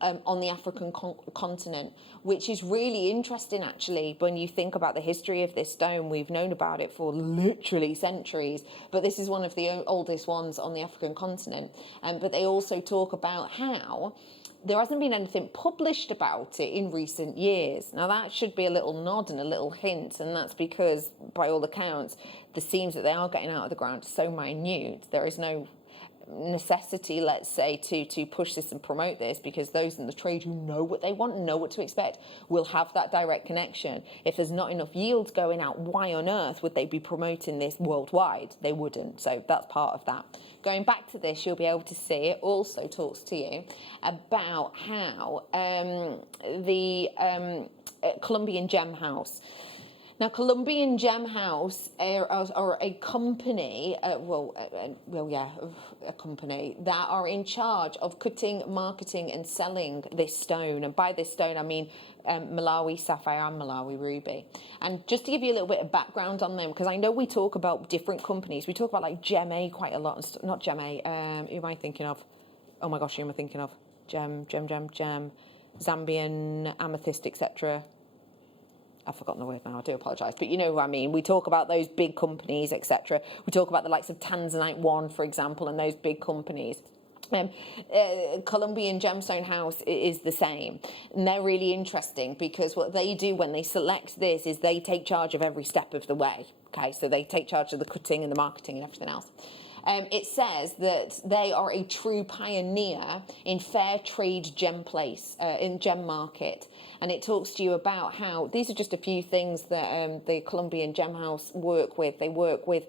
on the African continent, which is really interesting, actually, when you think about the history of this stone. We've known about it for literally centuries, but this is one of the oldest ones on the African continent. But they also talk about how there hasn't been anything published about it in recent years. Now, that should be a little nod and a little hint, and that's because, by all accounts, the seams that they are getting out of the ground are so minute. There is no necessity, let's say, to push this and promote this, because those in the trade who know what they want and know what to expect will have that direct connection. If there's not enough yields going out, why on earth would they be promoting this worldwide? They wouldn't. So that's part of that. Going back to this, you'll be able to see it also talks to you about how the Colombian Gem House. Now, Colombian Gem House are a company, a company that are in charge of cutting, marketing and selling this stone. And by this stone, I mean Malawi sapphire and Malawi ruby. And just to give you a little bit of background on them, because I know we talk about different companies. We talk about like Gem A quite a lot. Not Gem A, who am I thinking of? Oh my gosh, who am I thinking of? Gem, Zambian, amethyst, etc. I've forgotten the word now, I do apologise, but you know who I mean. We talk about those big companies, etc. We talk about the likes of Tanzanite One, for example, and those big companies. Colombian Gemstone House is the same, and they're really interesting because what they do when they select this is they take charge of every step of the way. Okay, so they take charge of the cutting and the marketing and everything else. It says that they are a true pioneer in fair trade gem place, in gem market. And it talks to you about how, these are just a few things that the Colombian Gem House work with. They work with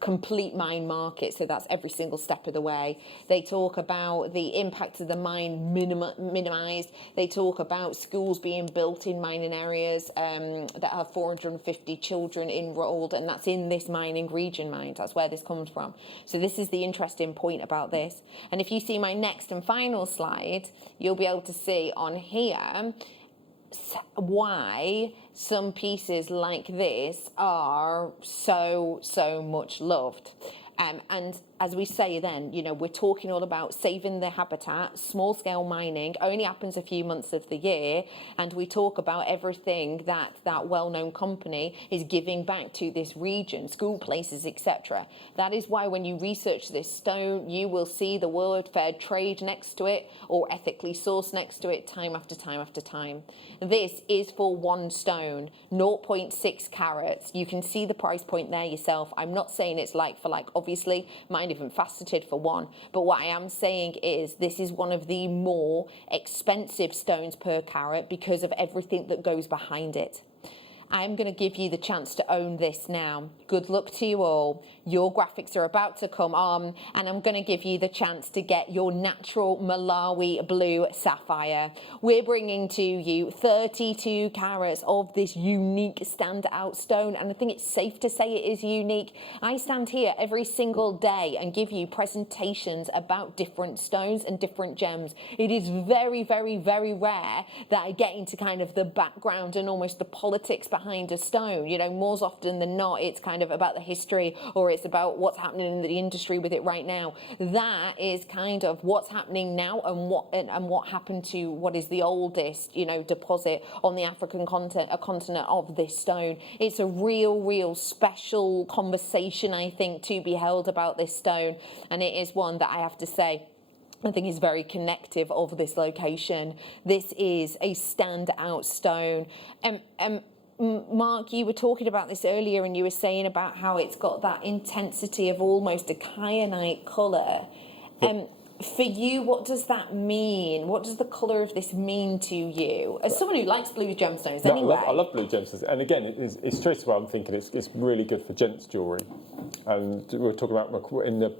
complete mine market, so that's every single step of the way. They talk about the impact of the mine minimised. They talk about schools being built in mining areas that have 450 children enrolled, and that's in this mining region, mind. That's where this comes from. So this is the interesting point about this. And if you see my next and final slide, you'll be able to see on here why some pieces like this are so much loved. And as we say then, you know, we're talking all about saving the habitat. Small scale mining only happens a few months of the year, and we talk about everything that that well-known company is giving back to this region, school places, etc. That is why when you research this stone, you will see the word fair trade next to it or ethically sourced next to it time after time after time. This is for one stone, 0.6 carats. You can see the price point there yourself. I'm not saying it's like for like, obviously, mine even faceted for one. But what I am saying is this is one of the more expensive stones per carat because of everything that goes behind it. I'm going to give you the chance to own this now. Good luck to you all. Your graphics are about to come on, and I'm going to give you the chance to get your natural Malawi blue sapphire. We're bringing to you 32 carats of this unique standout stone, and I think it's safe to say it is unique. I stand here every single day and give you presentations about different stones and different gems. It is very, very, very rare that I get into kind of the background and almost the politics behind a stone. You know, more often than not, it's kind of about the history, or it's about what's happening in the industry with it right now. That is kind of what's happening now, and what happened to what is the oldest, you know, deposit on the African continent of this stone. It's a real special conversation, I think, to be held about this stone, and it is one that I have to say I think is very connective of this location. This is a standout stone. Mark, you were talking about this earlier, and you were saying about how it's got that intensity of almost a kyanite colour. For you, what does that mean? What does the colour of this mean to you? As someone who likes blue gemstones anyway. I love blue gemstones. And again, it's straight away I'm thinking it's really good for gents jewellery. And we were talking about, in the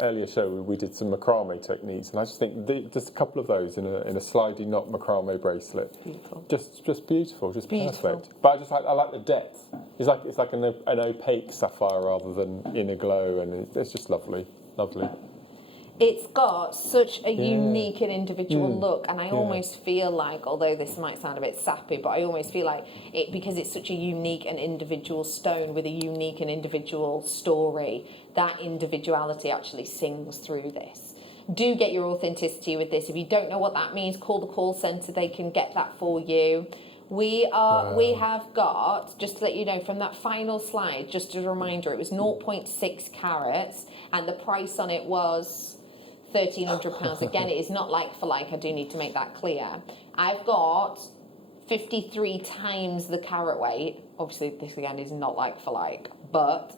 earlier show, we did some macrame techniques. And I just think just a couple of those in a slidey knot macrame bracelet. Beautiful. Just beautiful, just Beautiful. perfect. But I like the depth. It's like an opaque sapphire rather than inner glow. And it's just lovely. It's got such a unique and individual look, and I almost feel like, although this might sound a bit sappy, but I almost feel like because it's such a unique and individual stone with a unique and individual story, that individuality actually sings through this. Do get your authenticity with this. If you don't know what that means, call the call centre. They can get that for you. We have got, just to let you know, from that final slide, just as a reminder, it was 0.6 carats, and the price on it was £1,300. Again, it is not like for like, I do need to make that clear. I've got 53 times the carat weight. Obviously, this again is not like for like, but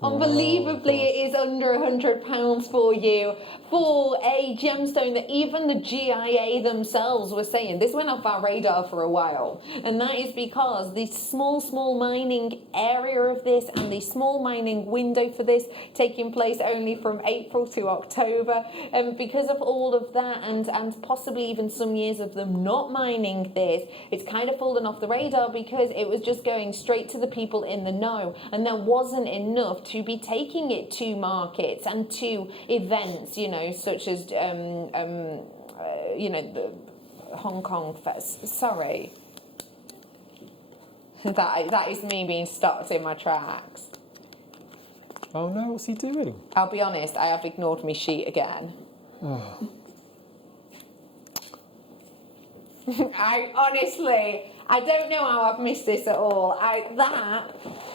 unbelievably, it is under £100 for you, for a gemstone that even the GIA themselves were saying, this went off our radar for a while. And that is because the small mining area of this and the small mining window for this taking place only from April to October. And because of all of that, and possibly even some years of them not mining this, it's kind of fallen off the radar because it was just going straight to the people in the know. And there wasn't enough to be taking it to markets and to events, you know, such as, you know, the Hong Kong Fest. Sorry. That is me being stopped in my tracks. Oh no, what's he doing? I'll be honest, I have ignored my sheet again. I don't know how I've missed this at all.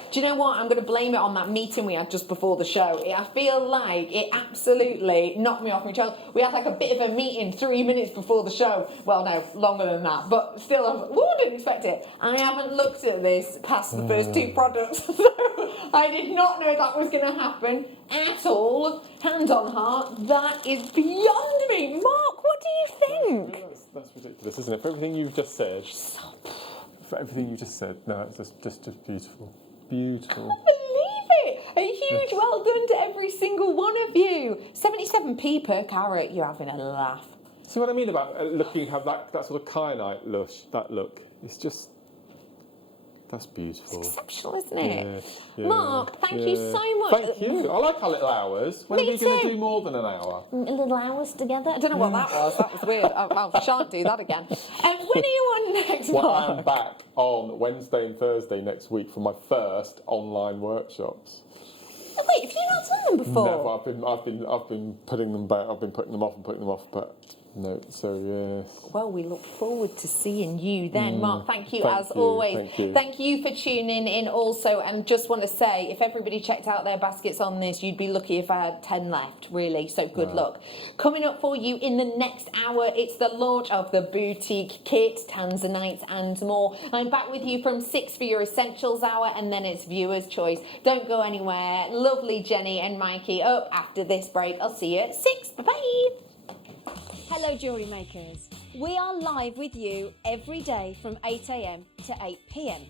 Do you know what? I'm going to blame it on that meeting we had just before the show. I feel like it absolutely knocked me off my trail. We had like a bit of a meeting 3 minutes before the show. Well, no, longer than that. But still, I was like, whoa, I didn't expect it. I haven't looked at this past the first two products. So I did not know that was going to happen at all. Hand on heart, that is beyond me. Mark, what do you think? That's ridiculous, isn't it? For everything you've just said. No, it's just beautiful. Beautiful. I believe it. A huge well done to every single one of you. 77p per carat. You're having a laugh. See what I mean about have that sort of kyanite look? It's just, that's beautiful. It's exceptional, isn't it? Yeah, Mark, thank you so much. Thank you. I like our little hours. When are we going to do more than an hour? Little hours together? I don't know what that was. That was weird. I shan't do that again. When are you on next, Well, Mark? I'm back on Wednesday and Thursday next week for my first online workshops. Wait, have you not done them before? No, I've been putting them back. I've been putting them off, but no. So yeah. Well, we look forward to seeing you then, Mark. Thank you as you, always. thank you. Thank you for tuning in also. And just want to say, if everybody checked out their baskets on this, you'd be lucky if I had 10 left, really. So good luck. Coming up for you in the next hour, it's the launch of the boutique kit, tanzanites and more. I'm back with you from 6 for your essentials hour, and then it's viewer's choice. Don't go anywhere. Lovely Jenny and Mikey up after this break. I'll see you at 6. Bye-bye. Hello, Jewellery Makers. We are live with you every day from 8 AM to 8 PM.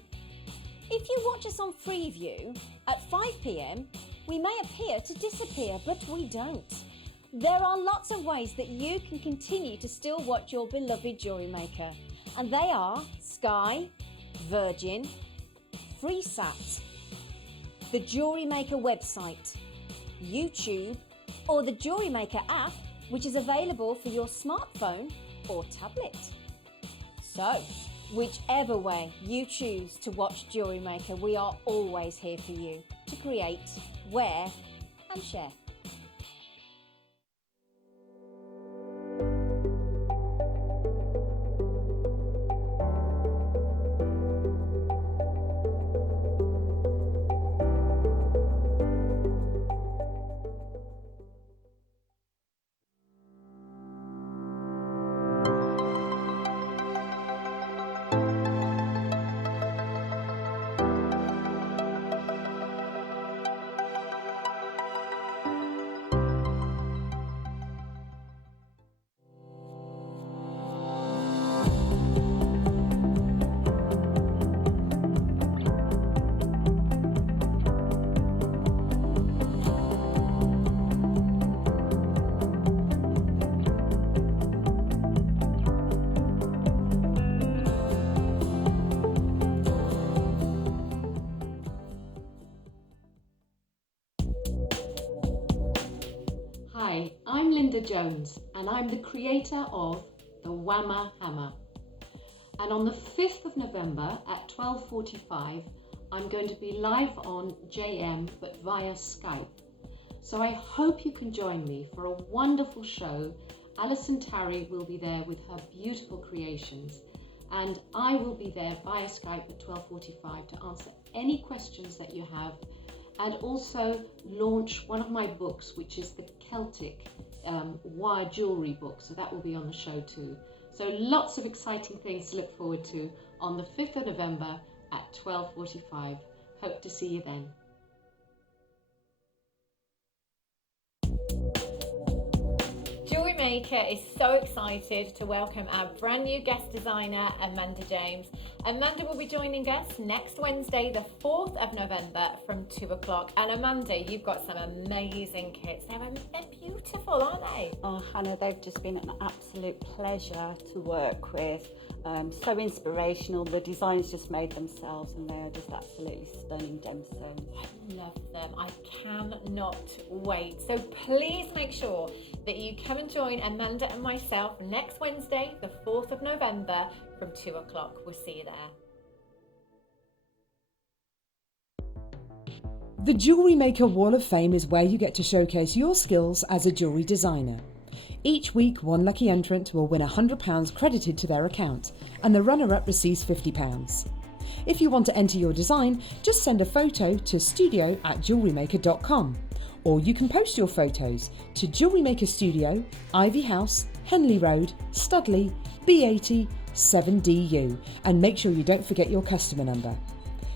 If you watch us on Freeview at 5 PM, we may appear to disappear, but we don't. There are lots of ways that you can continue to still watch your beloved Jewellery Maker, and they are Sky, Virgin, FreeSat, the Jewellery Maker website, YouTube, or the Jewellery Maker app, which is available for your smartphone or tablet. So, whichever way you choose to watch Jewellery Maker, we are always here for you to create, wear, and share. Hi, I'm Linda Jones and I'm the creator of the Whammer Hammer. And on the 5th of November at 12:45, I'm going to be live on JM but via Skype. So I hope you can join me for a wonderful show. Alison Tarry will be there with her beautiful creations, and I will be there via Skype at 12:45 to answer any questions that you have, and also launch one of my books, which is the Celtic wire jewellery book. So that will be on the show too. So lots of exciting things to look forward to on the 5th of November at 12:45. Hope to see you then. Jewellery Maker is so excited to welcome our brand new guest designer, Amanda James. Amanda will be joining us next Wednesday, the 4th of November from 2 o'clock. And Amanda, you've got some amazing kits. They're beautiful, aren't they? Oh, Hannah, they've just been an absolute pleasure to work with. So inspirational. The designers just made themselves, and they're just absolutely stunning gemstones. I love them. I cannot wait. So please make sure that you come and join Amanda and myself next Wednesday, the 4th of November from 2 o'clock. We'll see you there. The Jewellery Maker Wall of Fame is where you get to showcase your skills as a jewellery designer. Each week, one lucky entrant will win £100 credited to their account, and the runner-up receives £50. If you want to enter your design, just send a photo to studio@jewellerymaker.com, or you can post your photos to Jewellery Maker Studio, Ivy House, Henley Road, Studley, B80 7DU, and make sure you don't forget your customer number.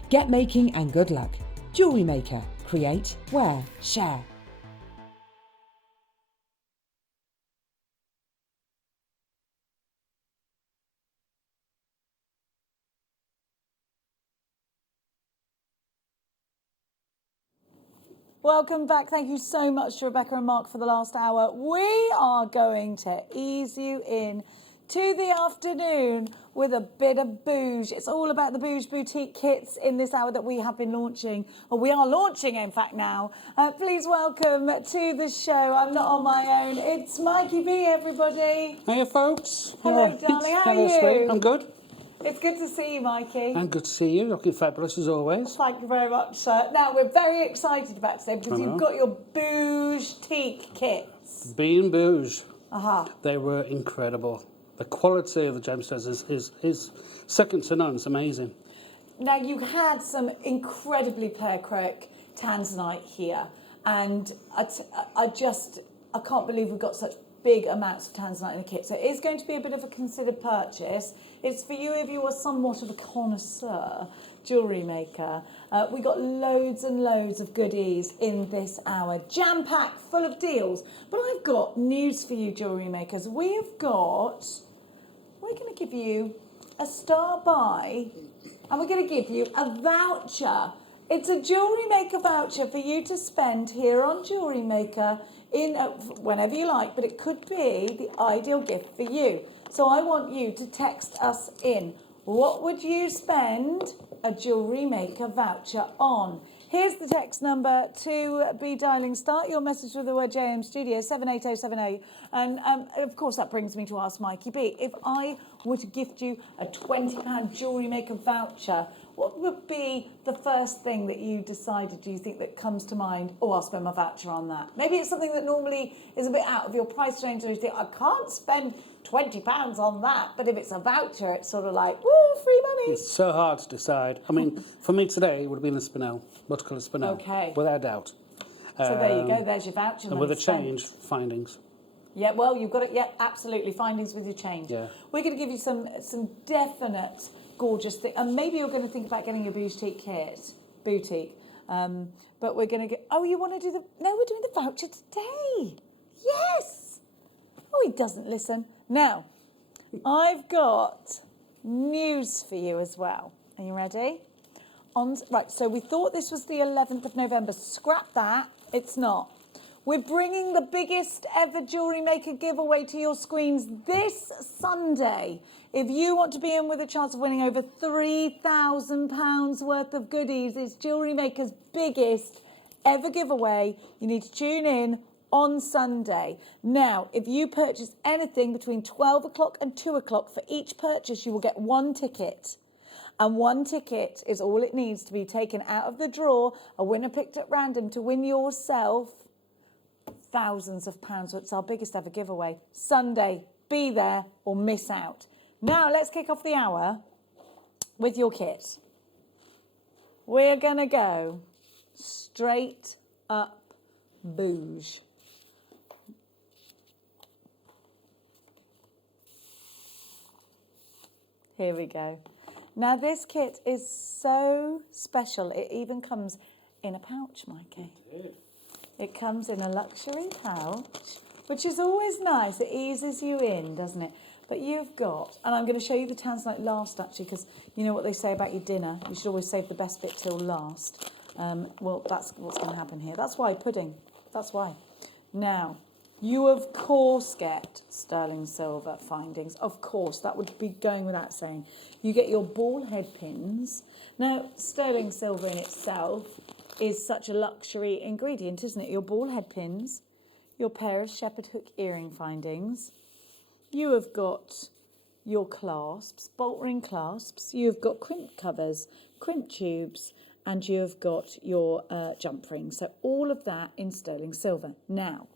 Get making and good luck. Jewellery Maker. Create, wear, share. Welcome back. Thank you so much to Rebecca and Mark for the last hour. We are going to ease you in to the afternoon with a bit of bouge. It's all about the bouge boutique kits in this hour that we have been launching, or we are launching in fact now. Please welcome to the show, I'm not on my own, it's Mikey B, everybody. Hiya, folks. Hello, Right. darling, how Hello, are you? sweet. I'm good. It's good to see you, Mikey. And good to see you. Looking fabulous as always. Thank you very much, sir. Now, we're very excited about today because you've got your bouge-tique kits. Bean Bouge. Aha. They were incredible. The quality of the gemstones is second to none. It's amazing. Now, you had some incredibly pleochroic tanzanite here, and I can't believe we've got such big amounts of tanzanite in the kit. So it is going to be a bit of a considered purchase. It's for you if you are somewhat of a connoisseur jewellery maker. We got loads and loads of goodies in this hour, jam-packed, full of deals. But I've got news for you, jewellery makers. We're going to give you a star buy and we're going to give you a voucher. It's a Jewellery Maker voucher for you to spend here on Jewellery Maker in whenever you like, but it could be the ideal gift for you. So I want you to text us in. What would you spend a Jewellery Maker voucher on? Here's the text number to be dialing. Start your message with the word JM Studio 78078. And of course, that brings me to ask Mikey B. If I were to gift you a £20 Jewellery Maker voucher, what would be the first thing that you decided, do you think, that comes to mind? Oh, I'll spend my voucher on that. Maybe it's something that normally is a bit out of your price range, and you think, I can't spend £20 on that. But if it's a voucher, it's sort of like, woo, free money. It's so hard to decide. I mean, for me today, it would have been a Spinel, multicolour Spinel. Okay. Without doubt. So there you go, there's your voucher. And with a change, findings. Yeah, well, you've got it. Yeah, absolutely. Findings with your change. Yeah. We're going to give you some definite gorgeous things. And maybe you're going to think about getting a boutique kit. Boutique. But we're going to get... Oh, you want to do the... No, we're doing the voucher today. Yes. Oh, he doesn't listen. Now, I've got news for you as well. Are you ready? Right, so we thought this was the 11th of November. Scrap that. It's not. We're bringing the biggest ever Jewellery Maker giveaway to your screens this Sunday. If you want to be in with a chance of winning over £3,000 worth of goodies, it's Jewellery Maker's biggest ever giveaway. You need to tune in on Sunday. Now, if you purchase anything between 12 o'clock and 2 o'clock, for each purchase you will get one ticket. And one ticket is all it needs to be taken out of the draw, a winner picked at random, to win yourself thousands of pounds. So it's our biggest ever giveaway. Sunday, be there or miss out. Now, let's kick off the hour with your kit. We're going to go straight up bouge. Here we go. Now, this kit is so special. It even comes in a pouch, Mikey. It comes in a luxury pouch, which is always nice. It eases you in, doesn't it? But you've got, and I'm going to show you the tanzanite last, actually, because you know what they say about your dinner. You should always save the best bit till last. Well, that's what's going to happen here. That's why pudding. That's why. Now, you, of course, get sterling silver findings. Of course, that would be going without saying. You get your ball head pins. Now, sterling silver in itself is such a luxury ingredient, isn't it? Your ball head pins, your pair of shepherd hook earring findings. You have got your clasps, bolt ring clasps. You've got crimp covers, crimp tubes, and you've got your jump rings. So all of that in sterling silver. Now,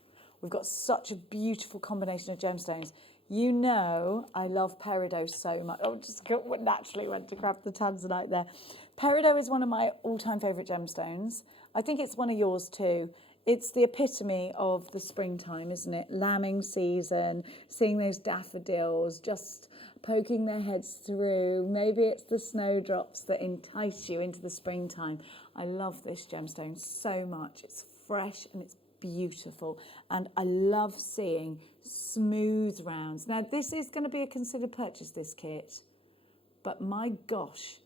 we've got such a beautiful combination of gemstones. You know I love peridot so much. I just naturally went to grab the tanzanite there. Peridot is one of my all-time favourite gemstones. I think it's one of yours too. It's the epitome of the springtime, isn't it? Lambing season, seeing those daffodils just poking their heads through. Maybe it's the snowdrops that entice you into the springtime. I love this gemstone so much. It's fresh and it's beautiful. And I love seeing smooth rounds. Now, this is going to be a considered purchase, this kit. But my gosh,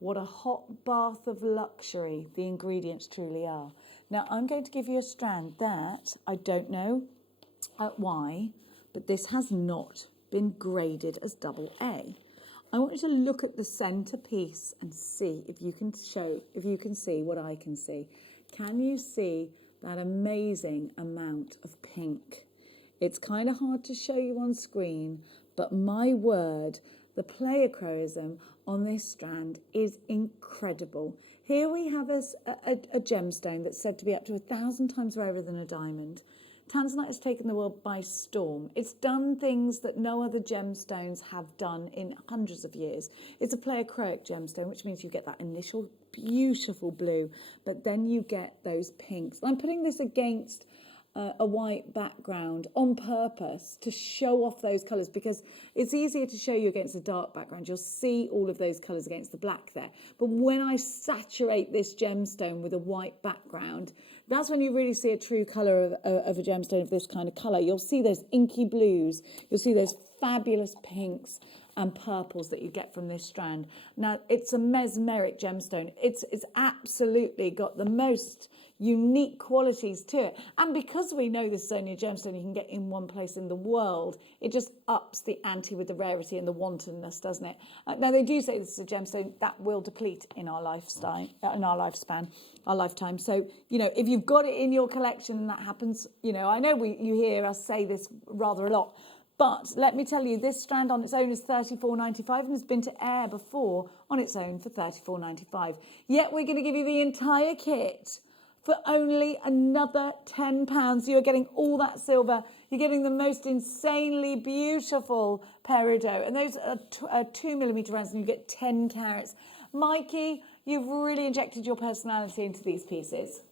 what a hot bath of luxury the ingredients truly are. Now, I'm going to give you a strand that I don't know why, but this has not been graded as double A. I want you to look at the centerpiece and see if you can see what I can see. Can you see that amazing amount of pink? It's kind of hard to show you on screen, but my word, the pleochroism on this strand is incredible. Here we have a gemstone that's said to be up to 1,000 times rarer than a diamond. Tanzanite has taken the world by storm. It's done things that no other gemstones have done in hundreds of years. It's a pleochroic gemstone, which means you get that initial beautiful blue, but then you get those pinks. I'm putting this against a white background on purpose to show off those colours, because it's easier to show you against a dark background. You'll see all of those colours against the black there. But when I saturate this gemstone with a white background, that's when you really see a true colour of a gemstone of this kind of colour. You'll see those inky blues, you'll see those fabulous pinks, and purples that you get from this strand. Now, it's a mesmeric gemstone. It's absolutely got the most unique qualities to it. And because we know this is only a gemstone you can get in one place in the world, it just ups the ante with the rarity and the wantonness, doesn't it? Now, they do say this is a gemstone that will deplete in our lifespan, our lifetime. So, you know, if you've got it in your collection and that happens, you know, I know you hear us say this rather a lot, but let me tell you, this strand on its own is $34.95 and has been to air before on its own for $34.95. Yet we're going to give you the entire kit for only another £10. You're getting all that silver. You're getting the most insanely beautiful peridot. And those are 2mm rounds and you get 10 carats. Mikey, you've really injected your personality into these pieces.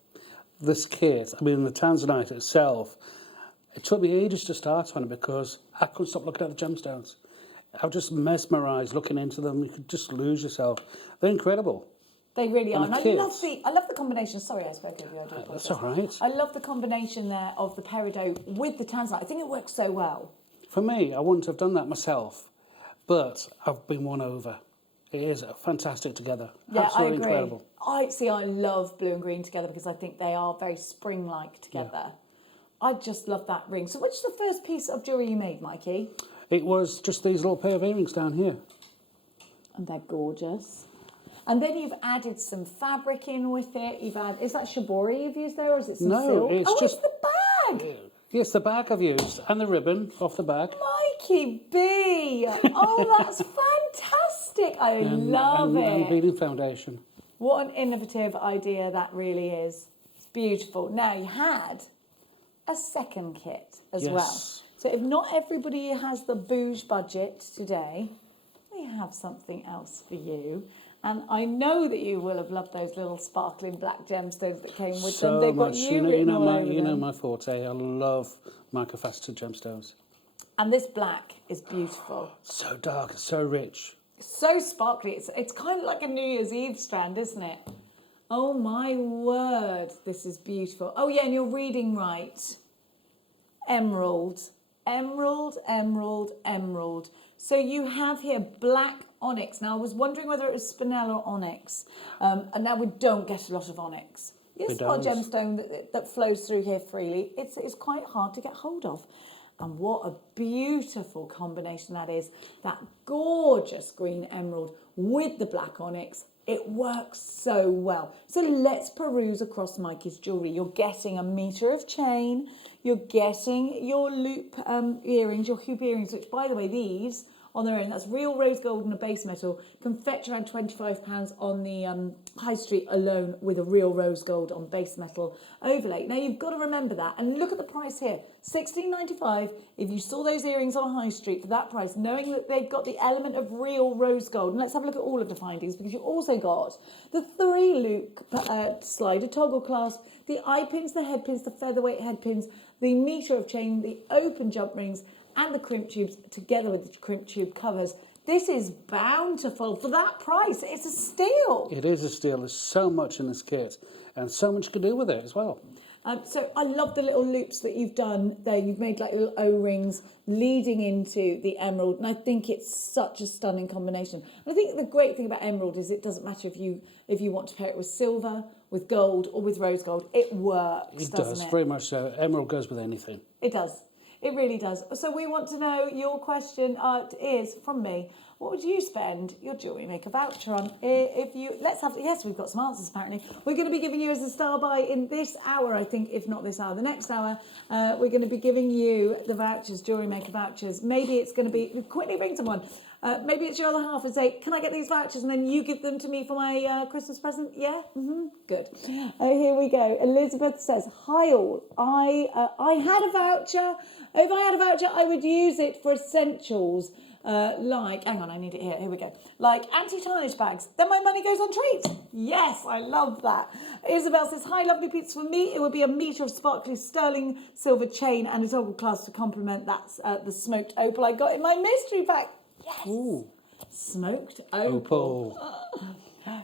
This kit, I mean, the tanzanite itself, it took me ages to start on it because I couldn't stop looking at the gemstones. I was just mesmerised looking into them. You could just lose yourself. They're incredible. They really are. And I love the combination. Sorry, I spoke over you. I do apologise. That's all right. I love the combination there of the peridot with the tanzanite. I think it works so well. For me, I wouldn't have done that myself, but I've been won over. It is fantastic together. Yeah, absolutely I agree. incredible. I love blue and green together because I think they are very spring-like together. Yeah. I just love that ring. So which is the first piece of jewellery you made, Mikey? It was just these little pair of earrings down here. And they're gorgeous. And then you've added some fabric in with it. Is that shibori you've used there, or is it some silk? It's it's the bag! Yes, the bag I've used, and the ribbon off the back. Mikey B! Oh, that's fantastic! I love it. And Beading foundation. What an innovative idea that really is. It's beautiful. Now, you had a second kit as well. So if not everybody has the bouge budget today, we have something else for you. And I know that you will have loved those little sparkling black gemstones that came with them. They've got you written all over them. You know my forte. I love microfaceted gemstones. And this black is beautiful. So dark, so rich. So sparkly. It's kind of like a New Year's Eve strand, isn't it? Oh my word, this is beautiful. Oh yeah, and you're reading right. Emerald, emerald, emerald, emerald. So you have here black onyx. Now I was wondering whether it was spinel or onyx. And now we don't get a lot of onyx. It's not a gemstone that flows through here freely. It's quite hard to get hold of. And what a beautiful combination that is. That gorgeous green emerald with the black onyx. It works so well. So let's peruse across Mikey's jewellery. You're getting a metre of chain. You're getting your loop earrings, your hoop earrings, which, by the way, these on their own, that's real rose gold and a base metal, can fetch around £25 on the high street alone with a real rose gold on base metal overlay. Now, you've got to remember that. And look at the price here, $16.95. If you saw those earrings on a high street for that price, knowing that they've got the element of real rose gold. And let's have a look at all of the findings, because you've also got the 3-loop slider toggle clasp, the eye pins, the head pins, the featherweight head pins, the metre of chain, the open jump rings, and the crimp tubes together with the crimp tube covers. This is bountiful for that price. It's a steal. It is a steal. There's so much in this kit and so much you can do with it as well. So I love the little loops that you've done there. You've made like little O-rings leading into the emerald, and I think it's such a stunning combination. And I think the great thing about emerald is it doesn't matter if you want to pair it with silver, with gold, or with rose gold. It works, doesn't it? Very much so. Emerald goes with anything. It does. It really does. So we want to know, your question is from me. What would you spend your Jewellery Maker voucher on? Yes, we've got some answers apparently. We're going to be giving you as a star buy in this hour, I think, if not this hour, the next hour. We're going to be giving you the vouchers, Jewellery Maker vouchers. Maybe it's going to be, quickly ring someone. Maybe it's your other half and say, can I get these vouchers? And then you give them to me for my Christmas present? Yeah? Good. Here we go. Elizabeth says, hi all. I had a voucher. If I had a voucher, I would use it for essentials. Hang on, I need it here. Here we go. Like anti-tarnish bags. Then my money goes on treats. Yes, I love that. Isabel says, hi, lovely pieces for me. It would be a metre of sparkly sterling silver chain and a toggle clasp to complement that the smoked opal I got in my mystery pack. Yes. Ooh. Smoked opal.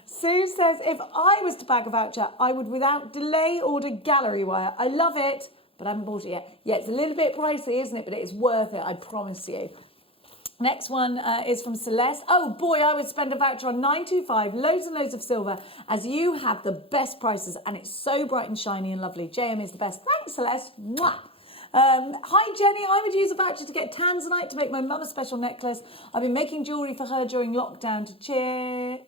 Sue says, if I was to bag a voucher, I would without delay order gallery wire. I love it, but I haven't bought it yet. Yeah, it's a little bit pricey, isn't it? But it is worth it, I promise you. Next one is from Celeste. Oh boy, I would spend a voucher on 925, loads and loads of silver, as you have the best prices and it's so bright and shiny and lovely. JM is the best. Thanks, Celeste. Mwah. Hi Jenny, I would use a voucher to get tanzanite to make my mum a special necklace. I've been making jewellery for her during lockdown to cheer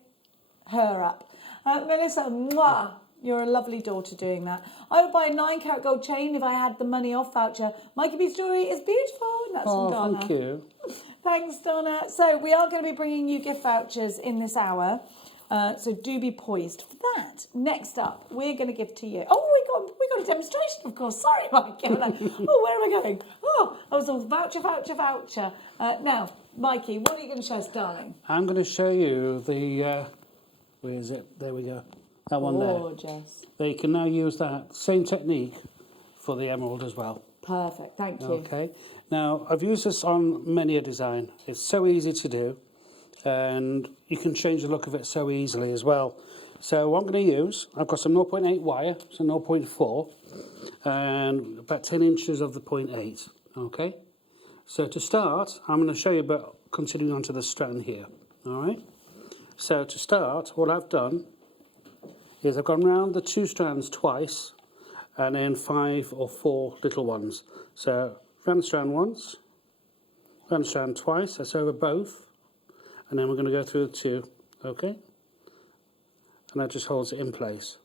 her up. Melissa, mwah. You're a lovely daughter doing that. I would buy a 9 carat gold chain if I had the money off voucher. Mikey B's jewellery is beautiful. And that's from Donna. Thank you. Thanks, Donna. So we are going to be bringing you gift vouchers in this hour. So do be poised for that. Next up, we're going to give to you. Oh, we got a demonstration, of course. Sorry, Mikey. Where am I going? Oh, I was all voucher. Now, Mikey, what are you going to show us, darling? I'm going to show you the, where is it? There we go. That one there. Gorgeous. They can now use that same technique for the emerald as well. Perfect, thank you. Okay. Now, I've used this on many a design. It's so easy to do, and you can change the look of it so easily as well. So what I'm going to use, I've got some 0.8 wire, so 0.4, and about 10 inches of the 0.8, okay? So to start, I'm going to show you about continuing onto the strand here, all right? So to start, what I've done is I've gone round the 2 strands twice, and then 5 or 4 little ones. So round the strand once, round the strand twice, that's over both, and then we're going to go through the 2, okay? And that just holds it in place.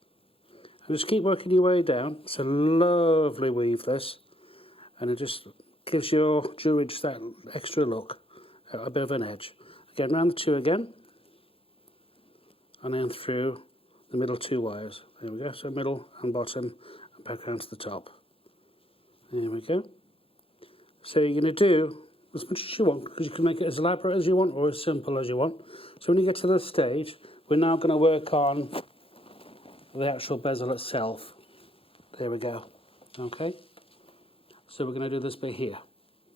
And just keep working your way down. It's a lovely weave, this, and it just gives your jewellery just that extra look, a bit of an edge. Again, round the 2 again, and then through the middle 2 wires. There we go, so middle and bottom, and back around to the top. There we go. So you're going to do as much as you want, because you can make it as elaborate as you want or as simple as you want. So when you get to this stage, we're now going to work on the actual bezel itself. There we go. Okay. So we're going to do this bit here.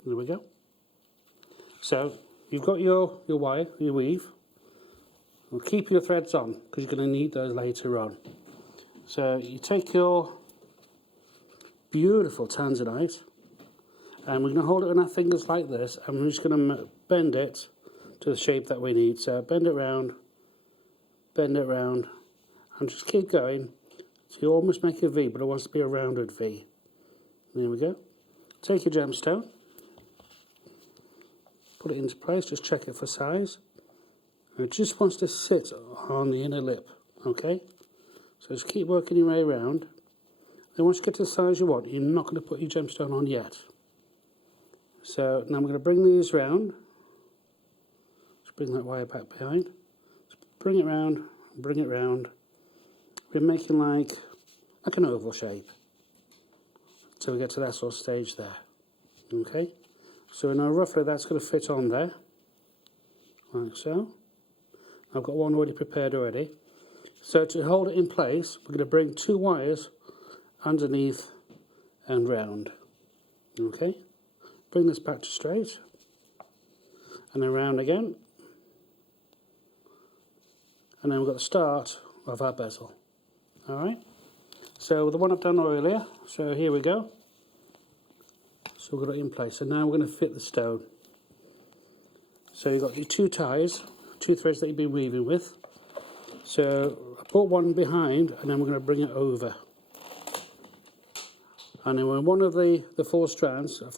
There we go. So you've got your wire, your weave. Well, keep your threads on, because you're going to need those later on. So you take your beautiful tanzanite, and we're going to hold it in our fingers like this, and we're just going to bend it to the shape that we need. So bend it round, and just keep going. So you almost make a V, but it wants to be a rounded V. There we go. Take your gemstone, put it into place, just check it for size. And it just wants to sit on the inner lip, okay? So just keep working your way around. Then once you get to the size you want, you're not going to put your gemstone on yet. So now I'm going to bring these round. Just bring that wire back behind. Just bring it round, bring it round. We're making like an oval shape. So we get to that sort of stage there. Okay? So now roughly that's going to fit on there. Like so. I've got one already prepared already. So to hold it in place, we're going to bring 2 wires underneath and round. Okay? Bring this back to straight. And then round again. And then we've got the start of our bezel. Alright? So the one I've done earlier, so here we go. So we've got it in place. So now we're going to fit the stone. So you've got your 2 ties, 2 threads that you've been weaving with. So I put one behind, and then we're going to bring it over. And then when one of the 4 strands, I've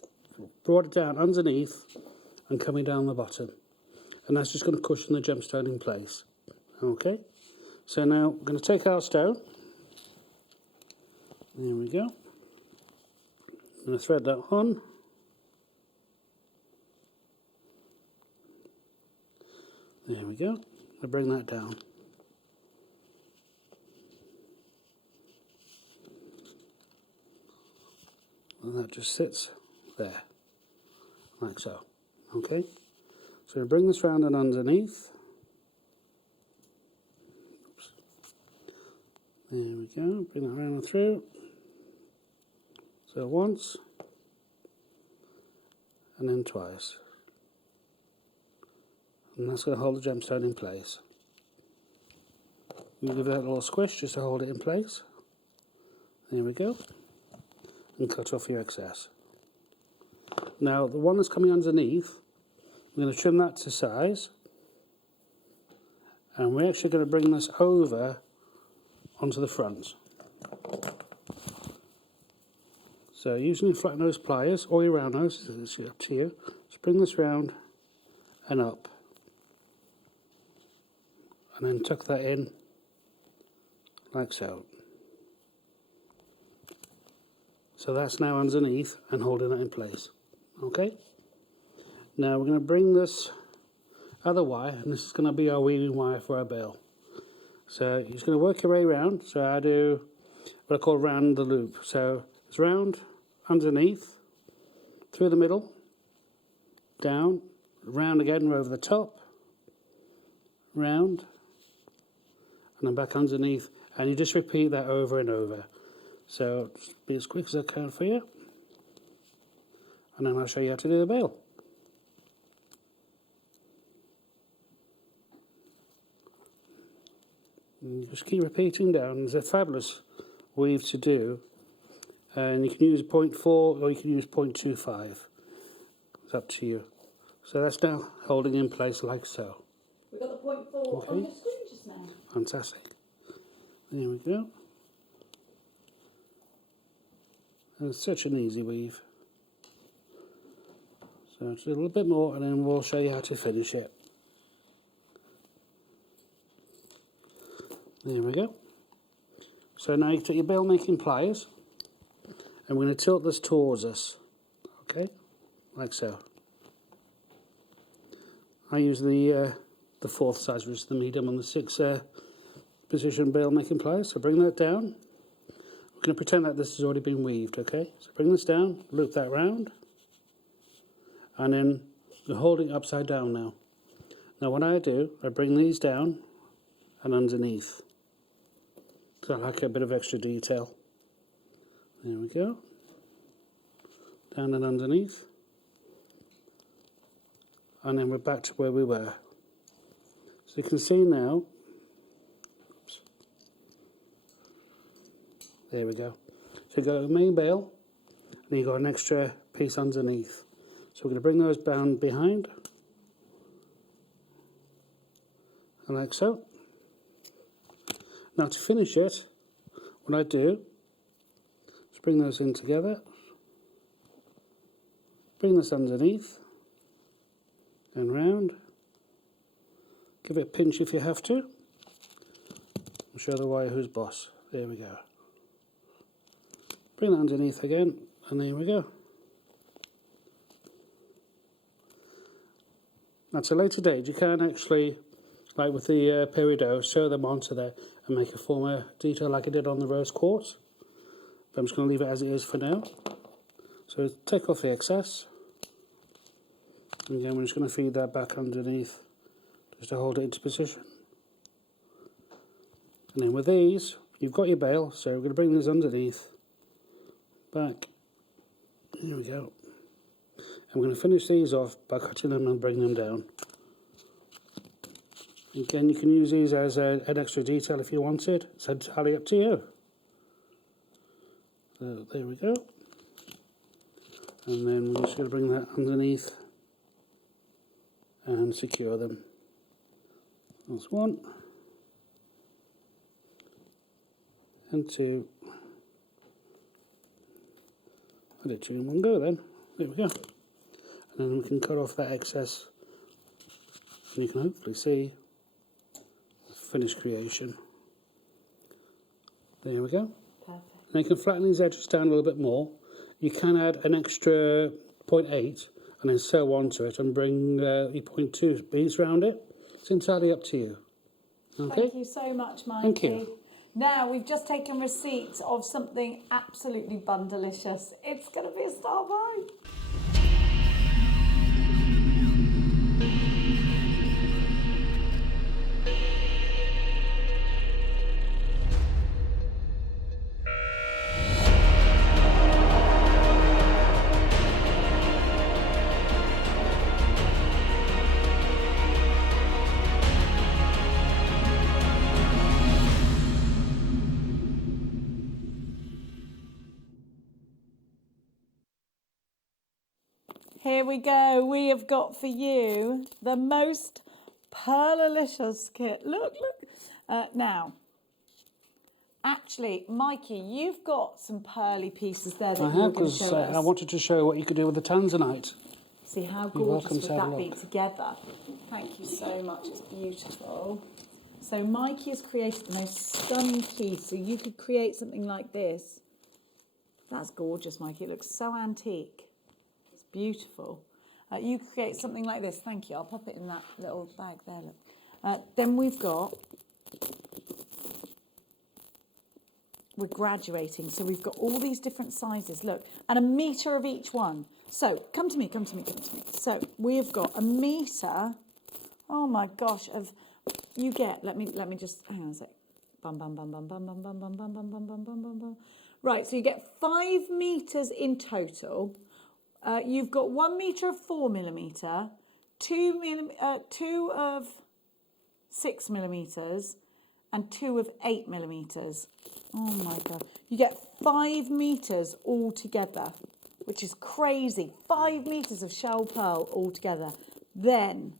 brought it down underneath and coming down the bottom. And that's just going to cushion the gemstone in place. Okay? So now we're going to take our stone. There we go. I'm going to thread that on. There we go. I'll bring that down. And that just sits there, like so. Okay? So we bring this round and underneath. Oops. There we go. Bring that round and through. So once, and then twice. And that's going to hold the gemstone in place. You give that a little squish just to hold it in place. There we go. And cut off your excess. Now the one that's coming underneath, We're going to trim that to size. And we're actually going to bring this over onto the front. So using flat nose pliers or your round nose, it's up to you. Just bring this round and up. And then tuck that in like so. So that's now underneath and holding it in place. Okay? Now we're going to bring this other wire, and this is going to be our weaving wire for our bail. So you're just going to work your way around. So I do what I call round the loop. So it's round, underneath, through the middle, down, round again over the top, round, and then back underneath. And you just repeat that over and over. So just be as quick as I can for you. And then I'll show you how to do the bail. And just keep repeating down. It's a fabulous weave to do. And you can use 0.4 or you can use 0.25. It's up to you. So that's now holding in place like so. We've got the 0.4 on the screen just now. Fantastic. There we go. And it's such an easy weave. So just a little bit more and then we'll show you how to finish it. There we go. So now you take your bail making pliers and we're going to tilt this towards us. Okay? Like so. I use the fourth size, which is the medium, on the 6 position bail making pliers. So bring that down. We're going to pretend that this has already been weaved, okay? So bring this down, loop that round, and then you're holding upside down now. Now what I do, I bring these down and underneath. So I like a bit of extra detail. There we go. Down and underneath. And then we're back to where we were. So you can see now, oops. There we go. So you got a main bail, and you got an extra piece underneath. So we're going to bring those down behind, and like so. Now to finish it, what I do is bring those in together, bring this underneath, and round. Give it a pinch if you have to. I'll show the wire who's boss. There we go. Bring that underneath again, and there we go. Now to a later date, you can actually, like with the peridot, show them onto there and make a former detail like I did on the rose quartz. But I'm just going to leave it as it is for now. So take off the excess. And again, we're just going to feed that back underneath just to hold it into position. And then with these, you've got your bail, so we're going to bring these underneath, back. Here we go. And we're going to finish these off by cutting them and bringing them down. Again, you can use these as an extra detail if you wanted. It's entirely up to you. So there we go. And then we're just going to bring that underneath and secure them. That's one. And two. I did two in one go then. There we go. And then we can cut off that excess. And you can hopefully see the finished creation. There we go. Perfect. Now you can flatten these edges down a little bit more. You can add an extra 0.8 and then sew onto it and bring your 0.2 beads around it. It's entirely up to you. Okay? Thank you so much, Mikey. Thank you. Now, we've just taken receipt of something absolutely bun-delicious. It's going to be a star buy. Here we go. We have got for you the most pearlilicious kit. Look, look. Now, actually, Mikey, you've got some pearly pieces there that I you're have, going to because show us. I wanted to show what you could do with the tanzanite. See how You're gorgeous welcome would to have a that be look. together? Thank you so much. It's beautiful. So Mikey has created the most stunning piece. So you could create something like this. That's gorgeous, Mikey. It looks so antique. It's beautiful. You could create something like this. Thank you. I'll pop it in that little bag there. Look. Then we're graduating. So we've got all these different sizes. Look, and a metre of each one. So come to me. So we've got a metre. Oh my gosh! You get. Let me just hang on a sec. Bum bum bum bum bum bum bum bum bum bum bum bum bum bum bum. Right. So you get 5 metres in total. You've got 1 metre of 4mm, 2 of 6mm, and 2 of 8mm. Oh my God. You get 5 metres all together, which is crazy. 5 metres of shell pearl all together. Then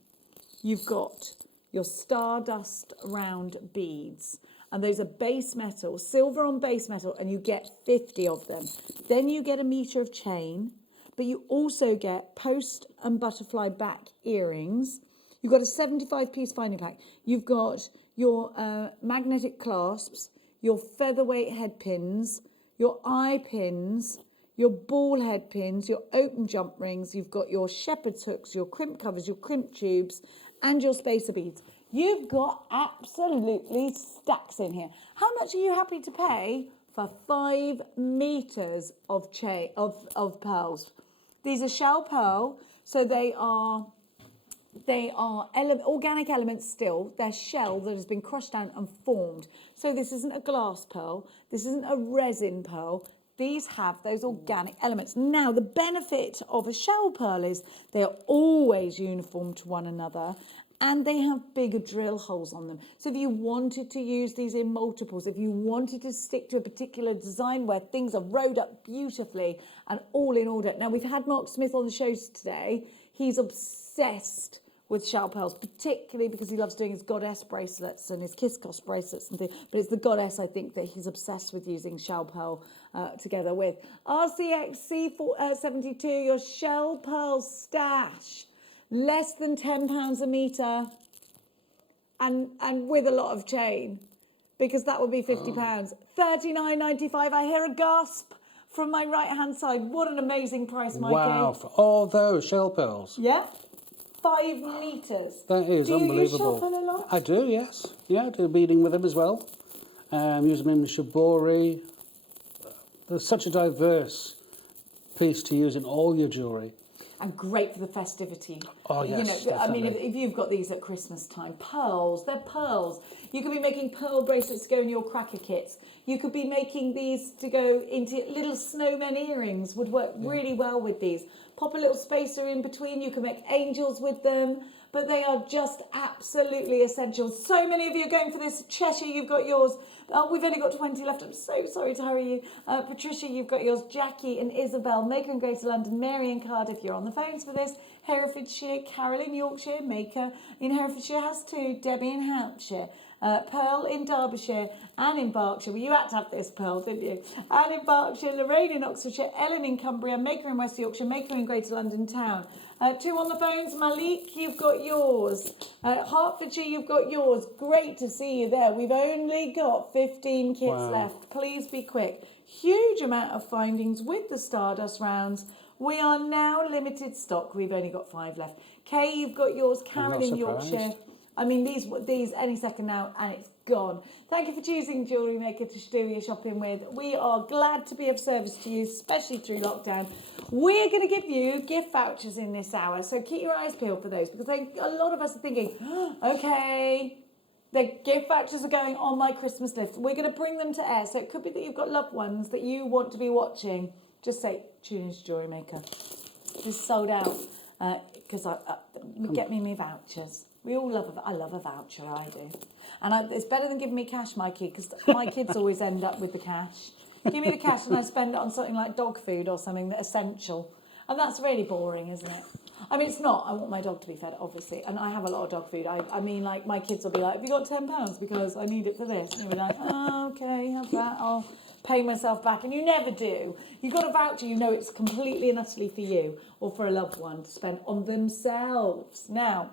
you've got your stardust round beads. And those are base metal, silver on base metal, and you get 50 of them. Then you get a metre of chain, but you also get post and butterfly back earrings. You've got a 75-piece finding pack. You've got your magnetic clasps, your featherweight head pins, your eye pins, your ball head pins, your open jump rings. You've got your shepherd's hooks, your crimp covers, your crimp tubes, and your spacer beads. You've got absolutely stacks in here. How much are you happy to pay for 5 metres of pearls? These are shell pearl, so they are organic elements still. They're shell that has been crushed down and formed. So this isn't a glass pearl. This isn't a resin pearl. These have those organic elements. Now, the benefit of a shell pearl is they are always uniform to one another, and they have bigger drill holes on them. So if you wanted to use these in multiples, if you wanted to stick to a particular design where things are rowed up beautifully and all in order. Now, we've had Mark Smith on the show today. He's obsessed with shell pearls, particularly because he loves doing his goddess bracelets and his kiss-coss bracelets and things. But it's the goddess, I think, that he's obsessed with using shell pearl together with. RCX C72, your shell pearl stash. Less than £10 a metre and with a lot of chain, because that would be £50. $39.95. I hear a gasp from my right-hand side. What an amazing price, Mikey. Wow, for all those shell pearls. Yeah. 5 metres. That is unbelievable. unbelievable. Do you use shell pearl a lot? I do, yes. Yeah, I do beading with them as well. Use them in shibori. There's such a diverse piece to use in all your jewellery. And great for the festivity. Oh, yes, You know, I mean, definitely. if you've got these at Christmas time, pearls, they're pearls. You could be making pearl bracelets to go in your cracker kits. You could be making these to go into little snowmen earrings, would work really well with these. Pop a little spacer in between, you can make angels with them, but they are just absolutely essential. So many of you are going for this. Cheshire, you've got yours. We've only got 20 left. I'm so sorry to hurry you. Patricia, you've got yours. Jackie and Isabel, Maker in Greater London. Mary in Cardiff, you're on the phones for this. Herefordshire, Carol in Yorkshire. Maker in Herefordshire has 2. Debbie in Hampshire. Pearl in Derbyshire, Anne in Berkshire. Well, you had to have this, Pearl, didn't you? Anne in Berkshire, Lorraine in Oxfordshire, Ellen in Cumbria, Maker in West Yorkshire, Maker in Greater London Town. 2 on the phones. Malik, you've got yours. Hertfordshire, you've got yours. Great to see you there. We've only got 15 kits left. Please be quick. Huge amount of findings with the Stardust rounds. We are now limited stock. We've only got 5 left. Kay, you've got yours. Karen in Yorkshire. I mean, these any second now, and it's gone. Thank you for choosing Jewellery Maker to do your shopping with. We are glad to be of service to you, especially through lockdown. We're going to give you gift vouchers in this hour, so keep your eyes peeled for those, because a lot of us are thinking, okay, the gift vouchers are going on my Christmas list. We're going to bring them to air, so it could be that you've got loved ones that you want to be watching. Just say, tune into Jewellery Maker. This is sold out, because get me my vouchers. We all I love a voucher, I do. And it's better than giving me cash, Mikey, because my kids always end up with the cash. Give me the cash and I spend it on something like dog food or something that's essential. And that's really boring, isn't it? I mean, it's not. I want my dog to be fed, obviously. And I have a lot of dog food. I mean, like, my kids will be like, have you got £10? Because I need it for this. And you'll be like, oh, okay, have that. I'll pay myself back. And you never do. You've got a voucher, you know it's completely and utterly for you or for a loved one to spend on themselves. Now,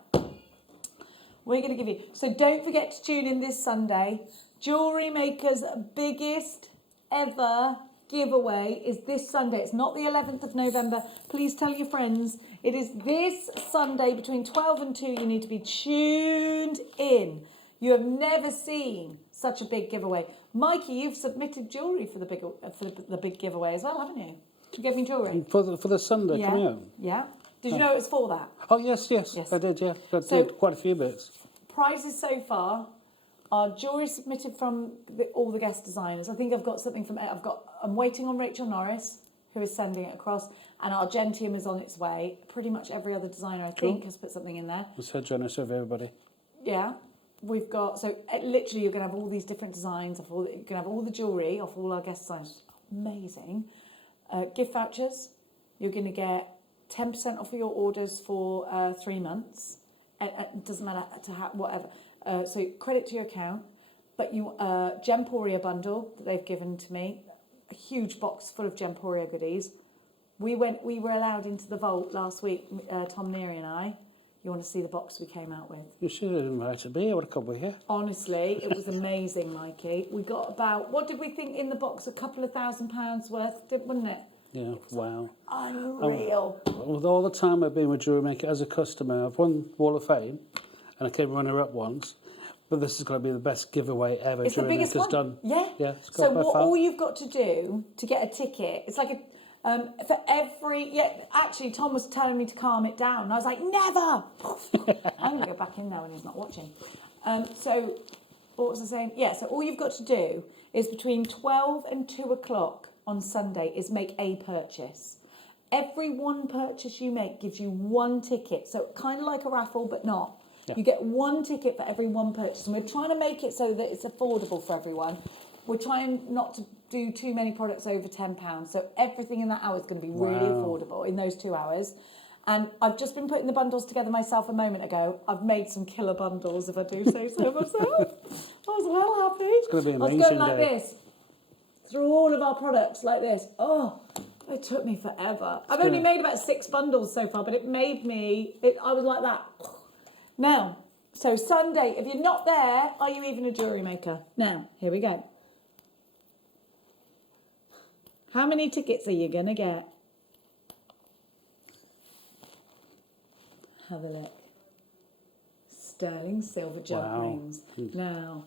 we're going to give you... So don't forget to tune in this Sunday. Jewellery Maker's biggest ever giveaway is this Sunday. It's not the 11th of November. Please tell your friends. It is this Sunday between 12 and 2. You need to be tuned in. You have never seen such a big giveaway. Mikey, you've submitted jewellery for the big giveaway as well, haven't you? You gave me jewellery. For the Sunday coming out? Yeah. Did you know it was for that? Oh, yes, I did, yeah. I did quite a few bits. Prizes so far are jewellery submitted from all the guest designers. I think I've got something from... I'm waiting on Rachel Norris, who is sending it across, and Argentium is on its way. Pretty much every other designer, I think, has put something in there. It's so generous of everybody. Yeah. We've got... So, literally, you're going to have all these different designs. You're going to have all the jewellery off all our guest designers. Amazing. Gift vouchers. You're going to get 10% off of your orders for 3 months. It doesn't matter to whatever. So credit to your account, but you Gemporia bundle that they've given to me, a huge box full of Gemporia goodies. We were allowed into the vault last week, Tom Neary and I. You want to see the box we came out with? You should have invited me. I would have come with you. Honestly, it was amazing, Mikey. We got about, what did we think in the box? A couple of £1,000 worth, wasn't it? Yeah, wow. Unreal. With all the time I've been with Jewellery Maker as a customer, I've won Wall of Fame, and I came runner-up once. But this is going to be the best giveaway ever. It's the biggest one. Done. Yeah. It's so all you've got to do to get a ticket, it's like for every... Yeah, actually, Tom was telling me to calm it down. And I was like, never! I'm going to go back in there when he's not watching. So, what was I saying? Yeah, so all you've got to do is between 12 and 2 o'clock on Sunday is make a purchase. Every one purchase you make gives you one ticket. So kind of like a raffle, but not. Yeah. You get one ticket for every one purchase. And we're trying to make it so that it's affordable for everyone. We're trying not to do too many products over £10. So everything in that hour is going to be really affordable in those 2 hours. And I've just been putting the bundles together myself a moment ago. I've made some killer bundles, if I do say so myself. I was well happy. It's going to be amazing. I was going like this, through all of our products like this. Oh, it took me forever. I've only made about 6 bundles so far, but it made me... I was like that. Now, so Sunday, if you're not there, are you even a jewellery maker? Now, here we go. How many tickets are you going to get? Have a look. Sterling silver jump rings. Now,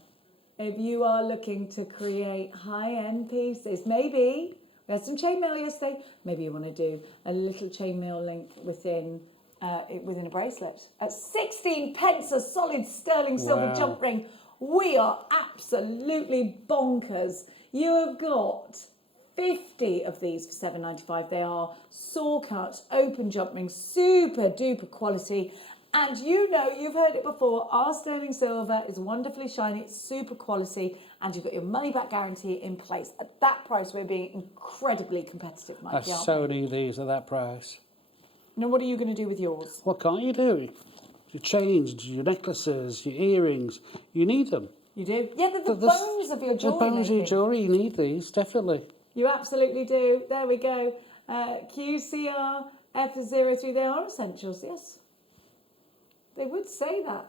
if you are looking to create high-end pieces, maybe, we had some chainmail yesterday, maybe you want to do a little chainmail link within a bracelet. At 16 pence a solid sterling silver jump ring. We are absolutely bonkers. You have got 50 of these for £7.95. They are saw cuts, open jump rings, super duper quality. And you know, you've heard it before, our sterling silver is wonderfully shiny, it's super quality, and you've got your money back guarantee in place. At that price, we're being incredibly competitive, Mike. I so need these at that price. Now, what are you going to do with yours? What can't you do? Your chains, your necklaces, your earrings, you need them. You do? Yeah, the bones of your jewellery. The bones of your jewellery, you need these, definitely. You absolutely do. There we go. QCR, F03, they are essentials, yes. They would say that.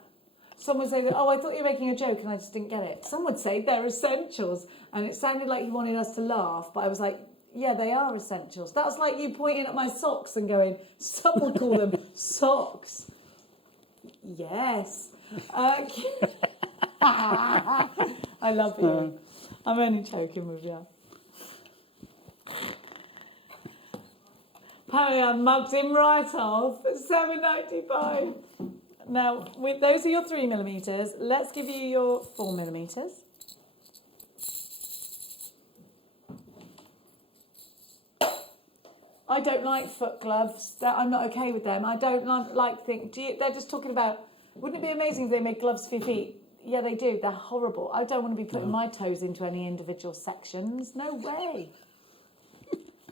Some would say that, oh, I thought you were making a joke and I just didn't get it. Some would say they're essentials. And it sounded like you wanted us to laugh, but I was like, yeah, they are essentials. That was like you pointing at my socks and going, some would call them socks. Yes. I love you. I'm only joking with you. Apparently I mugged him right off at £7.95. Now, those are your 3mm. Let's give you your 4mm. I don't like foot gloves. I'm not okay with them. I don't like things. They're just talking about, wouldn't it be amazing if they made gloves for your feet? Yeah, they do. They're horrible. I don't want to be putting my toes into any individual sections. No way.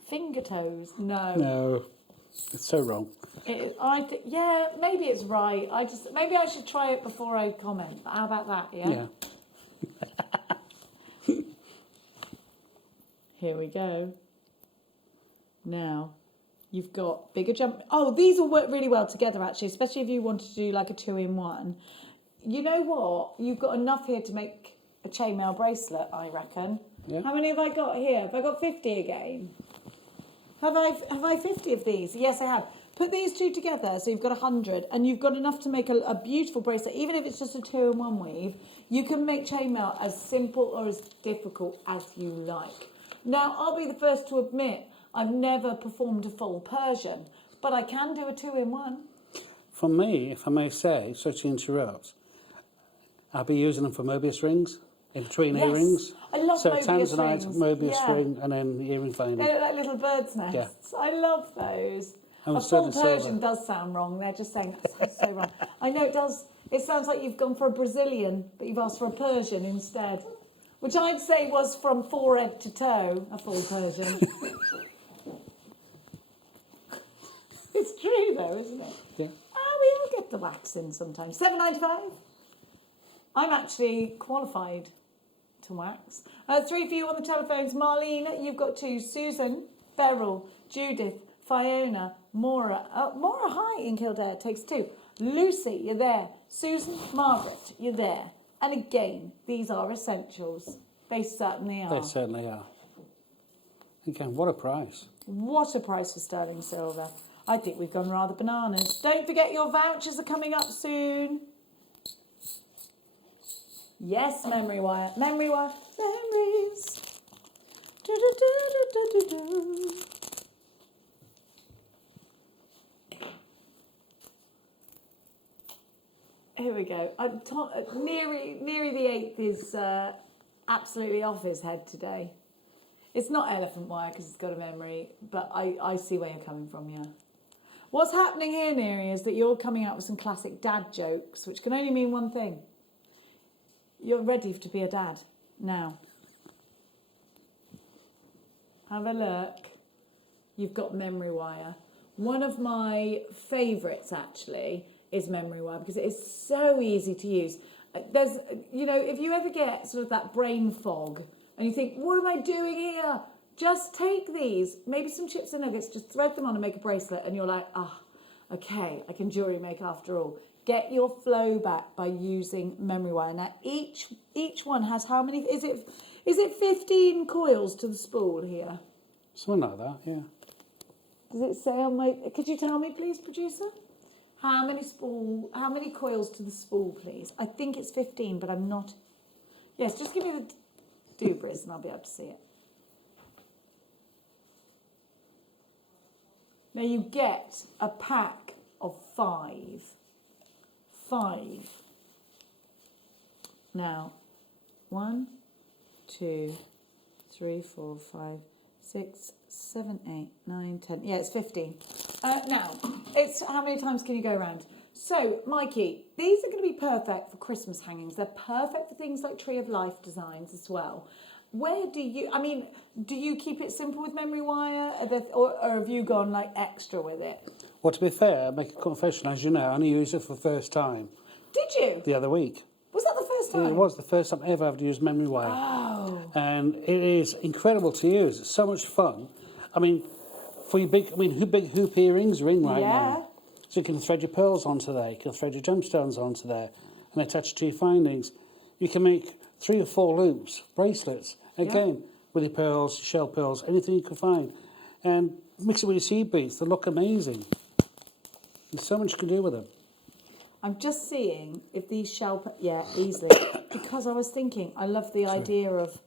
Finger toes? No. It's so wrong. Yeah, maybe it's right. Maybe I should try it before I comment. How about that? Yeah. Here we go. Now, you've got bigger jump. Oh, these will work really well together, actually, especially if you want to do like a 2-in-1. You know what? You've got enough here to make a chainmail bracelet, I reckon. Yeah. How many have I got here? Have I got 50 again? Have I 50 of these? Yes, I have. Put these two together, so you've got 100, and you've got enough to make a beautiful bracelet. Even if it's just a 2-in-1 weave, you can make chainmail as simple or as difficult as you like. Now, I'll be the first to admit I've never performed a full Persian, but I can do a 2-in-1. For me, if I may say, so to interrupt, I'll be using them for Mobius rings, in between earrings. I love so Mobius Tanzanite, rings. Mobius ring, and then the earring finding. They look like little birds' nests. I love those. And A full Persian does sound wrong. They're just saying that sounds so wrong. I know it does. It sounds like you've gone for a Brazilian, but you've asked for a Persian instead. Which I'd say was from forehead to toe, a full Persian. It's true though, isn't it? Yeah. We all get the wax in sometimes. $7.95. I'm actually qualified to wax. 3 for you on the telephones. Marlene, you've got 2. Susan, Beryl, Judith, Fiona, Maura. Maura, hi, in Kildare, takes 2. Lucy, you're there. Susan, Margaret, you're there. And again, these are essentials. They certainly are. They certainly are. Again, what a price. What a price for sterling silver. I think we've gone rather bananas. Don't forget your vouchers are coming up soon. Yes, memory wire. Memory wire. Memories. Do, do, do, do, do, do. Here we go. Neary the 8th is absolutely off his head today. It's not elephant wire because it's got a memory, but I see where you're coming from, yeah. What's happening here, Neary, is that you're coming out with some classic dad jokes, which can only mean one thing. You're ready to be a dad now. Have a look. You've got memory wire. One of my favourites, actually, is memory wire because it is so easy to use. There's, if you ever get sort of that brain fog and you think, what am I doing here? Just take these, maybe some chips and nuggets, just thread them on and make a bracelet, and you're like, okay, I can jewellery make after all. Get your flow back by using memory wire. Now, each one has how many? Is it 15 coils to the spool here? Something like that, yeah. Does it say on my? Could you tell me, please, producer? How many coils to the spool, please? I think it's 15, but I'm not. Yes, just give me the dubris and I'll be able to see it. Now you get a pack of 5. 5. Now, 1, 2, 3, 4, 5, 6, 7, 8, 9, 10. Yeah, it's 15. Now, it's how many times can you go around? So, Mikey, these are going to be perfect for Christmas hangings. They're perfect for things like Tree of Life designs as well. Do you keep it simple with memory wire, or have you gone like extra with it? Well, to be fair, I make a confession, as you know, I only used it for the first time. Did you? The other week. Was that the first time? It was the first time ever I've used memory wire. Oh. And it is incredible to use. It's so much fun. I mean, for your big hoop earrings are in right now. So you can thread your pearls onto there, you can thread your gemstones onto there, and attach to your findings. You can make 3 or 4 loops, bracelets, again, with your pearls, shell pearls, anything you can find. And mix it with your seed beads, they look amazing. There's so much you can do with them. I'm just seeing if these easily. Because I was thinking, I love the idea of,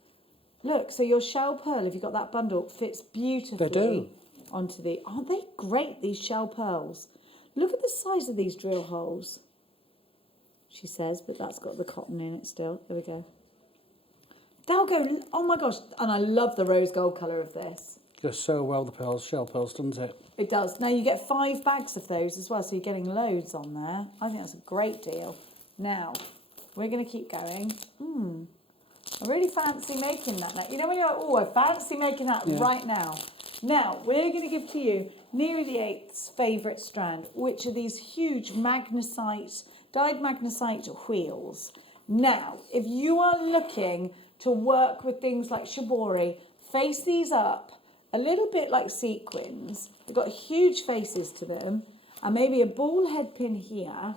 look, so your shell pearl, if you've got that bundle, fits beautifully onto aren't they great, these shell pearls? Look at the size of these drill holes, she says, but that's got the cotton in it still. There we go. They'll go, oh my gosh, and I love the rose gold colour of this. Goes so well, the pearls, shell pearls, doesn't it? It does. Now you get 5 bags of those as well, so you're getting loads on there. I think that's a great deal. Now, we're going to keep going. I really fancy making that. You know when you're like, I fancy making that right now. Now, we're going to give to you nearly the 8th favourite strand, which are these huge magnesite, dyed magnesite wheels. Now, if you are looking to work with things like shibori, face these up a little bit like sequins. They've got huge faces to them, and maybe a ball head pin here,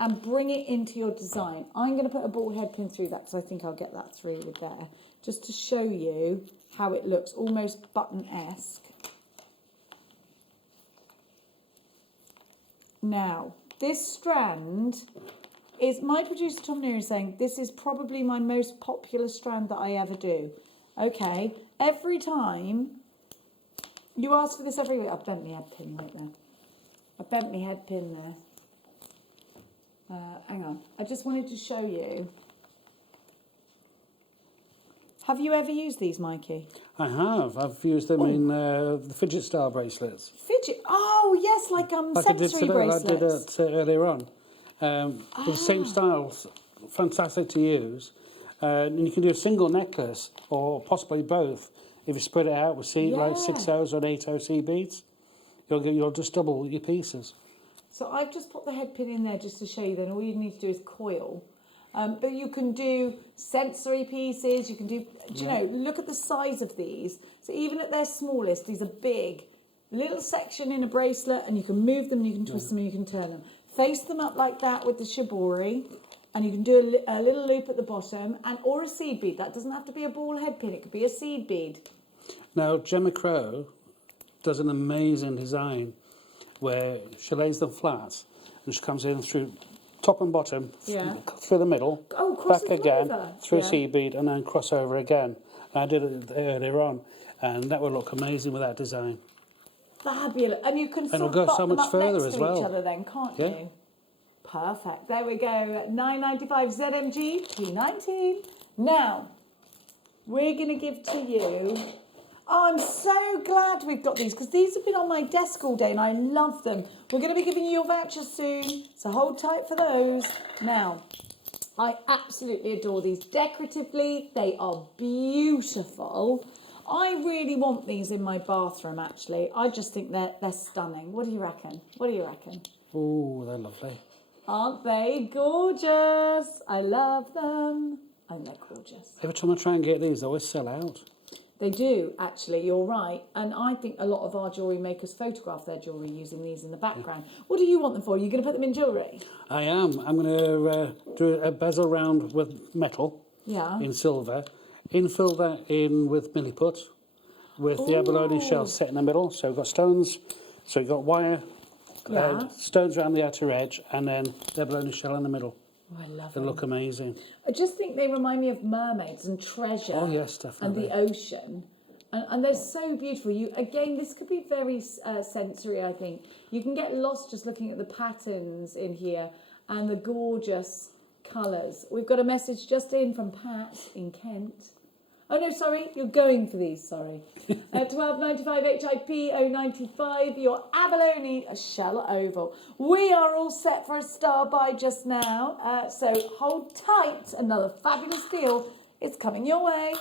and bring it into your design. I'm going to put a ball head pin through that because I think I'll get that through with there, just to show you how it looks, almost button-esque. Now, this strand is, my producer Tom Neary is saying, this is probably my most popular strand that I ever do. Okay, every time, you ask for this every week. I've bent my head pin right there. I bent my head pin there. Hang on, I just wanted to show you. Have you ever used these, Mikey? I have. I've used them in the fidget style bracelets. Fidget? Oh, yes, like sensory bracelets. I did it earlier on. The same styles, fantastic to use. And you can do a single necklace or possibly both. If you spread it out with like 6 O's or 8 O seed beads, you'll just double your pieces. So I've just put the head pin in there just to show you. Then all you need to do is coil. But you can do sensory pieces. You can do, you know, look at the size of these. So even at their smallest, these are big. Little section in a bracelet, and you can move them, you can twist them, and you can turn them. Face them up like that with the shibori, and you can do a little loop at the bottom, and or a seed bead. That doesn't have to be a ball head pin. It could be a seed bead. Now, Gemma Crow does an amazing design where she lays them flat, and she comes in through top and bottom, through the middle, back again, through a seed bead, and then cross over again. And I did it earlier on, and that would look amazing with that design. Fabulous. And you can sort of go so much further as well. Each other then, can't you? Perfect. There we go. $9.95 ZMG, $2.19. Now, we're going to give to you... Oh, I'm so glad we've got these, because these have been on my desk all day and I love them. We're going to be giving you your vouchers soon, so hold tight for those. Now, I absolutely adore these. Decoratively, they are beautiful. I really want these in my bathroom, actually. I just think they're stunning. What do you reckon? What do you reckon? Oh, they're lovely. Aren't they gorgeous? I love them. I think they're gorgeous. Every time I try and get these, they always sell out. They do, actually, you're right. And I think a lot of our jewellery makers photograph their jewellery using these in the background. What do you want them for? Are you going to put them in jewellery? I am. I'm going to do a bezel round with metal in silver. Infill that in with milliput, with the abalone shell set in the middle. So we've got stones, so you've got wire, stones around the outer edge, and then the abalone shell in the middle. Oh, I love them. They look amazing. I just think they remind me of mermaids and treasure. Oh, yes, definitely. And the ocean. And they're so beautiful. Again, this could be very sensory, I think. You can get lost just looking at the patterns in here and the gorgeous colours. We've got a message just in from Pat in Kent. Oh, no, sorry, you're going for these, sorry. $12.95 HIP 095, your abalone shell oval. We are all set for a star buy just now, so hold tight, another fabulous deal is coming your way.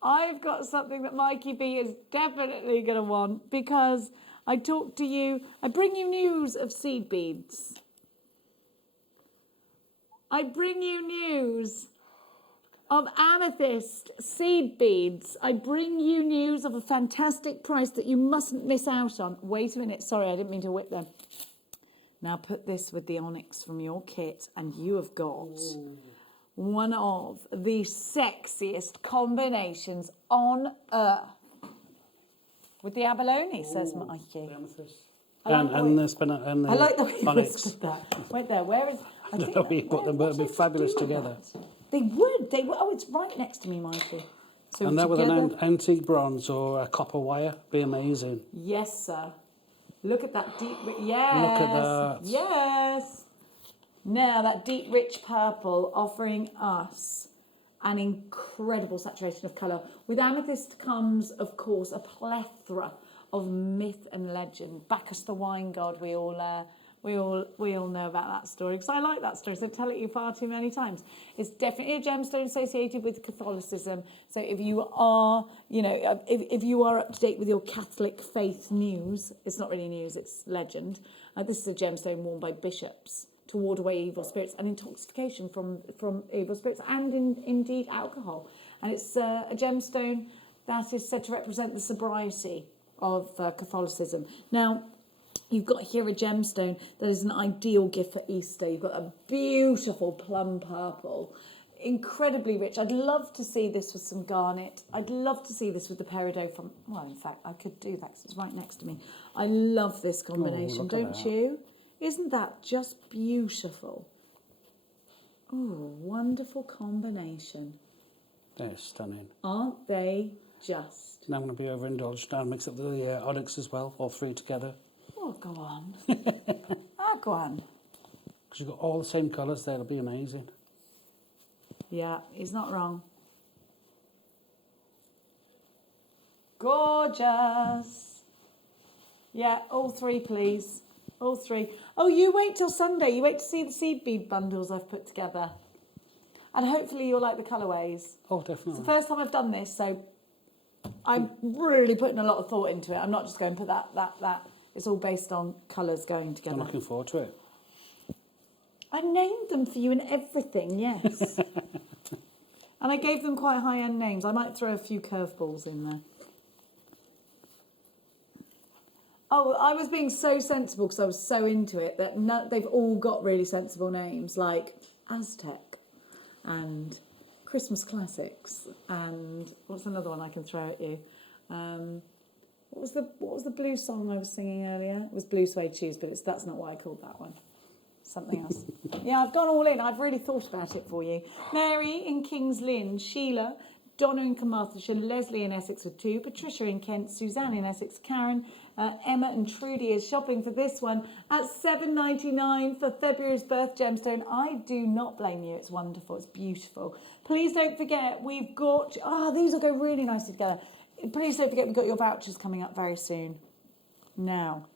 I've got something that Mikey B is definitely going to want, because I talk to you, I bring you news of seed beads. I bring you news of amethyst seed beads. I bring you news of a fantastic price that you mustn't miss out on. Wait a minute, sorry, I didn't mean to whip them. Now put this with the onyx from your kit and you have got... one of the sexiest combinations on earth. With the abalone, says Mikey. I like the way you whispered that. Wait there, where is... I think you put them, but it'd be fabulous together. They would. Oh, it's right next to me, Mikey. So And that with an together- antique bronze or a copper wire, be amazing. Yes, sir. Look at that deep. Yes. Look at that. Yes. Now that deep, rich purple offering us an incredible saturation of colour. With amethyst comes, of course, a plethora of myth and legend. Bacchus the wine god, we all know about that story, because I like that story, so I tell it you far too many times. It's definitely a gemstone associated with Catholicism. So if you are, if you are up to date with your Catholic faith news, it's not really news, it's legend. This is a gemstone worn by bishops to ward away evil spirits and intoxication from evil spirits and indeed alcohol. And it's a gemstone that is said to represent the sobriety of Catholicism. Now, you've got here a gemstone that is an ideal gift for Easter. You've got a beautiful plum purple, incredibly rich. I'd love to see this with some garnet. I'd love to see this with the peridot from... Well, in fact, I could do that because it's right next to me. I love this combination, don't you? Isn't that just beautiful? Oh, wonderful combination. They're stunning. Aren't they just? Now I'm going to be overindulged now and mix up the onyx as well, all three together. Oh, go on. Go on. Because you've got all the same colours there, it'll be amazing. Yeah, he's not wrong. Gorgeous. Yeah, all three, please. All three. Oh, you wait till Sunday. You wait to see the seed bead bundles I've put together. And hopefully you'll like the colourways. Oh, definitely. It's the first time I've done this, so I'm really putting a lot of thought into it. I'm not just going to put that. It's all based on colours going together. I'm looking forward to it. I named them for you and everything, yes. And I gave them quite high-end names. I might throw a few curveballs in there. Oh, I was being so sensible because I was so into it that they've all got really sensible names, like Aztec and Christmas Classics and what's another one I can throw at you? What was the blue song I was singing earlier? It was Blue Suede Shoes, but that's not what I called that one. Something else. Yeah, I've gone all in. I've really thought about it for you. Mary in King's Lynn, Sheila, Donna in Carmarthenshire, Leslie in Essex with 2, Patricia in Kent, Suzanne in Essex, Karen, Emma and Trudy is shopping for this one at $7.99 for February's birth gemstone. I do not blame you. It's wonderful. It's beautiful. Please don't forget, we've got... these will go really nicely together. Please don't forget, we've got your vouchers coming up very soon. Now,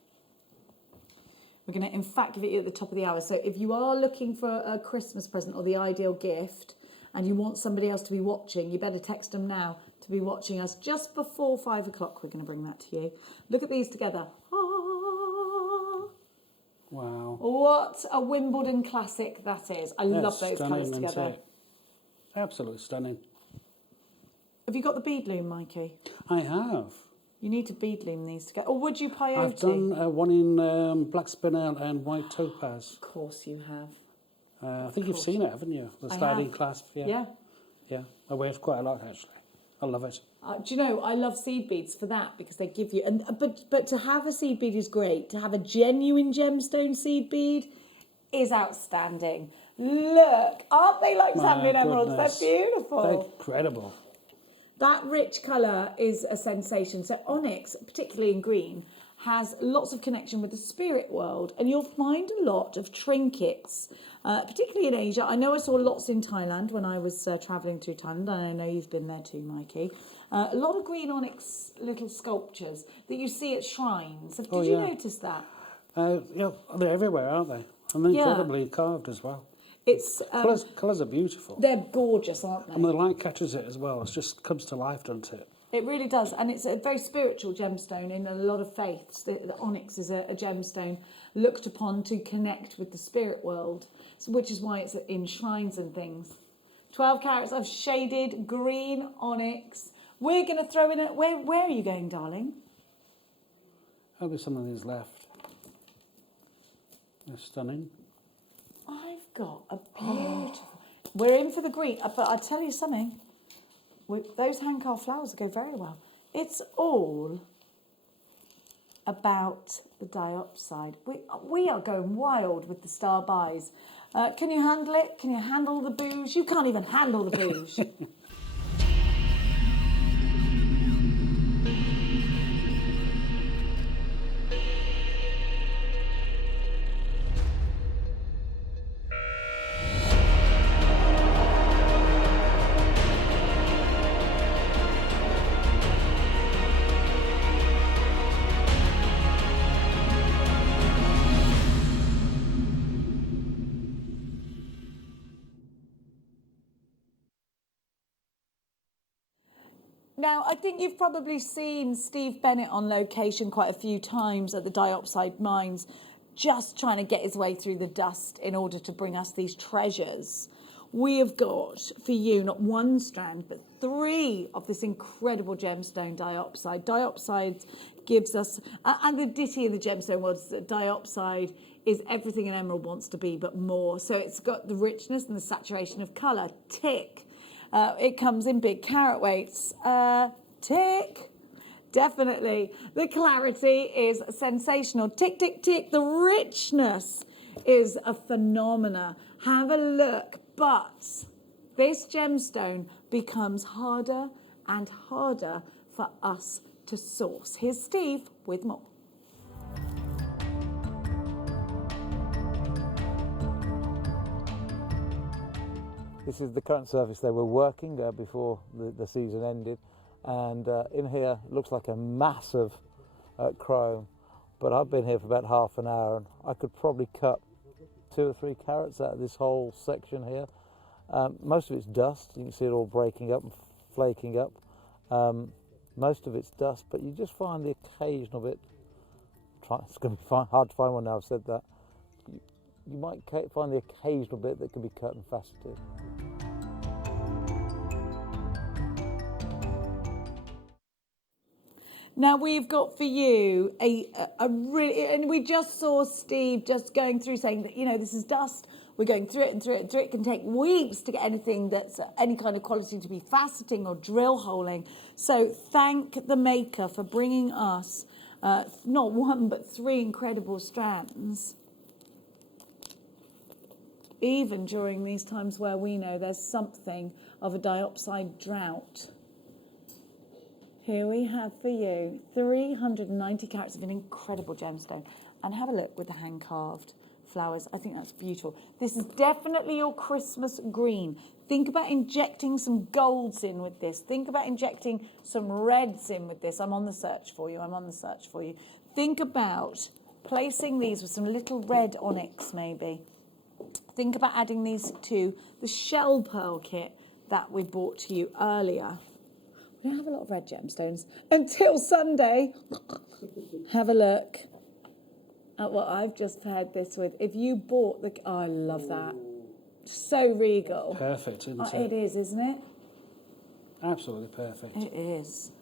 we're going to, in fact, give it you at the top of the hour. So if you are looking for a Christmas present or the ideal gift and you want somebody else to be watching, you better text them now to be watching us just before 5 o'clock. We're going to bring that to you. Look at these together. Wow. What a Wimbledon classic that is. I love those colours Stunning, together. isn't it? Absolutely stunning. Have you got the bead loom, Mikey? I have. You need to bead loom these together. Or would you peyote? I've done one in black spinel and white topaz. Of course you have. I think you've seen it, haven't you? The sliding clasp. Yeah. Yeah. I wear it quite a lot, actually. I love it. Do you know, I love seed beads for that because they give you... But to have a seed bead is great. To have a genuine gemstone seed bead is outstanding. Look, aren't they like Zambian emeralds? They're beautiful. They're incredible. That rich colour is a sensation. So onyx, particularly in green, has lots of connection with the spirit world, and you'll find a lot of trinkets, particularly in Asia. I know I saw lots in Thailand when I was travelling through Thailand, and I know you've been there too, Mikey. A lot of green onyx little sculptures that you see at shrines. Did you notice that? Yeah, they're everywhere, aren't they? And they're incredibly carved as well. It's colours are beautiful. They're gorgeous, aren't they? And the light catches it as well. It just comes to life, doesn't it? It really does, and it's a very spiritual gemstone in a lot of faiths. The onyx is a gemstone looked upon to connect with the spirit world, which is why it's in shrines and things. 12 carats of shaded green onyx. We're going to throw in it. Where are you going, darling? There'll be some of these left. They're stunning. I've got a beautiful... We're in for the green, but I'll tell you something. Those hand-carved flowers go very well. It's all about the diopside. We are going wild with the star buys. Can you handle it? Can you handle the booze? You can't even handle the booze. Now, I think you've probably seen Steve Bennett on location quite a few times at the diopside mines, just trying to get his way through the dust in order to bring us these treasures. We have got for you not one strand, but 3 of this incredible gemstone diopside. Diopside gives us, and the ditty of the gemstone was that diopside is everything an emerald wants to be, but more. So it's got the richness and the saturation of colour. Tick. It comes in big carat weights. Tick. Definitely. The clarity is sensational. Tick, tick, tick. The richness is a phenomena. Have a look. But this gemstone becomes harder and harder for us to source. Here's Steve with more. This is the current surface they were working before the season ended, and in here it looks like a massive chrome, but I've been here for about half an hour and I could probably cut 2 or 3 carats out of this whole section here. Most of it's dust. You can see it all breaking up and flaking up. Most of it's dust, but you just find the occasional bit. It's going to be hard to find one now I've said that. You might find the occasional bit that can be cut and faceted. Now we've got for you a really, and we just saw Steve just going through saying that, you know, this is dust. We're going through it and through it and through it. It can take weeks to get anything that's any kind of quality to be faceting or drill holing. So thank the maker for bringing us not 1 but 3 incredible strands. Even during these times where we know there's something of a diopside drought. Here we have for you 390 carats of an incredible gemstone. And have a look with the hand-carved flowers. I think that's beautiful. This is definitely your Christmas green. Think about injecting some golds in with this. Think about injecting some reds in with this. I'm on the search for you. I'm on the search for you. Think about placing these with some little red onyx maybe. Think about adding these to the shell pearl kit that we brought to you earlier. We don't have a lot of red gemstones until Sunday. Have a look at what I've just paired this with. If you bought the... Oh, I love that. So regal. Perfect, isn't it? It is, isn't it? Absolutely perfect. It is.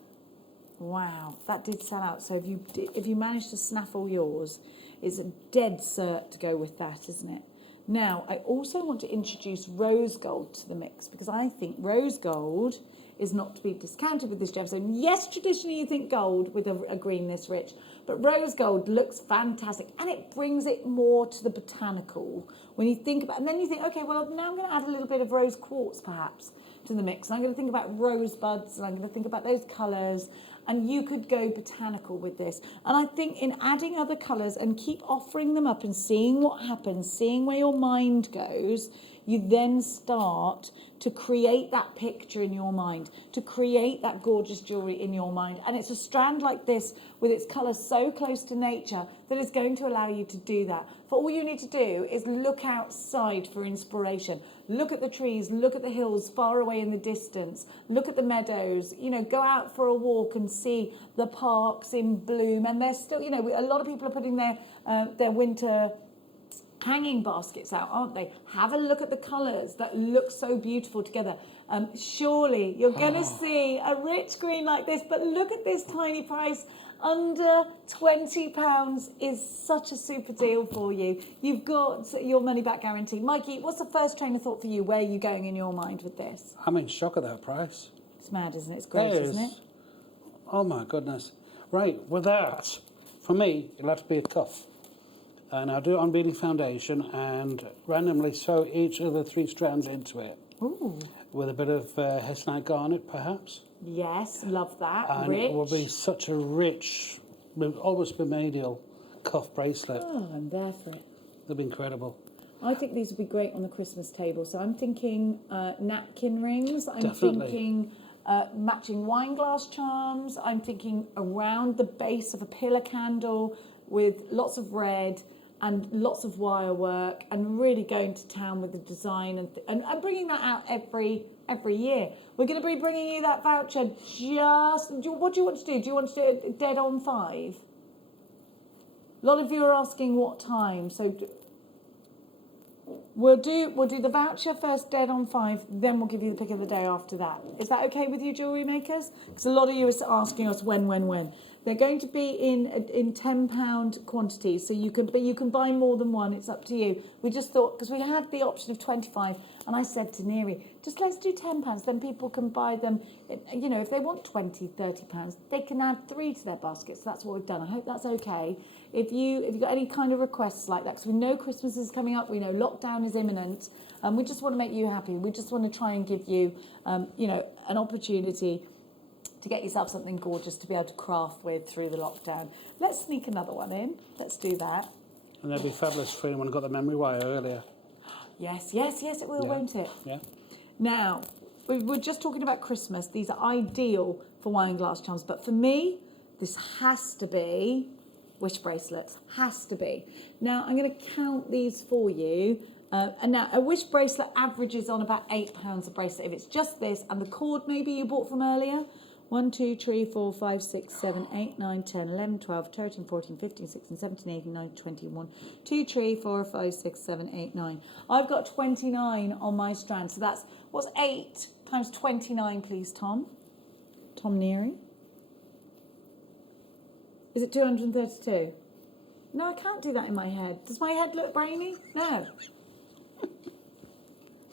Wow, that did sell out. So if you manage to snaffle yours, it's a dead cert to go with that, isn't it? Now, I also want to introduce rose gold to the mix because I think rose gold is not to be discounted with this gemstone. Yes, traditionally you think gold with a green this rich, but rose gold looks fantastic and it brings it more to the botanical when you think about, and then you think, okay, well, now I'm going to add a little bit of rose quartz perhaps to the mix. And I'm going to think about rose buds and I'm going to think about those colours, and you could go botanical with this. And I think in adding other colours and keep offering them up and seeing what happens, seeing where your mind goes, you then start to create that picture in your mind, to create that gorgeous jewellery in your mind. And it's a strand like this with its colour so close to nature that is going to allow you to do that. For all you need to do is look outside for inspiration. Look at the trees, look at the hills far away in the distance, look at the meadows, you know, go out for a walk and see the parks in bloom. And they're still, you know, a lot of people are putting their winter hanging baskets out, aren't they? Have a look at the colours that look so beautiful together. Surely you're going to see a rich green like this, but look at this tiny price. Under £20 is such a super deal for you. You've got your money back guarantee. Mikey, what's the first train of thought for you? Where are you going in your mind with this? I'm in shock at that price. It's mad, isn't it? It's great, isn't it? Oh my goodness. Right, with that, for me, it'll have to be a cuff. And I'll do it on beading foundation and randomly sew each of the 3 strands into it. Ooh. With a bit of hematite garnet, perhaps. Yes, love that. And Rich. it will be such a rich, almost Burmese cuff bracelet. Oh, I'm there for it. It'll be incredible. I think these would be great on the Christmas table. So I'm thinking napkin rings. I'm Definitely. thinking matching wine glass charms. I'm thinking around the base of a pillar candle with lots of red and lots of wire work, and really going to town with the design and bringing that out every year. We're going to be bringing you that voucher what do you want to do? Do you want to do it dead on 5? A lot of you are asking what time, so we'll do the voucher first, dead on 5, then we'll give you the pick of the day after that. Is that okay with you, jewellery makers? Because a lot of you are asking us when. They're going to be in £10 quantities, so you can buy more than one. It's up to you. We just thought, because we had the option of 25, and I said to Neri, just let's do £10. Then people can buy them. You know, if they want 20, £30, they can add 3 to their basket. So that's what we've done. I hope that's okay. If you've got any kind of requests like that, because we know Christmas is coming up, we know lockdown is imminent, and we just want to make you happy. We just want to try and give you, an opportunity to get yourself something gorgeous to be able to craft with through the lockdown. Let's sneak another one in. Let's do that. And they'll be fabulous for anyone who got the memory wire earlier. Yes, it will, won't it? Yeah. Now, we're just talking about Christmas. These are ideal for wine glass charms, but for me, this has to be wish bracelets. Has to be. Now, I'm going to count these for you. And now, a wish bracelet averages on about £8 a bracelet. If it's just this, and the cord maybe you bought from earlier, 1, 2, 3, 4, 5, 6, 7, 8, 9, 10, 11, 12, 13, 14, 15, 16, 17, 18, 19, 20, 1, 2, 3, 4, 5, 6, 7, 8, 9. I've got 29 on my strand. So what's 8 times 29, please, Tom? Tom Neary? Is it 232? No, I can't do that in my head. Does my head look brainy? No.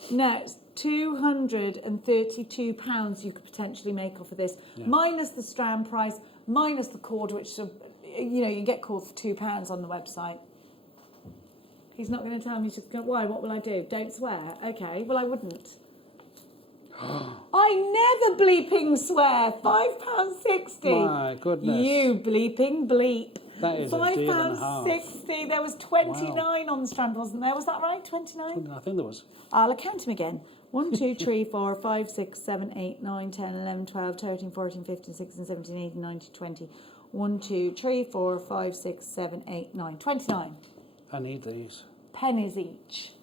No, it's £232 you could potentially make off of this, minus the strand price, minus the cord, which, you get cord for £2 on the website. He's not going to tell me, she's going, why, what will I do? Don't swear. Okay, well, I wouldn't. I never bleeping swear. £5.60. My goodness. You bleeping bleep. That is a deal and a half. £5.60. There was 29 on the strand, wasn't there? Was that right? 29? I think there was. I'll count them again. 1, 2, 3, 4, 5, 6, 7, 8, 9, 10, 11, 12, 13, 14, 15, 16, 17, 18, 19, 20. 1, 2, 3, 4, 5, 6, 7, 8, 9. 29. I need these. Pennies each.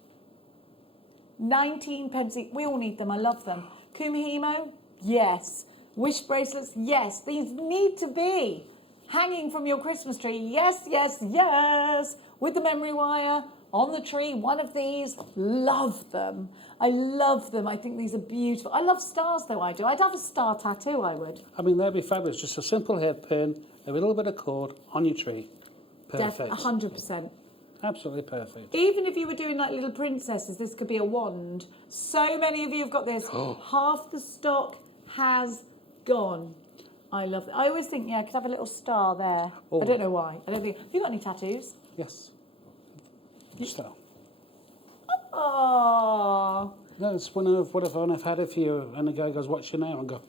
19 pence each. We all need them. I love them. Kumihimo? Yes. Wish bracelets? Yes. These need to be hanging from your Christmas tree. Yes. With the memory wire on the tree. One of these. Love them. I love them. I think these are beautiful. I love stars, though, I do. I'd have a star tattoo, I would. I mean, they'd be fabulous. Just a simple hairpin, a little bit of cord on your tree. Perfect. 100%. Absolutely perfect. Even if you were doing like little princesses, this could be a wand. So many of you have got this. Half the stock has gone. I love it. I always think, I could have a little star there. Oh. I don't know why. Have you got any tattoos? Yes. Star. Oh. No, it's one of I've had it for you, and the guy goes, "What's your name?" I go,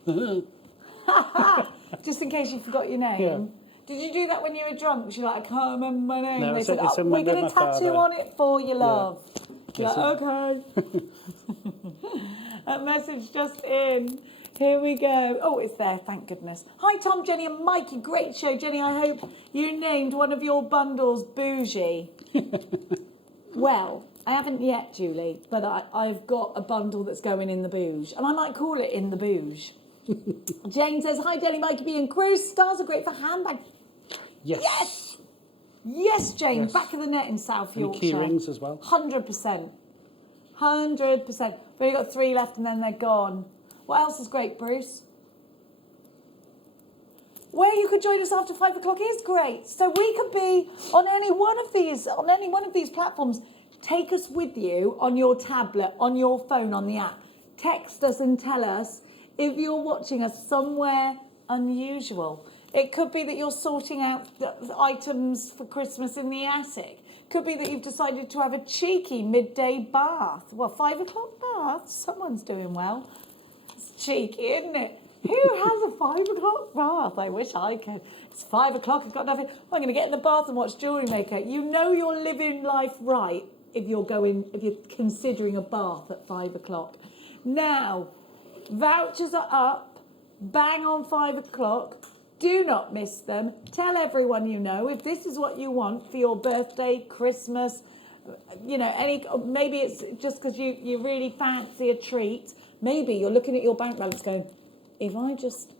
Just in case you forgot your name. Yeah. Did you do that when you were drunk? You're like, I can't remember my name. No, They it's said, it's we're going to my tattoo father. on it for you, love. You're Yes, like, okay. That message just in. Here we go. Oh, it's there, thank goodness. Hi, Tom, Jenny and Mikey. Great show. Jenny, I hope you named one of your bundles Bougie. Well, I haven't yet, Julie, but I've got a bundle that's going in the bouge. And I might call it in the bouge. Jane says, hi, Jenny, Mikey B and Chris. Stars are great for handbags. Yes. Yes, Jane. Yes. Back of the net in South And Yorkshire. key rings as well. 100%. 100%. We've only got 3 left and then they're gone. What else is great, Bruce? Where you could join us after 5 o'clock is great. So we could be on any one of these platforms. Take us with you on your tablet, on your phone, on the app. Text us and tell us if you're watching us somewhere unusual. It could be that you're sorting out items for Christmas in the attic. Could be that you've decided to have a cheeky midday bath. Well, 5 o'clock bath, someone's doing well. It's cheeky, isn't it? Who has a 5 o'clock bath? I wish I could. It's 5 o'clock, I've got nothing. I'm going to get in the bath and watch Jewellery Maker. You know you're living life right if you're considering a bath at 5 o'clock. Now, vouchers are up, bang on 5 o'clock. Do not miss them. Tell everyone you know if this is what you want for your birthday, Christmas, you know, maybe it's just because you really fancy a treat. Maybe you're looking at your bank balance going, if I just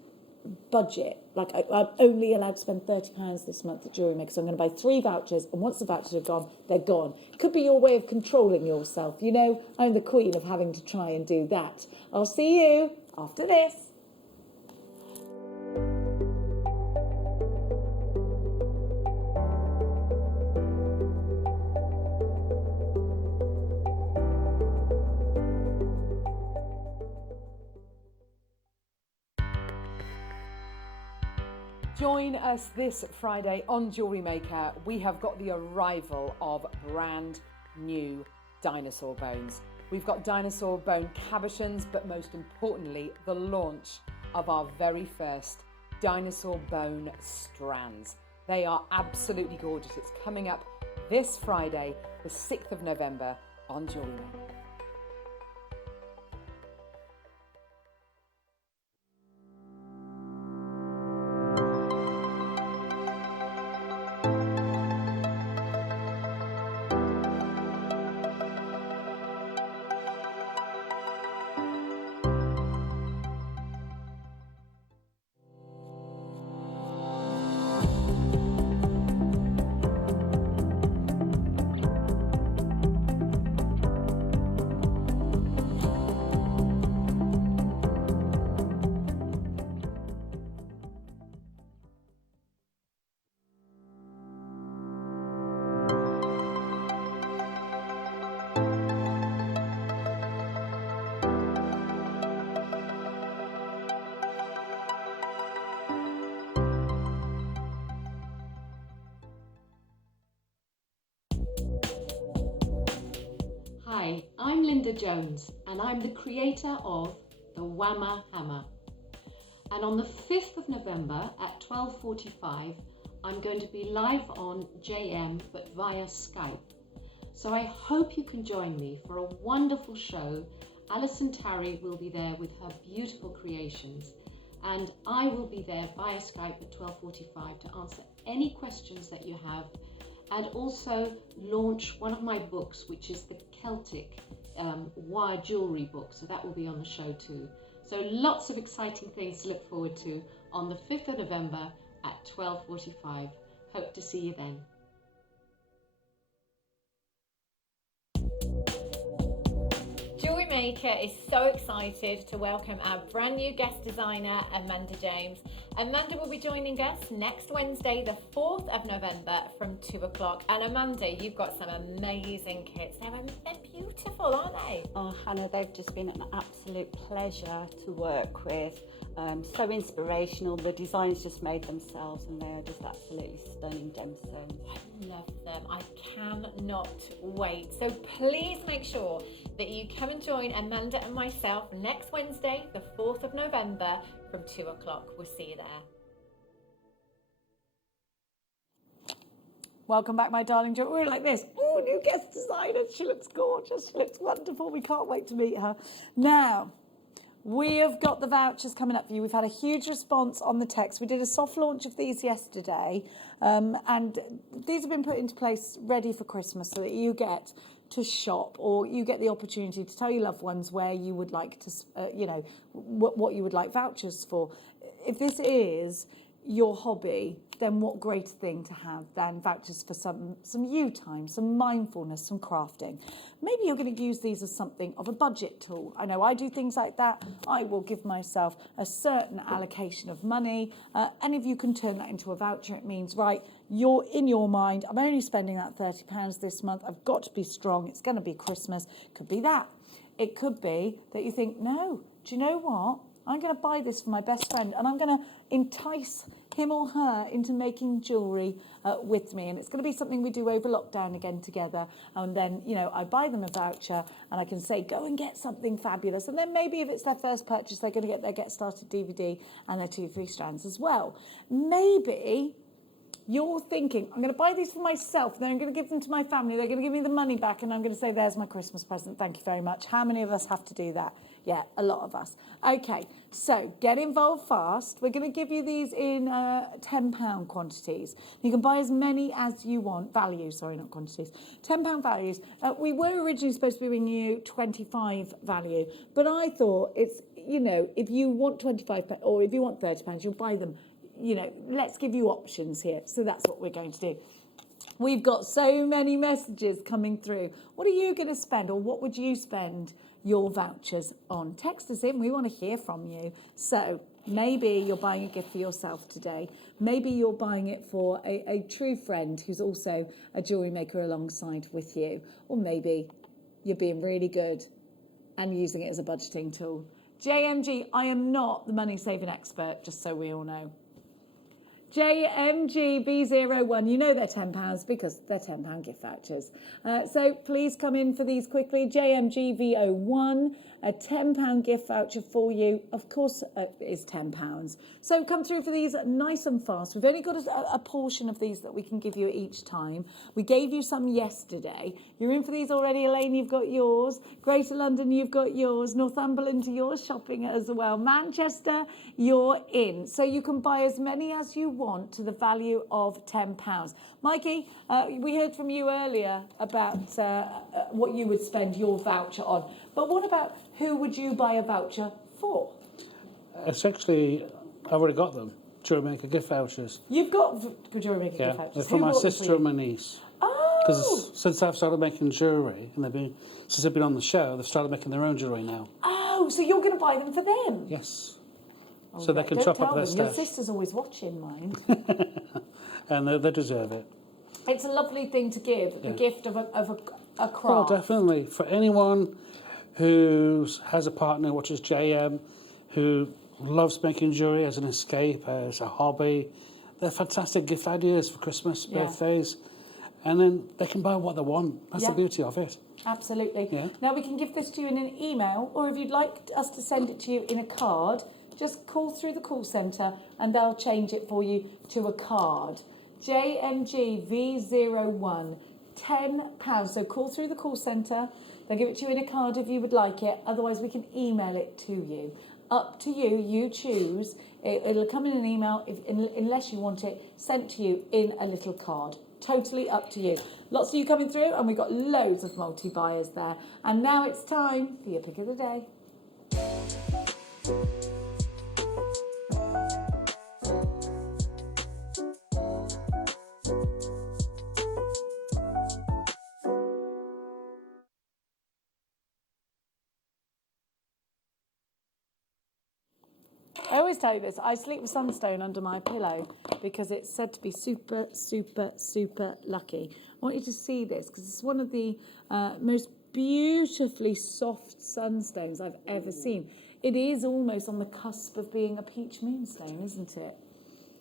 budget, like I'm only allowed to spend £30 this month at Jewellery Maker, so I'm going to buy 3 vouchers, and once the vouchers are gone, they're gone. Could be your way of controlling yourself. You know, I'm the queen of having to try and do that. I'll see you after this. Join us this Friday on Jewellery Maker. We have got the arrival of brand new dinosaur bones. We've got dinosaur bone cabochons, but most importantly, the launch of our very first dinosaur bone strands. They are absolutely gorgeous. It's coming up this Friday, the 6th of November on Jewellery Maker. Hi, I'm Linda Jones and I'm the creator of the Whammer Hammer. And on the 5th of November at 12:45, I'm going to be live on JM but via Skype. So I hope you can join me for a wonderful show. Alison Tarry will be there with her beautiful creations, and I will be there via Skype at 12:45 to answer any questions that you have, and also launch one of my books, which is the Celtic wire jewellery book. So that will be on the show too. So lots of exciting things to look forward to on the 5th of November at 12:45. Hope to see you then. Jewellery Maker is so excited to welcome our brand new guest designer, Amanda James. Amanda will be joining us next Wednesday, the 4th of November from 2 o'clock. And Amanda, you've got some amazing kits. They're beautiful, aren't they? Oh, Hannah, they've just been an absolute pleasure to work with. So inspirational. The designs just made themselves, and they're just absolutely stunning gemstones. I love them. I cannot wait. So please make sure that you come and join Amanda and myself next Wednesday, the 4th of November from 2 o'clock. We'll see you there. Welcome back, my darling. We're like this. Oh, new guest designer. She looks gorgeous. She looks wonderful. We can't wait to meet her. Now, we have got the vouchers coming up for you. We've had a huge response on the text. We did a soft launch of these yesterday, and these have been put into place ready for Christmas so that you get to shop, or you get the opportunity to tell your loved ones where you would like to, what you would like vouchers for. If this is your hobby, then what greater thing to have than vouchers for some you time, some mindfulness, some crafting. Maybe you're going to use these as something of a budget tool. I know I do things like that. I will give myself a certain allocation of money, and if you can turn that into a voucher, it means, right, you're in your mind, I'm only spending that £30 this month, I've got to be strong, it's going to be Christmas. Could be that. It could be that you think, no, do you know what? I'm going to buy this for my best friend, and I'm going to entice him or her into making jewellery with me. And it's going to be something we do over lockdown again together. And then, you know, I buy them a voucher and I can say, go and get something fabulous. And then maybe if it's their first purchase, they're going to get their Get Started DVD and their 2 free strands as well. Maybe you're thinking, I'm going to buy these for myself, then I'm going to give them to my family, they're going to give me the money back, and I'm going to say, there's my Christmas present, thank you very much. How many of us have to do that? Yeah, a lot of us. Okay, so get involved fast. We're going to give you these in £10 quantities. You can buy as many as you want, values, sorry, not quantities. £10 values. We were originally supposed to be bringing you 25 value, but I thought it's, you know, if you want 25 or if you want £30, you'll buy them. You know, let's give you options here. So that's what we're going to do. We've got so many messages coming through. What are you going to spend, or what would you spend your vouchers on? Text us in. We want to hear from you. So maybe you're buying a gift for yourself today. Maybe you're buying it for a true friend who's also a jewellery maker alongside with you. Or maybe you're being really good and using it as a budgeting tool. JMG, I am not the money saving expert, just so we all know. JMGV01, you know they're £10 because they're £10 gift vouchers. So please come in for these quickly. JMGV01, a £10 gift voucher for you, of course, is £10. So come through for these nice and fast. We've only got a portion of these that we can give you each time. We gave you some yesterday. You're in for these already, Elaine, you've got yours. Greater London, you've got yours. Northumberland, you're shopping as well. Manchester, you're in. So you can buy as many as you want to the value of £10. Mikey, we heard from you earlier about what you would spend your voucher on. But what about who would you buy a voucher for? It's actually, I've already got them. Jewellery Maker gift vouchers. You've got Jewellery Maker gift Yeah, vouchers? they're for my sister and my niece. Oh! Because since I've started making jewellery, and since they've been on the show, they've started making their own jewellery now. Oh, so you're going to buy them for them? Yes. Oh, so they can top up their Your stash. sister's always watching, mind. And they deserve it. It's a lovely thing to give, the gift of a craft. Oh, definitely. For anyone who has a partner, watches JM, who loves making jewellery as an escape, as a hobby, they're fantastic gift ideas for Christmas, birthdays, and then they can buy what they want. That's the beauty of it. Absolutely. Yeah. Now, we can give this to you in an email, or if you'd like us to send it to you in a card, just call through the call centre and they'll change it for you to a card. JMGV01, £10. So call through the call centre. They'll give it to you in a card if you would like it. Otherwise, we can email it to you. Up to you. You choose. It'll come in an email unless you want it sent to you in a little card. Totally up to you. Lots of you coming through, and we've got loads of multi-buyers there. And now it's time for your pick of the day. I always tell you this, I sleep with Sunstone under my pillow because it's said to be super, super, super lucky. I want you to see this because it's one of the most beautifully soft sunstones I've ever seen. It is almost on the cusp of being a peach moonstone, isn't it?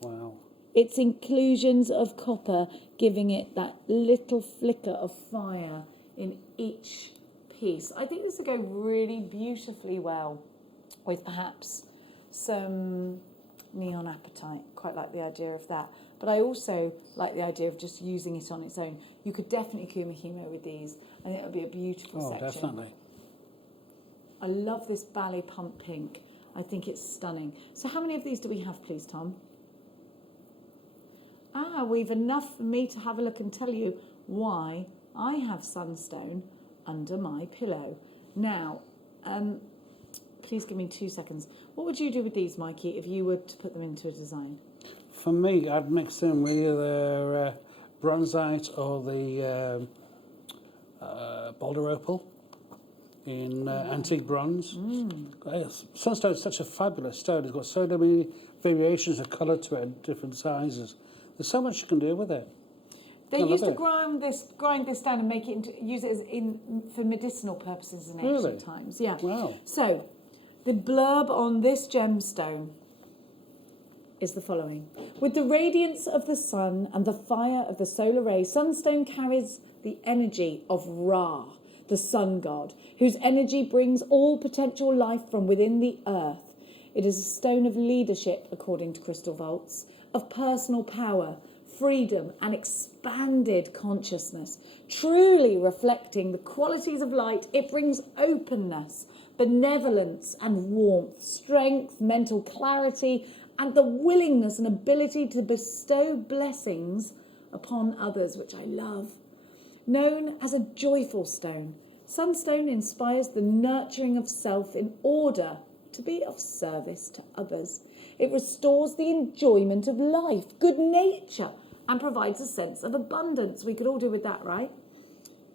Wow. Its inclusions of copper giving it that little flicker of fire in each piece. I think this would go really beautifully well with perhaps some neon apatite. Quite like the idea of that. But I also like the idea of just using it on its own. You could definitely Kumihimo with these. I think it would be a beautiful section. Definitely. I love this ballet pump pink. I think it's stunning. So how many of these do we have, please, Tom? We've enough for me to have a look and tell you why I have Sunstone under my pillow. Now, please give me 2 seconds. What would you do with these, Mikey, if you were to put them into a design? For me, I'd mix them with either bronzite or the boulder opal in antique bronze. Sunstone is such a fabulous stone. It's got so many variations of colour to it and different sizes. There's so much you can do with it. They used to grind this down and make it use it for medicinal purposes in ancient times. Yeah. Wow. So, the blurb on this gemstone is the following. With the radiance of the sun and the fire of the solar ray, Sunstone carries the energy of Ra, the sun god, whose energy brings all potential life from within the earth. It is a stone of leadership, according to Crystal Vaults, of personal power, freedom and expanded consciousness, truly reflecting the qualities of light. It brings openness, benevolence and warmth, strength, mental clarity, and the willingness and ability to bestow blessings upon others, which I love. Known as a joyful stone, Sunstone inspires the nurturing of self in order to be of service to others. It restores the enjoyment of life, good nature, and provides a sense of abundance. We could all do with that, right?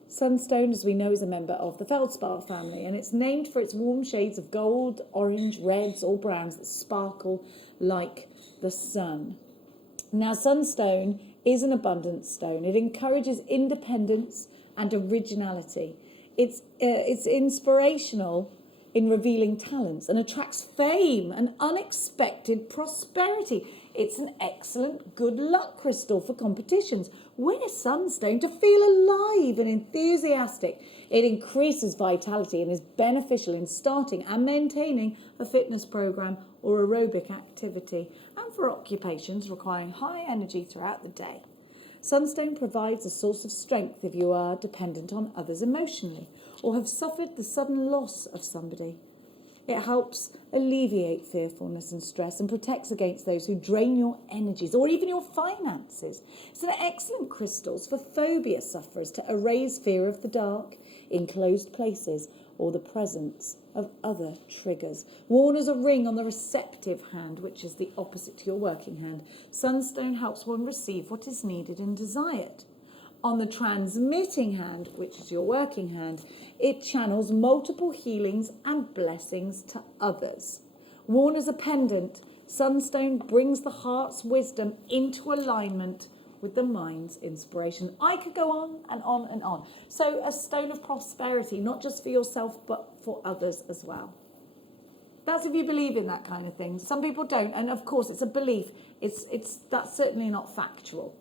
Sunstone, as we know, is a member of the feldspar family, and it's named for its warm shades of gold, orange, reds, or browns that sparkle like the sun. Now, Sunstone is an abundance stone. It encourages independence and originality. It's inspirational in revealing talents and attracts fame and unexpected prosperity. It's an excellent good luck crystal for competitions. Wear Sunstone to feel alive and enthusiastic. It increases vitality and is beneficial in starting and maintaining a fitness program or aerobic activity, and for occupations requiring high energy throughout the day. Sunstone provides a source of strength if you are dependent on others emotionally or have suffered the sudden loss of somebody. It helps alleviate fearfulness and stress and protects against those who drain your energies or even your finances. It's an excellent crystal for phobia sufferers to erase fear of the dark, enclosed places, or the presence of other triggers. Worn as a ring on the receptive hand, which is the opposite to your working hand, Sunstone helps one receive what is needed and desired. On the transmitting hand, which is your working hand, it channels multiple healings and blessings to others. Worn as a pendant, Sunstone brings the heart's wisdom into alignment with the mind's inspiration. I could go on and on and on. So a stone of prosperity, not just for yourself, but for others as well. That's if you believe in that kind of thing. Some people don't, and of course it's a belief. That's certainly not factual.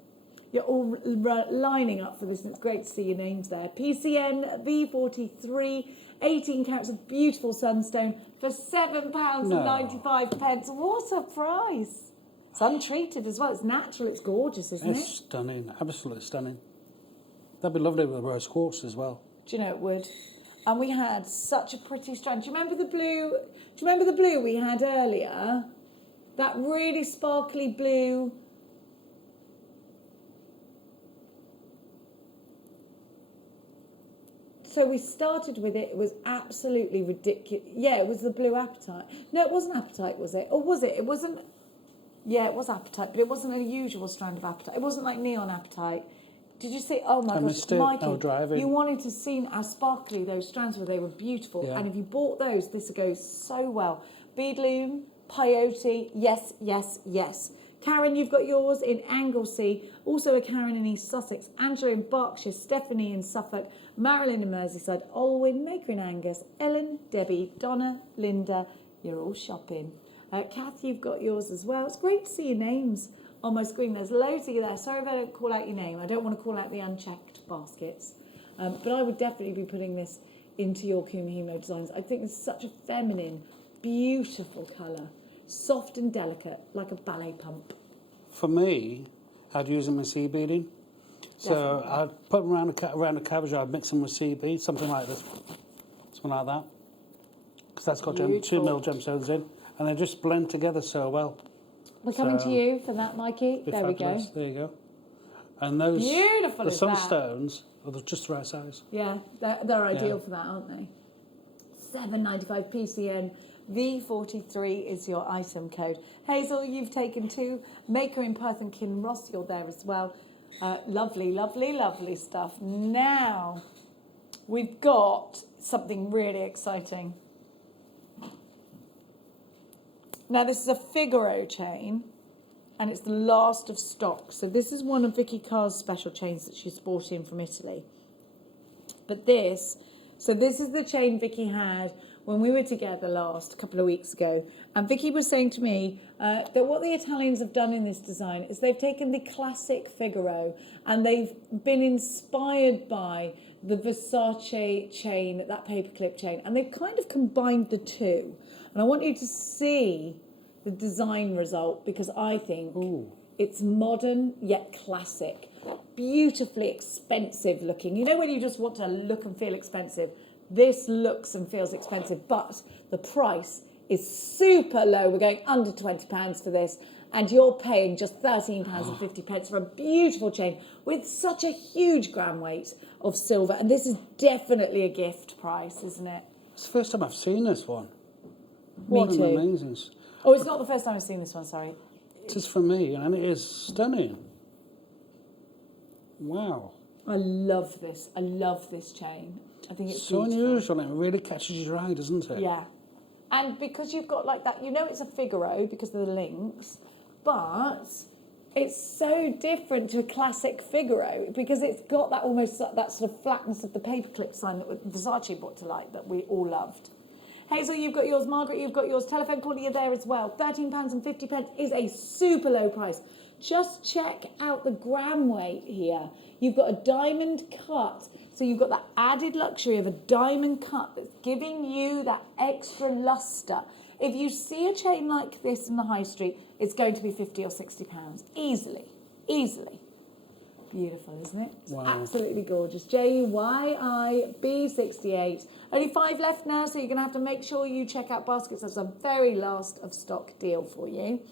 You're all lining up for this, and it's great to see your names there. PCN V43, 18 carats of beautiful sunstone for £7.95. What a price! It's untreated as well. It's natural. It's gorgeous, isn't it? It's stunning. Absolutely stunning. That'd be lovely with a rose quartz as well. Do you know it would? And we had such a pretty strand. Do you remember the blue? Do you remember the blue we had earlier? That really sparkly blue. So we started with it. It was absolutely ridiculous. Yeah, it was the blue apatite. No, it wasn't apatite, was it? Or was it? It wasn't. Yeah, it was apatite, but it wasn't a usual strand of apatite. It wasn't like neon apatite. Did you see? Oh my gosh, Mikey, you wanted to see how sparkly those strands were. They were beautiful. Yeah. And if you bought those, this goes so well. Beadloom, peyote, yes, yes, yes. Karen, you've got yours in Anglesey. Also a Karen in East Sussex. Angela in Berkshire. Stephanie in Suffolk. Marilyn in Merseyside. Olwyn, Maker in Angus. Ellen, Debbie, Donna, Linda. You're all shopping. Kath, you've got yours as well. It's great to see your names on my screen. There's loads of you there. Sorry if I don't call out your name. I don't want to call out the unchecked baskets. But I would definitely be putting this into your Kumihimo designs. I think it's such a feminine, beautiful colour. Soft and delicate, like a ballet pump. For me, I'd use them in seed beading. So I'd put them around a cabbage, I'd mix them with seed beads, something like this. Something like that. Because that's got 2 mil gemstones in. And they just blend together so well. We're coming to you for that, Mikey. There we go. There you go. And those, beautiful the sunstones are just the right size. Yeah, they're ideal for that, aren't they? £7.95 PCN. V43 is your item code. Hazel, you've taken 2. Maker in Perth and Kinross, you're there as well. Lovely, lovely, lovely stuff. Now, we've got something really exciting. Now, this is a Figaro chain, and it's the last of stock. So this is one of Vicky Carr's special chains that she's brought in from Italy. But this is the chain Vicky had when we were together last, a couple of weeks ago. And Vicky was saying to me, that what the Italians have done in this design is they've taken the classic Figaro and they've been inspired by the Versace chain, that paperclip chain, and they've kind of combined the two. And I want you to see the design result because I think it's modern yet classic, beautifully expensive looking. You know when you just want to look and feel expensive? This looks and feels expensive, but the price is super low. We're going under £20 for this, and you're paying just £13.50 for a beautiful chain with such a huge gram weight of silver. And this is definitely a gift price, isn't it? It's the first time I've seen this one. Me What too. an amazing. Oh, it's not the first time I've seen this one, sorry. It is for me, and it is stunning. Wow. I love this. I love this chain. I think it's so beautiful. unusual, and it really catches your eye, doesn't it? Yeah. And because you've got like that, you know it's a Figaro because of the links, but it's so different to a classic Figaro because it's got that almost that sort of flatness of the paperclip sign that Versace brought to light that we all loved. Hazel, you've got yours. Margaret, you've got yours. Telephone caller, you're there as well. £13.50 is a super low price. Just check out the gram weight here. You've got a diamond cut. So you've got that added luxury of a diamond cut that's giving you that extra luster. If you see a chain like this in the high street, it's going to be £50 or £60. Easily. Easily. Beautiful, isn't it? It's absolutely gorgeous. JUYIB68. Only 5 left now, so you're going to have to make sure you check out baskets. That's a very last of stock deal for you.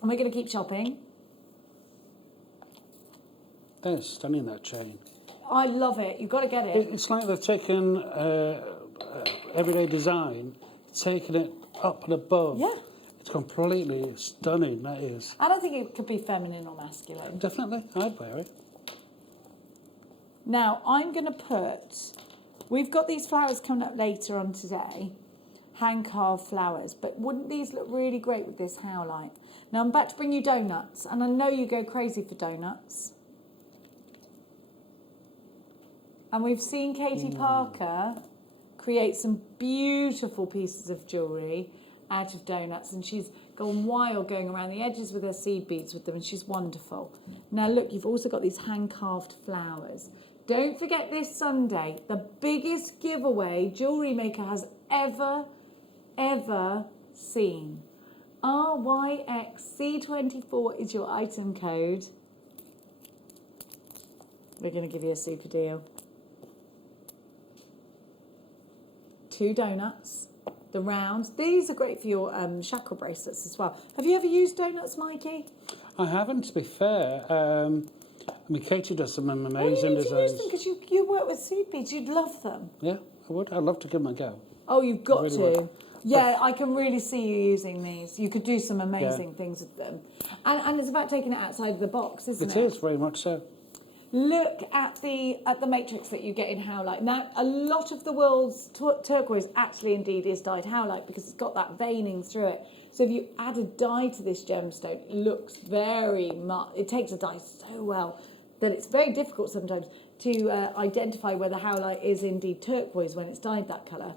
And we're going to keep shopping. That is stunning, that chain. I love it. You've got to get it. It's like they've taken everyday design, taken it up and above. Yeah. It's completely stunning, that is. I don't think it could be feminine or masculine. Definitely, I'd wear it. Now, I'm going to put... We've got these flowers coming up later on today. Hand-carved flowers. But wouldn't these look really great with this howlite? Now, I'm about to bring you donuts. And I know you go crazy for donuts. And we've seen Katie Parker create some beautiful pieces of jewellery out of donuts, and she's gone wild going around the edges with her seed beads with them, and she's wonderful. Now look, you've also got these hand-carved flowers. Don't forget this Sunday, the biggest giveaway Jewellery Maker has ever seen. RYXC24 is your item code. We're going to give you a super deal. 2 donuts, the rounds. These are great for your shackle bracelets as well. Have you ever used donuts, Mikey? I haven't, to be fair. I mean, Katie does some amazing you need designs. to use them because you work with seed beads. You'd love them. Yeah, I would. I'd love to give them a go. Oh, you've got really to. would. Yeah, I can really see you using these. You could do some amazing things with them. And it's about taking it outside of the box, isn't it? It is, very much so. Look at the matrix that you get in howlite. Now, a lot of the world's turquoise actually indeed is dyed howlite because it's got that veining through it. So if you add a dye to this gemstone, it looks very much, it takes a dye so well that it's very difficult sometimes to identify whether howlite is indeed turquoise when it's dyed that colour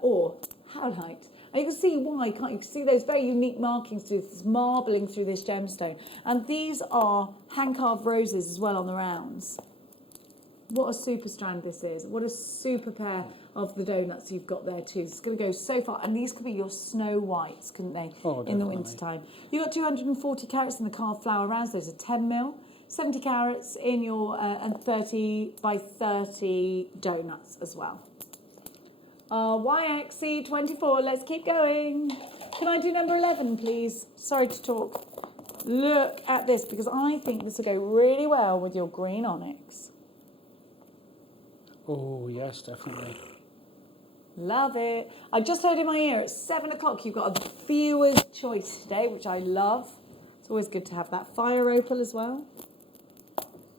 or howlite. And you can see why, can't you? You can see those very unique markings through this marbling through this gemstone. And these are hand-carved roses as well on the rounds. What a super strand this is. What a super pair of the donuts you've got there too. It's going to go so far. And these could be your snow whites, couldn't they, in the winter time. You've got 240 carats in the carved flower rounds. Those are 10 mil. 70 carats in your and 30 by 30 donuts as well. YXC24, let's keep going. Can I do number 11, please? Sorry to talk. Look at this, because I think this will go really well with your green onyx. Oh, yes, definitely. Love it. I just heard in my ear, it's 7 o'clock. You've got a viewer's choice today, which I love. It's always good to have that fire opal as well.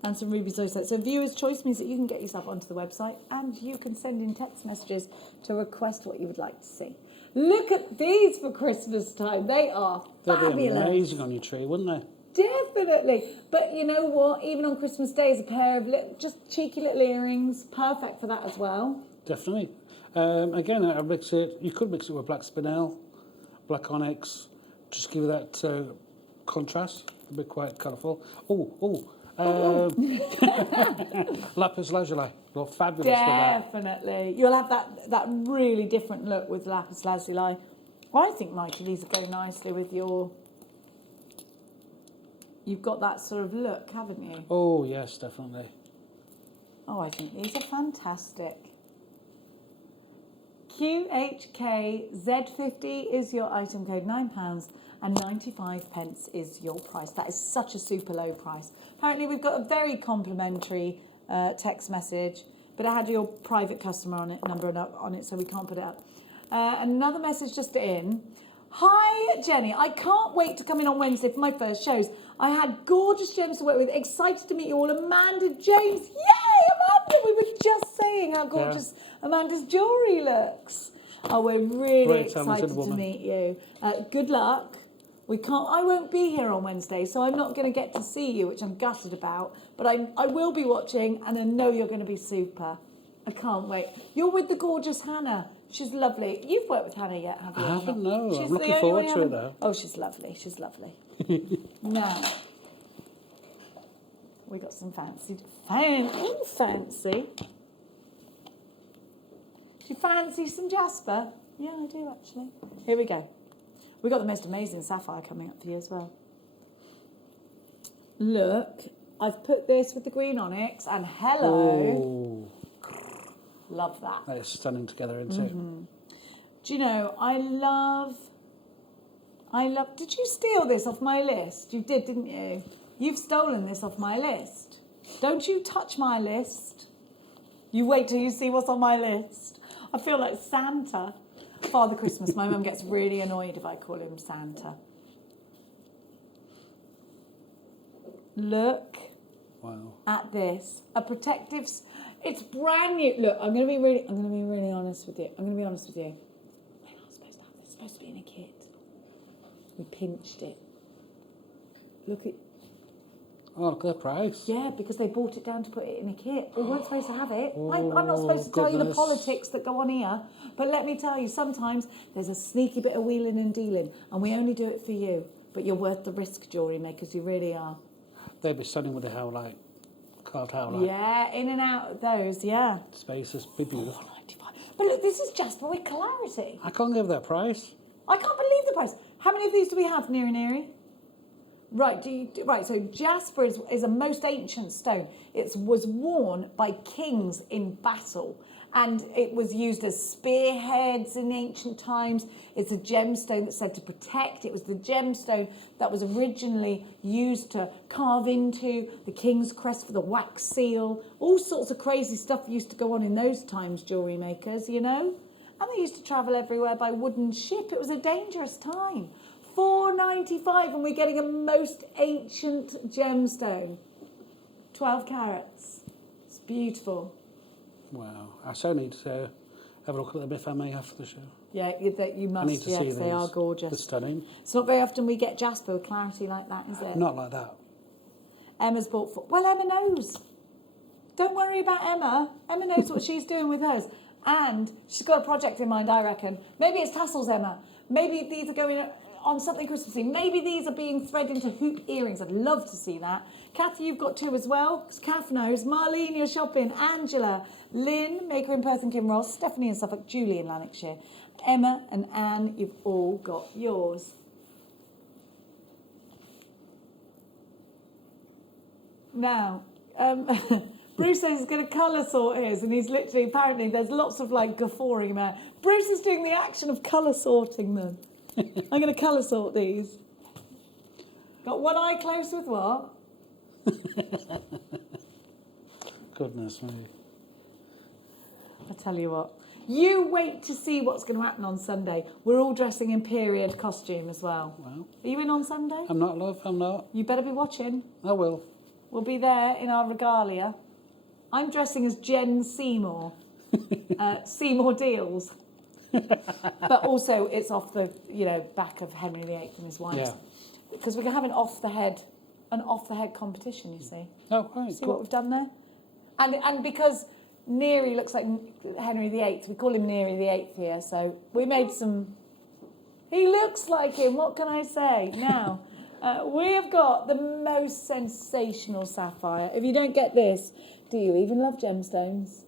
And some ruby zoisite. So viewer's choice means that you can get yourself onto the website and you can send in text messages to request what you would like to see. Look at these for Christmas time. They are fabulous. They'd be amazing on your tree, wouldn't they? Definitely. But you know what? Even on Christmas Day, is a pair of just cheeky little earrings. Perfect for that as well. Definitely. Again, I mix it. You could mix it with black spinel, black onyx, just give you that contrast. A bit quite colourful. Lapis lazuli. You're fabulous with that. Definitely. You'll have that really different look with lapis lazuli. I think, Mikey, these go nicely with your... You've got that sort of look, haven't you? Oh, yes, definitely. Oh, I think these are fantastic. QHKZ50 is your item code, £9 and 95 pence is your price. That is such a super low price. Apparently we've got a very complimentary text message, but it had your private customer on it, number on it, so we can't put it up. Another message just in. Hi, Jenny. I can't wait to come in on Wednesday for my first shows. I had gorgeous gems to work with. Excited to meet you all. Amanda James. Yay, Amanda. We were just saying how gorgeous Amanda's jewellery looks. Oh, we're really excited to meet you. Good luck. I won't be here on Wednesday, so I'm not going to get to see you, which I'm gutted about. But I will be watching, and I know you're going to be super. I can't wait. You're with the gorgeous Hannah. She's lovely. You've worked with Hannah yet, have you? I haven't, no. She's I'm looking forward to it, though. Oh, she's lovely. She's lovely. Now, we got some fancy. Do you fancy some jasper? Yeah, I do, actually. Here we go. We got the most amazing sapphire coming up for you as well. Look, I've put this with the green onyx, and hello. Oh. Love that. That is stunning together, isn't it? Do you know, I love... Did you steal this off my list? You did, didn't you? You've stolen this off my list. Don't you touch my list. You wait till you see what's on my list. I feel like Santa. Father Christmas. My mum gets really annoyed if I call him Santa. Look at this. A protective... It's brand new. Look, I'm going to be really honest with you. We're not supposed to have this. It's supposed to be in a kit. We pinched it. Look at... Oh, look at the price. Yeah, because they bought it down to put it in a kit. We weren't supposed to have it. I'm not supposed to tell you the politics that go on here. But let me tell you, sometimes there's a sneaky bit of wheeling and dealing, and we only do it for you. But you're worth the risk, jewellery makers. You really are. They'd be stunning with the howlite. Carved howlite. Yeah, in and out of those, yeah. Spaces, be beautiful. $4.95. But look, this is jasper with clarity. I can't give that price. I can't believe the price. How many of these do we have, Neary? Right, so jasper is a most ancient stone. It was worn by kings in battle, and it was used as spearheads in ancient times. It's a gemstone that's said to protect. It was the gemstone that was originally used to carve into the king's crest for the wax seal. All sorts of crazy stuff used to go on in those times, jewellery makers, you know? And they used to travel everywhere by wooden ship. It was a dangerous time. $4.95, and we're getting a most ancient gemstone. 12 carats. It's beautiful. Wow. I so need to have a look at them if I may after the show. Yeah, you must. I need to see these. They are gorgeous. They're stunning. It's not very often we get jasper with clarity like that, is it? Not like that. Emma's bought Well, Emma knows. Don't worry about Emma. Emma knows what she's doing with hers. And she's got a project in mind, I reckon. Maybe it's tassels, Emma. Maybe these are going on something Christmassy. Maybe these are being threaded into hoop earrings. I'd love to see that. Kathy, you've got two as well, because Kath knows. Marlene, you're shopping. Angela, Lynn, Maker in Perth and Kinross, Stephanie in Suffolk, Julie in Lanarkshire, Emma and Anne, you've all got yours. Now, Bruce says he's going to colour sort his, and he's literally, apparently, there's lots of like guffawing about. Bruce is doing the action of colour sorting them. I'm going to colour sort these. Got one eye closed with what? Goodness me. I tell you what. You wait to see what's going to happen on Sunday. We're all dressing in period costume as well. Well. Are you in on Sunday? I'm not, love. I'm not. You better be watching. I will. We'll be there in our regalia. I'm dressing as Jen Seymour. Seymour Deals. But also it's off the back of Henry VIII and his wives. Yeah. Because we're going to have an off the head competition, you see. Oh, right. See what we've done there? And because Neary looks like Henry VIII, we call him Neary VIII here, so we made some... He looks like him. What can I say? Now, we have got the most sensational sapphire. If you don't get this, do you even love gemstones?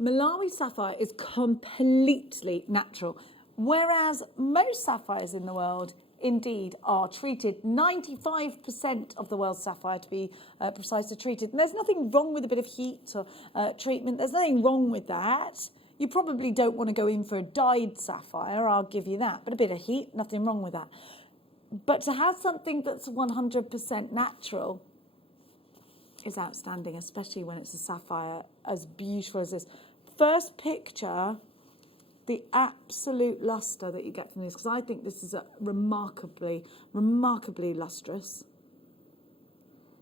Malawi sapphire is completely natural, whereas most sapphires in the world indeed are treated. 95% of the world's sapphire, to be precise, are treated. And there's nothing wrong with a bit of heat or treatment. There's nothing wrong with that. You probably don't want to go in for a dyed sapphire, I'll give you that. But a bit of heat, nothing wrong with that. But to have something that's 100% natural is outstanding, especially when it's a sapphire as beautiful as this. First picture, the absolute luster that you get from this, because I think this is a remarkably lustrous.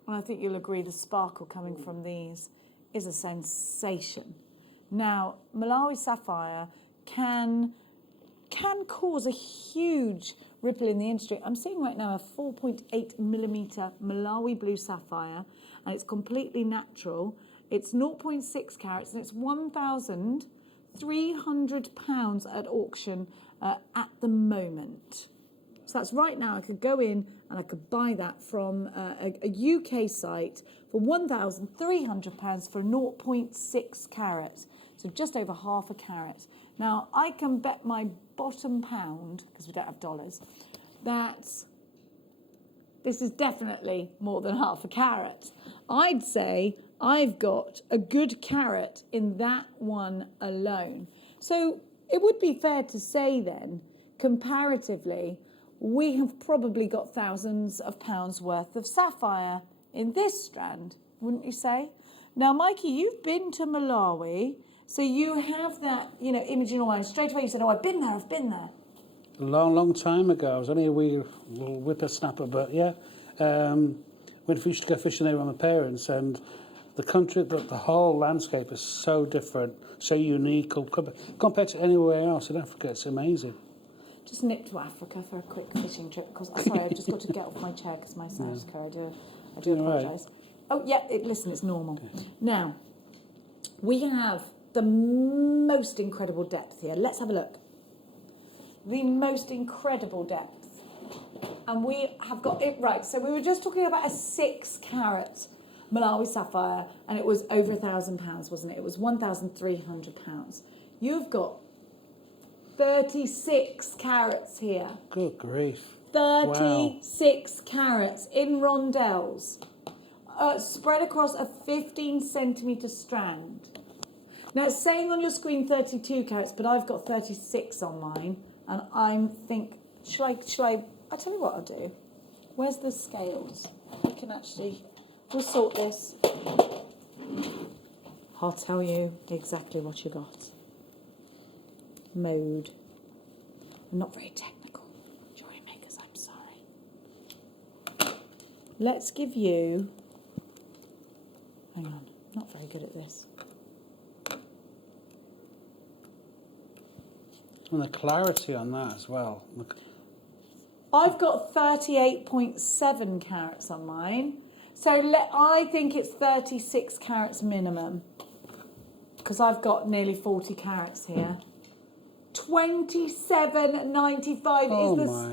And I think you'll agree the sparkle coming from these is a sensation. Now, Malawi sapphire can cause a huge ripple in the industry. I'm seeing right now a 4.8mm Malawi blue sapphire, and it's completely natural. It's 0.6 carats, and it's £1,300 at auction at the moment. So that's right now. I could go in and I could buy that from a UK site for £1,300 for 0.6 carats, so just over half a carat. Now, I can bet my bottom pound, because we don't have dollars, that this is definitely more than half a carat. I'd say I've got a good carat in that one alone. So it would be fair to say then, comparatively, we have probably got thousands of pounds worth of sapphire in this strand, wouldn't you say? Now, Mikey, you've been to Malawi, so you have that, image in your mind. Straight away you said, oh, I've been there. A long time ago. I was only a wee little whippersnapper, but yeah. We used to go fishing there with my parents, and the country, the whole landscape is so different, so unique compared to anywhere else in Africa. It's amazing. Just nipped to Africa for a quick fishing trip, because sorry, I've just got to get off my chair because my sound's I do apologise. Right. Oh yeah, listen, it's normal. Okay. Now, we have the most incredible depth here. Let's have a look. The most incredible depth. And we have got it right. So we were just talking about a 6 carat Malawi sapphire, and it was over £1,000, wasn't it? It was £1,300. You've got 36 carats here. Good grief. 36 carats in rondelles, spread across a 15cm strand. Now, it's saying on your screen 32 carats, but I've got 36 on mine, and I'll tell you what I'll do. Where's the scales? We'll sort this. I'll tell you exactly what you got. Mode. I'm not very technical. Jewellery makers, I'm sorry. Let's give you... Hang on, not very good at this. And the clarity on that as well. I've got 38.7 carats on mine. So I think it's 36 carats minimum, because I've got nearly 40 carats here. £27.95 is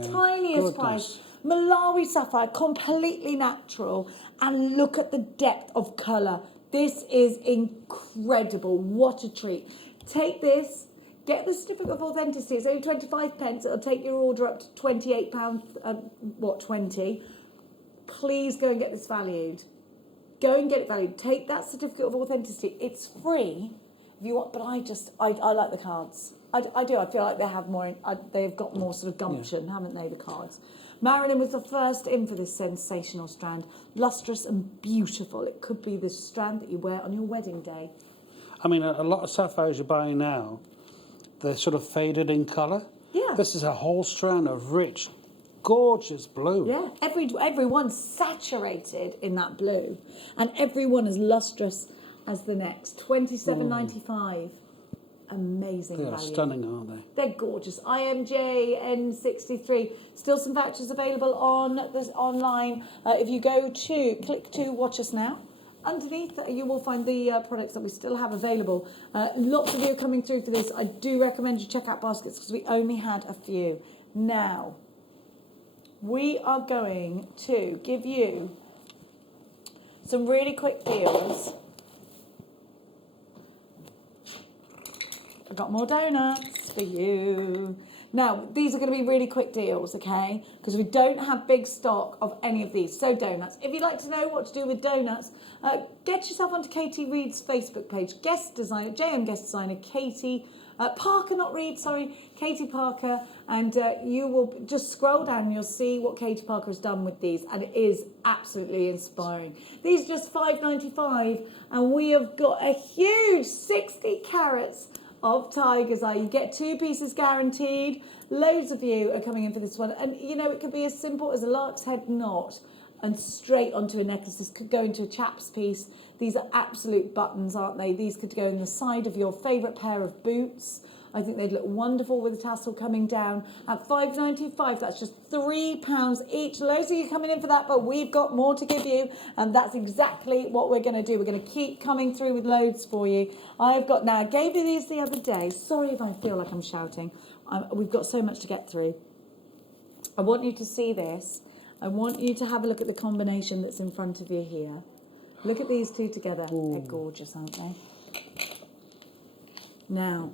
the tiniest price. Malawi sapphire, completely natural, and look at the depth of colour. This is incredible. What a treat. Take this. Get the certificate of authenticity. It's only 25p. It'll take your order up to £28, 20. Please go and get this valued. Go and get it valued. Take that certificate of authenticity. It's free if you want, but I like the cards. I do. I feel like they have more. They've got more sort of gumption, haven't they? The cards. Marilyn was the first in for this sensational strand, lustrous and beautiful. It could be the strand that you wear on your wedding day. I mean, a lot of sapphires you're buying now, they're sort of faded in colour. Yeah. This is a whole strand of rich, gorgeous blue. Yeah, everyone's saturated in that blue, and everyone is lustrous as the next. $27.95. Amazing They are value. stunning, aren't they? They're gorgeous. IMJ N63. Still some vouchers available on this online. If you go to click to watch us now, underneath you will find the products that we still have available. Lots of you are coming through for this. I do recommend you check out baskets because we only had a few. Now, we are going to give you some really quick deals. I've got more donuts for you. Now, these are going to be really quick deals, okay? Because we don't have big stock of any of these. So donuts. If you'd like to know what to do with donuts, get yourself onto Katie Reed's Facebook page. Guest designer, JM guest designer, Katie Parker, not Reed, sorry, Katie Parker. And you will just scroll down and you'll see what Katie Parker has done with these. And it is absolutely inspiring. These are just $5.95. And we have got a huge 60 carats of tiger's eye. You get 2 pieces guaranteed. Loads of you are coming in for this one. And, you know, it could be as simple as a lark's head knot and straight onto a necklace. This could go into a chap's piece. These are absolute buttons, aren't they? These could go in the side of your favourite pair of boots. I think they'd look wonderful with a tassel coming down. At $5.95, that's just £3 each. Loads of you coming in for that, but we've got more to give you, and that's exactly what we're going to do. We're going to keep coming through with loads for you. I gave you these the other day. Sorry if I feel like I'm shouting. We've got so much to get through. I want you to see this. I want you to have a look at the combination that's in front of you here. Look at these two together. Ooh. They're gorgeous, aren't they? Now,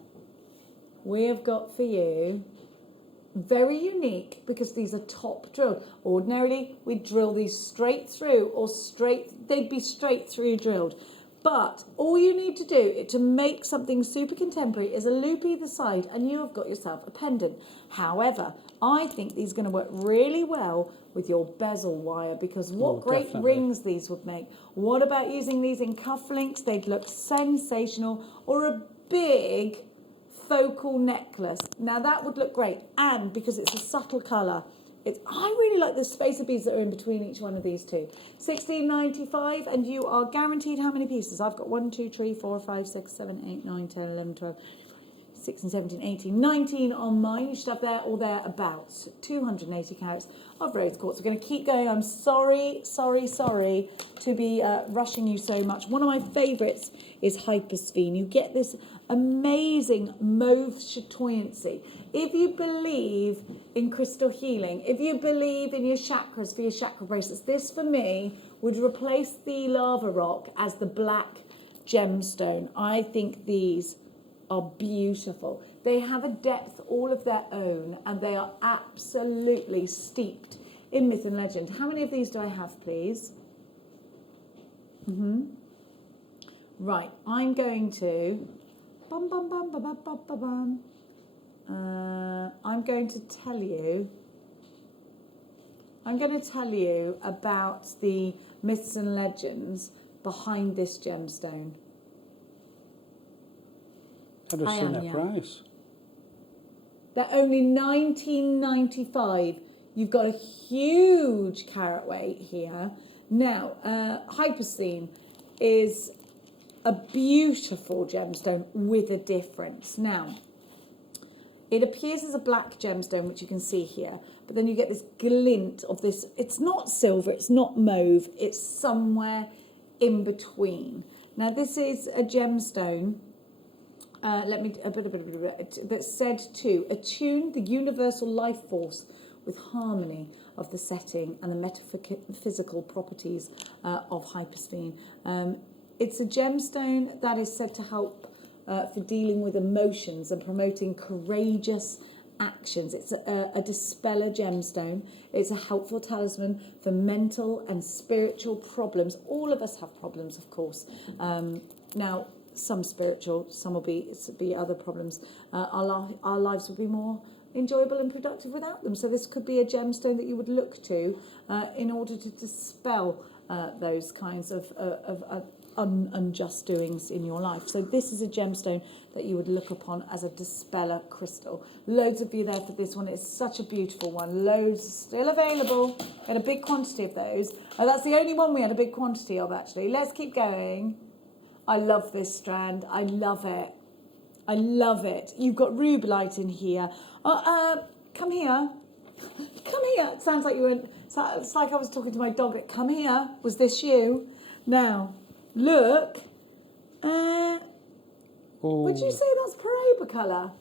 we have got for you, very unique because these are top drilled. Ordinarily, we'd drill these straight through they'd be straight through drilled. But all you need to do to make something super contemporary is a loop either side and you have got yourself a pendant. However, I think these are going to work really well with your bezel wire because what great definitely. rings these would make. What about using these in cufflinks? They'd look sensational. Or a big focal necklace. Now that would look great, and because it's a subtle colour, I really like the spacer beads that are in between each one of these two. $16.95, and you are guaranteed how many pieces? I've got 1, 2, 3, 4, 5, 6, 7, 8, 9, 10, 11, 12, 16, 17, 18, 19 on mine. You should have there or thereabouts. 280 carats of rose quartz. We're going to keep going. I'm sorry to be rushing you so much. One of my favourites is Hypersphene. You get this amazing mauve chatoyancy. If you believe in crystal healing, if you believe in your chakras for your chakra bracelets, this for me would replace the lava rock as the black gemstone. I think these are beautiful. They have a depth all of their own and they are absolutely steeped in myth and legend. How many of these do I have, please? Right, I'm going to I'm going to tell you about the myths and legends behind this gemstone. I've just seen that price. They're only $19.95. You've got a huge carat weight here. Now, Hypersphene is a beautiful gemstone with a difference. Now, it appears as a black gemstone, which you can see here, but then you get this glint of this. It's not silver, it's not mauve, it's somewhere in between. Now, this is a gemstone that's said to attune the universal life force with harmony of the setting and the metaphysical properties of Hypersphene. It's a gemstone that is said to help for dealing with emotions and promoting courageous actions. It's a dispeller gemstone. It's a helpful talisman for mental and spiritual problems. All of us have problems, of course. Now, some spiritual, some will be other problems. Our lives will be more enjoyable and productive without them. So this could be a gemstone that you would look to in order to dispel those kinds of unjust doings in your life. So this is a gemstone that you would look upon as a dispeller crystal. Loads of you there for this one. It's such a beautiful one. Loads still available. Got a big quantity of those. That's the only one we had a big quantity of, actually. Let's keep going. I love this strand. I love it. I love it. You've got rubellite in here. Come here. Come here. It sounds like you were. It's like I was talking to my dog. Come here. Was this you? Now, look. Would you say that's Paraiba colour?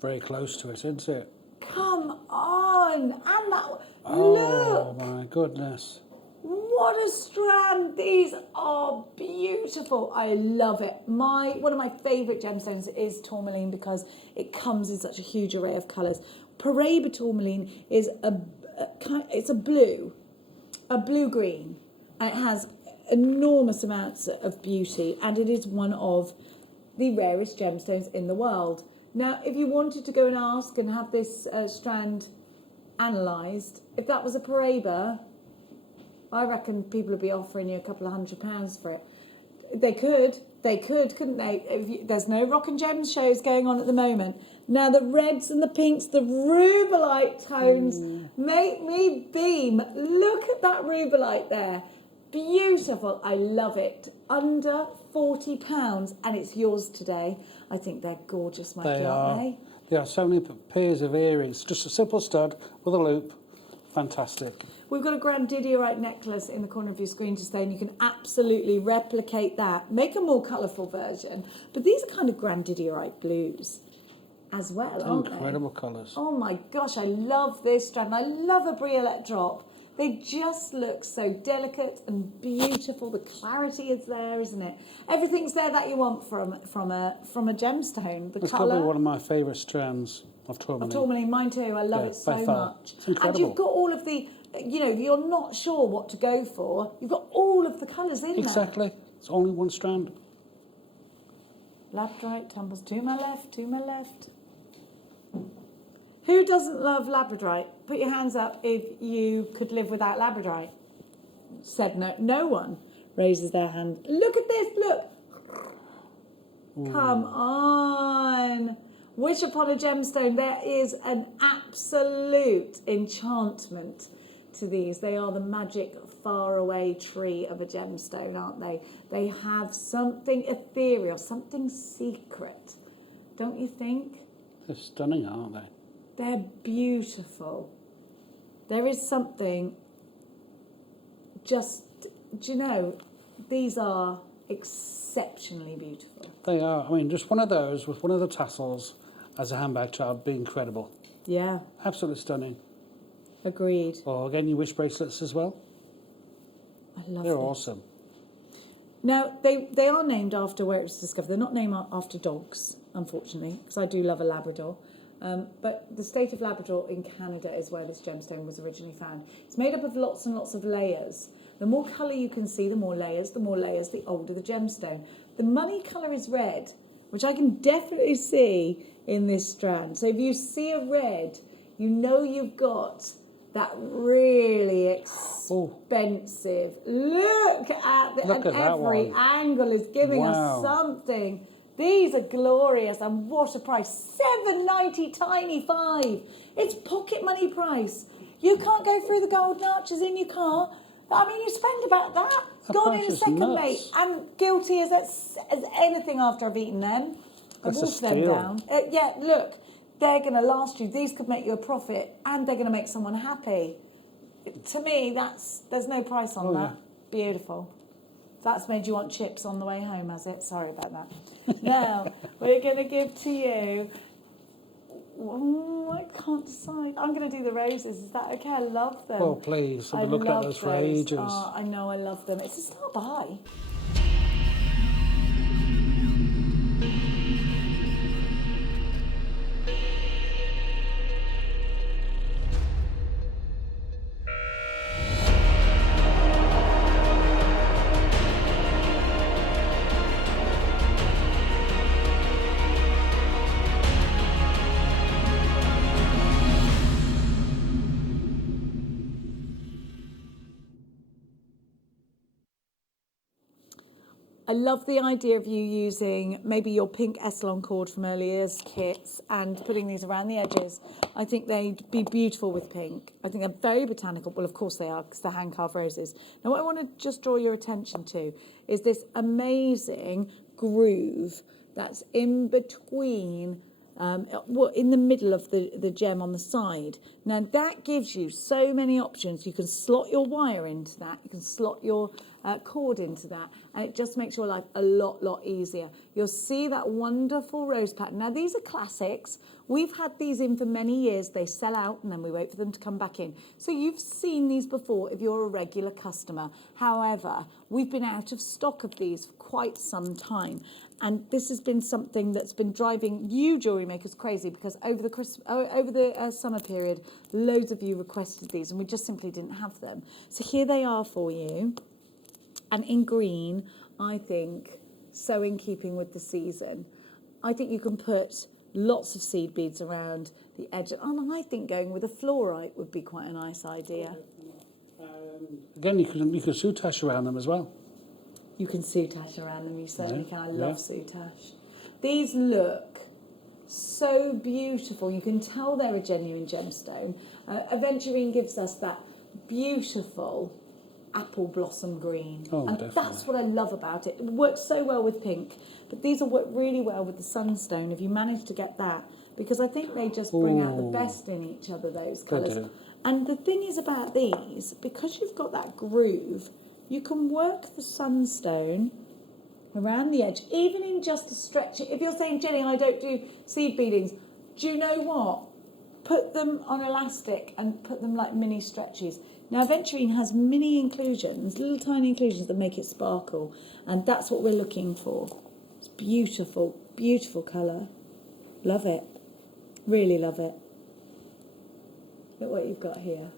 Very close to it, isn't it? Come on. And that. Oh, Look. my goodness. What a strand. These are beautiful. I love it. One of my favourite gemstones is tourmaline because it comes in such a huge array of colours. Paraiba tourmaline is it's a blue-green, and it has enormous amounts of beauty, and it is one of the rarest gemstones in the world. Now, if you wanted to go and ask and have this strand analysed, if that was a Paraiba, I reckon people would be offering you a couple of £100 for it. They could, couldn't they? There's no rock and gems shows going on at the moment. Now the reds and the pinks, the rubellite tones make me beam. Look at that rubellite there. Beautiful. I love it. Under £40, and it's yours today. I think they're gorgeous, Mikey, aren't they? There are so many pairs of earrings. Just a simple stud with a loop. Fantastic. We've got a grandidierite necklace in the corner of your screen just there, and you can absolutely replicate that. Make a more colourful version. But these are kind of grandidierite blues as well, aren't they? Incredible colours. Oh my gosh, I love this strand. I love a briolette drop. They just look so delicate and beautiful. The clarity is there, isn't it? Everything's there that you want from a gemstone. The It's colour. probably one of my favourite strands of tourmaline. Of tourmaline, mine too. I love it so by far. much. It's incredible. And you've got all of the, if you're not sure what to go for, you've got all of the colours in there. Exactly. It's only one strand. Labradorite tumbles to my left, to my left. Who doesn't love labradorite? Put your hands up if you could live without labradorite. Said no. No one raises their hand. Look at this, look. Come on. Wish upon a gemstone. There is an absolute enchantment to these. They are the magic faraway tree of a gemstone, aren't they? They have something ethereal, something secret. Don't you think? They're stunning, aren't they? They're beautiful. There is something these are exceptionally beautiful. They are. I mean, just one of those with one of the tassels as a handbag child would be incredible. Yeah. Absolutely stunning. Agreed. Or again, you wish bracelets as well. I love They're them. awesome. Now, they are named after where it was discovered. They're not named after dogs, unfortunately, because I do love a Labrador. But the state of Labrador in Canada is where this gemstone was originally found. It's made up of lots and lots of layers. The more colour you can see, the more layers, the older the gemstone. The money colour is red, which I can definitely see in this strand. So if you see a red, you know you've got that really expensive. Look at every angle is giving us something. These are glorious, and what a price. $7.90 tiny 5. It's pocket money price. You can't go through the golden arches in your car. I mean, you spend about that. Gone in a second, mate. I'm guilty as anything after I've eaten them. I wolfed them down. Yeah, look, they're going to last you. These could make you a profit, and they're going to make someone happy. To me, there's no price on that. Yeah. Beautiful. That's made you want chips on the way home, has it? Sorry about that. Now, we're going to give to you... I can't decide. I'm going to do the roses. Is that okay? I love them. Oh, please. I've been looking at those for ages. Oh, I know, I love them. It's a start by. I love the idea of you using maybe your pink Essalon cord from earlier's kits and putting these around the edges. I think they'd be beautiful with pink. I think they're very botanical. Well, of course they are, because they're hand-carved roses. Now, what I want to just draw your attention to is this amazing groove that's in between, in the middle of the gem on the side. Now, that gives you so many options. You can slot your wire into that. You can slot your cord into that, and it just makes your life a lot easier. You'll see that wonderful rose pattern. Now, these are classics. We've had these in for many years. They sell out, and then we wait for them to come back in. So you've seen these before if you're a regular customer. However, we've been out of stock of these for quite some time. And this has been something that's been driving you jewellery makers crazy, because over the summer period, loads of you requested these and we just simply didn't have them. So here they are for you. And in green, I think, so in keeping with the season, I think you can put lots of seed beads around the edge. And I think going with a fluorite would be quite a nice idea. Again, you can soutache around them as well. You can soutache around them, you certainly can. I love soutache. These look so beautiful. You can tell they're a genuine gemstone. Aventurine gives us that beautiful apple blossom green. Oh, and definitely. That's what I love about it. It works so well with pink, but these will work really well with the Sunstone if you manage to get that, because I think they just bring out the best in each other, those colours. And the thing is about these, because you've got that groove, you can work the Sunstone around the edge, even in just a stretch. If you're saying, Jenny, I don't do seed beadings, do you know what? Put them on elastic and put them like mini stretches. Now, Aventurine has mini inclusions, little tiny inclusions that make it sparkle, and that's what we're looking for. It's beautiful, beautiful colour. Love it. Really love it. Look what you've got here.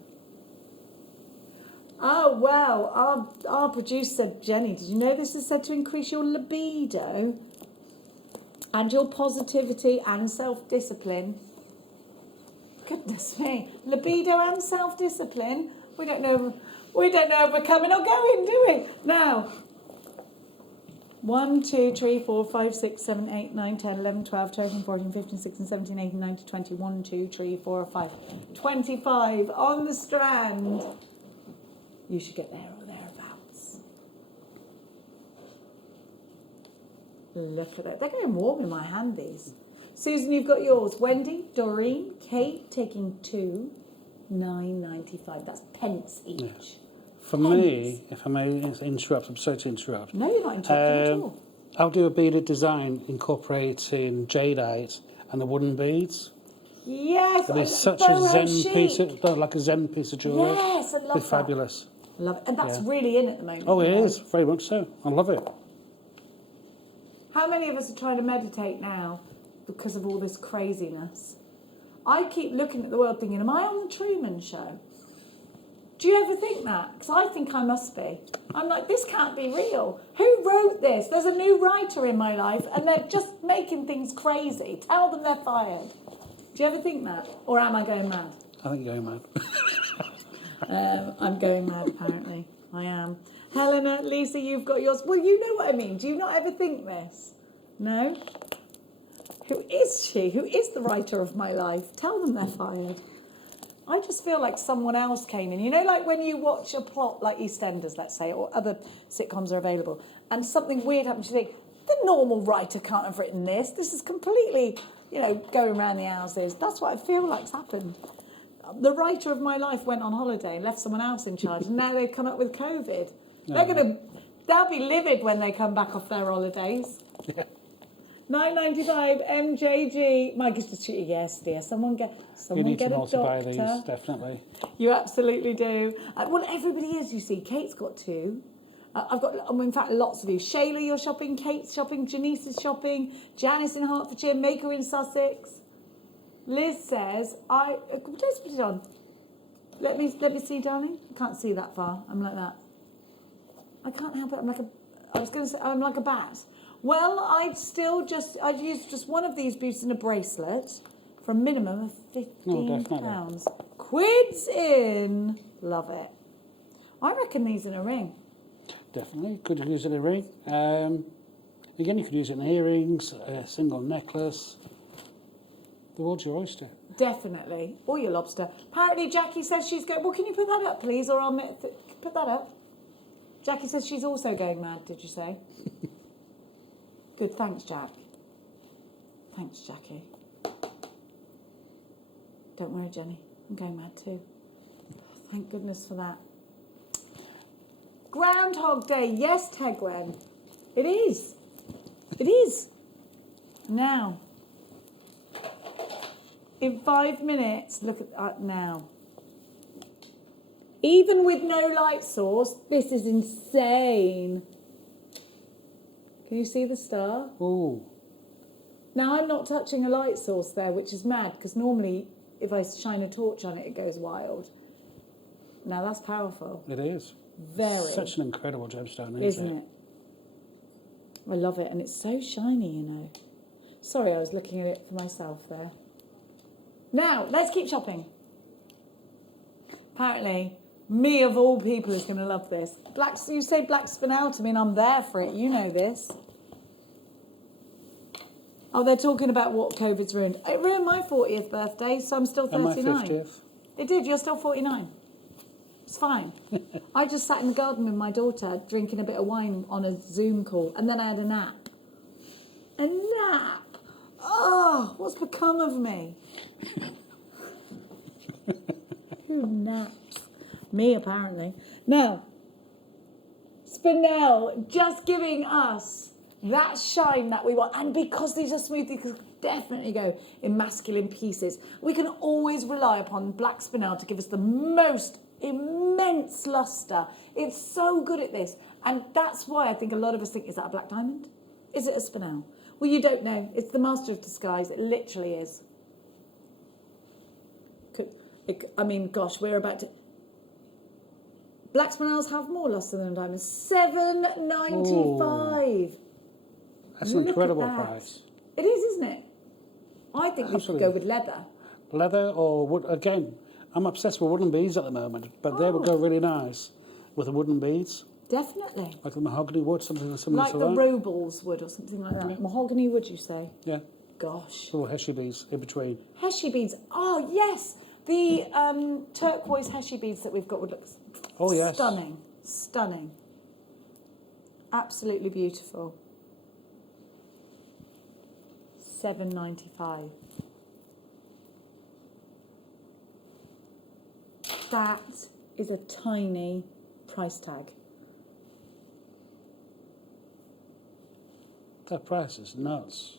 Oh, well, our producer, Jenny, did you know this is said to increase your libido and your positivity and self-discipline? Goodness me. Libido and self-discipline? We don't know if we're coming or going, do we? Now, 1, 2, 3, 4, 5, 6, 7, 8, 9, 10, 11, 12, 13, 14, 15, 16, 17, 18, 19, 20, 1, 2, 3, 4, 5. 25 on the strand. You should get there or thereabouts. Look at that. They're getting warm in my hand, these. Susan, you've got yours. Wendy, Doreen, Kate, taking 2, 9.95. That's pence each. Yeah. For me, if I may interrupt, I'm sorry to interrupt. No, you're not interrupting at all. I'll do a beaded design incorporating jadeite and the wooden beads. Yes, It'll be such a zen piece, like a zen piece of jewellery. Yes, I love that. It's fabulous. Love it. And that's really in at the moment. Oh, it is, very much so. I love it. How many of us are trying to meditate now because of all this craziness? I keep looking at the world thinking, am I on the Truman Show? Do you ever think that? Because I think I must be. I'm like, this can't be real. Who wrote this? There's a new writer in my life and they're just making things crazy. Tell them they're fired. Do you ever think that? Or am I going mad? I think you're going mad. I'm going mad, apparently. I am. Helena, Lisa, you've got yours. Well, you know what I mean. Do you not ever think this? No? Who is she? Who is the writer of my life? Tell them they're fired. I just feel like someone else came in. You know, like when you watch a plot like EastEnders, let's say, or other sitcoms are available, and something weird happens, you think, the normal writer can't have written this. This is completely, going around the houses. That's what I feel like's happened. The writer of my life went on holiday, left someone else in charge, and now they've come up with COVID. They'll be livid when they come back off their holidays. Yeah. 9.95 MJG. Mike is just cheating. Yes, dear. Someone get a doctor. You need to multiply these, definitely. You absolutely do. Well, everybody is. You see, Kate's got 2. I've got, in fact, lots of you. Shayla, you're shopping. Kate's shopping. Janice is shopping. Janice in Hertfordshire. Maker in Sussex. Liz says, let's put it on. Let me see, darling. I can't see that far. I'm like that. I can't help it. I'm like a bat. Well, I'd use just one of these beads in a bracelet for a minimum of £15. Quids in. Love it. I reckon these in a ring. Definitely. Could use it in a ring. Again, you could use it in earrings, a single necklace. The world's your oyster. Definitely. Or your lobster. Apparently, Jackie says she's going... Well, can you put that up, please? Or I'll... Put that up. Jackie says she's also going mad, did you say? Good, thanks, Jack. Thanks, Jackie. Don't worry, Jenny. I'm going mad too. Thank goodness for that. Groundhog Day. Yes, Tegwen. It is. It is. Now. In 5 minutes, look at that now. Even with no light source, this is insane. Can you see the star? Ooh. Now, I'm not touching a light source there, which is mad, because normally if I shine a torch on it, it goes wild. Now, that's powerful. It is. Very. Such an incredible gemstone, isn't it? I love it, and it's so shiny, you know. Sorry, I was looking at it for myself there. Now, let's keep shopping. Apparently, me of all people is going to love this. You say black spinel to me, and I'm there for it. You know this. Oh, they're talking about what COVID's ruined. It ruined my 40th birthday, so I'm still 39. And my 50th. It did. You're still 49. It's fine. I just sat in the garden with my daughter, drinking a bit of wine on a Zoom call, and then I had a nap. A nap? Oh, what's become of me? Who naps? Me, apparently. Now, Spinel just giving us that shine that we want. And because these are smooth, these could definitely go in masculine pieces. We can always rely upon black Spinel to give us the most immense luster. It's so good at this. And that's why I think a lot of us think, is that a black diamond? Is it a Spinel? Well, you don't know. It's the master of disguise. It literally is. I mean, gosh, we're about to... Black Spinels have more luster than diamonds. $7.95. That's an incredible price. It is, isn't it? I think we should go with leather. Leather or wood. Again, I'm obsessed with wooden beads at the moment, but they would go really nice with the wooden beads. Definitely. Like the mahogany wood, something similar like to the that. Robles wood or something like that. Yeah. Mahogany wood, you say? Yeah. Gosh. Little heshy beads in between. Heshy beads. Oh, yes. The turquoise heshy beads that we've got would look stunning. Stunning. Absolutely beautiful. $7.95. That is a tiny price tag. That price is nuts.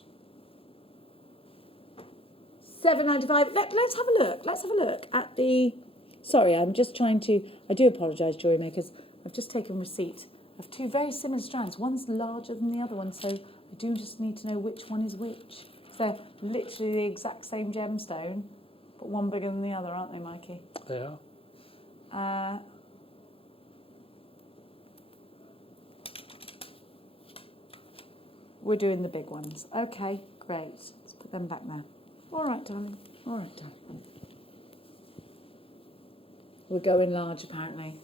$7.95. Let's have a look. Let's have a look at the... Sorry, I'm just trying to... I do apologise, Jewellery Makers. I've just taken receipt of two very similar strands. One's larger than the other one, so I do just need to know which one is which. They're literally the exact same gemstone, but one bigger than the other, aren't they, Mikey? They are. We're doing the big ones. Okay, great. Let's put them back now. All right, darling. All right, darling. We're going large, apparently.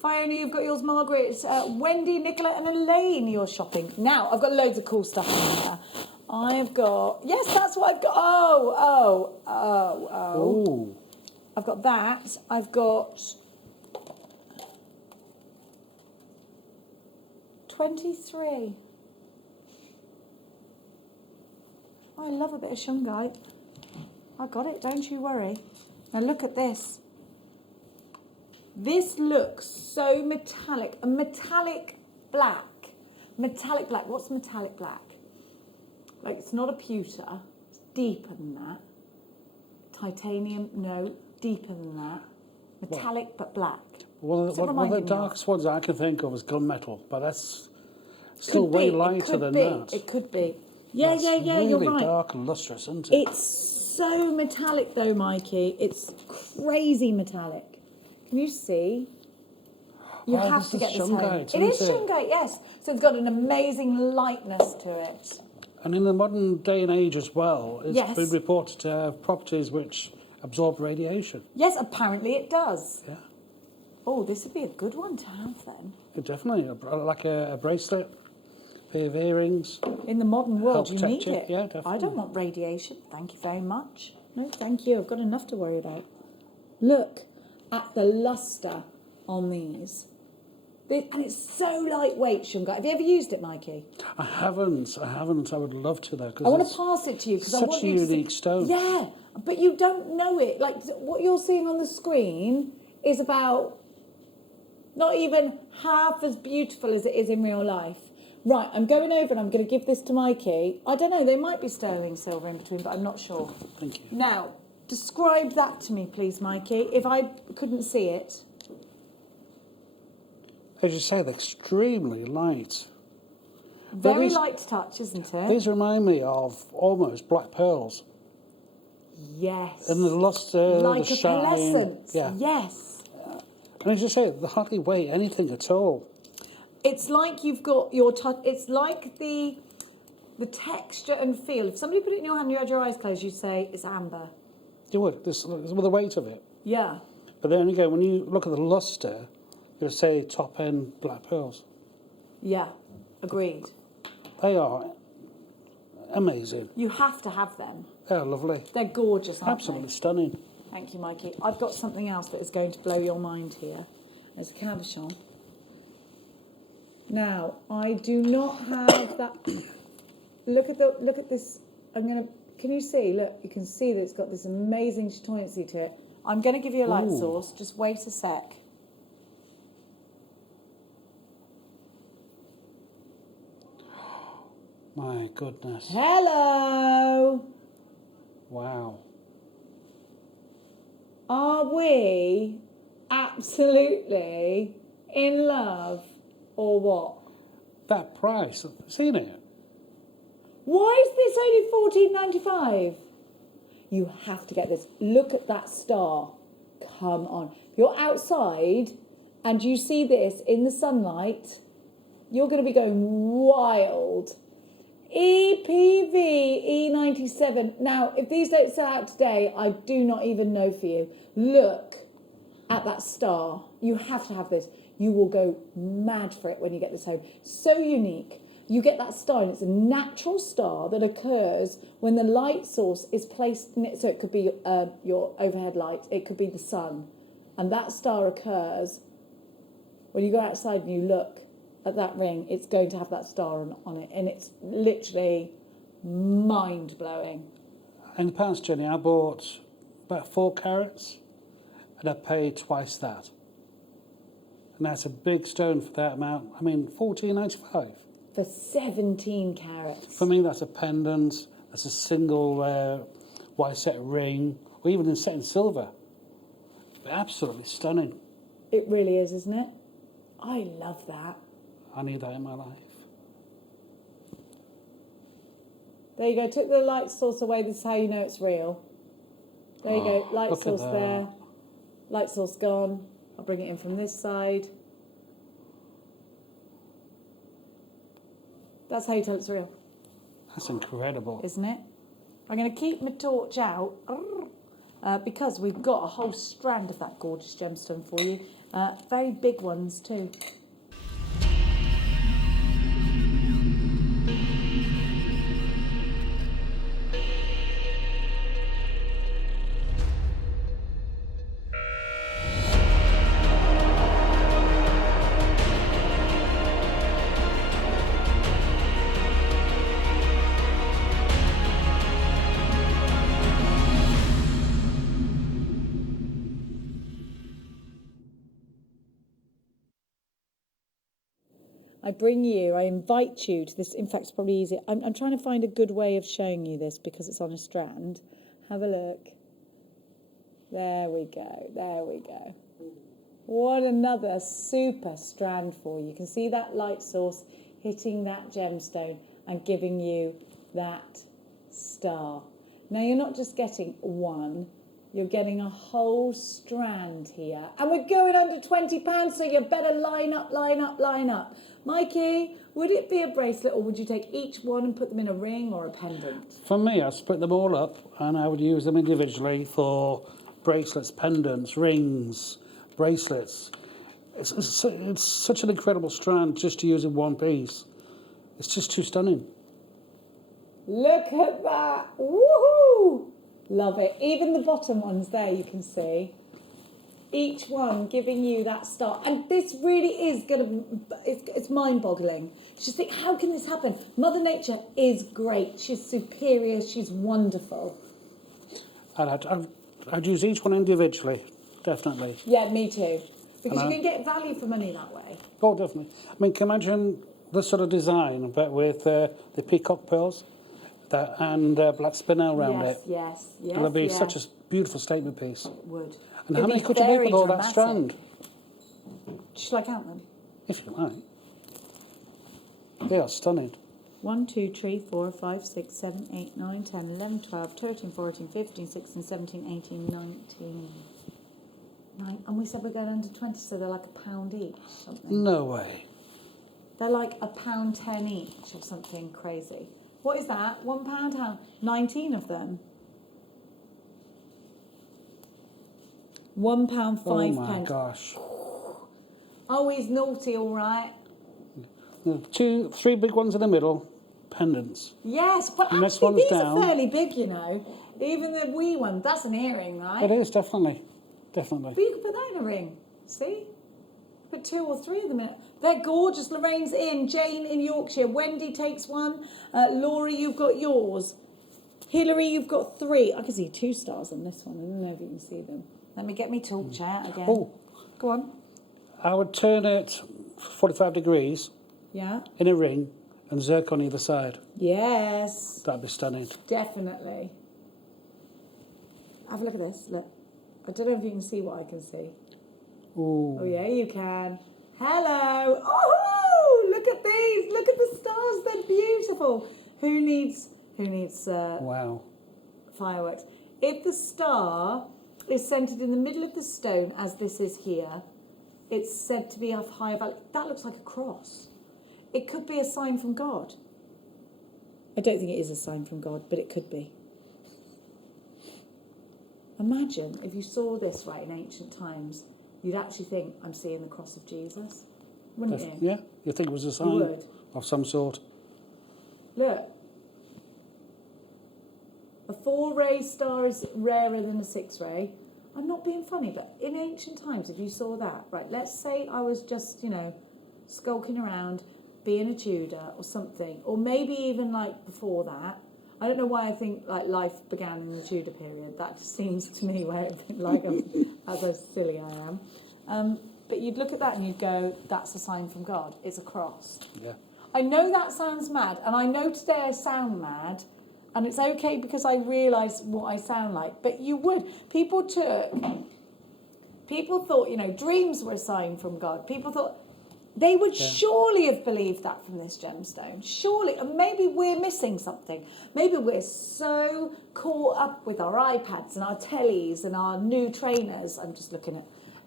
Fiona, you've got yours, Margaret. It's Wendy, Nicola and Elaine you're shopping. Now, I've got loads of cool stuff in here. I've got... Yes, that's what I've got. Ooh. I've got that. I've got... 23. Oh, I love a bit of shungite. I got it, don't you worry. Now look at this. This looks so metallic. A metallic black. Metallic black. What's metallic black? Like, it's not a pewter. It's deeper than that. Titanium, no. Deeper than that. Metallic but black. One of the darkest ones I can think of is gunmetal, but that's still way lighter than that. It could be. Yeah, really you're right. Really dark and lustrous, isn't it? It's so metallic though, Mikey. It's crazy metallic. Can you see? You have to get this home. It is shungite, yes. So it's got an amazing lightness to it. And in the modern day and age as well, it's been reported to have properties which absorb radiation. Yes, apparently it does. Yeah. Oh, this would be a good one to have then. Definitely, like a bracelet, pair of earrings. In the modern world, Help you need protect it. you. Yeah, definitely. I don't want radiation. Thank you very much. No, thank you. I've got enough to worry about. Look at the luster on these. And it's so lightweight, Shunga. Have you ever used it, Mikey? I haven't. I would love to, though. I want to pass it to you because I such want a you to unique stone. Yeah, but you don't know it. Like what you're seeing on the screen is about not even half as beautiful as it is in real life. Right, I'm going over and I'm going to give this to Mikey. I don't know, there might be sterling silver in between, but I'm not sure. Thank you. Now, describe that to me, please, Mikey, if I couldn't see it. As you say, they're extremely light. Very light touch, isn't it? These remind me of almost black pearls. Yes. And the luster, like the a shine. pearlescent. Yeah. Yes. And as you say, they hardly weigh anything at all. It's like you've got your touch. It's like the texture and feel. If somebody put it in your hand, you had your eyes closed, you'd say it's amber. You would, this, with the weight of it. Yeah. But then again, when you look at the luster, you'll say top end black pearls. Yeah. Agreed. They are amazing. You have to have them. They're lovely. They're gorgeous, aren't Absolutely stunning. Thank you, Mikey. I've got something else that is going to blow your mind here. There's a cabochon. Now, I do not have that. Look at this. Can you see? Look, you can see that it's got this amazing chatoyancy to it. I'm going to give you a light source. Just wait a sec. My goodness. Hello. Wow. Are we absolutely in love or what? That price, I've seen it. Why is this only $14.95? You have to get this. Look at that star. Come on. If you're outside and you see this in the sunlight, you're going to be going wild. EPV E97. Now, if these don't sell out today, I do not even know for you. Look at that star. You have to have this. You will go mad for it when you get this home. So unique. You get that star, and it's a natural star that occurs when the light source is placed in it. So it could be your overhead light, it could be the sun. And that star occurs when you go outside and you look at that ring, it's going to have that star on it. And it's literally mind-blowing. In the past, Jenny, I bought about 4 carats and I paid twice that. And that's a big stone for that amount. I mean, $14.95. For 17 carats. For me, that's a pendant. That's a single white set ring, or even in set in silver. Absolutely stunning. It really is, isn't it? I love that. I need that in my life. There you go. Took the light source away. This is how you know it's real. There you go. Light source there. Light source gone. I'll bring it in from this side. That's how you tell it's real. That's incredible. Isn't it? I'm going to keep my torch out because we've got a whole strand of that gorgeous gemstone for you. Very big ones too. I invite you to this. In fact, it's probably easier. I'm trying to find a good way of showing you this because it's on a strand. Have a look. There we go. There we go. What another super strand for you. You can see that light source hitting that gemstone and giving you that star. Now, you're not just getting one. You're getting a whole strand here. And we're going under £20, so you better line up, line up, line up. Mikey, would it be a bracelet or would you take each one and put them in a ring or a pendant? For me, I split them all up and I would use them individually for bracelets, pendants, rings, bracelets. It's such an incredible strand just to use in one piece. It's just too stunning. Look at that. Woohoo! Love it. Even the bottom ones there, you can see. Each one giving you that start. And this really is it's mind-boggling. Just think, how can this happen? Mother Nature is great. She's superior. She's wonderful. And I'd use each one individually, definitely. Yeah, me too. Because you can get value for money that way. Oh, definitely. I mean, can you imagine this sort of design, but with the peacock pearls and black spinel around it? Yes. It would be such a beautiful statement piece. It would. And how many could you make with all that strand? Shall I count them? If you like. They are stunning. 1, 2, 3, 4, 5, 6, 7, 8, 9, 10, 11, 12, 13, 14, 15, 16, 17, 18, 19. And we said we're going under 20, so they're like £1 each, something. No way. They're like £1.10 each or something crazy. What is that? £1 how? 19 of them. £1 5 Oh my pence. gosh. Oh, he's naughty, all right. 2, 3 big ones in the middle, pendants. Yes, but The next actually one's these down. are fairly big, you know. Even the wee one, that's an earring, right? It is, definitely. Definitely. But you could put that in a ring. See? Put 2 or 3 of them in it. They're gorgeous. Lorraine's in. Jane in Yorkshire. Wendy takes one. Laurie, you've got yours. Hilary, you've got 3. I can see 2 stars on this one. I don't know if you can see them. Let me get me talk chair again. Oh. Go on. I would turn it 45 degrees Yeah. in a ring and zircon either side. Yes. That'd be stunning. Definitely. Have a look at this. Look. I don't know if you can see what I can see. Ooh. Oh, yeah, you can. Hello. Oh, look at these. Look at the stars. They're beautiful. Who needs Wow. fireworks? If the star is centered in the middle of the stone, as this is here, it's said to be of high value. That looks like a cross. It could be a sign from God. I don't think it is a sign from God, but it could be. Imagine if you saw this right in ancient times, you'd actually think, I'm seeing the cross of Jesus. Wouldn't you? Yeah, you think it was a sign would. of some sort. Look. A 4-ray star is rarer than a 6-ray. I'm not being funny, but in ancient times, if you saw that, right, let's say I was just, skulking around, being a Tudor or something, or maybe even like before that. I don't know why I think like life began in the Tudor period. That just seems to me where like how silly I am. But you'd look at that and you'd go, that's a sign from God. It's a cross. Yeah. I know that sounds mad, and I know today I sound mad, and it's okay because I realise what I sound like. But you would. People thought, dreams were a sign from God. People thought they would surely have believed that from this gemstone. Surely. And maybe we're missing something. Maybe we're so caught up with our iPads and our tellies and our new trainers. I'm just looking at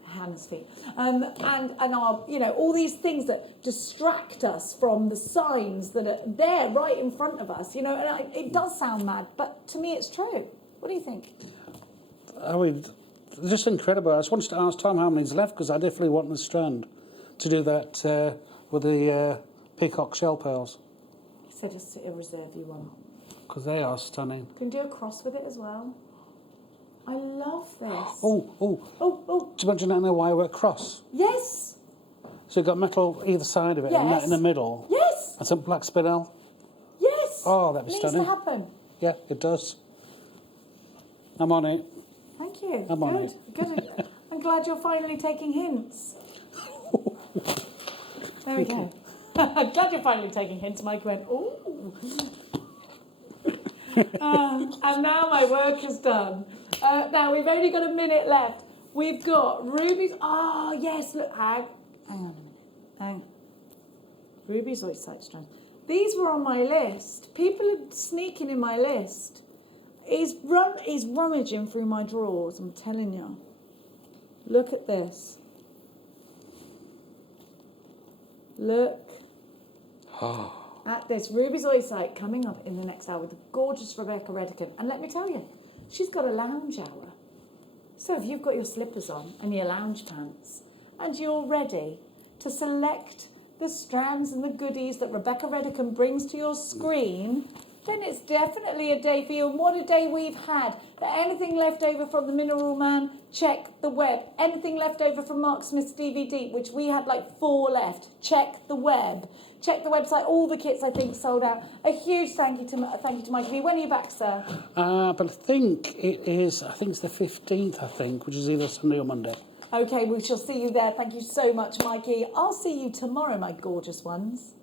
Hannah's feet. And our, all these things that distract us from the signs that are there right in front of us. And it does sound mad, but to me it's true. What do you think? I mean, it's just incredible. I just wanted to ask Tom how many's left, because I definitely want the strand to do that with the peacock shell pearls. He said just to reserve you one. Because they are stunning. Can do a cross with it as well. I love this. Oh. Do you imagine that in a wirework cross? Yes. So you've got metal either side of it and that in the middle. Yes. And some black spinel. Yes. Oh, that'd be stunning. Needs to happen. Yeah, it does. I'm on it. Thank you. I'm on it. Good. I'm glad you're finally taking hints. There we go. I'm glad you're finally taking hints. Mike went, ooh. And now my work is done. Now we've only got a minute left. We've got rubies. Oh, yes, look. Hang on a minute. Hang on. Rubies or side strands. These were on my list. People are sneaking in my list. He's rummaging through my drawers, I'm telling you. Look at this. Look at this. Ruby's Oysight coming up in the next hour with the gorgeous Rebecca Redican. And let me tell you, she's got a lounge hour. So if you've got your slippers on and your lounge pants and you're ready to select the strands and the goodies that Rebecca Redican brings to your screen, then it's definitely a day for you. And what a day we've had. Anything left over from the Mineral Man, check the web. Anything left over from Mark Smith's DVD, which we had like 4 left, check the web. Check the website. All the kits, I think, sold out. A huge thank you to Mike V. When are you back, sir? But I think it's the 15th, which is either Sunday or Monday. Okay, we shall see you there. Thank you so much, Mikey. I'll see you tomorrow, my gorgeous ones.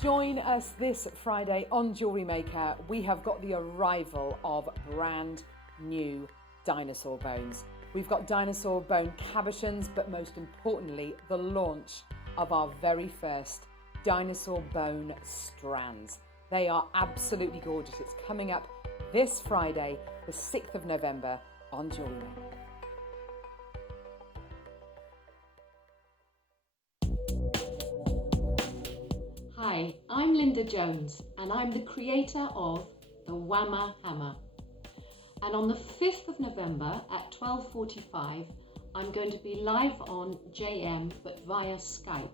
Join us this Friday on Jewellery Maker. We have got the arrival of brand new dinosaur bones. We've got dinosaur bone cabochons, but most importantly, the launch of our very first dinosaur bone strands. They are absolutely gorgeous. It's coming up this Friday, the 6th of November on Jewellery Maker. Hi, I'm Linda Jones and I'm the creator of the Whammer Hammer. And on the 5th of November at 12:45, I'm going to be live on JM but via Skype.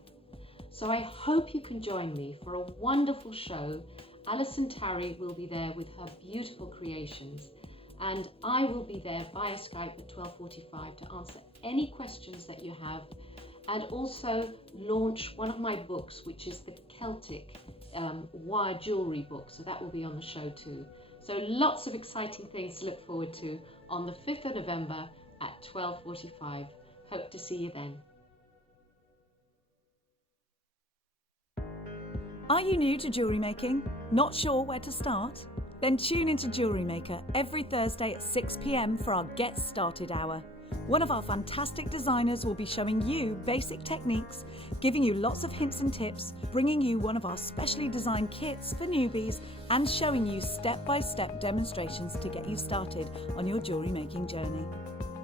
So I hope you can join me for a wonderful show. Alison Tarry will be there with her beautiful creations and I will be there via Skype at 12:45 to answer any questions that you have and also launch one of my books, which is the Celtic wire jewellery book. So that will be on the show too. So lots of exciting things to look forward to on the 5th of November at 12:45. Hope to see you then. Are you new to jewellery making? Not sure where to start? Then tune into Jewellery Maker every Thursday at 6 p.m. for our Get Started Hour. One of our fantastic designers will be showing you basic techniques, giving you lots of hints and tips, bringing you one of our specially designed kits for newbies, and showing you step-by-step demonstrations to get you started on your jewellery making journey.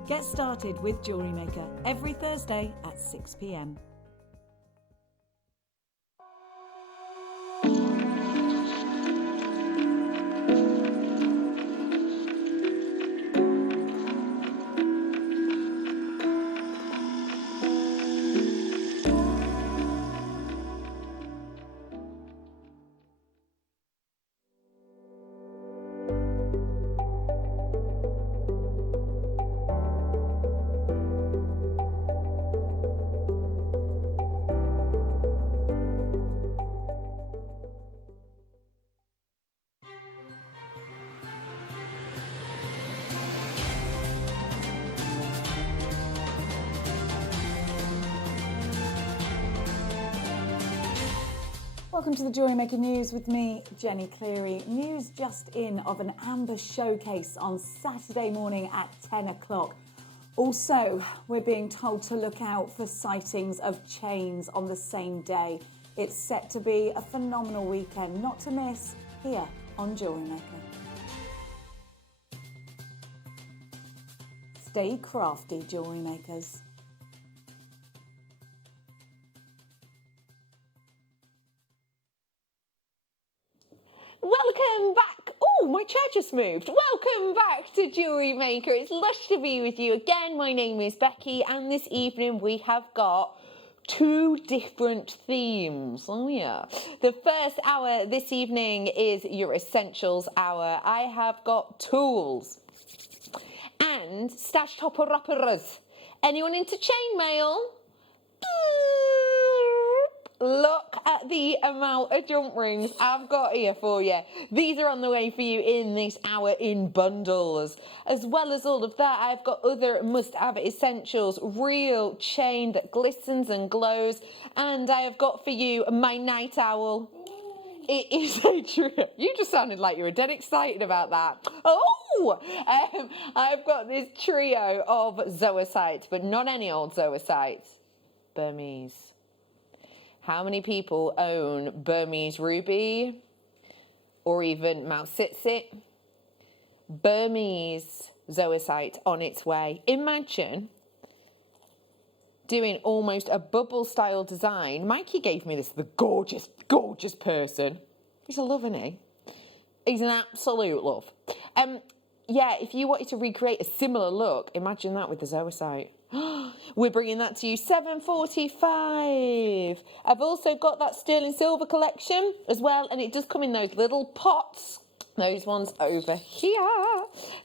Get started with Jewellery Maker every Thursday at 6 p.m. Welcome to the Jewellery Maker News with me, Jenny Cleary. News just in of an amber showcase on Saturday morning at 10 o'clock. Also, we're being told to look out for sightings of chains on the same day. It's set to be a phenomenal weekend, not to miss, here on Jewellery Maker. Stay crafty, jewellery makers. Welcome back. Oh, my chair just moved. Welcome back to Jewellery Maker. It's lush to be with you again. My name is Becky, and this evening we have got 2 different themes. Oh yeah. The first hour this evening is your essentials hour. I have got tools and stash topper wrappers. Anyone into chainmail? Look at the amount of jump rings I've got here for you. These are on the way for you in this hour in bundles. As well as all of that, I've got other must-have essentials, real chain that glistens and glows, and I have got for you my night owl. It is a trio. You just sounded like you were dead excited about that. Oh! I've got this trio of zoisites, but not any old zoisites. Burmese. How many people own Burmese ruby or even Mount Sitsit? Burmese zoisite on its way. Imagine doing almost a bubble style design. Mikey gave me this, the gorgeous, gorgeous person. He's a love, isn't he? He's an absolute love. Yeah, if you wanted to recreate a similar look, imagine that with the zoisite. We're bringing that to you 7.45. I've also got that sterling silver collection as well, and it does come in those little pots. Those ones over here.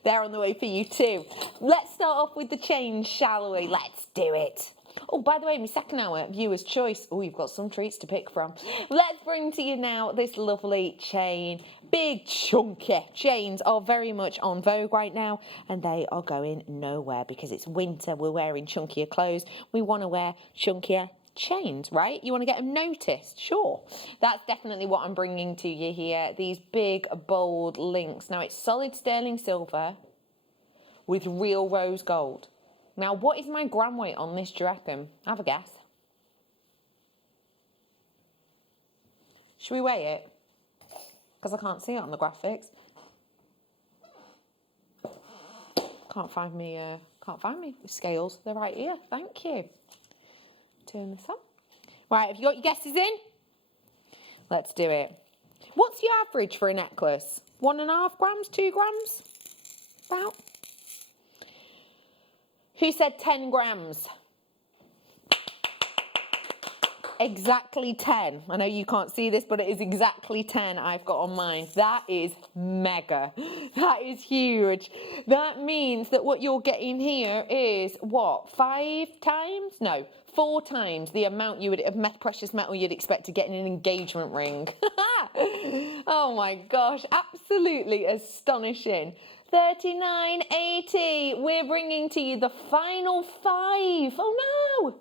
They're on the way for you too. Let's start off with the change, shall we? Let's do it. Oh, by the way, my second hour, viewer's choice. Oh, you've got some treats to pick from. Let's bring to you now this lovely chain. Big, chunky chains are very much on vogue right now, and they are going nowhere because it's winter. We're wearing chunkier clothes. We want to wear chunkier chains, right? You want to get them noticed, sure. That's definitely what I'm bringing to you here. These big, bold links. Now, it's solid sterling silver with real rose gold. Now, what is my gram weight on this, do you reckon? Have a guess. Should we weigh it? Because I can't see it on the graphics. Can't find me scales. They're right here. Thank you. Turn this on. Right, have you got your guesses in? Let's do it. What's the average for a necklace? 1.5 grams, 2 grams? About? Who said 10 grams? Exactly 10. I know you can't see this, but it is exactly 10 I've got on mine. That is mega. That is huge. That means that what you're getting here is what? 4 times the amount you would of precious metal you'd expect to get in an engagement ring. Oh my gosh, absolutely astonishing. 39.80. We're bringing to you the final 5. Oh no!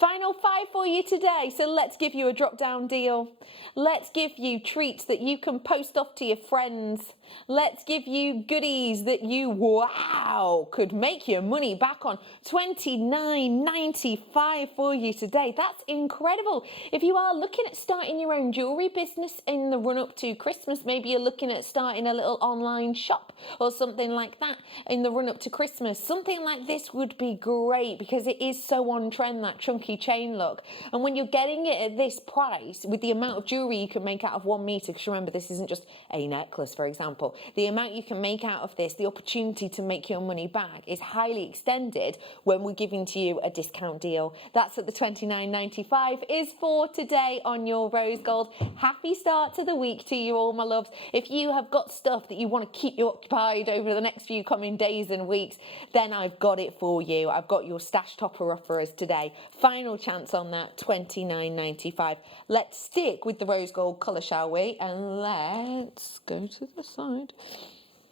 Final 5 for you today. So let's give you a drop down deal. Let's give you treats that you can post off to your friends. Let's give you goodies that you, wow, could make your money back on. $29.95 for you today. That's incredible. If you are looking at starting your own jewellery business in the run up to Christmas, maybe you're looking at starting a little online shop or something like that in the run up to Christmas, something like this would be great because it is so on trend, that chunky chain look. And when you're getting it at this price with the amount of jewellery you can make out of 1 metre, because remember, this isn't just a necklace, for example. The amount you can make out of this, the opportunity to make your money back is highly extended when we're giving to you a discount deal. That's at the $29.95 is for today on your rose gold. Happy start to the week to you all, my loves. If you have got stuff that you want to keep you occupied over the next few coming days and weeks, then I've got it for you. I've got your stash topper offers today. Final chance on that, $29.95. Let's stick with the rose gold colour, shall we? And let's go to the side.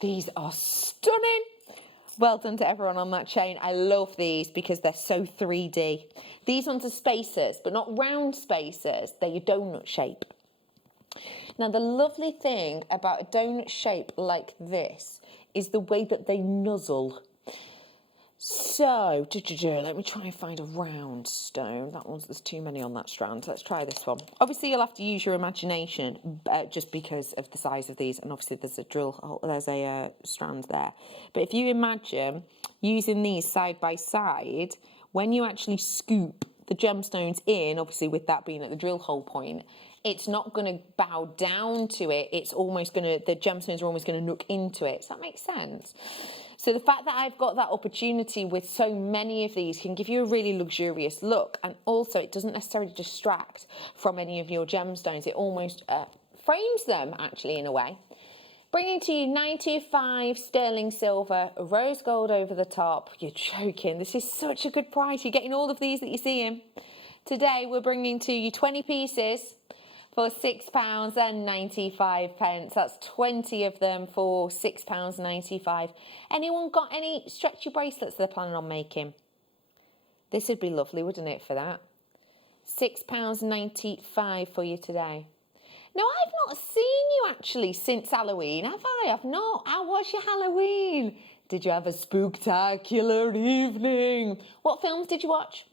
These are stunning. Well done to everyone on that chain. I love these because they're so 3D. These ones are spacers, but not round spacers. They're your donut shape. Now, the lovely thing about a donut shape like this is the way that they nuzzle. So, let me try and find a round stone. There's too many on that strand. Let's try this one. Obviously, you'll have to use your imagination just because of the size of these. And obviously, there's a strand there. But if you imagine using these side by side, when you actually scoop the gemstones in, obviously with that being at the drill hole point, it's not going to bow down to it. It's almost going to, the gemstones are almost going to nook into it. Does that make sense? So the fact that I've got that opportunity with so many of these can give you a really luxurious look, and also it doesn't necessarily distract from any of your gemstones. It almost frames them actually in a way. Bringing to you 95 sterling silver, rose gold over the top. You're joking. This is such a good price. You're getting all of these that you're seeing. Today we're bringing to you 20 pieces for £6.95. That's 20 of them for £6.95. Anyone got any stretchy bracelets they're planning on making? This would be lovely, wouldn't it, for that? £6.95 for you today. Now, I've not seen you actually since Halloween, have I? I've not. How was your Halloween? Did you have a spooktacular evening? What films did you watch?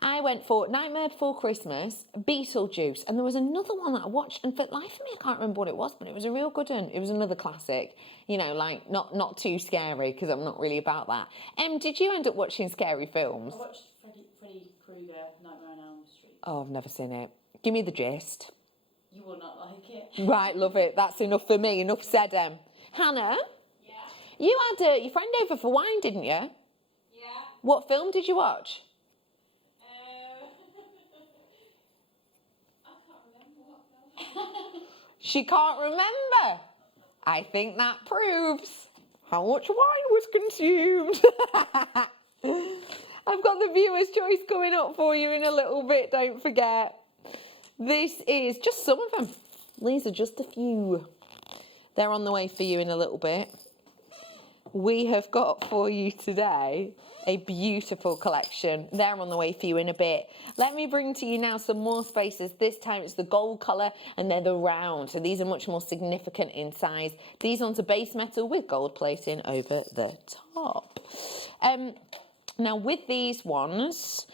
I went for Nightmare Before Christmas, Beetlejuice, and there was another one that I watched, and for life of me, I can't remember what it was, but it was a real good one. It was another classic, you know, like not too scary, because I'm not really about that. Did you end up watching scary films? I watched Freddy Krueger, Nightmare on Elm Street. Oh, I've never seen it. Give me the gist. You will not like it. Right, love it. That's enough for me. Enough said, Hannah? Yeah? You had your friend over for wine, didn't you? Yeah. What film did you watch? She can't remember. I think that proves how much wine was consumed. I've got the viewer's choice coming up for you in a little bit, don't forget. This is just some of them. These are just a few. They're on the way for you in a little bit. We have got for you today a beautiful collection. They're on the way for you in a bit. Let me bring to you now some more spaces. This time it's the gold colour and they're the round. So these are much more significant in size. These ones are base metal with gold plating over the top. Now with these ones,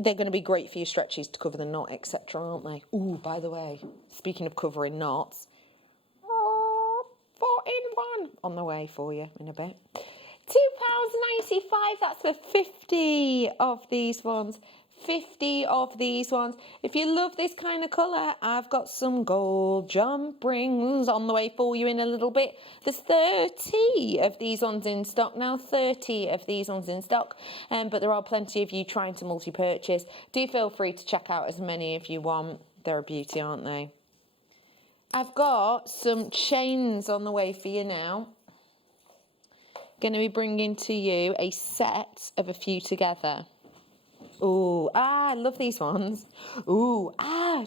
they're going to be great for your stretches to cover the knot, etc., aren't they? Ooh, by the way, speaking of covering knots, 4-in-1 on the way for you in a bit. £2.95, that's for 50 of these ones. 50 of these ones. If you love this kind of colour, I've got some gold jump rings on the way for you in a little bit. There's 30 of these ones in stock now, 30 of these ones in stock, but there are plenty of you trying to multi-purchase. Do feel free to check out as many if you want. They're a beauty, aren't they? I've got some chains on the way for you now. Going to be bringing to you a set of a few together. Ooh, I love these ones. Ooh,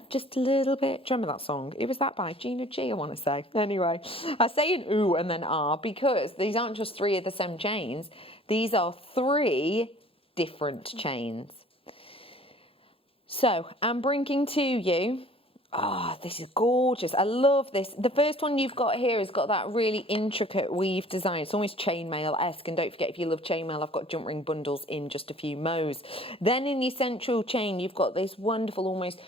just a little bit. Do you remember that song? It was that by Gina G, I want to say. Anyway, I say an ooh and then because these aren't just 3 of the same chains. These are 3 different chains. So, I'm bringing to you... Oh, this is gorgeous. I love this. The first one you've got here has got that really intricate weave design. It's almost chainmail-esque. And don't forget, if you love chainmail, I've got jump ring bundles in just a few mo's. Then in the central chain, you've got this wonderful, almost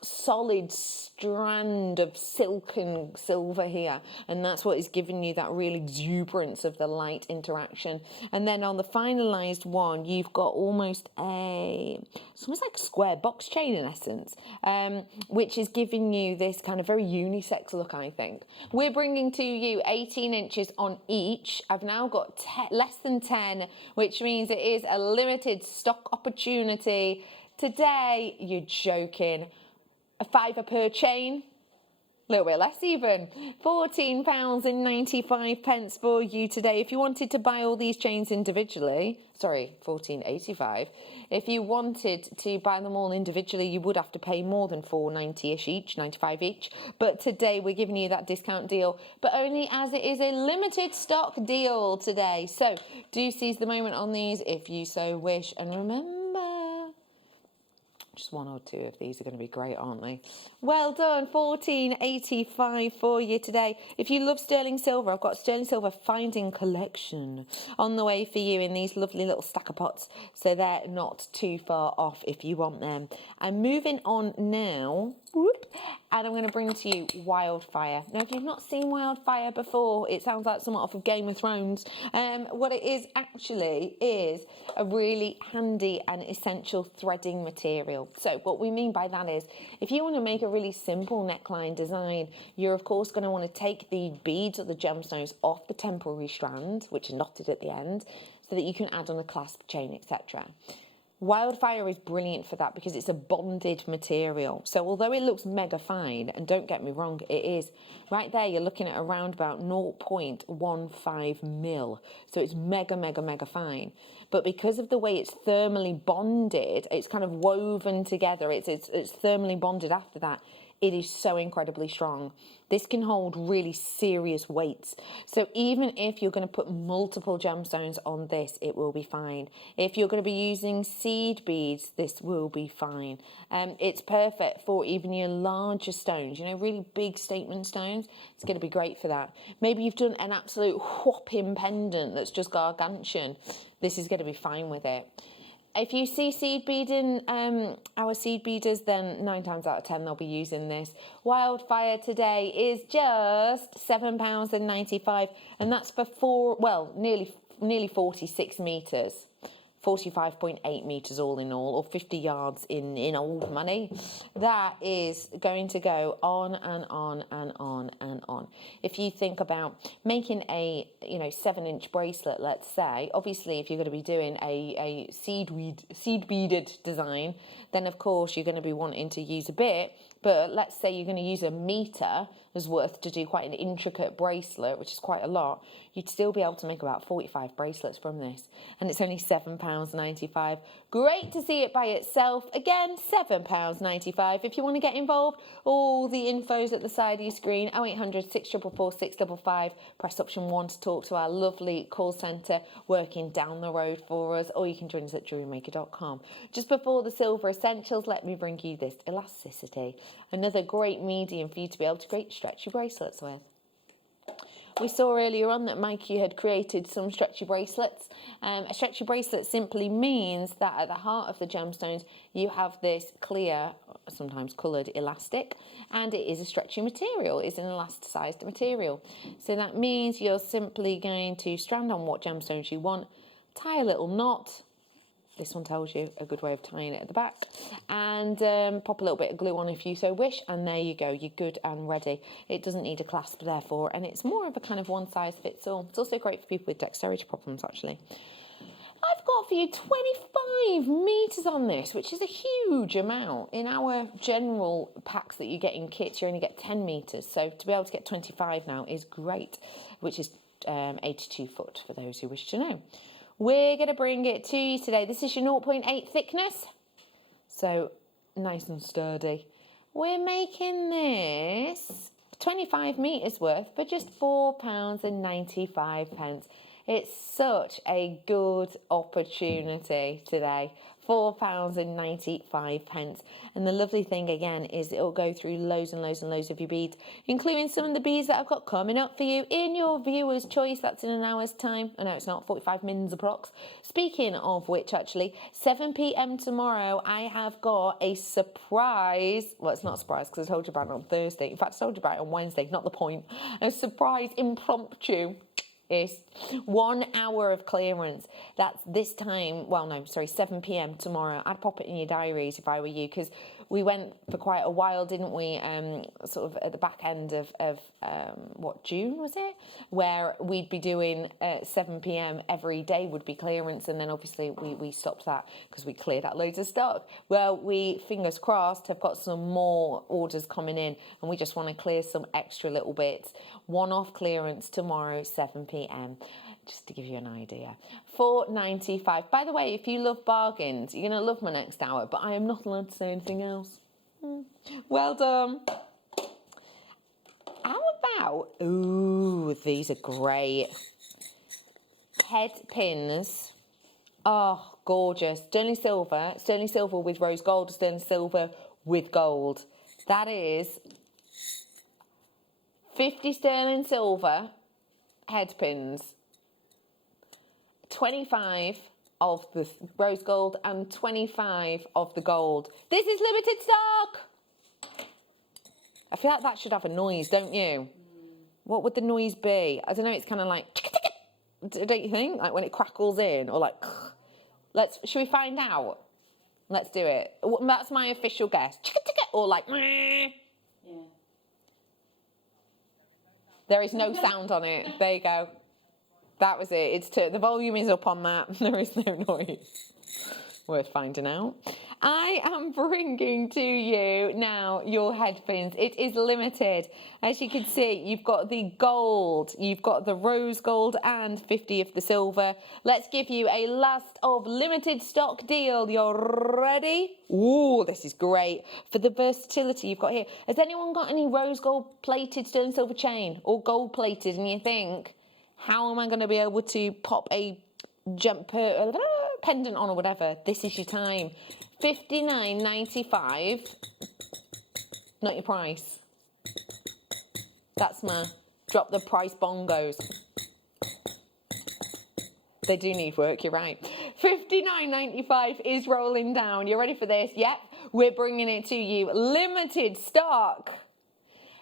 solid strand of silken silver here. And that's what is giving you that real exuberance of the light interaction. And then on the finalised one, you've got almost it's almost like a square box chain in essence, which is giving you this kind of very unisex look, I think. We're bringing to you 18 inches on each. I've now got less than 10, which means it is a limited stock opportunity. Today, you're joking. A £5 per chain. A little bit less even. £14.95 for you today. If you wanted to buy all these chains individually, sorry, £14.85. If you wanted to buy them all individually, you would have to pay more than £4.90-ish each, £95 each. But today we're giving you that discount deal, but only as it is a limited stock deal today. So do seize the moment on these if you so wish, and remember, just 1 or 2 of these are going to be great, aren't they? Well done, £14.85 for you today. If you love sterling silver, I've got sterling silver finding collection on the way for you in these lovely little stacker pots, so they're not too far off if you want them. I'm moving on now, and I'm going to bring to you Wildfire. Now, if you've not seen Wildfire before, it sounds like somewhat off of Game of Thrones. What it is actually is a really handy and essential threading material. So what we mean by that is, if you want to make a really simple neckline design, you're of course going to want to take the beads or the gemstones off the temporary strand, which are knotted at the end, so that you can add on a clasp chain, etc. Wildfire is brilliant for that because it's a bonded material. So although it looks mega fine, and don't get me wrong, it is, right there you're looking at around about 0.15 mil. So it's mega, mega, mega fine. But because of the way it's thermally bonded, it's kind of woven together, it's thermally bonded after that, it is so incredibly strong. This can hold really serious weights. So even if you're going to put multiple gemstones on this, it will be fine. If you're going to be using seed beads, this will be fine. It's perfect for even your larger stones, you know, really big statement stones. It's going to be great for that. Maybe you've done an absolute whopping pendant that's just gargantuan. This is going to be fine with it. If you see seed beading, our seed beaders, then 9 times out of 10 they'll be using this. Wildfire today is just £7.95, and that's for nearly 46 metres. 45.8 metres all in all, or 50 yards in old money. That is going to go on and on and on and on. If you think about making a 7-inch bracelet, let's say, obviously if you're going to be doing a seed beaded design, then of course you're going to be wanting to use a bit. But let's say you're going to use a metre as worth to do quite an intricate bracelet, which is quite a lot, you'd still be able to make about 45 bracelets from this. And it's only £7.95. Great to see it by itself. Again, £7.95. If you want to get involved, all the info's at the side of your screen. 0800 644 655. Press option 1 to talk to our lovely call centre working down the road for us, or you can join us at JewelleryMaker.com. Just before the silver essentials, let me bring you this elasticity. Another great medium for you to be able to create stretchy bracelets with. We saw earlier on that Mikey had created some stretchy bracelets. A stretchy bracelet simply means that at the heart of the gemstones you have this clear, sometimes coloured elastic, and it is a stretchy material. It's an elasticized material. So that means you're simply going to strand on what gemstones you want, tie a little knot. This one tells you a good way of tying it at the back, and pop a little bit of glue on if you so wish, and there you go, you're good and ready. It doesn't need a clasp therefore, and it's more of a kind of one size fits all. It's also great for people with dexterity problems actually. I've got for you 25 metres on this, which is a huge amount. In our general packs that you get in kits, you only get 10 metres, so to be able to get 25 now is great, which is 82 foot for those who wish to know. We're going to bring it to you today. This is your 0.8 thickness, so nice and sturdy. We're making this 25 metres worth for just £4.95. It's such a good opportunity today. £4.95. And the lovely thing again is it'll go through loads and loads and loads of your beads, including some of the beads that I've got coming up for you in your viewer's choice. That's in an hour's time. Oh no, it's not, 45 mins approx. Speaking of which, actually, 7 p.m. tomorrow, I have got a surprise. Well, it's not a surprise because I told you about it on Thursday. In fact, I told you about it on Wednesday, not the point. A surprise impromptu. Is 1 hour of clearance. That's this time, 7 p.m. tomorrow. I'd pop it in your diaries if I were you, because we went for quite a while, didn't we, sort of at the back end of June was it? Where we'd be doing 7 p.m. every day would be clearance, and then obviously we stopped that because we cleared out loads of stock. Well, we, fingers crossed, have got some more orders coming in, and we just want to clear some extra little bits. One-off clearance tomorrow, 7 p.m. Just to give you an idea. £4.95. By the way, if you love bargains, you're going to love my next hour, but I am not allowed to say anything else. Well done. How about, ooh, these are great. Head pins. Oh, gorgeous. Sterling silver with rose gold, sterling silver with gold. That is 50 sterling silver head pins, 25 of the rose gold and 25 of the gold. This is limited stock. I feel like that should have a noise, don't you? What would the noise be? I don't know, it's kind of like, don't you think? Like when it crackles in, or like, should we find out? Let's do it. That's my official guess. Or like, yeah. There is no sound on it. There you go. That was it. The volume is up on that. There is no noise. Worth finding out. I am bringing to you now your head pins. It is limited. As you can see, you've got the gold, you've got the rose gold and 50 of the silver. Let's give you a last of limited stock deal. You're ready? Ooh, this is great. For the versatility you've got here. Has anyone got any rose gold plated sterling silver chain or gold plated, and you think, how am I going to be able to pop a pendant on or whatever? This is your time. $59.95. Not your price. That's my drop the price bongos. They do need work, you're right. $59.95 is rolling down. You ready for this? Yep, we're bringing it to you. Limited stock.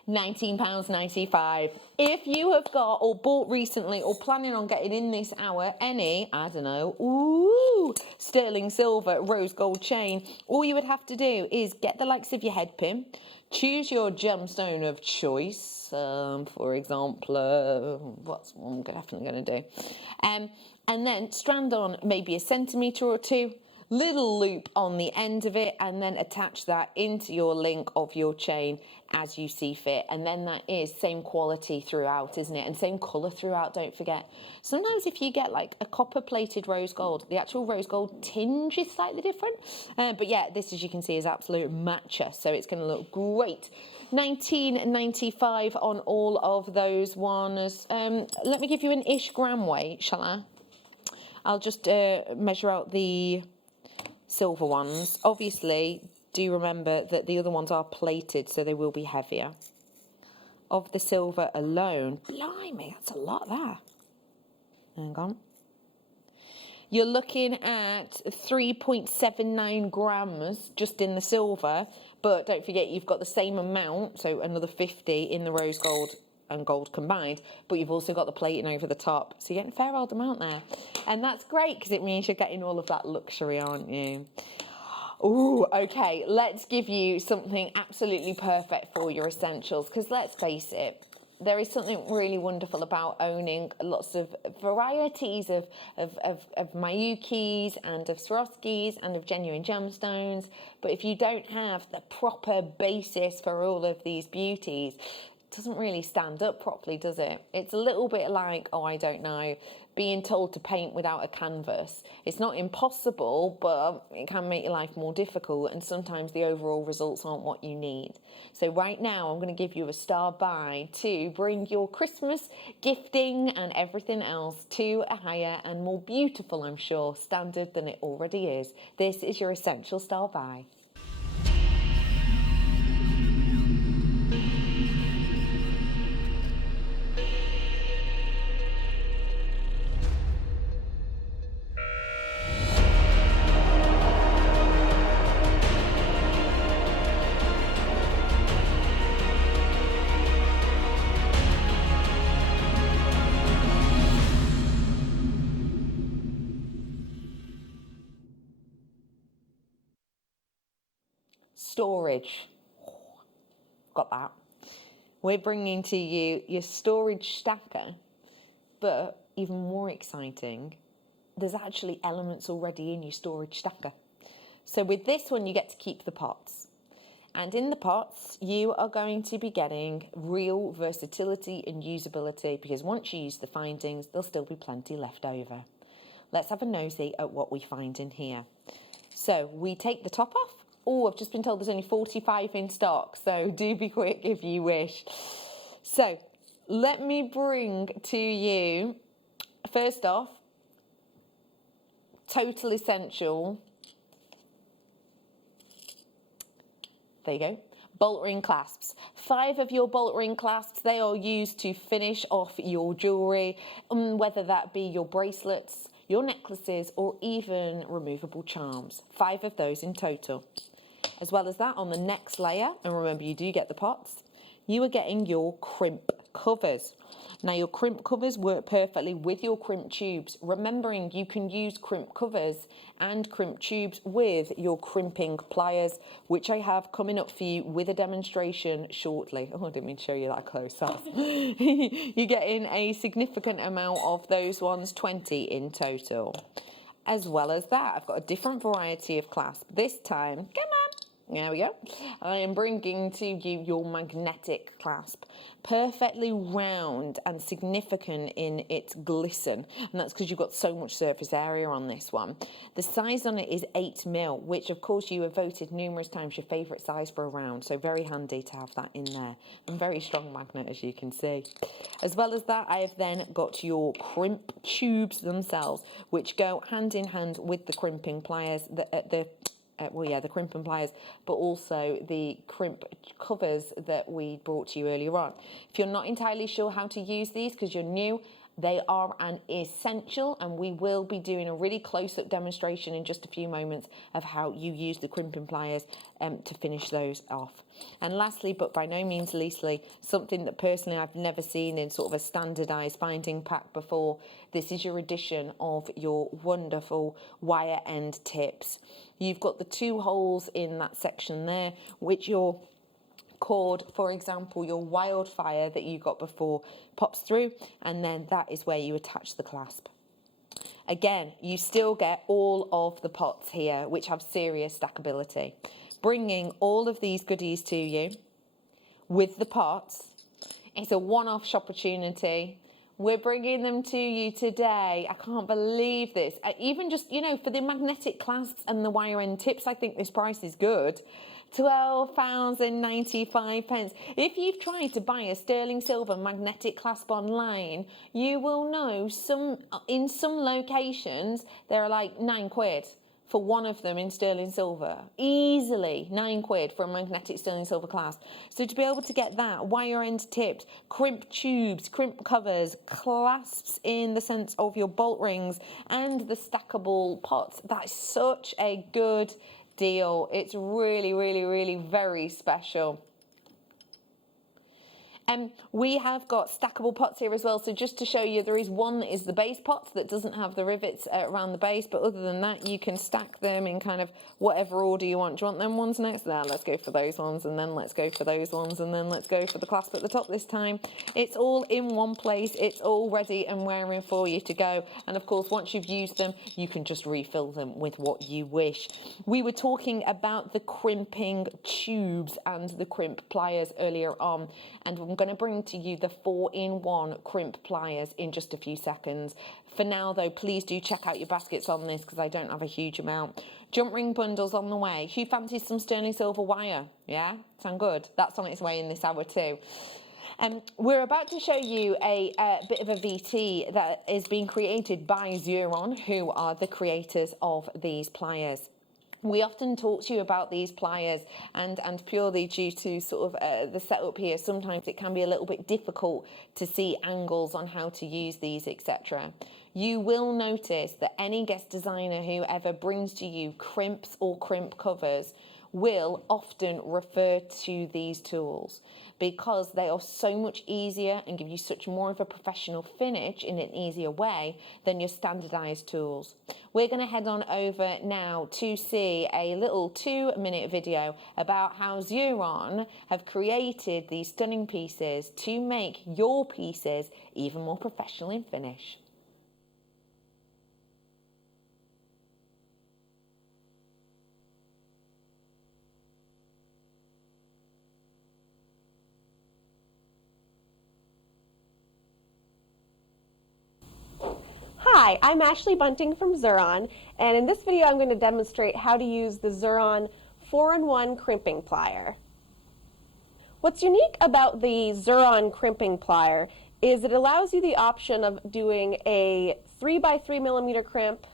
£19.95. If you have got or bought recently or planning on getting in this hour any, I don't know, sterling silver rose gold chain, all you would have to do is get the likes of your head pin, choose your gemstone of choice, for example, what's one I'm definitely going to do, and then strand on maybe a centimetre or two, little loop on the end of it, and then attach that into your link of your chain as you see fit. And then that is same quality throughout, isn't it? And same colour throughout, don't forget. Sometimes if you get like a copper plated rose gold, the actual rose gold tinge is slightly different. But yeah, this, as you can see, is absolute matcha, so it's going to look great. £19.95 on all of those ones. Let me give you an ish gram weight, shall I? I'll just measure out the silver ones. Obviously, do remember that the other ones are plated, so they will be heavier. Of the silver alone, blimey, that's a lot there. Hang on. You're looking at 3.79 grams just in the silver, but don't forget you've got the same amount, so another 50 in the rose gold and gold combined, but you've also got the plating over the top, so you're getting a fair old amount there. And that's great because it means you're getting all of that luxury, aren't you? Ooh, okay, let's give you something absolutely perfect for your essentials, because let's face it, there is something really wonderful about owning lots of varieties of Mayukis and of Swarovskis and of genuine gemstones, but if you don't have the proper basis for all of these beauties, it doesn't really stand up properly, does it? It's a little bit like, oh, I don't know, being told to paint without a canvas. It's not impossible, but it can make your life more difficult, and sometimes the overall results aren't what you need. So right now, I'm going to give you a star buy to bring your Christmas gifting and everything else to a higher and more beautiful, I'm sure, standard than it already is. This is your essential star buy. Storage. Got that. We're bringing to you your storage stacker, but even more exciting, there's actually elements already in your storage stacker. So with this one, you get to keep the pots. And in the pots, you are going to be getting real versatility and usability, because once you use the findings, there'll still be plenty left over. Let's have a nosy at what we find in here. So we take the top off. Oh, I've just been told there's only 45 in stock, so do be quick if you wish. So let me bring to you, first off, total essential. There you go. Bolt ring clasps. 5 of your bolt ring clasps, they are used to finish off your jewellery, whether that be your bracelets, your necklaces, or even removable charms. 5 of those in total. As well as that, on the next layer, and remember you do get the pots, you are getting your crimp covers. Now your crimp covers work perfectly with your crimp tubes, remembering you can use crimp covers and crimp tubes with your crimping pliers, which I have coming up for you with a demonstration shortly. Oh, I didn't mean to show you that close up. You get in a significant amount of those ones, 20 in total. As well as that, I've got a different variety of clasp. This time, come on, there we go. I am bringing to you your magnetic clasp. Perfectly round and significant in its glisten. And that's because you've got so much surface area on this one. The size on it is 8mm, which of course you have voted numerous times your favourite size for a round. So very handy to have that in there. And very strong magnet, as you can see. As well as that, I have then got your crimp tubes themselves, which go hand in hand with the crimping pliers, the crimping pliers, but also the crimp covers that we brought to you earlier on. If you're not entirely sure how to use these because you're new, They are an essential, and we will be doing a really close-up demonstration in just a few moments of how you use the crimping pliers to finish those off. And lastly, but by no means leastly, something that personally I've never seen in sort of a standardised finding pack before, this is your addition of your wonderful wire end tips. You've got the 2 holes in that section there, which your cord, for example, your wildfire that you got before pops through, and then that is where you attach the clasp. Again, you still get all of the pots here, which have serious stackability. Bringing all of these goodies to you with the pots, it's a one-off opportunity. We're bringing them to you today. I can't believe this. Even just, you know, for the magnetic clasps and the wire end tips, I think this price is good. £12.95. If you've tried to buy a sterling silver magnetic clasp online, you will know in some locations they're like £9 for one of them in sterling silver. Easily £9 for a magnetic sterling silver clasp. So to be able to get that, wire end tipped, crimp tubes, crimp covers, clasps in the sense of your bolt rings, and the stackable pots, that's such a good deal. It's really, really, really very special. We have got stackable pots here as well. So just to show you, there is one that is the base pot that doesn't have the rivets around the base, but other than that, you can stack them in kind of whatever order you want. Do you want them ones next? Now let's go for those ones, and then let's go for those ones, and then let's go for the clasp at the top this time. It's all in one place. It's all ready and wearing for you to go. And of course, once you've used them, you can just refill them with what you wish. We were talking about the crimping tubes and the crimp pliers earlier on, and I'm going to bring to you the 4-in-1 crimp pliers in just a few seconds. For now though, please do check out your baskets on this because I don't have a huge amount. Jump ring bundles on the way. Who fancies some sterling silver wire? Yeah, sound good? That's on its way in this hour too. We're about to show you a bit of a VT that is being created by Xuron, who are the creators of these pliers. We often talk to you about these pliers, and purely due to sort of the setup here, sometimes it can be a little bit difficult to see angles on how to use these, etc. You will notice that any guest designer who ever brings to you crimps or crimp covers will often refer to these tools because they are so much easier and give you such more of a professional finish in an easier way than your standardized tools. We're going to head on over now to see a little 2-minute video about how Xuron have created these stunning pieces to make your pieces even more professional in finish. Hi, I'm Ashley Bunting from Xuron, and in this video I'm going to demonstrate how to use the Xuron 4-in-1 crimping plier. What's unique about the Xuron crimping plier is it allows you the option of doing a 3x3mm crimp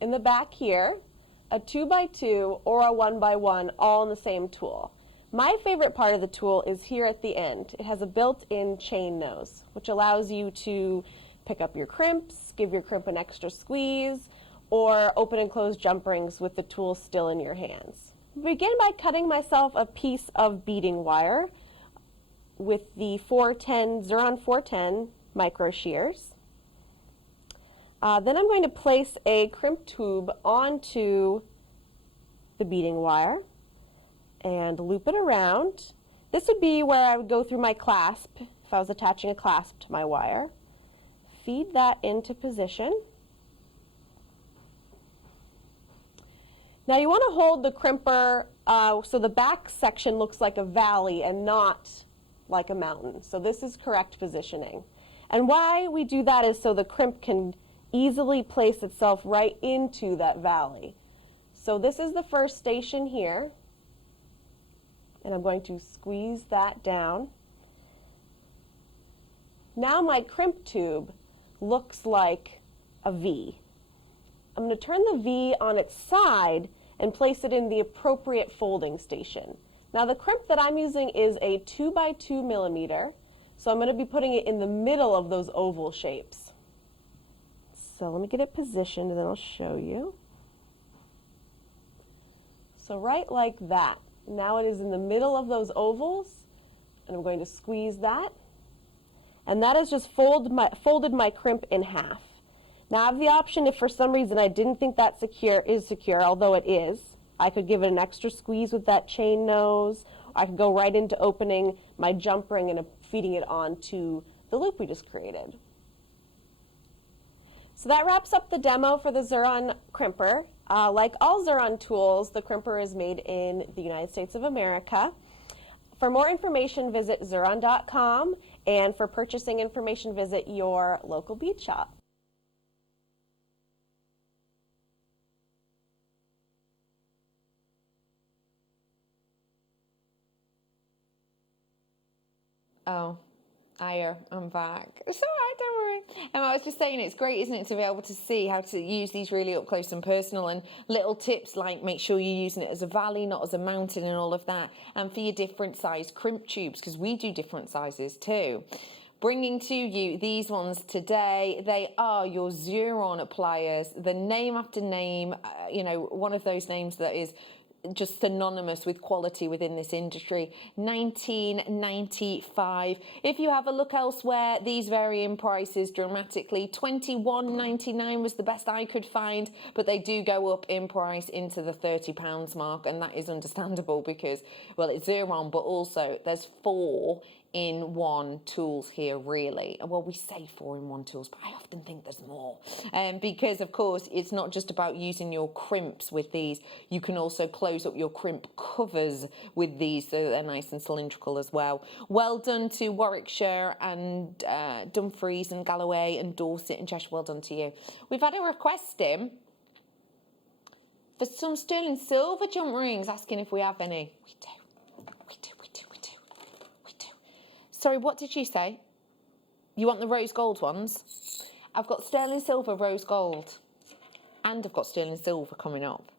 in the back here, a 2x2, or a 1x1 all in the same tool. My favorite part of the tool is here at the end. It has a built-in chain nose, which allows you to pick up your crimps, give your crimp an extra squeeze, or open and close jump rings with the tool still in your hands. Begin by cutting myself a piece of beading wire with the Xuron 410 micro shears. Then I'm going to place a crimp tube onto the beading wire and loop it around. This would be where I would go through my clasp if I was attaching a clasp to my wire. Feed that into position. Now you want to hold the crimper so the back section looks like a valley and not like a mountain. So this is correct positioning. And why we do that is so the crimp can easily place itself right into that valley. So this is the first station here, and I'm going to squeeze that down. Now my crimp tube looks like a V. I'm going to turn the V on its side and place it in the appropriate folding station. Now the crimp that I'm using is a 2x2mm, so I'm going to be putting it in the middle of those oval shapes. So let me get it positioned and then I'll show you. So right like that. Now it is in the middle of those ovals, and I'm going to squeeze that. And that has just folded my crimp in half. Now I have the option, if for some reason I didn't think that is secure, although it is, I could give it an extra squeeze with that chain nose. I could go right into opening my jump ring and feeding it onto the loop we just created. So that wraps up the demo for the Xuron crimper. Like all Xuron tools, the crimper is made in the United States of America. For more information, visit Xuron.com, and for purchasing information, visit your local bead shop. Oh, I'm back. It's all right, don't worry. I was just saying, it's great, isn't it, to be able to see how to use these really up close and personal, and little tips like make sure you're using it as a valley, not as a mountain, and all of that. And for your different size crimp tubes, because we do different sizes too. Bringing to you these ones today, they are your Xuron pliers. The name after name, you know, one of those names that is just synonymous with quality within this industry. 1995. If you have a look elsewhere, these vary in prices dramatically. $21.99 was the best I could find, but they do go up in price into the £30 mark, and that is understandable because, well, it's Xuron, but also there's 4-in-1 tools here, really. Well, we say 4-in-1 tools, but I often think there's more. Because, of course, it's not just about using your crimps with these. You can also close up your crimp covers with these, so they're nice and cylindrical as well. Well done to Warwickshire and Dumfries and Galloway and Dorset and Cheshire. Well done to you. We've had a request in for some sterling silver jump rings, asking if we have any. We do. Sorry, what did you say? You want the rose gold ones? I've got sterling silver rose gold, and I've got sterling silver coming up.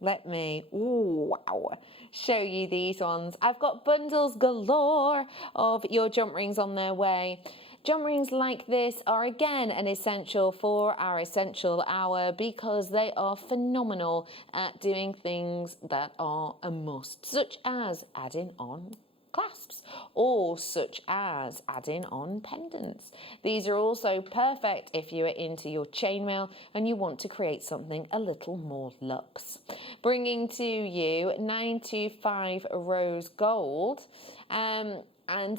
Let me, ooh, wow, show you these ones. I've got bundles galore of your jump rings on their way. Jump rings like this are again an essential for our essential hour because they are phenomenal at doing things that are a must, such as adding on clasps, or such as adding on pendants. These are also perfect if you are into your chainmail and you want to create something a little more luxe. Bringing to you 925 rose gold, and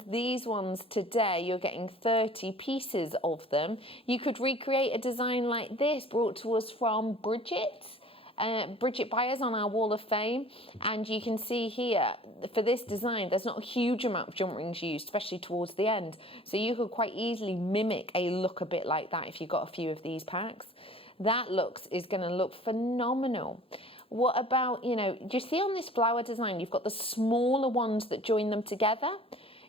these ones today, you're getting 30 pieces of them. You could recreate a design like this brought to us from Bridget Byers on our Wall of Fame, and you can see here for this design there's not a huge amount of jump rings used, especially towards the end, so you could quite easily mimic a look a bit like that if you got a few of these packs. That is going to look phenomenal. What about, you know, do you see on this flower design you've got the smaller ones that join them together?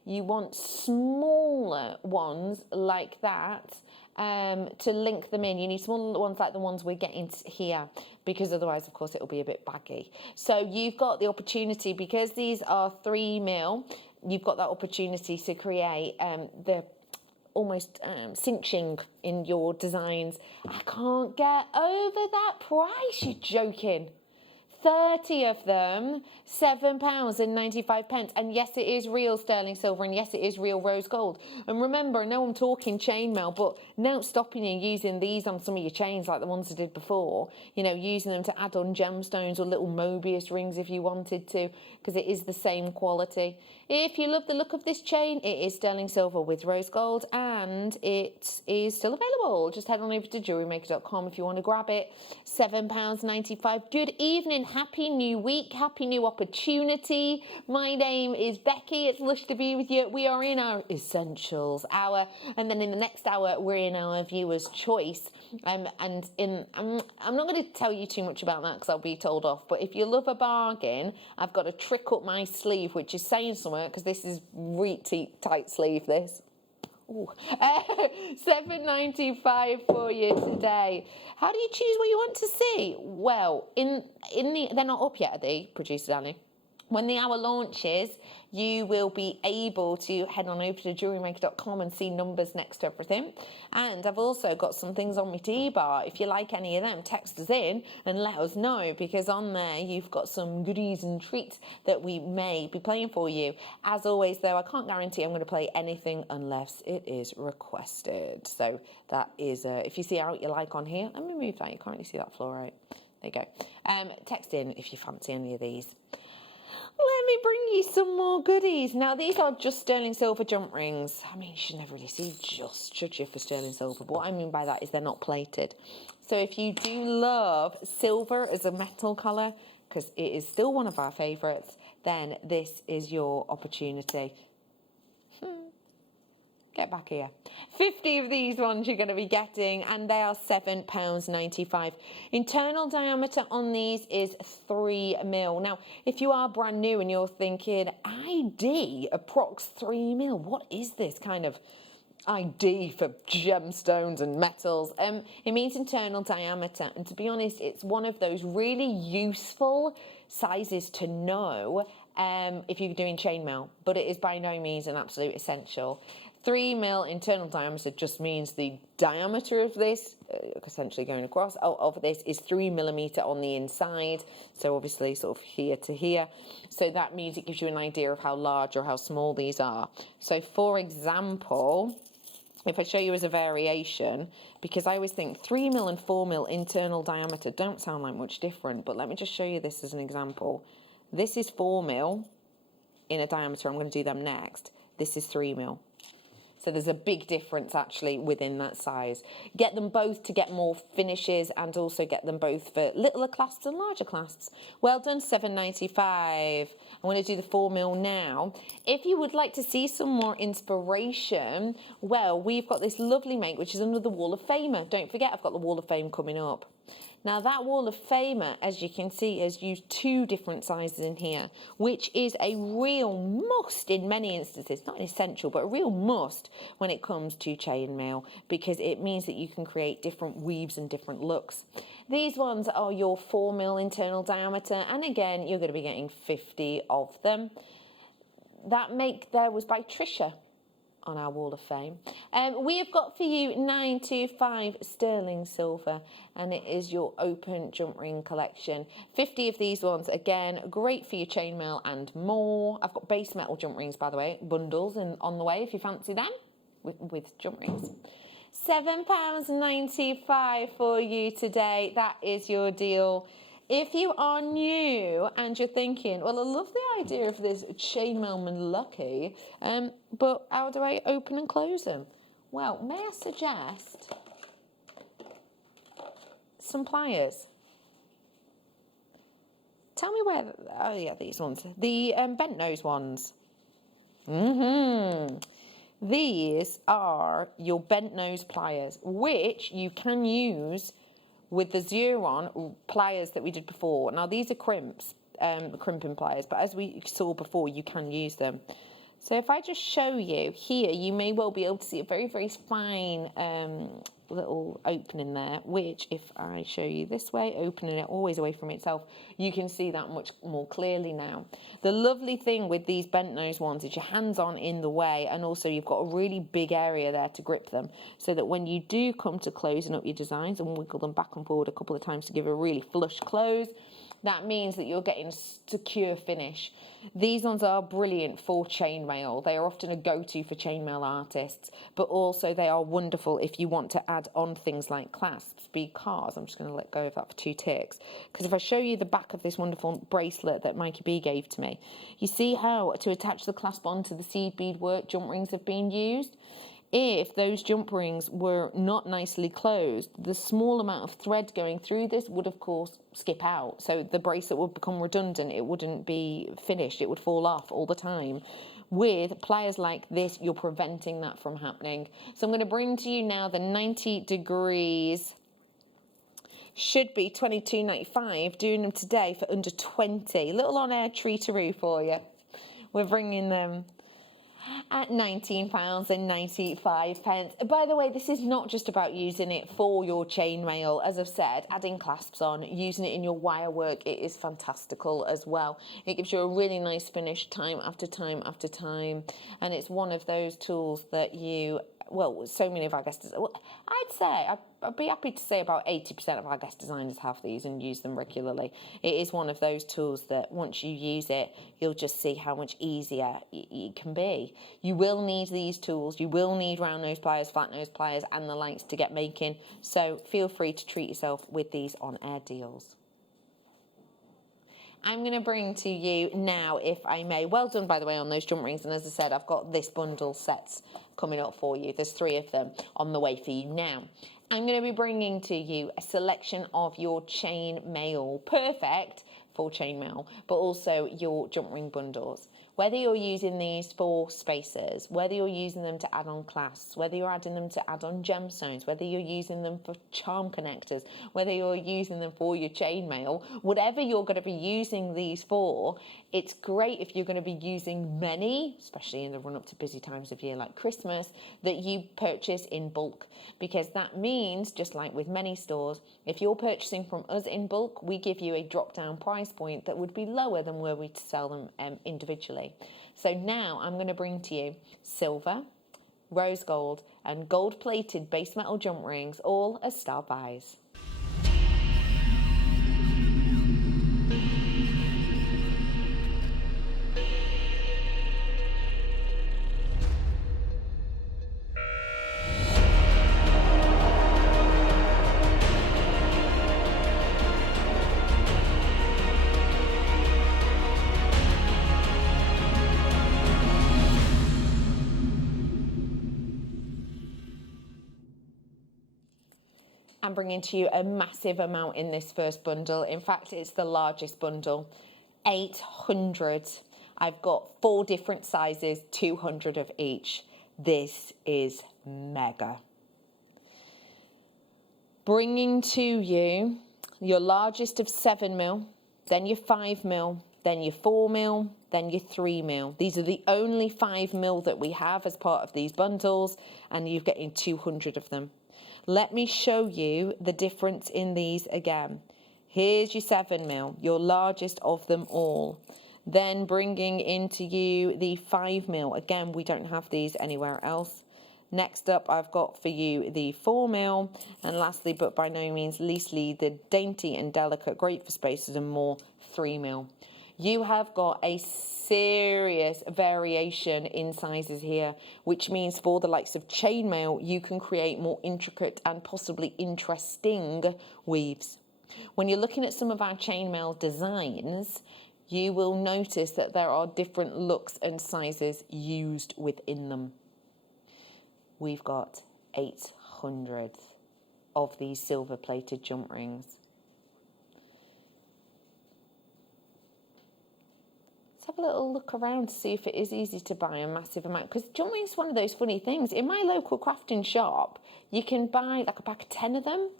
You want smaller ones like that to link them in. You need smaller ones like the ones we're getting here, because otherwise, of course, it'll be a bit baggy. So you've got the opportunity, because these are 3mm, you've got that opportunity to create the almost cinching in your designs. I can't get over that price. You're joking. 30 of them, £7.95. And yes, it is real sterling silver, and yes, it is real rose gold. And remember, I know I'm talking chainmail, but now stopping you using these on some of your chains like the ones I did before, you know, using them to add on gemstones or little Mobius rings if you wanted to, because it is the same quality. If you love the look of this chain, it is sterling silver with rose gold, and it is still available. Just head on over to JewelleryMaker.com if you want to grab it. £7.95. Good evening. Happy new week, happy new opportunity. My name is Becky. It's lush to be with you. We are in our Essentials hour, and then in the next hour, we're in our Viewer's Choice. I'm not going to tell you too much about that because I'll be told off. But if you love a bargain, I've got a trick up my sleeve, which is saying somewhere because this is really tight sleeve. This. $7.95 for you today. How do you choose what you want to see? Well, they're not up yet, are they, producer Danny? When the hour launches, you will be able to head on over to jewellerymaker.com and see numbers next to everything. And I've also got some things on my D-bar. If you like any of them, text us in and let us know, because on there you've got some goodies and treats that we may be playing for you. As always, though, I can't guarantee I'm going to play anything unless it is requested. So that is, if you see out you like on here, let me move that. You can't really see that fluorite. There you go. Text in if you fancy any of these. Let me bring you some more goodies. Now, these are just sterling silver jump rings. I mean, you should never really see just, should you, for sterling silver? But what I mean by that is they're not plated. So if you do love silver as a metal colour, because it is still one of our favourites, then this is your opportunity. Get back here. 50 of these ones you're going to be getting, and they are £7.95. Internal diameter on these is 3 mil. Now, if you are brand new and you're thinking, ID approx 3 mil, what is this kind of ID for gemstones and metals? It means internal diameter, and to be honest, it's one of those really useful sizes to know if you're doing chainmail, but it is by no means an absolute essential. 3 mil internal diameter just means the diameter of this, essentially going across, of this is 3 millimeter on the inside. So obviously sort of here to here. So that means it gives you an idea of how large or how small these are. So for example, if I show you as a variation, because I always think 3 mil and 4 mil internal diameter don't sound like much different, but let me just show you this as an example. This is 4 mil in a diameter. I'm going to do them next. This is 3 mil. So there's a big difference actually within that size. Get them both to get more finishes, and also get them both for littler clasps and larger clasps. Well done, £7.95. I'm going to do the 4 mil now. If you would like to see some more inspiration, well, we've got this lovely make which is under the Wall of Famer. Don't forget, I've got the Wall of Fame coming up. Now that Wall of Famer, as you can see, has used 2 different sizes in here, which is a real must in many instances, not an essential, but a real must when it comes to chainmail, because it means that you can create different weaves and different looks. These ones are your 4 mil internal diameter, and again, you're going to be getting 50 of them. That make there was by Trisha on our Wall of Fame. We have got for you 925 sterling silver, and it is your open jump ring collection. 50 of these ones, again, great for your chainmail and more. I've got base metal jump rings, by the way, bundles on the way if you fancy them with jump rings. £7.95 for you today. That is your deal. If you are new and you're thinking, well, I love the idea of this chainmailman lucky, but how do I open and close them? Well, may I suggest some pliers? Tell me where, oh yeah, these ones, the bent nose ones. These are your bent nose pliers, which you can use with the Xuron pliers that we did before. Now these are crimping pliers, but as we saw before, you can use them. So if I just show you here, you may well be able to see a very, very fine little opening there, which if I show you this way, opening it always away from itself, you can see that much more clearly now. The lovely thing with these bent nose ones is your hands aren't in the way, and also you've got a really big area there to grip them, so that when you do come to closing up your designs and wiggle them back and forward a couple of times to give a really flush close, that means that you're getting secure finish. These ones are brilliant for chainmail. They are often a go-to for chainmail artists, but also they are wonderful if you want to add on things like clasps, because I'm just going to let go of that for 2 ticks. Because if I show you the back of this wonderful bracelet that Mikey B gave to me, you see how to attach the clasp onto the seed bead work jump rings have been used? If those jump rings were not nicely closed, the small amount of thread going through this would, of course, skip out. So the bracelet would become redundant. It wouldn't be finished. It would fall off all the time. With pliers like this, you're preventing that from happening. So I'm going to bring to you now the 90 degrees. Should be $22.95. Doing them today for under 20. Little on-air treateroo for you. We're bringing them. At £19.95. By the way, this is not just about using it for your chainmail. As I've said, adding clasps on, using it in your wire work, it is fantastical as well. It gives you a really nice finish time after time after time. And it's one of those tools that you, well, so many of our guest designers, I'd say, I'd be happy to say about 80% of our guest designers have these and use them regularly. It is one of those tools that once you use it, you'll just see how much easier it can be. You will need these tools. You will need round nose pliers, flat nose pliers, and the likes to get making. So feel free to treat yourself with these on air deals. I'm going to bring to you now, if I may, well done, by the way, on those jump rings. And as I said, I've got this bundle sets coming up for you. There's 3 of them on the way for you now. I'm going to be bringing to you a selection of your chain mail, perfect for chain mail, but also your jump ring bundles. Whether you're using these for spacers, whether you're using them to add on clasps, whether you're adding them to add on gemstones, whether you're using them for charm connectors, whether you're using them for your chainmail, whatever you're going to be using these for, it's great if you're going to be using many, especially in the run up to busy times of year like Christmas, that you purchase in bulk, because that means, just like with many stores, if you're purchasing from us in bulk, we give you a drop down price point that would be lower than were we to sell them individually. So now I'm going to bring to you silver, rose gold and gold plated base metal jump rings, all as star buys. I'm bringing to you a massive amount in this first bundle. In fact, it's the largest bundle, 800. I've got 4 different sizes, 200 of each. This is mega. Bringing to you your largest of 7mm, then your 5mm, then your 4mm, then your 3mm. These are the only 5mm that we have as part of these bundles, and you're getting 200 of them. Let me show you the difference in these again. Here's your 7mm, your largest of them all. Then bringing into you the 5mm. Again, we don't have these anywhere else. Next up, I've got for you the 4mm. And lastly, but by no means leastly, the dainty and delicate, great for spacers and more, 3mm. You have got a serious variation in sizes here, which means for the likes of chainmail, you can create more intricate and possibly interesting weaves. When you're looking at some of our chainmail designs, you will notice that there are different looks and sizes used within them. We've got 800 of these silver plated jump rings. Have a little look around to see if it is easy to buy a massive amount, because jump rings is one of those funny things. In my local crafting shop, you can buy like a pack of 10 of them,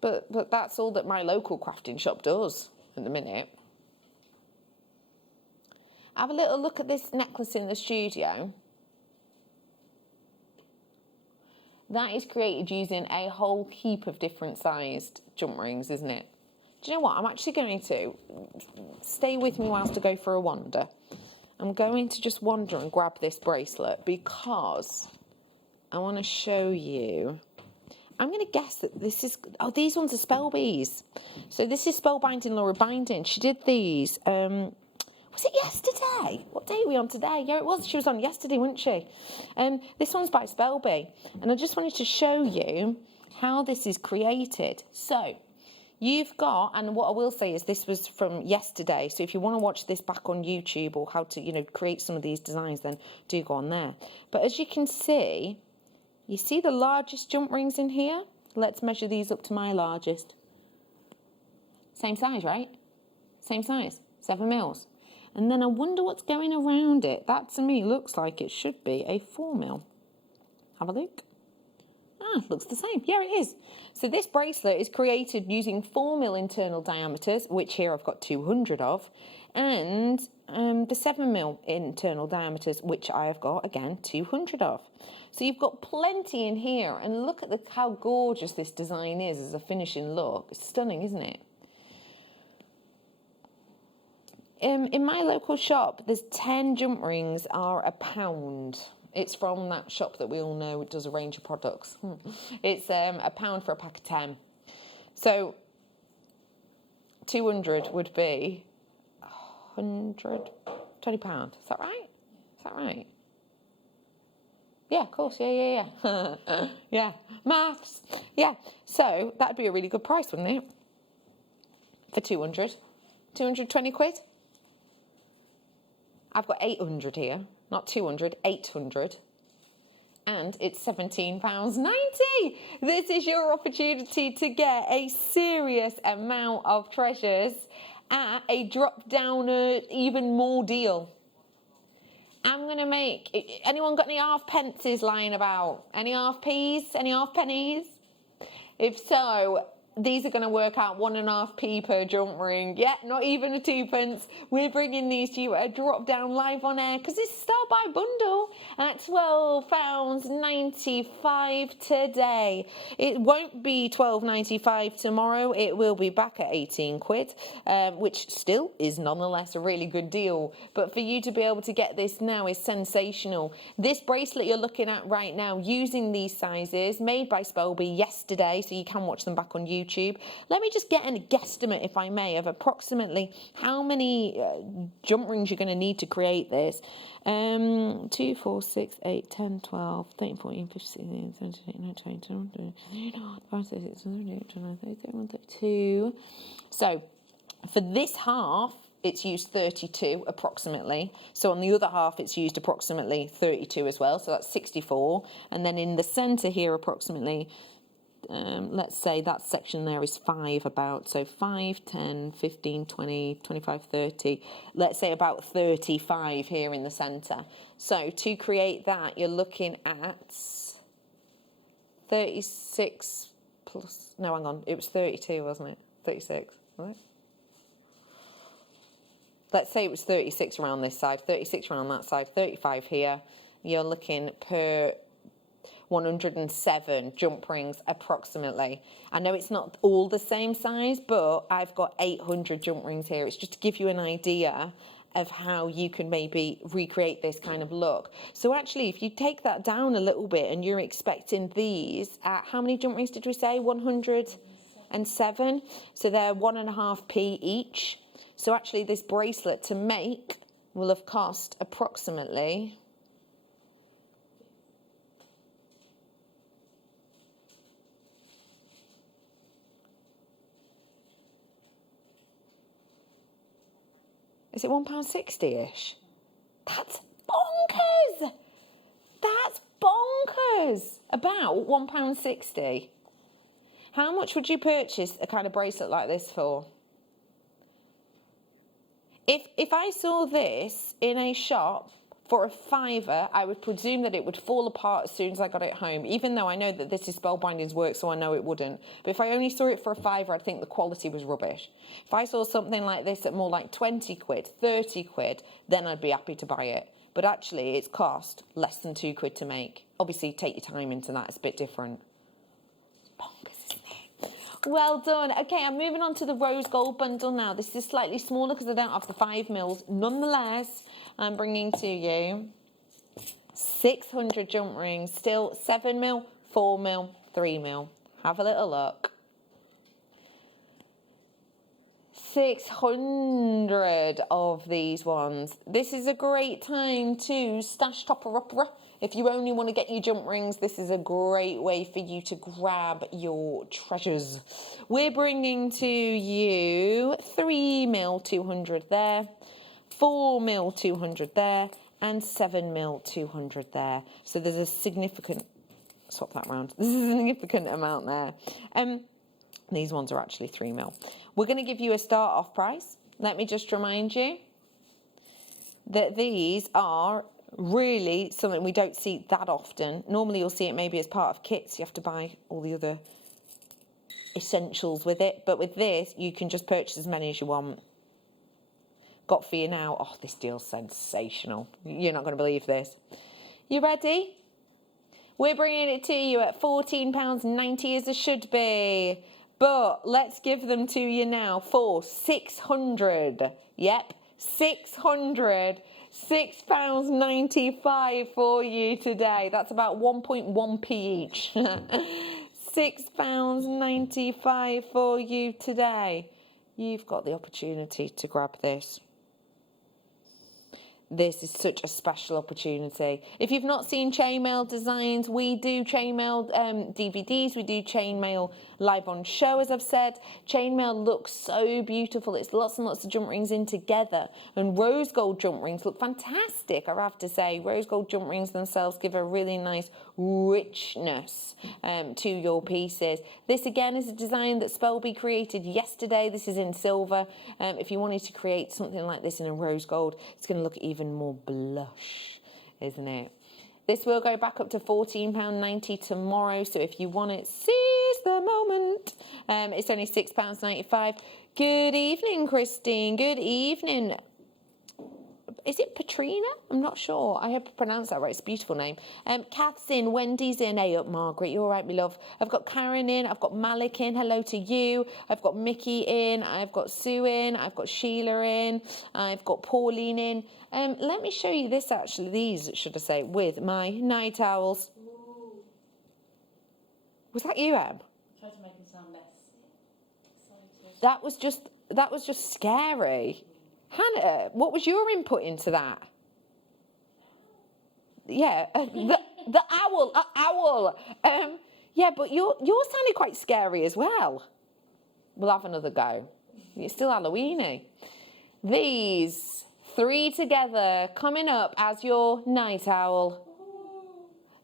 but that's all that my local crafting shop does at the minute. Have a little look at this necklace in the studio. That is created using a whole heap of different sized jump rings, isn't it? Do you know what? I'm actually going to stay with me whilst I go for a wander. I'm going to just wander and grab this bracelet because I want to show you. I'm going to guess that this is, oh, these ones are spell bees. So this is Spellbinding Laura Binding. She did these, was it yesterday? What day are we on today? Yeah, it was. She was on yesterday, wasn't she? This one's by Spellbee. And I just wanted to show you how this is created. So you've got, and what I will say is this was from yesterday, so if you want to watch this back on YouTube or how to, you know, create some of these designs, then do go on there. But as you can see, you see the largest jump rings in here? Let's measure these up to my largest. Same size, right? Same size, 7mm. And then I wonder what's going around it. That to me looks like it should be a 4mm. Have a look. Looks the same. Yeah, it is. So this bracelet is created using 4mm internal diameters, which here I've got 200 of, and the 7mm internal diameters, which I have got, again, 200 of. So you've got plenty in here, and look at how gorgeous this design is as a finishing look. It's stunning, isn't it? In my local shop, there's 10 jump rings are £1. It's from that shop that we all know does a range of products. It's £1 for a pack of 10. So 200 would be £120. Is that right? Is that right? Yeah, of course. Yeah. Yeah, maths. Yeah. So that'd be a really good price, wouldn't it? For 200. 220 quid. I've got 800 here. Not 200, 800. And it's £17.90. This is your opportunity to get a serious amount of treasures at a drop-downer, even more deal. I'm going to make... Anyone got any half pences lying about? Any half p's? Any half pennies? If so... These are going to work out 1.5p per jump ring. Yeah, not even a 2p. We're bringing these to you at a drop down live on air because it's a start by bundle at £12.95 today. It won't be £12.95 tomorrow. It will be back at 18 quid, which still is nonetheless a really good deal. But for you to be able to get this now is sensational. This bracelet you're looking at right now using these sizes, made by Spelby yesterday, so you can watch them back on YouTube. Let me just get a guesstimate, if I may, of approximately how many jump rings you're going to need to create this. 2, 4, 6, 8, 10, 12, 13, 14, 15, 16, 17, 18, 32. So for this half, it's used 32 approximately. So on the other half, it's used approximately 32 as well. So that's 64. And then in the centre here, approximately, let's say that section there is 5 about. So 5, 10, 15, 20, 25, 30. Let's say about 35 here in the centre. So to create that, you're looking at 36 plus... No, hang on. It was 32, wasn't it? 36, was it? Let's say it was 36 around this side, 36 around that side, 35 here. You're looking per 107 jump rings approximately. I know it's not all the same size, but I've got 800 jump rings here. It's just to give you an idea of how you can maybe recreate this kind of look. So actually, if you take that down a little bit and you're expecting these at, how many jump rings did we say? 107. So they're 1.5p each. So actually this bracelet to make will have cost approximately... Is it £1.60-ish? That's bonkers! That's bonkers! About £1.60. How much would you purchase a kind of bracelet like this for? If I saw this in a shop for a £5, I would presume that it would fall apart as soon as I got it home, even though I know that this is Spellbinding's work, so I know it wouldn't. But if I only saw it for a £5, I'd think the quality was rubbish. If I saw something like this at more like 20 quid, 30 quid, then I'd be happy to buy it. But actually, it's cost less than 2 quid to make. Obviously, take your time into that. It's a bit different. Bonkers, isn't it? Well done. Okay, I'm moving on to the rose gold bundle now. This is slightly smaller because I don't have the 5 mils. Nonetheless, I'm bringing to you 600 jump rings. Still 7 mil, 4 mil, 3 mil. Have a little look. 600 of these ones. This is a great time to stash topper-upper. If you only want to get your jump rings, this is a great way for you to grab your treasures. We're bringing to you 3 mil 200 there, 4 mil 200 there, and 7 mil 200 there. So there's a significant, swap that round, there's a significant amount there. These ones are actually 3 mil. We're going to give you a start off price. Let me just remind you that these are Really something we don't see that often. Normally you'll see it maybe as part of kits. You have to buy all the other essentials with it. But with this, you can just purchase as many as you want. Got for you now. Oh, this deal's sensational. You're not going to believe this. You ready? We're bringing it to you at £14.90 as it should be. But let's give them to you now for £600. Yep, £600. £6.95 for you today. That's about 1.1p each. £6.95 for you today. You've got the opportunity to grab this. This is such a special opportunity. If you've not seen chainmail designs, we do chainmail DVDs, we do chainmail live on show, as I've said. Chainmail looks so beautiful. It's lots and lots of jump rings in together. And rose gold jump rings look fantastic, I have to say. Rose gold jump rings themselves give a really nice richness to your pieces. This again is a design that Spelby created yesterday. This is in silver. If you wanted to create something like this in a rose gold, it's going to look even more blush, isn't it? This will go back up to £14.90 tomorrow, so if you want it, seize the moment. It's only £6.95. Good evening, Christine. Good evening. Is it Patrina? I'm not sure. I hope I pronounced that right. It's a beautiful name. Kath's in, Wendy's in. Hey up, Margaret. You all right, my love? I've got Karen in. I've got Malik in. Hello to you. I've got Mickey in. I've got Sue in. I've got Sheila in. I've got Pauline in. Let me show you this, actually. These, should I say, with my night owls. Ooh. Was that you, Em? Try to make it sound less exciting. That was just scary. Hannah, what was your input into that? Yeah, the owl, owl. Yeah, but yours sounded quite scary as well. We'll have another go. It's still Halloween-y. These three together coming up as your night owl.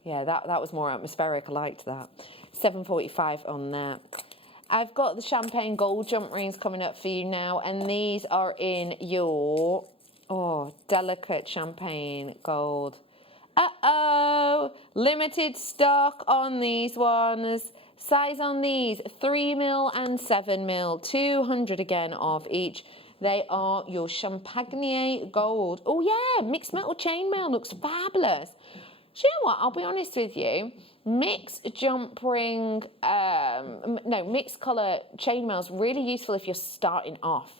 Yeah, that was more atmospheric. I liked that. £7.45 on that. I've got the champagne gold jump rings coming up for you now, and these are in your, delicate champagne gold. Uh-oh, limited stock on these ones. Size on these, 3mm and 7mm, 200 again of each. They are your champagne gold. Oh yeah, mixed metal chainmail looks fabulous. Do you know what? I'll be honest with you. Mixed jump ring, mixed colour chainmail is really useful if you're starting off.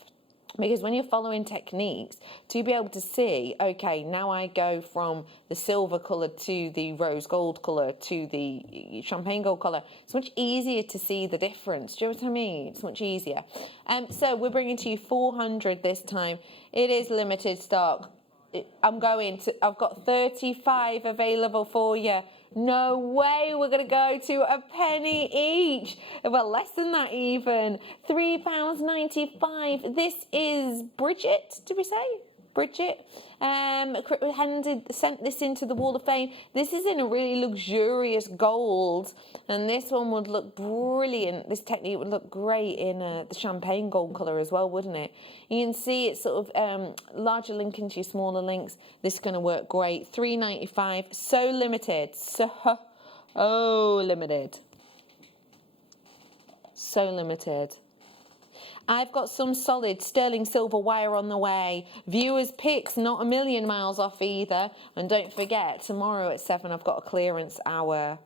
Because when you're following techniques, to be able to see, okay, now I go from the silver colour to the rose gold colour to the champagne gold colour, it's much easier to see the difference. Do you know what I mean? It's much easier. So we're bringing to you 400 this time. It is limited stock. I've got 35 available for you. No way we're going to go to a penny each. Well, less than that even. £3.95. This is Bridget, did we say? Bridget sent this into the Wall of Fame. This is in a really luxurious gold, and this one would look brilliant. This technique would look great in the champagne gold colour as well, wouldn't it? You can see it's sort of larger link into your smaller links. This is going to work great. £3.95. So limited. So limited. So limited. I've got some solid sterling silver wire on the way. Viewers' picks, not a million miles off either. And don't forget, tomorrow at 7, I've got a clearance hour.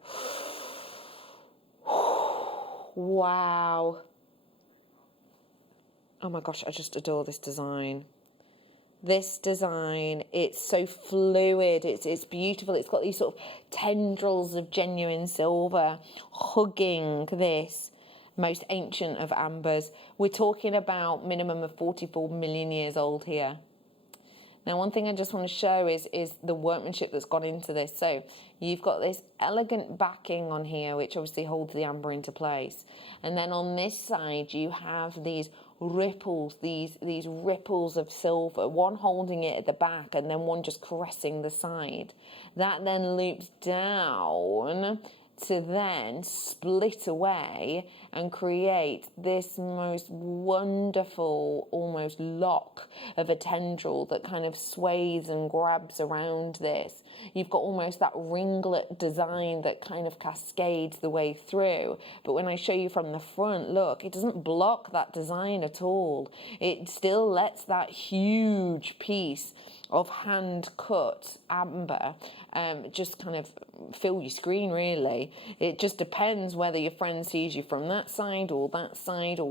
Wow. Oh my gosh, I just adore this design. This design, it's so fluid, it's beautiful. It's got these sort of tendrils of genuine silver hugging this most ancient of ambers. We're talking about minimum of 44 million years old here. Now, one thing I just want to show is the workmanship that's gone into this. So you've got this elegant backing on here, which obviously holds the amber into place. And then on this side, you have these ripples, these ripples of silver, one holding it at the back and then one just caressing the side. That then loops down to then split away and create this most wonderful almost lock of a tendril that kind of sways and grabs around this. You've got almost that ringlet design that kind of cascades the way through. But when I show you from the front, look, it doesn't block that design at all. It still lets that huge piece of hand cut amber just kind of fill your screen, really. It just depends whether your friend sees you from that side or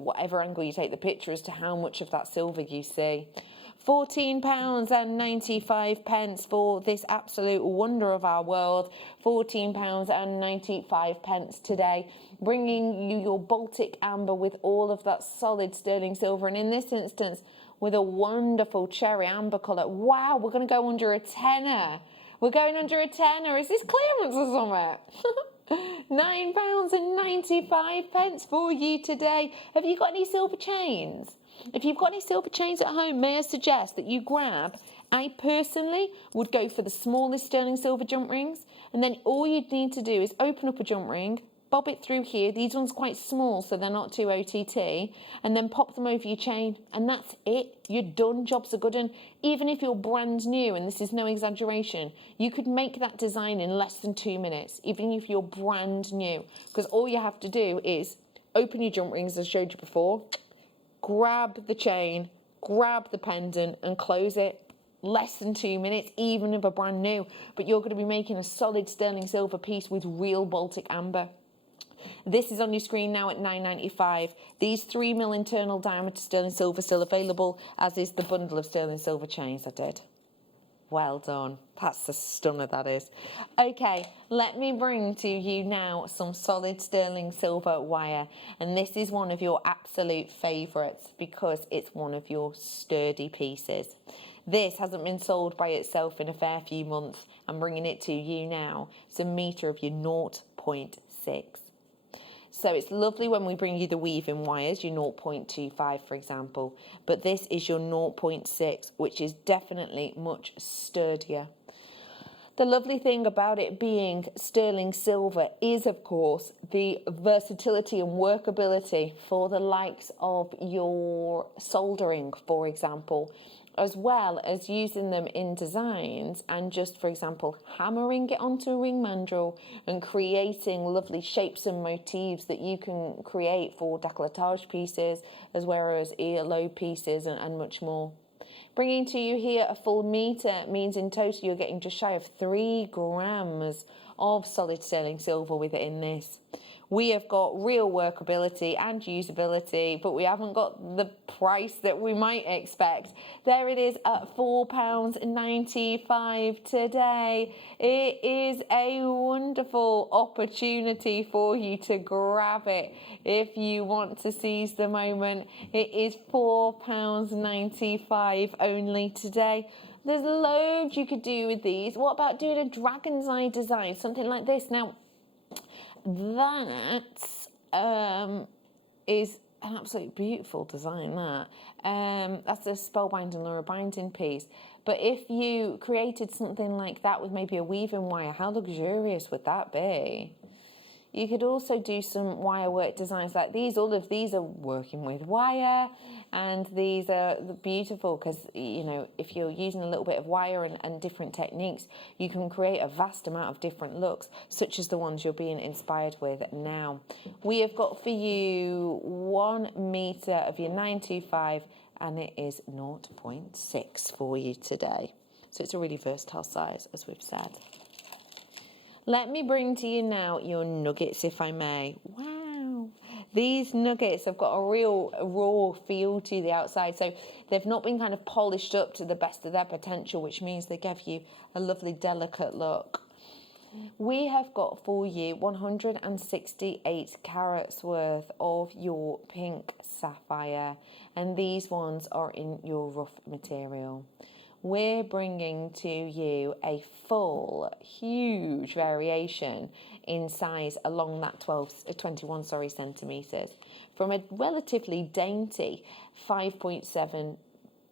whatever angle you take the picture as to how much of that silver you see. £14.95 for this absolute wonder of our world. £14.95 today, bringing you your Baltic amber with all of that solid sterling silver, and in this instance with a wonderful cherry amber colour. Wow, we're going to go under a tenner. We're going under a tenner. Is this clearance or something? £9.95 for you today. Have you got any silver chains? If you've got any silver chains at home, may I suggest that you grab, I personally would go for the smallest sterling silver jump rings, and then all you'd need to do is open up a jump ring, bob it through here. These ones quite small, so they're not too OTT, and then pop them over your chain, and that's it. You're done. Jobs are good. And even if you're brand new, and this is no exaggeration, you could make that design in less than 2 minutes, even if you're brand new, because all you have to do is open your jump rings, as I showed you before, grab the chain, grab the pendant, and close it. Less than 2 minutes, even if a brand new, but you're going to be making a solid sterling silver piece with real Baltic amber. This is on your screen now at £9.95. These 3mm internal diameter sterling silver still available, as is the bundle of sterling silver chains I did. Well done. That's a stunner, that is. Okay, let me bring to you now some solid sterling silver wire. And this is one of your absolute favourites because it's one of your sturdy pieces. This hasn't been sold by itself in a fair few months. I'm bringing it to you now. It's a metre of your 0.6. So it's lovely when we bring you the weaving wires, your 0.25 for example, but this is your 0.6, which is definitely much sturdier. The lovely thing about it being sterling silver is, of course, the versatility and workability for the likes of your soldering, for example, as well as using them in designs and just, for example, hammering it onto a ring mandrel and creating lovely shapes and motifs that you can create for décolletage pieces as well as earlobe pieces and much more. Bringing to you here a full metre means in total you're getting just shy of 3 grams of solid sterling silver with it in this. We have got real workability and usability, but we haven't got the price that we might expect. There it is at £4.95 today. It is a wonderful opportunity for you to grab it if you want to seize the moment. It is £4.95 only today. There's loads you could do with these. What about doing a dragon's eye design, something like this? Now, that is an absolutely beautiful design, that. That's a spellbinding or a binding piece. But if you created something like that with maybe a weaving wire, how luxurious would that be? You could also do some wire work designs like these. All of these are working with wire, and these are beautiful because, you know, if you're using a little bit of wire and different techniques, you can create a vast amount of different looks, such as the ones you're being inspired with now. We have got for you 1 metre of your 925, and it is 0.6 for you today. So it's a really versatile size, as we've said. Let me bring to you now your nuggets, if I may. Wow. These nuggets have got a real raw feel to the outside. So they've not been kind of polished up to the best of their potential, which means they give you a lovely, delicate look. We have got for you 168 carats worth of your pink sapphire. And these ones are in your rough material. We're bringing to you a full, huge variation in size along that 21 centimetres, from a relatively dainty 5.7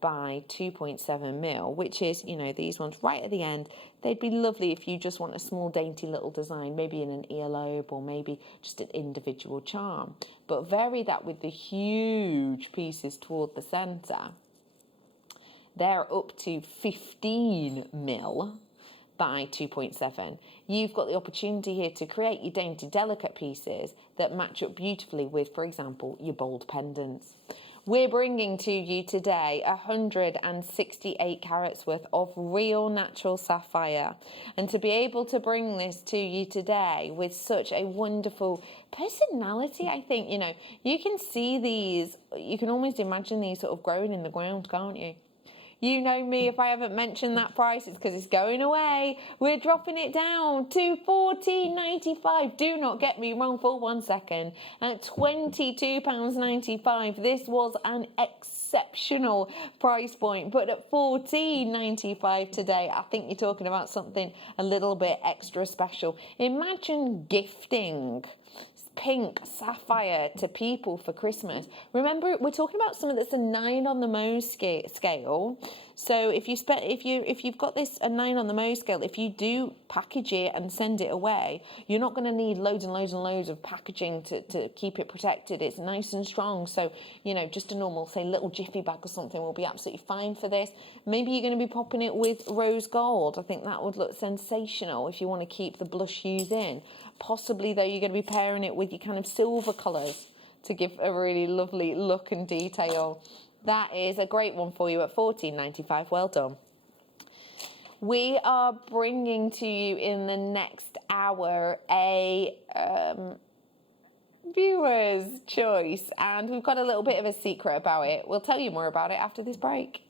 by 2.7 mil, which is, you know, these ones right at the end. They'd be lovely if you just want a small dainty little design, maybe in an earlobe or maybe just an individual charm. But vary that with the huge pieces toward the centre. They're up to 15 mil by 2.7. You've got the opportunity here to create your dainty delicate pieces that match up beautifully with, for example, your bold pendants. We're bringing to you today 168 carats worth of real natural sapphire. And to be able to bring this to you today with such a wonderful personality, I think, you know, you can see these, you can almost imagine these sort of growing in the ground, can't you? You know me, if I haven't mentioned that price, it's because it's going away. We're dropping it down to £14.95. Do not get me wrong for 1 second. At £22.95, this was an exceptional price point. But at £14.95 today, I think you're talking about something a little bit extra special. Imagine gifting pink sapphire to people for Christmas. Remember, we're talking about something that's a 9 on the Mohs scale. So if you've got this a 9 on the Mohs scale, if you do package it and send it away, you're not going to need loads and loads and loads of packaging to keep it protected. It's nice and strong. So, you know, just a normal, say, little jiffy bag or something will be absolutely fine for this. Maybe you're going to be popping it with rose gold. I think that would look sensational if you want to keep the blush hues in. Possibly, though, you're going to be pairing it with your kind of silver colours to give a really lovely look and detail. That is a great one for you at £14.95. Well done. We are bringing to you in the next hour a viewer's choice, and we've got a little bit of a secret about it. We'll tell you more about it after this break.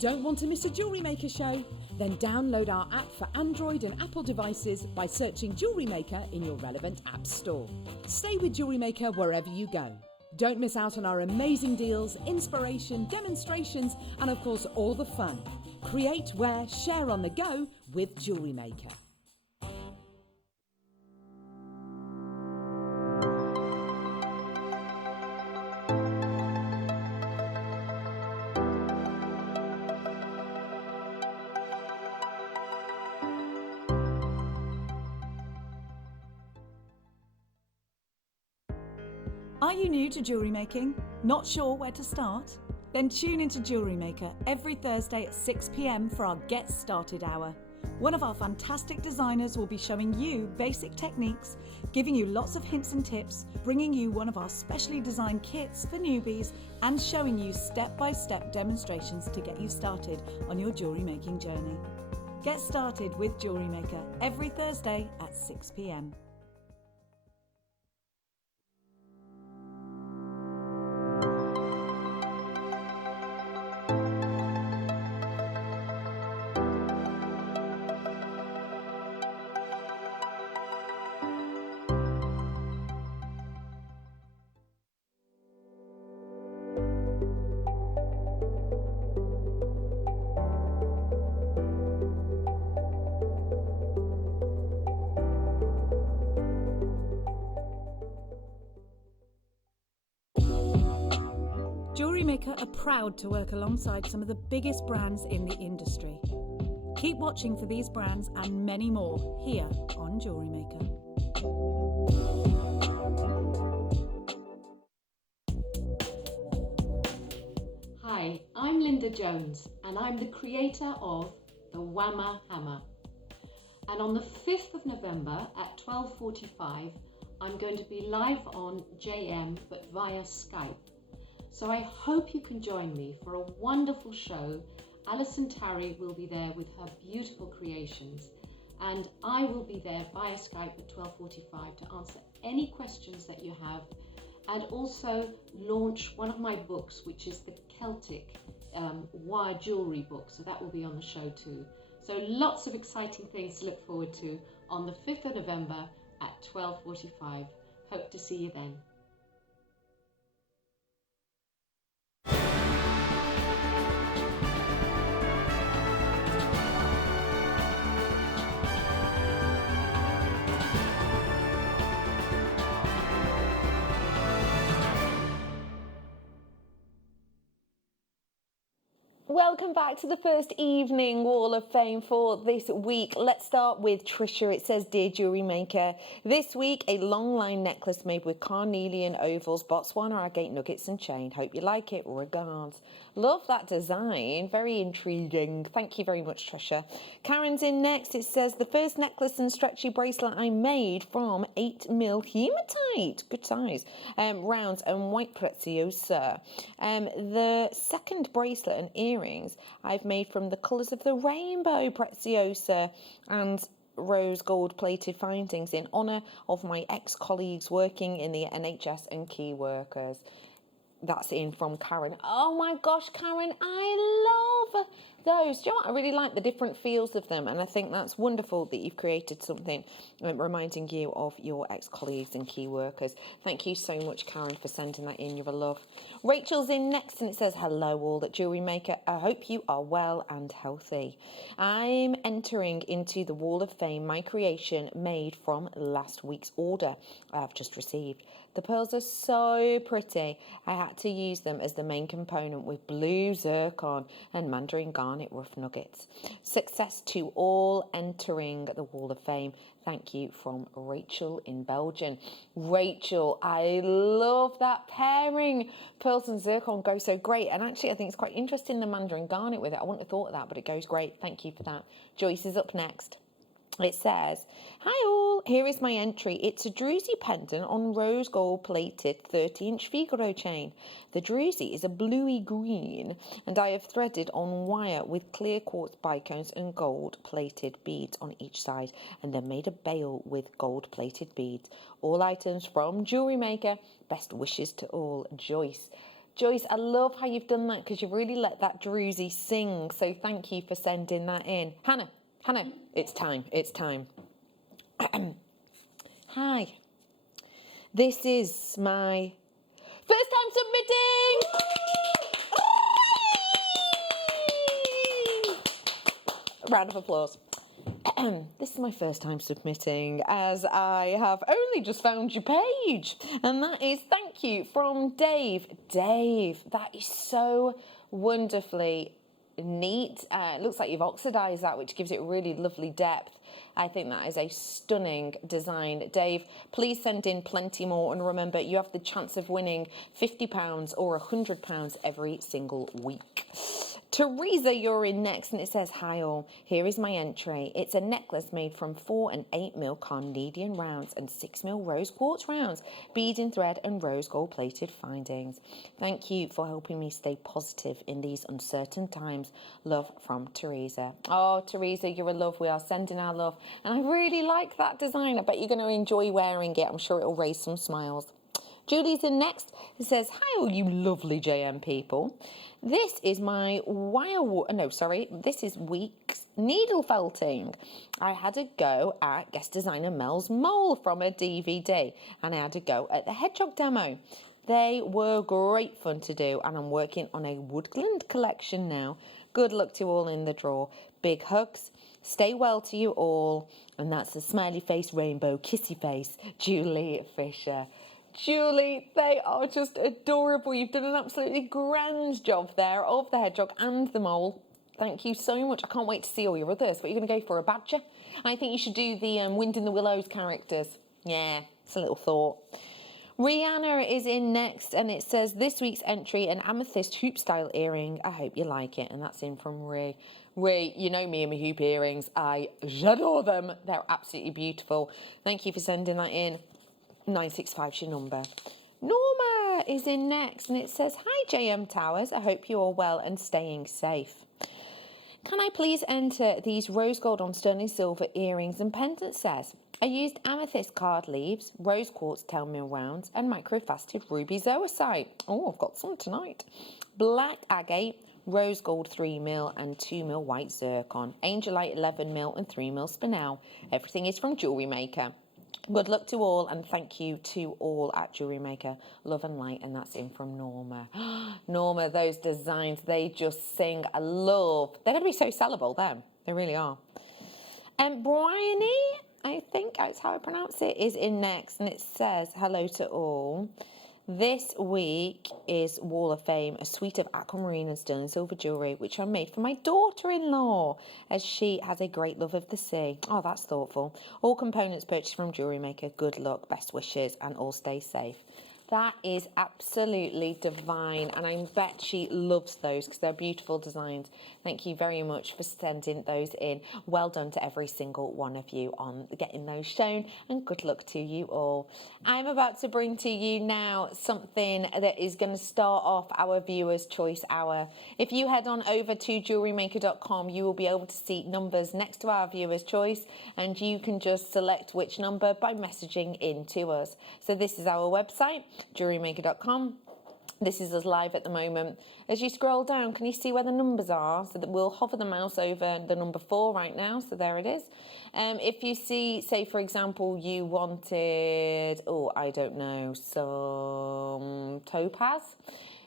Don't want to miss a Jewellery Maker show? Then download our app for Android and Apple devices by searching Jewellery Maker in your relevant app store. Stay with Jewellery Maker wherever you go. Don't miss out on our amazing deals, inspiration, demonstrations, and of course all the fun. Create, wear, share on the go with Jewellery Maker. Are you new to jewellery making? Not sure where to start? Then tune into Jewellery Maker every Thursday at 6 p.m. for our Get Started Hour. One of our fantastic designers will be showing you basic techniques, giving you lots of hints and tips, bringing you one of our specially designed kits for newbies, and showing you step-by-step demonstrations to get you started on your jewellery making journey. Get started with Jewellery Maker every Thursday at 6 p.m. Jewellery Maker are proud to work alongside some of the biggest brands in the industry. Keep watching for these brands and many more here on Jewellery Maker. Hi, I'm Linda Jones and I'm the creator of the Whammer Hammer. And on the 5th of November at 12:45, I'm going to be live on JM but via Skype. So I hope you can join me for a wonderful show. Alison Tarry will be there with her beautiful creations, and I will be there via Skype at 12:45 to answer any questions that you have, and also launch one of my books, which is the Celtic wire jewellery book. So that will be on the show too. So lots of exciting things to look forward to on the 5th of November at 12:45. Hope to see you then. Welcome back to the first evening Wall of Fame for this week. Let's start with Trisha. It says, Dear Jewellery Maker, this week a long line necklace made with carnelian ovals, Botswana agate nuggets and chain. Hope you like it. Regards. Love that design. Very intriguing. Thank you very much, Trisha. Karen's in next. It says, the first necklace and stretchy bracelet I made from 8mm hematite. Good size. Rounds and white preziosa. The second bracelet and earrings I've made from the colours of the rainbow, preziosa and rose gold plated findings in honour of my ex-colleagues working in the NHS and key workers. That's in from Karen. Oh my gosh, Karen, I love those. Do you know what? I really like the different feels of them, and I think that's wonderful that you've created something reminding you of your ex-colleagues and key workers. Thank you so much, Karen, for sending that in. You're a love. Rachel's in next, and it says, hello all at Jewellery Maker. I hope you are well and healthy. I'm entering into the Wall of Fame my creation made from last week's order I've just received. The pearls are so pretty. I had to use them as the main component with blue zircon and mandarin garnet rough nuggets. Success to all entering the Wall of Fame. Thank you from Rachel in Belgium. Rachel, I love that pairing. Pearls and zircon go so great. And actually, I think it's quite interesting, the mandarin garnet with it. I wouldn't have thought of that, but it goes great. Thank you for that. Joyce is up next. It says, hi all, here is my entry. It's a druzy pendant on rose gold plated 30-inch Figaro chain. The druzy is a bluey green and I have threaded on wire with clear quartz bicones and gold plated beads on each side and then made a bail with gold plated beads. All items from Jewellery Maker. Best wishes to all, Joyce. Joyce, I love how you've done that because you've really let that druzy sing. So thank you for sending that in. Hannah, it's time. Hi. This is my first time submitting. Round of applause. This is my first time submitting as I have only just found your page. And that is thank you from Dave. Dave, that is so wonderfully neat. It looks like you've oxidized that, which gives it really lovely depth. I think that is a stunning design. Dave, please send in plenty more, and remember, you have the chance of winning £50 or £100 every single week. Teresa, you're in next, and it says, hi all, here is my entry. It's a necklace made from 4 and 8mm carnelian rounds and 6mm rose quartz rounds, beading thread and rose gold plated findings. Thank you for helping me stay positive in these uncertain times. Love from Teresa. Oh, Teresa, you're a love. We are sending our love. And I really like that design. I bet you're going to enjoy wearing it. I'm sure it'll raise some smiles. Julie's in next. It says, hi all you lovely JM people. This is my this is week's needle felting. I had a go at guest designer Mel's mole from a DVD and I had a go at the hedgehog demo. They were great fun to do and I'm working on a woodland collection now. Good luck to all in the draw. Big hugs. Stay well to you all. And that's a smiley face, rainbow, kissy face, Julie Fisher. Julie, they are just adorable. You've done an absolutely grand job there of the hedgehog and the mole. Thank you so much. I can't wait to see all your others. But you're going to go for a badger. I think you should do the Wind in the Willows characters. Yeah, it's a little thought. Rihanna is in next, and it says, this week's entry, an amethyst hoop style earring. I hope you like it. And that's in from Ray. Ray, you know me and my hoop earrings. J'adore them. They're absolutely beautiful. Thank you for sending that in. 965's your number. Norma is in next, and it says, hi JM Towers, I hope you're all well and staying safe. Can I please enter these rose gold on sterling silver earrings and pendant sets? I used amethyst card leaves, rose quartz 10mm rounds and microfaceted ruby zoisite. Oh, I've got some tonight. Black agate, rose gold 3mm and 2mm white zircon, angelite 11mm and 3mm spinel. Everything is from Jewellery Maker. Good luck to all, and thank you to all at Jewellery Maker. Love and light, and that's in from Norma. Norma, those designs, they just sing a love. They're going to be so sellable, them. They really are. Bryony, I think that's how I pronounce it, is in next, and it says, hello to all. This week is Wall of Fame, a suite of aquamarine and sterling silver jewellery, which I made for my daughter-in-law, as she has a great love of the sea. Oh, that's thoughtful. All components purchased from Jewellery Maker. Good luck, best wishes, and all stay safe. That is absolutely divine, and I bet she loves those because they're beautiful designs. Thank you very much for sending those in. Well done to every single one of you on getting those shown, and good luck to you all. I'm about to bring to you now something that is going to start off our Viewers' Choice Hour. If you head on over to JewelleryMaker.com, you will be able to see numbers next to our Viewers' Choice, and you can just select which number by messaging in to us. So this is our website, JewelleryMaker.com. This is us live at the moment. As you scroll down, can you see where the numbers are? So that we'll hover the mouse over the number 4 right now. So there it is. If you see, say for example, you wanted, oh, I don't know, some topaz.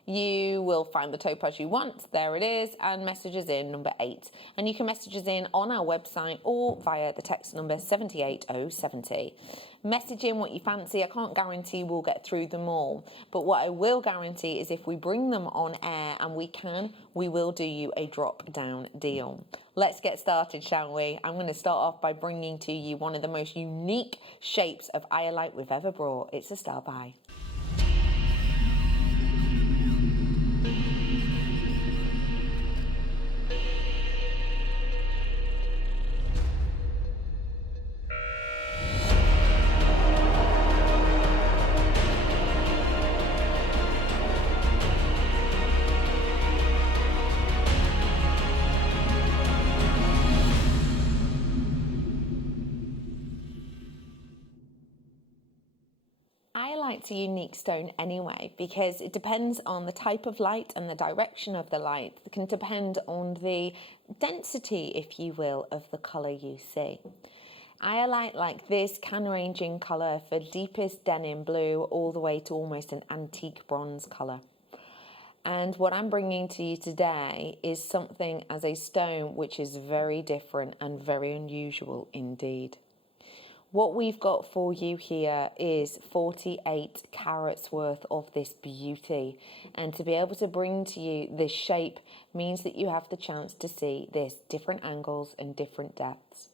You will find the topaz you want. There it is, and messages in number 8. And you can message us in on our website or via the text number 78070. Message in what you fancy. I can't guarantee we'll get through them all, but what I will guarantee is if we bring them on air, and we will do you a drop down deal. Let's get started, shall we? I'm going to start off by bringing to you one of the most unique shapes of iolite we've ever brought. It's a star by. Iolite's a unique stone anyway, because it depends on the type of light and the direction of the light. It can depend on the density, if you will, of the colour you see. Iolite like this can range in colour for deepest denim blue all the way to almost an antique bronze colour. And what I'm bringing to you today is something as a stone which is very different and very unusual indeed. What we've got for you here is 48 carats worth of this beauty, and to be able to bring to you this shape means that you have the chance to see this different angles and different depths.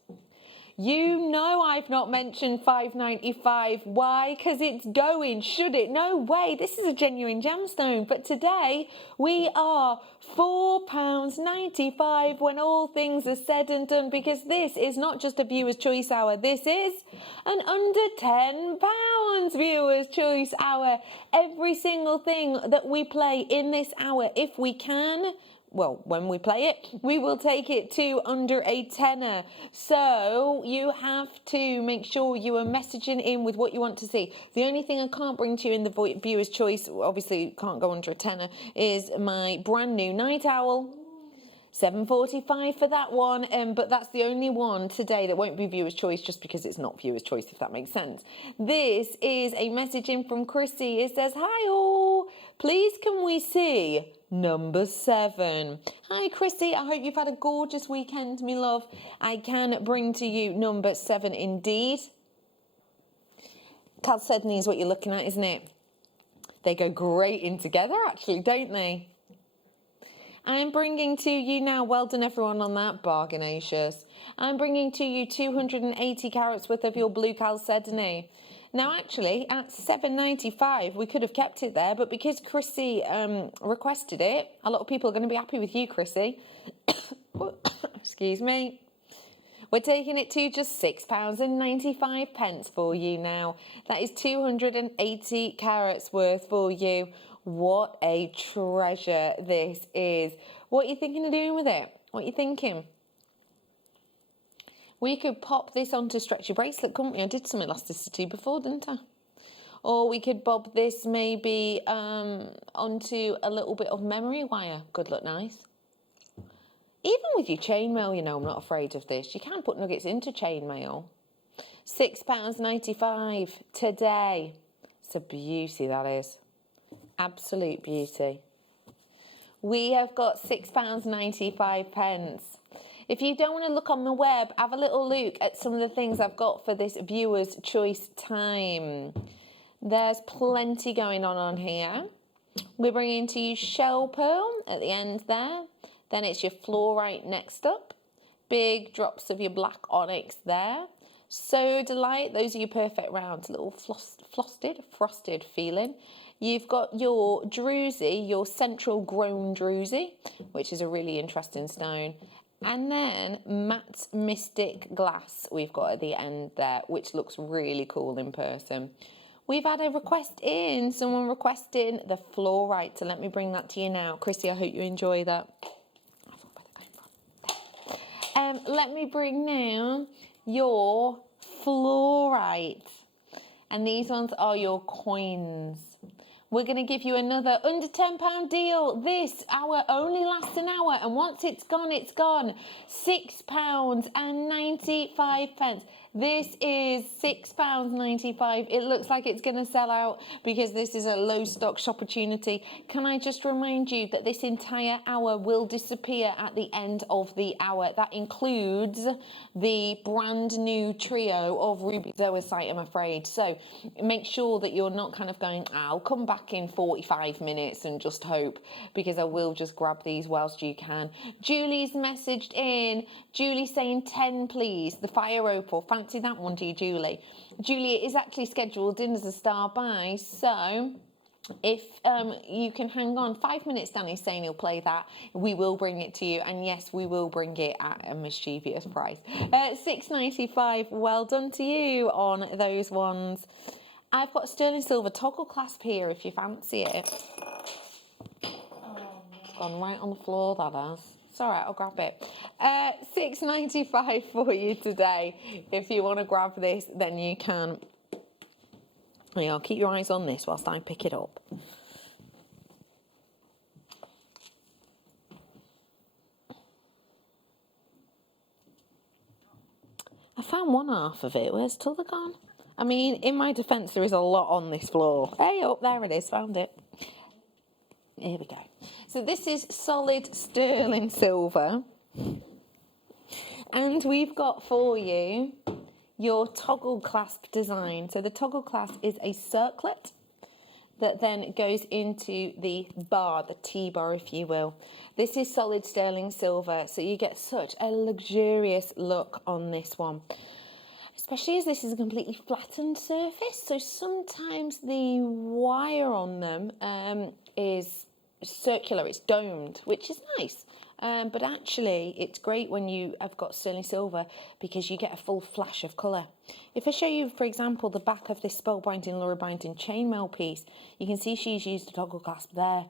You know I've not mentioned $5.95. Why? Because it's going, should it? No way, this is a genuine gemstone. But today we are £4.95 when all things are said and done, because this is not just a Viewer's Choice Hour. This is an under £10 Viewer's Choice Hour. Every single thing that we play in this hour, if we can, well, when we play it, we will take it to under a tenner. So you have to make sure you are messaging in with what you want to see. The only thing I can't bring to you in the Viewer's Choice, obviously can't go under a tenner, is my brand new night owl. $7.45 for that one, but that's the only one today that won't be Viewer's Choice, just because it's not Viewer's Choice, if that makes sense. This is a message in from Chrissy. It says, "Hi all, please can we see number 7. Hi Chrissy, I hope you've had a gorgeous weekend, me love. I can bring to you number 7 indeed. Chalcedony is what you're looking at, isn't it? They go great in together actually, don't they? I'm bringing to you now, well done everyone on that, bargainacious. I'm bringing to you 280 carats worth of your blue chalcedony. Now actually, at $7.95, we could have kept it there, but because Chrissy requested it, a lot of people are going to be happy with you, Chrissy. Excuse me. We're taking it to just £6.95 for you now. That is 280 carats worth for you. What a treasure this is. What are you thinking of doing with it? What are you thinking? We could pop this onto stretchy bracelet, couldn't we? I did some elasticity before, didn't I? Or we could bob this maybe onto a little bit of memory wire. Good look nice. Even with your chainmail, you know, I'm not afraid of this. You can put nuggets into chainmail. £6.95 today. It's a beauty, that is. Absolute beauty. We have got £6.95. If you don't want to look on the web, have a little look at some of the things I've got for this Viewer's Choice time. There's plenty going on here. We're bringing to you shell pearl at the end there. Then it's your fluorite next up. Big drops of your black onyx there. Sodalite, those are your perfect rounds, little frosted feeling. You've got your druzy, your central grown druzy, which is a really interesting stone. And then matte mystic glass we've got at the end there, which looks really cool in person. We've had a request in, someone requesting the fluorite, so let me bring that to you now. Chrissy, I hope you enjoy that. Let me bring now your fluorite. And these ones are your coins. We're going to give you another under £10 deal. This hour only lasts an hour, and once it's gone, it's gone. £6.95. This is £6.95. It looks like it's going to sell out because this is a low stock opportunity. Can I just remind you that this entire hour will disappear at the end of the hour. That includes the brand new trio of ruby zoisite, I'm afraid. So make sure that you're not kind of going, I'll come back in 45 minutes and just hope, because I will just grab these whilst you can. Julie's messaged in. Julie saying 10 please. The fire opal. Fancy that one, do you, Julie? Julie, it is actually scheduled in as a star buy, so if you can hang on 5 minutes, Danny's saying he'll play that, we will bring it to you, and yes, we will bring it at a mischievous price. £6.95. Well done to you on those ones. I've got sterling silver toggle clasp here if you fancy it. It's gone right on the floor, that has. It's all right, I'll grab it. £6.95 for you today. If you want to grab this, then you can. Yeah, keep your eyes on this whilst I pick it up. I found one half of it. Where's t'other gone? I mean, in my defence, there is a lot on this floor. Hey, up there it is. Found it. Here we go. So this is solid sterling silver. And we've got for you your toggle clasp design. So the toggle clasp is a circlet that then goes into the bar, the T-bar, if you will. This is solid sterling silver, so you get such a luxurious look on this one. Especially as this is a completely flattened surface, so sometimes the wire on them is circular, it's domed, which is nice. But actually, it's great when you have got sterling silver because you get a full flash of colour. If I show you, for example, the back of this spellbinding, Laura Binding chainmail piece, you can see she's used a toggle clasp there.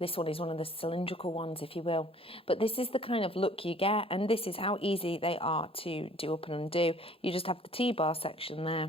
This one is one of the cylindrical ones, if you will. But this is the kind of look you get, and this is how easy they are to do up and undo. You just have the T-bar section there.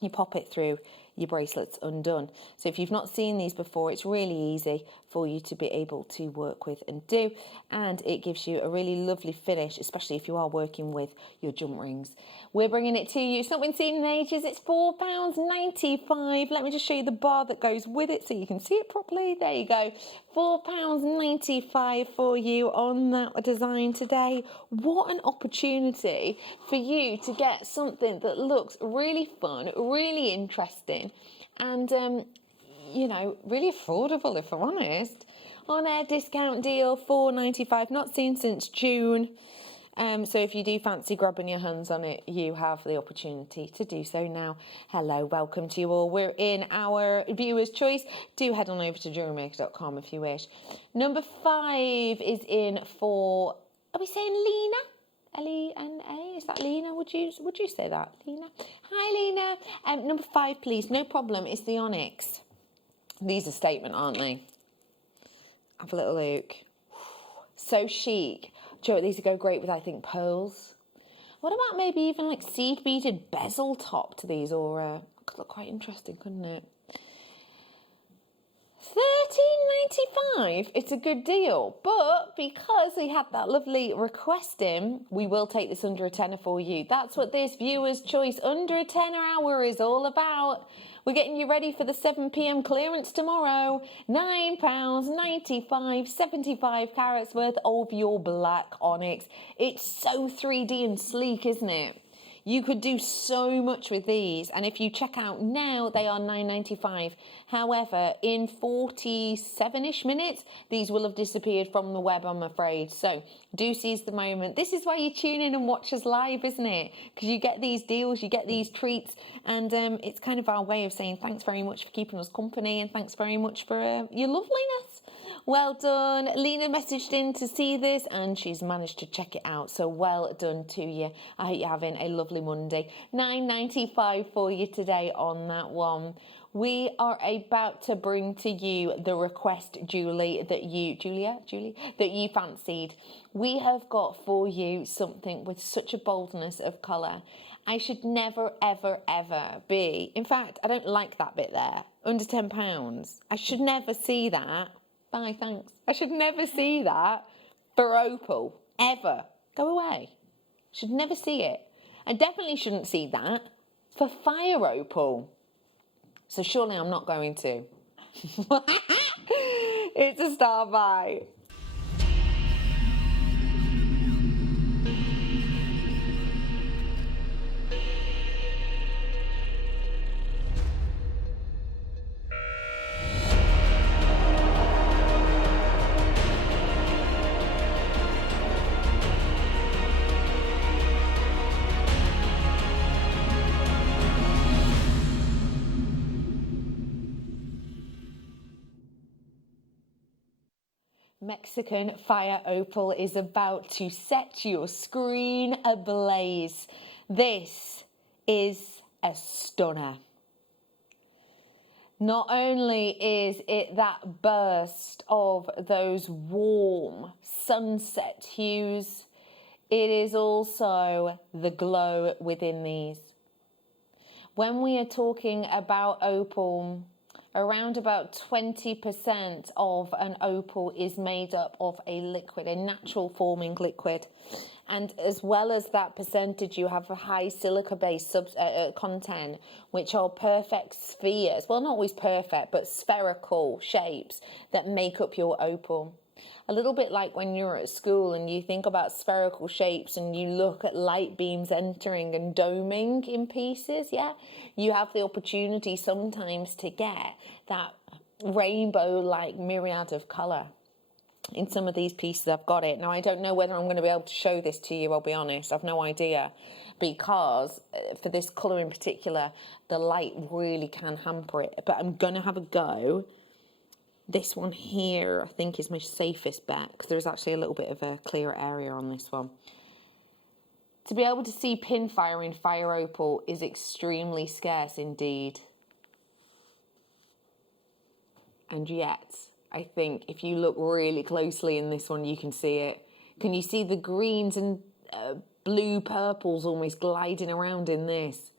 You pop it through, your bracelet's undone. So if you've not seen these before, it's really easy for you to be able to work with and do, and it gives you a really lovely finish, especially if you are working with your jump rings. We're bringing it to you. It's not been seen in ages. It's £4.95. Let me just show you the bar that goes with it so you can see it properly. There you go. £4.95 for you on that design today. What an opportunity for you to get something that looks really fun, really interesting, and you know, really affordable, if I'm honest. On air discount deal, £4.95, not seen since June. So if you do fancy grabbing your hands on it, you have the opportunity to do so now. Hello, welcome to you all. We're in our viewer's choice. Do head on over to JewelleryMaker.com if you wish. Number 5 is in for, are we saying Lena? L-E-N-A, is that Lena? Would you say that, Lena? Hi, Lena. Number 5, please. No problem. It's the onyx. These are statement, aren't they? Have a little look. So chic. Do you know what, these would go great with, I think, pearls. What about maybe even like seed beaded bezel top to these, or could look quite interesting, couldn't it? £13.95. It's a good deal, but because we had that lovely request in, we will take this under a tenner for you. That's what this viewer's choice under a tenner hour is all about. We're getting you ready for the 7 PM clearance tomorrow. £9.95, 75 carats worth of your black onyx. It's so 3D and sleek, isn't it? You could do so much with these, and if you check out now, they are £9.95. However, in 47-ish minutes, these will have disappeared from the web, I'm afraid. So do seize the moment. This is why you tune in and watch us live, isn't it? Because you get these deals, you get these treats, and it's kind of our way of saying thanks very much for keeping us company, and thanks very much for your loveliness. Well done. Lena messaged in to see this and she's managed to check it out. So well done to you. I hope you're having a lovely Monday. £9.95 for you today on that one. We are about to bring to you the request, Julie, that you fancied. We have got for you something with such a boldness of colour. I should never, ever, ever be. In fact, I don't like that bit there. Under £10. I should never see that. Bye, thanks. I should never see that for opal, ever. Go away. Should never see it. I definitely shouldn't see that for fire opal. So surely I'm not going to. It's a star buy. Mexican fire opal is about to set your screen ablaze. This is a stunner. Not only is it that burst of those warm sunset hues, it is also the glow within these. When we are talking about opal, around about 20% of an opal is made up of a liquid, a natural forming liquid. And as well as that percentage, you have a high silica-based content, which are perfect spheres. Well, not always perfect, but spherical shapes that make up your opal. A little bit like when you're at school and you think about spherical shapes and you look at light beams entering and doming in pieces, yeah? You have the opportunity sometimes to get that rainbow-like myriad of colour. In some of these pieces I've got it. Now I don't know whether I'm going to be able to show this to you, I'll be honest. I've no idea, because for this colour in particular, the light really can hamper it. But I'm going to have a go. This one here, I think, is my safest bet, because there's actually a little bit of a clearer area on this one. To be able to see pin fire in fire opal is extremely scarce indeed. And yet, I think if you look really closely in this one, you can see it. Can you see the greens and blue purples almost gliding around in this?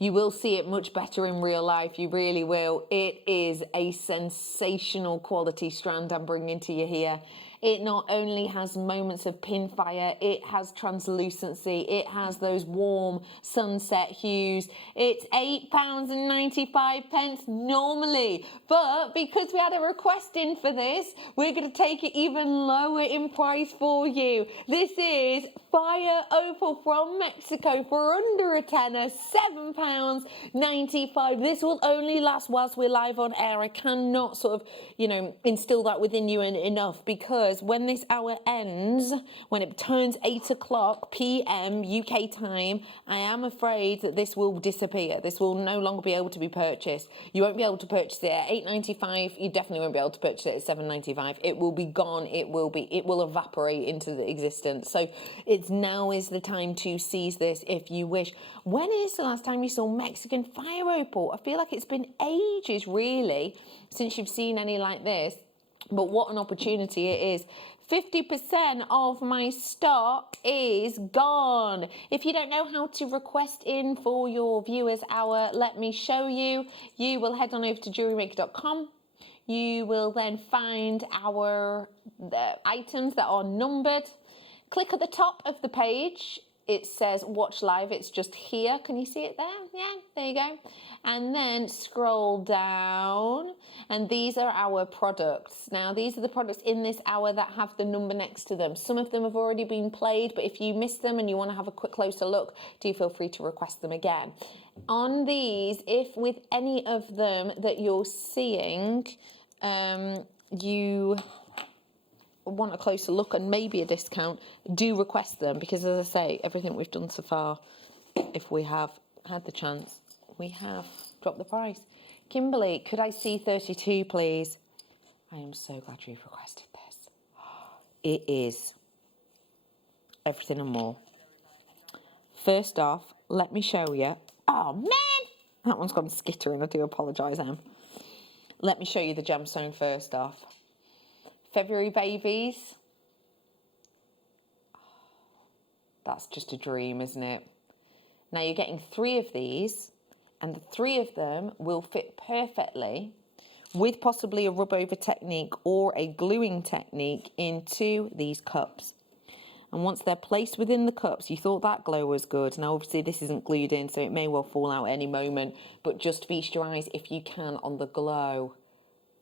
You will see it much better in real life, you really will. It is a sensational quality strand I'm bringing to you here. It not only has moments of pin fire, it has translucency, it has those warm sunset hues. It's £8.95 normally, but because we had a request in for this, we're going to take it even lower in price for you. This is fire opal from Mexico for under a tenner, £7.95. This will only last whilst we're live on air. I cannot sort of, instill that within you enough, because when this hour ends, when it turns 8 o'clock p.m. UK time, I am afraid that this will disappear. This will no longer be able to be purchased. You won't be able to purchase it at £8.95. You definitely won't be able to purchase it at £7.95. It will be gone. It will evaporate into the existence. So now is the time to seize this if you wish. When is the last time you saw Mexican fire opal? I feel like it's been ages, really, since you've seen any like this. But what an opportunity it is. 50% of my stock is gone. If you don't know how to request in for your viewers hour, let me show you. You will head on over to JewelleryMaker.com. You will then find our items that are numbered. Click at the top of the page. it says watch live. It's just here. Can you see it there? Yeah, there you go. And then scroll down, and these are our products. Now, these are the products in this hour that have the number next to them. Some of them have already been played, but if you missed them and you want to have a quick closer look, do feel free to request them again. On these, if with any of them that you're seeing, you want a closer look and maybe a discount, do request them, because as I say, everything we've done so far, if we have had the chance, we have dropped the price. Kimberly, could I see 32, please? I am so glad you've requested this. It is everything and more. First off, let me show you. Oh, man! That one's gone skittering. I do apologise, Em. Let me show you the gemstone first off. February babies. That's just a dream, isn't it? Now you're getting 3 of these, and the 3 of them will fit perfectly with possibly a rub over technique or a gluing technique into these cups. And once they're placed within the cups, you thought that glow was good. Now, obviously, this isn't glued in, so it may well fall out any moment. But just feast your eyes, if you can, on the glow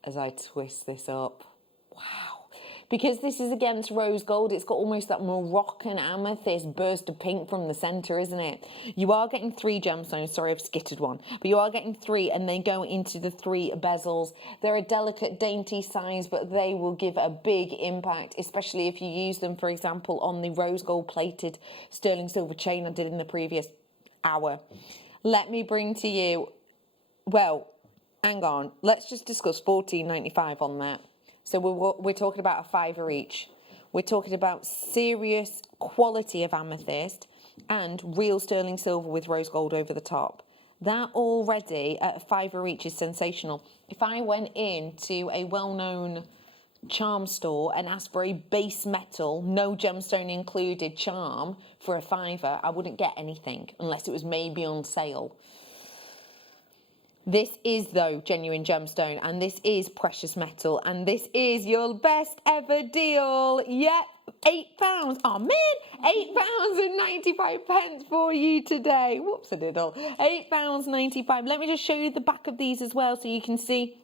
as I twist this up. Wow. Because this is against rose gold, it's got almost that Moroccan amethyst burst of pink from the centre, isn't it? You are getting 3 gemstones. Sorry, I've skittered one. But you are getting 3, and they go into the 3 bezels. They're a delicate, dainty size, but they will give a big impact, especially if you use them, for example, on the rose gold plated sterling silver chain I did in the previous hour. Let me bring to you, well, hang on. Let's just discuss $14.95 on that. So we're talking about a $5 each. We're talking about serious quality of amethyst and real sterling silver with rose gold over the top. That already at a $5 each is sensational. If I went into a well-known charm store and asked for a base metal, no gemstone included charm for a $5, I wouldn't get anything unless it was maybe on sale. This is, though, genuine gemstone, and this is precious metal, and this is your best ever deal. Yep, £8. Oh, man, £8.95 for you today. Whoops, a diddle. £8.95. Let me just show you the back of these as well so you can see.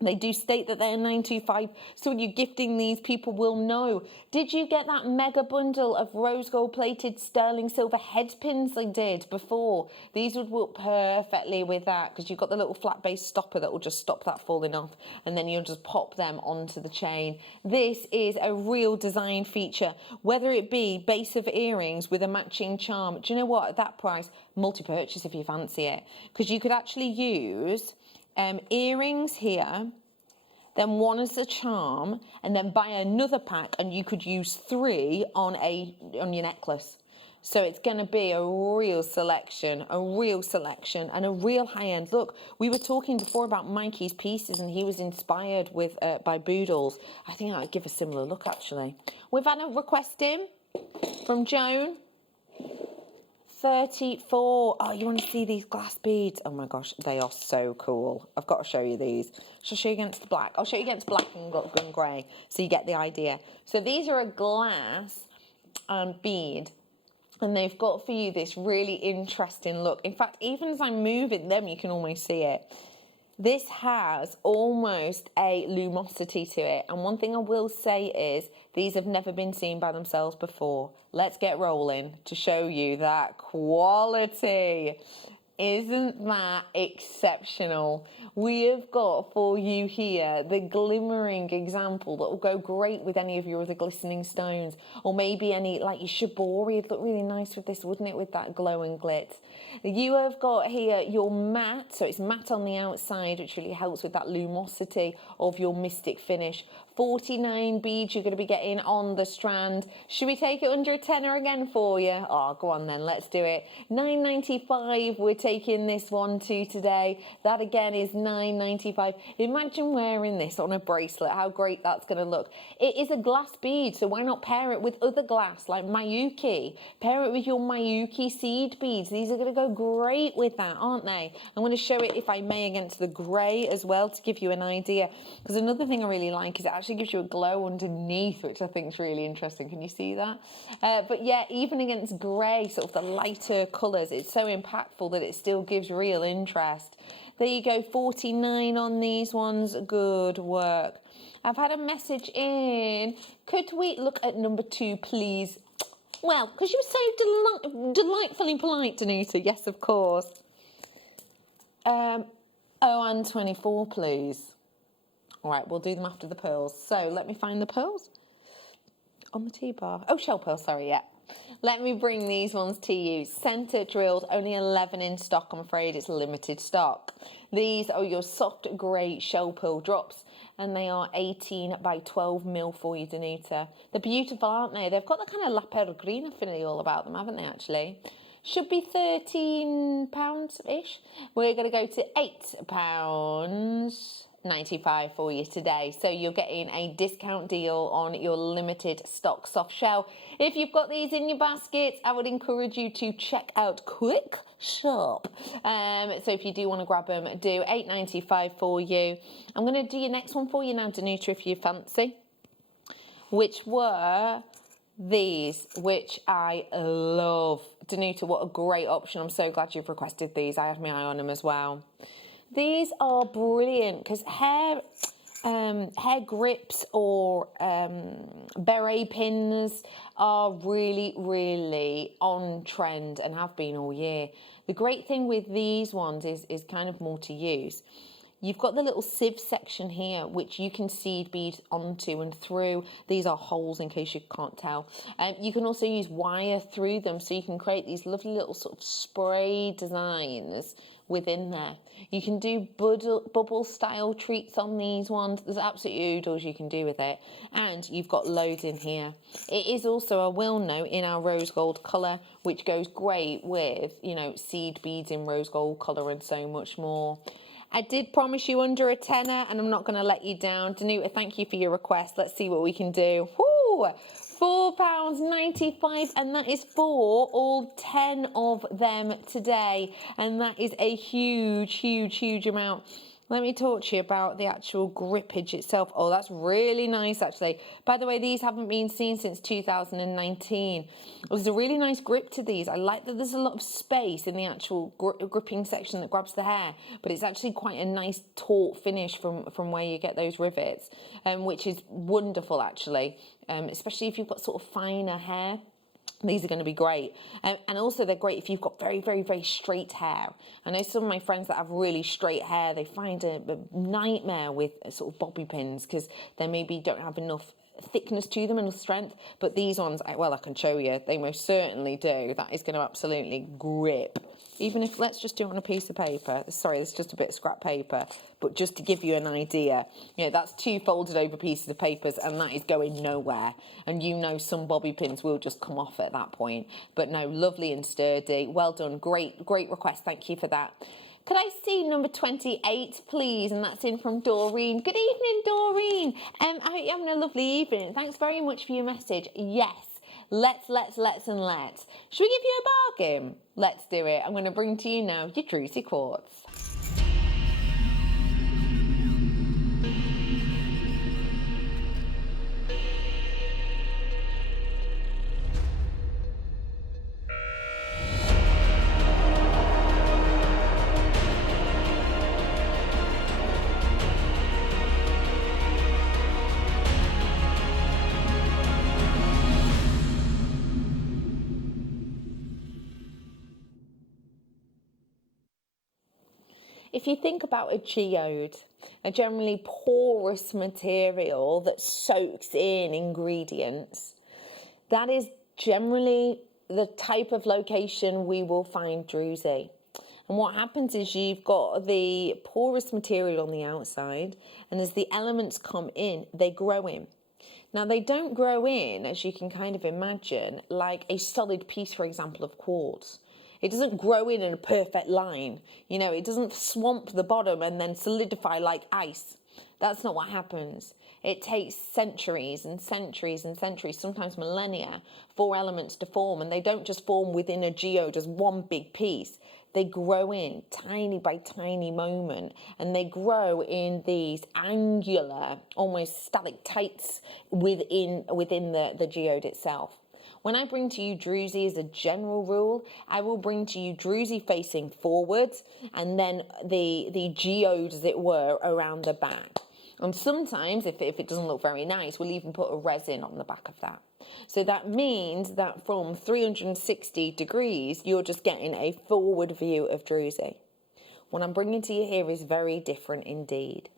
They do state that they're $9.25, so when you're gifting these, people will know. Did you get that mega bundle of rose gold plated sterling silver head pins I did before? These would work perfectly with that, because you've got the little flat base stopper that will just stop that falling off, and then you'll just pop them onto the chain. This is a real design feature, whether it be base of earrings with a matching charm. Do you know what? At that price, multi-purchase if you fancy it, because you could actually use earrings here, then one as a charm, and then buy another pack, and you could use 3 on your necklace. So it's going to be a real selection, and a real high-end look. We were talking before about Mikey's pieces, and he was inspired with by Boodles. I think I'd give a similar look, actually. We've had a request in from Joan. 34. Oh, you want to see these glass beads? Oh my gosh, they are so cool. I've got to show you these. Shall I show you against the black? I'll show you against black and grey so you get the idea. So these are a glass bead, and they've got for you this really interesting look. In fact, even as I'm moving them, you can almost see it. This has almost a lumosity to it. And one thing I will say is these have never been seen by themselves before. Let's get rolling to show you that quality. Isn't that exceptional? We have got for you here the glimmering example that will go great with any of your other glistening stones, or maybe any, like your shibori. It'd look really nice with this, wouldn't it, with that glow and glitz? You have got here your matte, so it's matte on the outside, which really helps with that lumosity of your mystic finish. 49 beads you're going to be getting on the strand. Should we take it under a tenner again for you? Oh, go on then, let's do it. $9.95 we're taking this one too today. That again is $9.95. Imagine wearing this on a bracelet, how great that's going to look. It is a glass bead, so why not pair it with other glass like Mayuki? Pair it with your Mayuki seed beads. These are going to go great with that, aren't they? I'm going to show it, if I may, against the grey as well to give you an idea, because another thing I really like is it actually gives you a glow underneath, which I think is really interesting. Can you see that? But yeah, even against grey, sort of the lighter colours, it's so impactful that it still gives real interest. There you go, 49 on these ones. Good work. I've had a message in. Could we look at number 2, please? Well, because you were so delightfully polite, Danuta. Yes, of course. And 24, please. All right, we'll do them after the pearls. So let me find the pearls on the T-bar. Oh, shell pearls, sorry, yeah. Let me bring these ones to you. Centre drilled, only 11 in stock. I'm afraid it's limited stock. These are your soft grey shell pearl drops, and they are 18 by 12 mil for you, Danuta. They're beautiful, aren't they? They've got that kind of La Peregrina feeling all about them, haven't they, actually? Should be £13-ish. We're going to go to £8.95 for you today. So you're getting a discount deal on your limited stock soft shell. If you've got these in your baskets, I would encourage you to check out Quick Shop. So if you do want to grab them, do £8.95 for you. I'm going to do your next one for you now, Danuta, if you fancy, which were these, which I love. Danuta, what a great option. I'm so glad you've requested these. I had my eye on them as well. These are brilliant because hair grips or beret pins are really, really on trend and have been all year. The great thing with these ones is kind of multi-use. You've got the little sieve section here, which you can seed bead onto and through. These are holes in case you can't tell. You can also use wire through them, so you can create these lovely little sort of spray designs within there. You can do bubble style treats on these ones. There's absolutely oodles you can do with it. And you've got loads in here. It is also, I will note, in our rose gold colour, which goes great with, you know, seed beads in rose gold colour and so much more. I did promise you under a tenner, and I'm not going to let you down. Danuta, thank you for your request. Let's see what we can do. Woo! £4.95, and that is for all 10 of them today. And that is a huge, huge, huge amount. Let me talk to you about the actual grippage itself. Oh, that's really nice, actually. By the way, these haven't been seen since 2019. There's a really nice grip to these. I like that there's a lot of space in the actual gripping section that grabs the hair, but it's actually quite a nice taut finish from where you get those rivets, which is wonderful, actually, especially if you've got sort of finer hair. These are going to be great. And also they're great if you've got very, very, very straight hair. I know some of my friends that have really straight hair, they find a nightmare with sort of bobby pins because they maybe don't have enough thickness to them, enough strength. But these ones, well, I can show you, they most certainly do. That is going to absolutely grip. Even if, let's just do it on a piece of paper. Sorry, it's just a bit of scrap paper. But just to give you an idea, you know, that's 2 folded over pieces of papers, and that is going nowhere. And you know some bobby pins will just come off at that point. But no, lovely and sturdy. Well done. Great, great request. Thank you for that. Could I see number 28, please? And that's in from Doreen. Good evening, Doreen. I hope you're having a lovely evening. Thanks very much for your message. Yes. Let's. Should we give you a bargain? Let's do it. I'm going to bring to you now your Druzy Quartz. If you think about a geode, a generally porous material that soaks in ingredients, that is generally the type of location we will find druzy. And what happens is you've got the porous material on the outside, and as the elements come in, they grow in. Now, they don't grow in, as you can kind of imagine, like a solid piece, for example, of quartz. It doesn't grow in a perfect line. You know, it doesn't swamp the bottom and then solidify like ice. That's not what happens. It takes centuries and centuries and centuries, sometimes millennia, for elements to form. And they don't just form within a geode as one big piece. they grow in tiny by tiny moment, and they grow in these angular, almost stalactites within the geode itself. When I bring to you druzy as a general rule, I will bring to you druzy facing forwards and then the geode, as it were, around the back. And sometimes, if it doesn't look very nice, we'll even put a resin on the back of that. So that means that from 360 degrees, you're just getting a forward view of druzy. What I'm bringing to you here is very different indeed.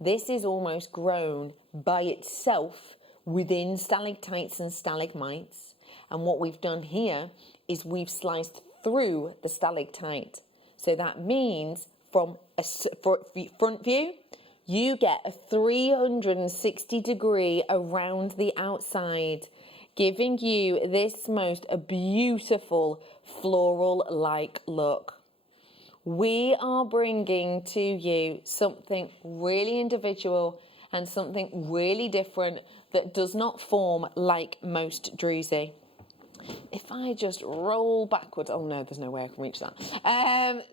This is almost grown by itself within stalactites and stalagmites. And what we've done here is we've sliced through the stalactite. So that means from a front view, you get a 360 degree around the outside, giving you this most beautiful floral-like look. We are bringing to you something really individual and something really different that does not form like most druzy. If I just roll backwards, oh no, there's no way I can reach that.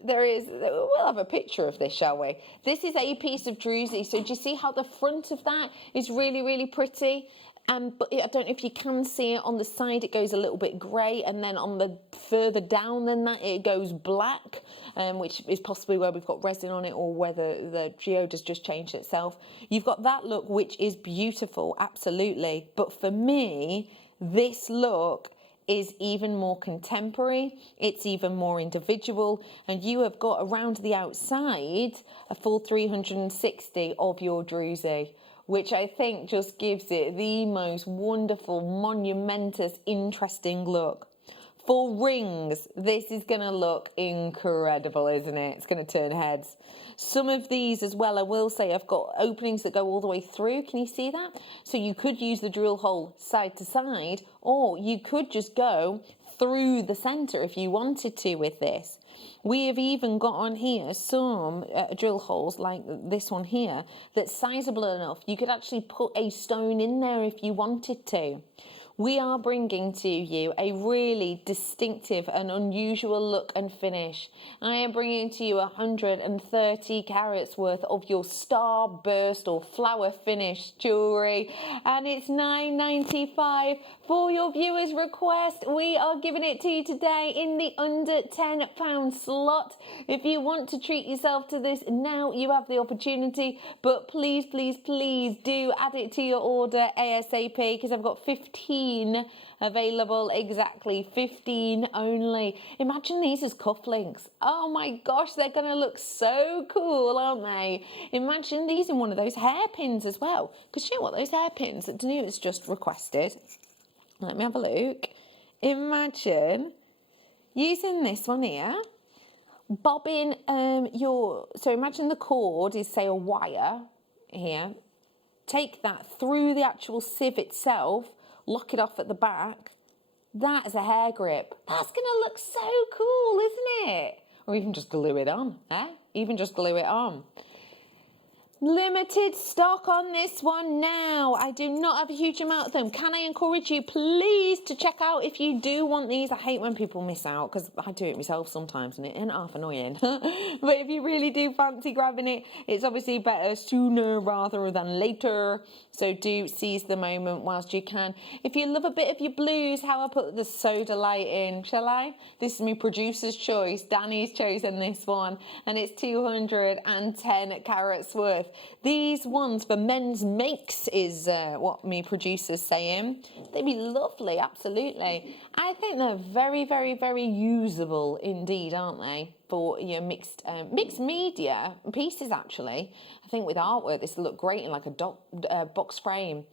We'll have a picture of this, shall we? This is a piece of druzy. So do you see how the front of that is really, really pretty? But I don't know if you can see it on the side, it goes a little bit grey, and then on the further down than that, it goes black, which is possibly where we've got resin on it or whether the geode has just changed itself. You've got that look, which is beautiful, absolutely. But for me, this look is even more contemporary, it's even more individual, and you have got around the outside a full 360 of your druzy, which I think just gives it the most wonderful, monumentous, interesting look. For rings, this is going to look incredible, isn't it? It's going to turn heads. Some of these as well, I will say, I've got openings that go all the way through. Can you see that? So you could use the drill hole side to side, or you could just go through the centre if you wanted to with this. We have even got on here some drill holes like this one here that's sizable enough. You could actually put a stone in there if you wanted to. We are bringing to you a really distinctive and unusual look and finish. I am bringing to you 130 carats worth of your starburst or flower finish jewellery, and it's £9.95 for your viewers' request. We are giving it to you today in the under £10 slot. If you want to treat yourself to this, now you have the opportunity, but please, please, please do add it to your order ASAP, because I've got 15 available, exactly 15 only. Imagine these as cufflinks. Oh my gosh, they're going to look so cool, aren't they? Imagine these in one of those hairpins as well, because you know what, those hairpins that Danute's just requested. Let me have a look. Imagine using this one here, bobbing so imagine the cord is, say, a wire here. Take that through the actual sieve itself, lock it off at the back. That is a hair grip. That's going to look so cool, isn't it? Or even just glue it on, Even just glue it on. Limited stock on this one now. I do not have a huge amount of them. Can I encourage you, please, to check out if you do want these? I hate when people miss out, because I do it myself sometimes and it ain't half annoying. But if you really do fancy grabbing it, it's obviously better sooner rather than later. So do seize the moment whilst you can. If you love a bit of your blues, how I put the soda light in, shall I? This is my producer's choice. Danny's chosen this one, and it's 210 carats worth. These ones for men's makes is what me producer's saying. They'd be lovely, absolutely. I think they're very, very, very usable indeed, aren't they? For mixed media pieces, actually. I think with artwork, this will look great in like a box frame.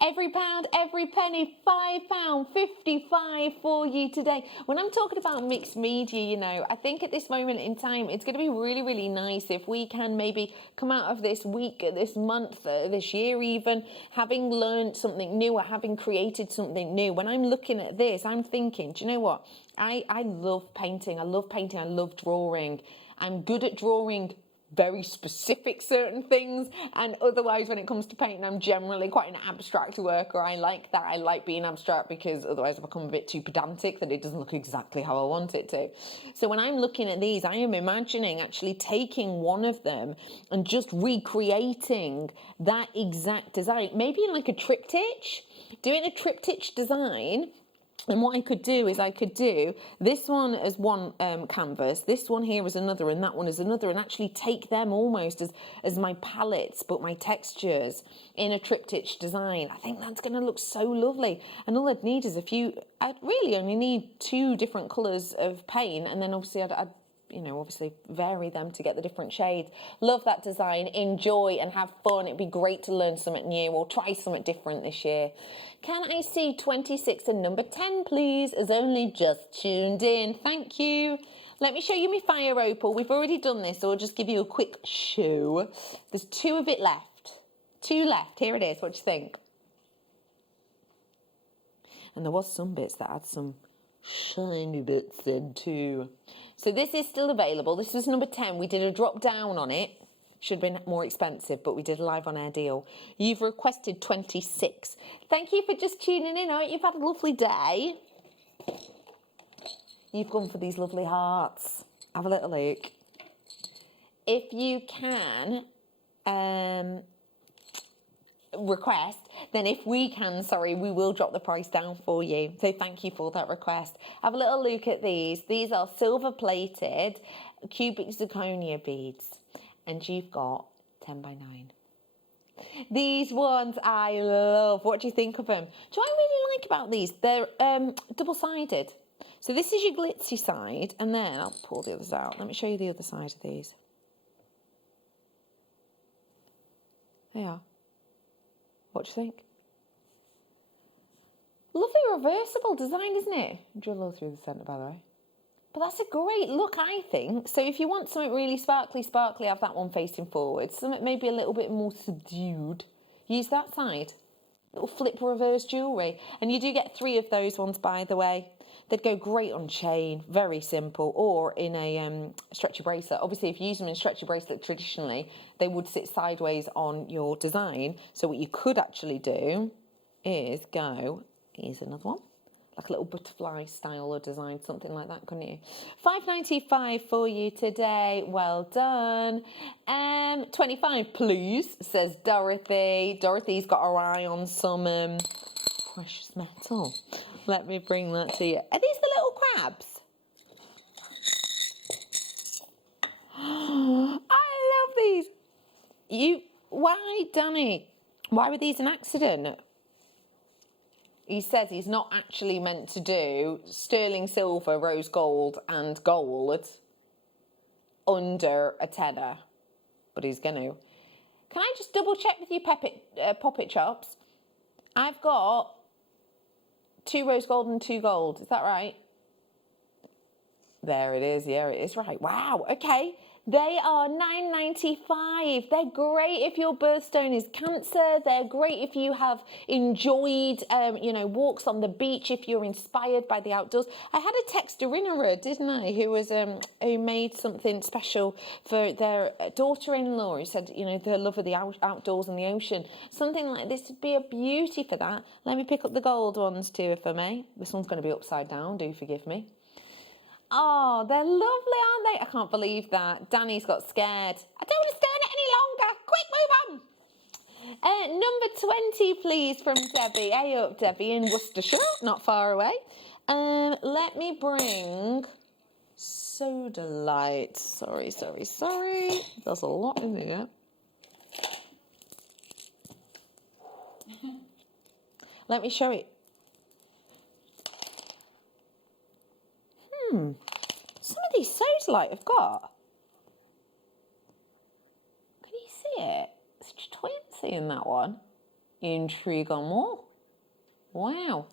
Every pound, every penny, £5.55 for you today. When I'm talking about mixed media, I think at this moment in time, it's going to be really, really nice if we can maybe come out of this week, this month, this year even, having learned something new or having created something new. When I'm looking at this, I'm thinking, do you know what? I love painting. I love painting. I love drawing. I'm good at drawing very specific certain things, and otherwise when it comes to painting I'm generally quite an abstract worker. I like that. I like being abstract because otherwise I become a bit too pedantic that it doesn't look exactly how I want it to. So when I'm looking at these, I am imagining actually taking one of them and just recreating that exact design, maybe in like a triptych, doing a triptych design. And what I could do is I could do this one as one canvas, this one here as another, and that one as another, and actually take them almost as my palettes, but my textures in a triptych design. I think that's going to look so lovely. And all I'd need is I'd really only need 2 different colours of paint, and then obviously I'd you know, obviously vary them to get the different shades. Love that design, enjoy and have fun. It'd be great to learn something new or try something different this year. Can I see 26 and number 10, please, as only just tuned in? Thank you. Let me show you my fire opal. We've already done this, so I'll just give you a quick show. There's 2 of it left. 2 left. Here it is. What do you think? And there was some bits that had some shiny bits in too. So this is still available. This was number 10. We did a drop down on it. Should have been more expensive, but we did a live on air deal. You've requested 26. Thank you for just tuning in. I hope you've had a lovely day. You've gone for these lovely hearts. Have a little look. If you can request, then if we can, sorry, we will drop the price down for you. So thank you for that request. Have a little look at these. These are silver plated cubic zirconia beads, and you've got 10 by 9. These ones I love. What do you think of them? Do you know what I really like about these? They're double-sided. So this is your glitzy side, and then I'll pull the others out. Let me show you the other side of these. They are. What do you think? Lovely reversible design, isn't it? Drill all through the centre, by the way. But that's a great look, I think. So if you want something really sparkly, have that one facing forward. Something maybe a little bit more subdued, use that side. Little flip reverse jewellery. And you do get 3 of those ones, by the way. They'd go great on chain, very simple, or in a stretchy bracelet. Obviously, if you use them in a stretchy bracelet traditionally, they would sit sideways on your design. So what you could actually do is go, here's another one, like a little butterfly style or design, something like that, couldn't you? $5.95 for you today. Well done. 25, please, says Dorothy. Dorothy's got her eye on some precious metal. Let me bring that to you. Are these the little crabs? I love these. Why, Danny? Why were these an accident? He says he's not actually meant to do sterling silver, rose gold and gold under a tenner, but he's going to. Can I just double check with you, Poppet Chops? I've got 2 rose gold and 2 gold. Is that right? There it is. Yeah, it is right. Wow. Okay. They are $9.95. They're great if your birthstone is Cancer. They're great if you have enjoyed, walks on the beach, if you're inspired by the outdoors. I had a texter, didn't I, who made something special for their daughter-in-law, who said, their love of the outdoors and the ocean. Something like this would be a beauty for that. Let me pick up the gold ones too, if I may. This one's going to be upside down. Do forgive me. Oh, they're lovely, aren't they? I can't believe that. Danny's got scared. I don't want to stare at it any longer. Quick, move on. Number 20, please, from Debbie. Hey up, Debbie, in Worcestershire, not far away. Let me bring Soda Light. Sorry. There's a lot in here. Let me show it. Some of these Soda Light I've got. Can you see it? It's just twincy in that one. Intrigue on more. Wow.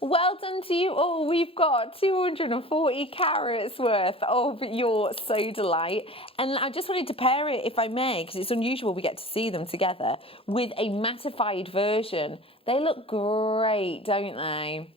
Well done to you all. We've got 240 carats worth of your Soda Light. And I just wanted to pair it, if I may, because it's unusual we get to see them together, with a mattified version. They look great, don't they?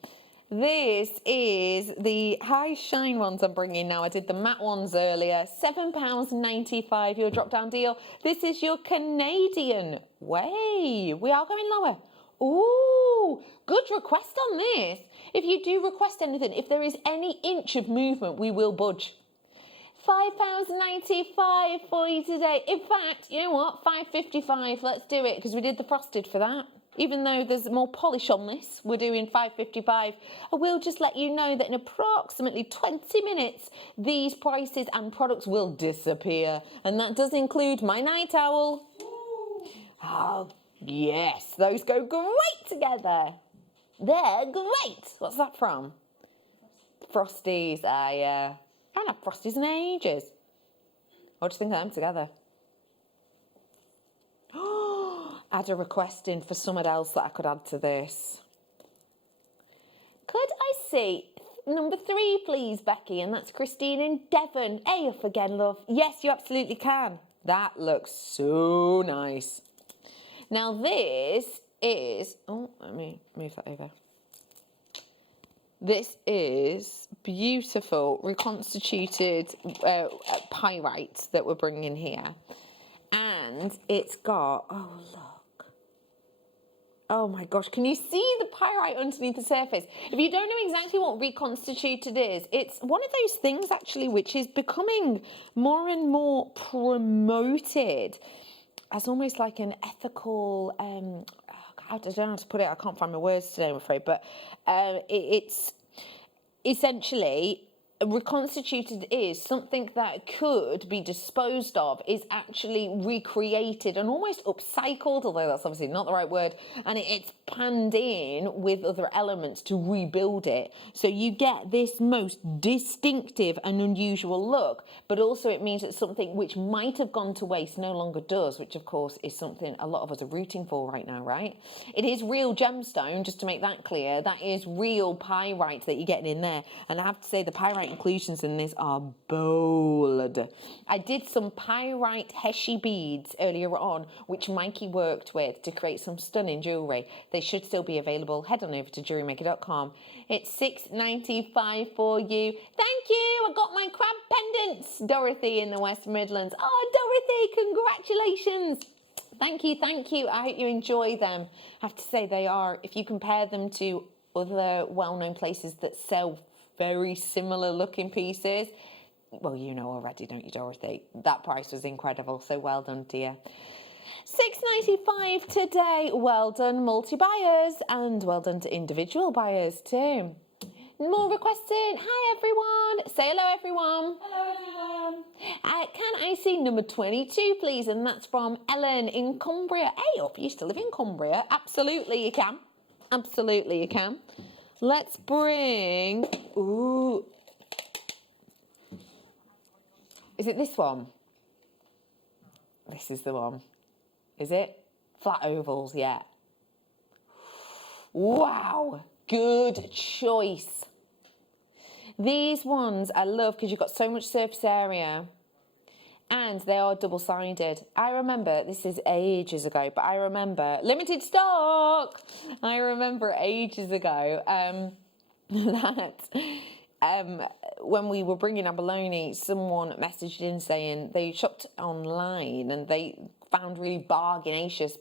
This is the high shine ones I'm bringing now. I did the matte ones earlier. £7.95, your drop down deal. This is your Canadian. Way, we are going lower. Ooh, good request on this. If you do request anything, if there is any inch of movement, we will budge. £5.95 for you today. In fact, you know what? £5.55. Let's do it because we did the frosted for that. Even though there's more polish on this, we're doing £5.55. I will just let you know that in approximately 20 minutes, these prices and products will disappear. And that does include my night owl. Oh, yes, those go great together. They're great. What's that from? Frosties. I haven't had Frosties in ages. What do you think of them together? Add a request in for someone else that I could add to this. Could I see number 3, please, Becky? And that's Christine in Devon. Hey, off again, love. Yes, you absolutely can. That looks so nice. Now this is... Oh, let me move that over. This is beautiful reconstituted pyrite that we're bringing here. And it's got... Oh, look. Oh my gosh, can you see the pyrite underneath the surface? If you don't know exactly what reconstituted is, it's one of those things actually which is becoming more and more promoted as almost like an ethical, I don't know how to put it, I can't find my words today, I'm afraid, but it's essentially... reconstituted is something that could be disposed of, is actually recreated and almost upcycled, although that's obviously not the right word, and it's panned in with other elements to rebuild it. So you get this most distinctive and unusual look, but also it means that something which might have gone to waste no longer does, which of course is something a lot of us are rooting for right now, right? It is real gemstone, just to make that clear. That is real pyrite that you're getting in there. And I have to say the pyrite inclusions in this are bold. I did some pyrite Heshi beads earlier on, which Mikey worked with to create some stunning jewellery. They should still be available. Head on over to JewelleryMaker.com. It's $6.95 for you. Thank you. I got my crab pendants. Dorothy in the West Midlands. Oh, Dorothy, congratulations. Thank you, thank you. I hope you enjoy them. I have to say they are, if you compare them to other well-known places that sell very similar looking pieces, well, you know already, don't you, Dorothy? That price was incredible, so well done, dear. $6.95 today. Well done, multi-buyers, and well done to individual buyers too. More requests in. Hi, everyone. Say hello, everyone. Hello, everyone. Can I see number 22, please? And that's from Ellen in Cumbria. Hey, up, you used to live in Cumbria. Absolutely, you can. Absolutely, you can. Let's bring... Ooh. Is it this one? This is the one. Is it? Flat ovals, yeah. Wow. Good choice. These ones I love because you've got so much surface area and they are double-sided. I remember, this is ages ago, but I remember, limited stock, I remember ages ago when we were bringing abalone, someone messaged in saying they shopped online and they found really bargainacious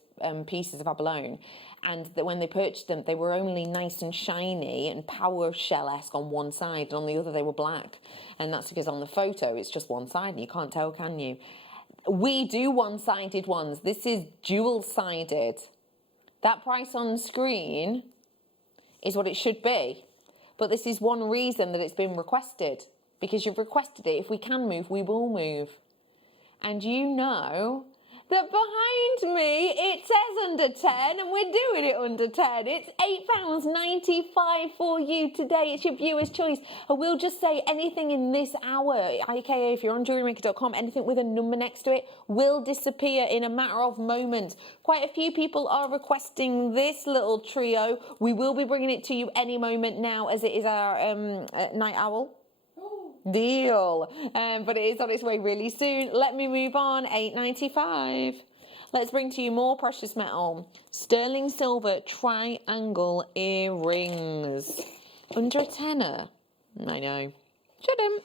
pieces of abalone, and that when they purchased them, they were only nice and shiny and power shell-esque on one side, and on the other they were black. And that's because on the photo it's just one side and you can't tell, can you? We do one-sided ones. This is dual-sided. That price on screen is what it should be. But this is one reason that it's been requested, because you've requested it. If we can move, we will move. And you know that behind me it says under 10 and we're doing it under 10. It's £8.95 for you today. It's your viewer's choice. I will just say anything in this hour, aka if you're on JewelleryMaker.com, anything with a number next to it will disappear in a matter of moments. Quite a few people are requesting this little trio. We will be bringing it to you any moment now, as it is our night owl. Deal. But it is on its way really soon. Let me move on. $8.95. Let's bring to you more precious metal. Sterling silver triangle earrings. Under a tenner. I know. Shouldn't.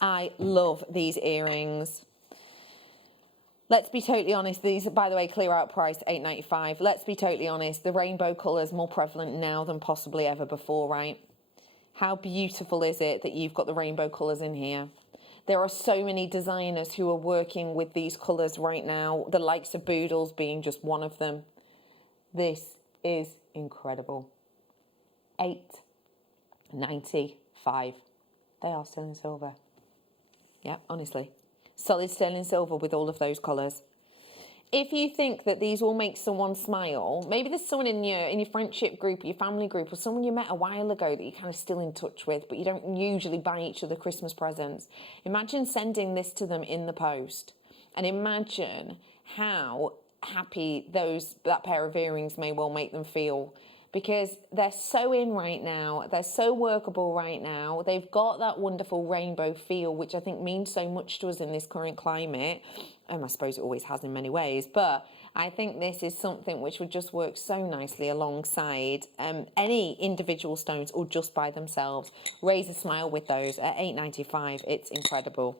I love these earrings. Let's be totally honest, these, by the way, clear out price $8.95. Let's be totally honest, the rainbow colour's more prevalent now than possibly ever before, right? How beautiful is it that you've got the rainbow colours in here? There are so many designers who are working with these colours right now, the likes of Boodles being just one of them. This is incredible. $8.95. They are sterling silver. Yeah, honestly. Solid sterling silver with all of those colours. If you think that these will make someone smile, maybe there's someone in your friendship group, your family group, or someone you met a while ago that you're kind of still in touch with, but you don't usually buy each other Christmas presents. Imagine sending this to them in the post, and imagine how happy that pair of earrings may well make them feel, because they're so in right now, they're so workable right now, they've got that wonderful rainbow feel, which I think means so much to us in this current climate. I suppose it always has in many ways, but I think this is something which would just work so nicely alongside any individual stones or just by themselves. Raise a smile with those at $8.95. It's incredible.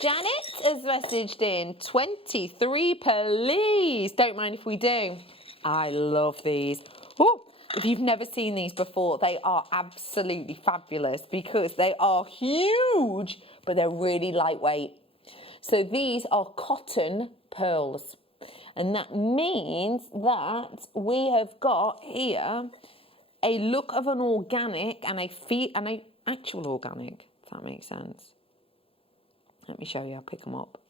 Janet has messaged in 23, please. Don't mind if we do. I love these. Ooh. If you've never seen these before, they are absolutely fabulous because they are huge, but they're really lightweight. So these are cotton pearls. And that means that we have got here a look of an organic and a actual organic, if that makes sense. Let me show you, I'll pick them up.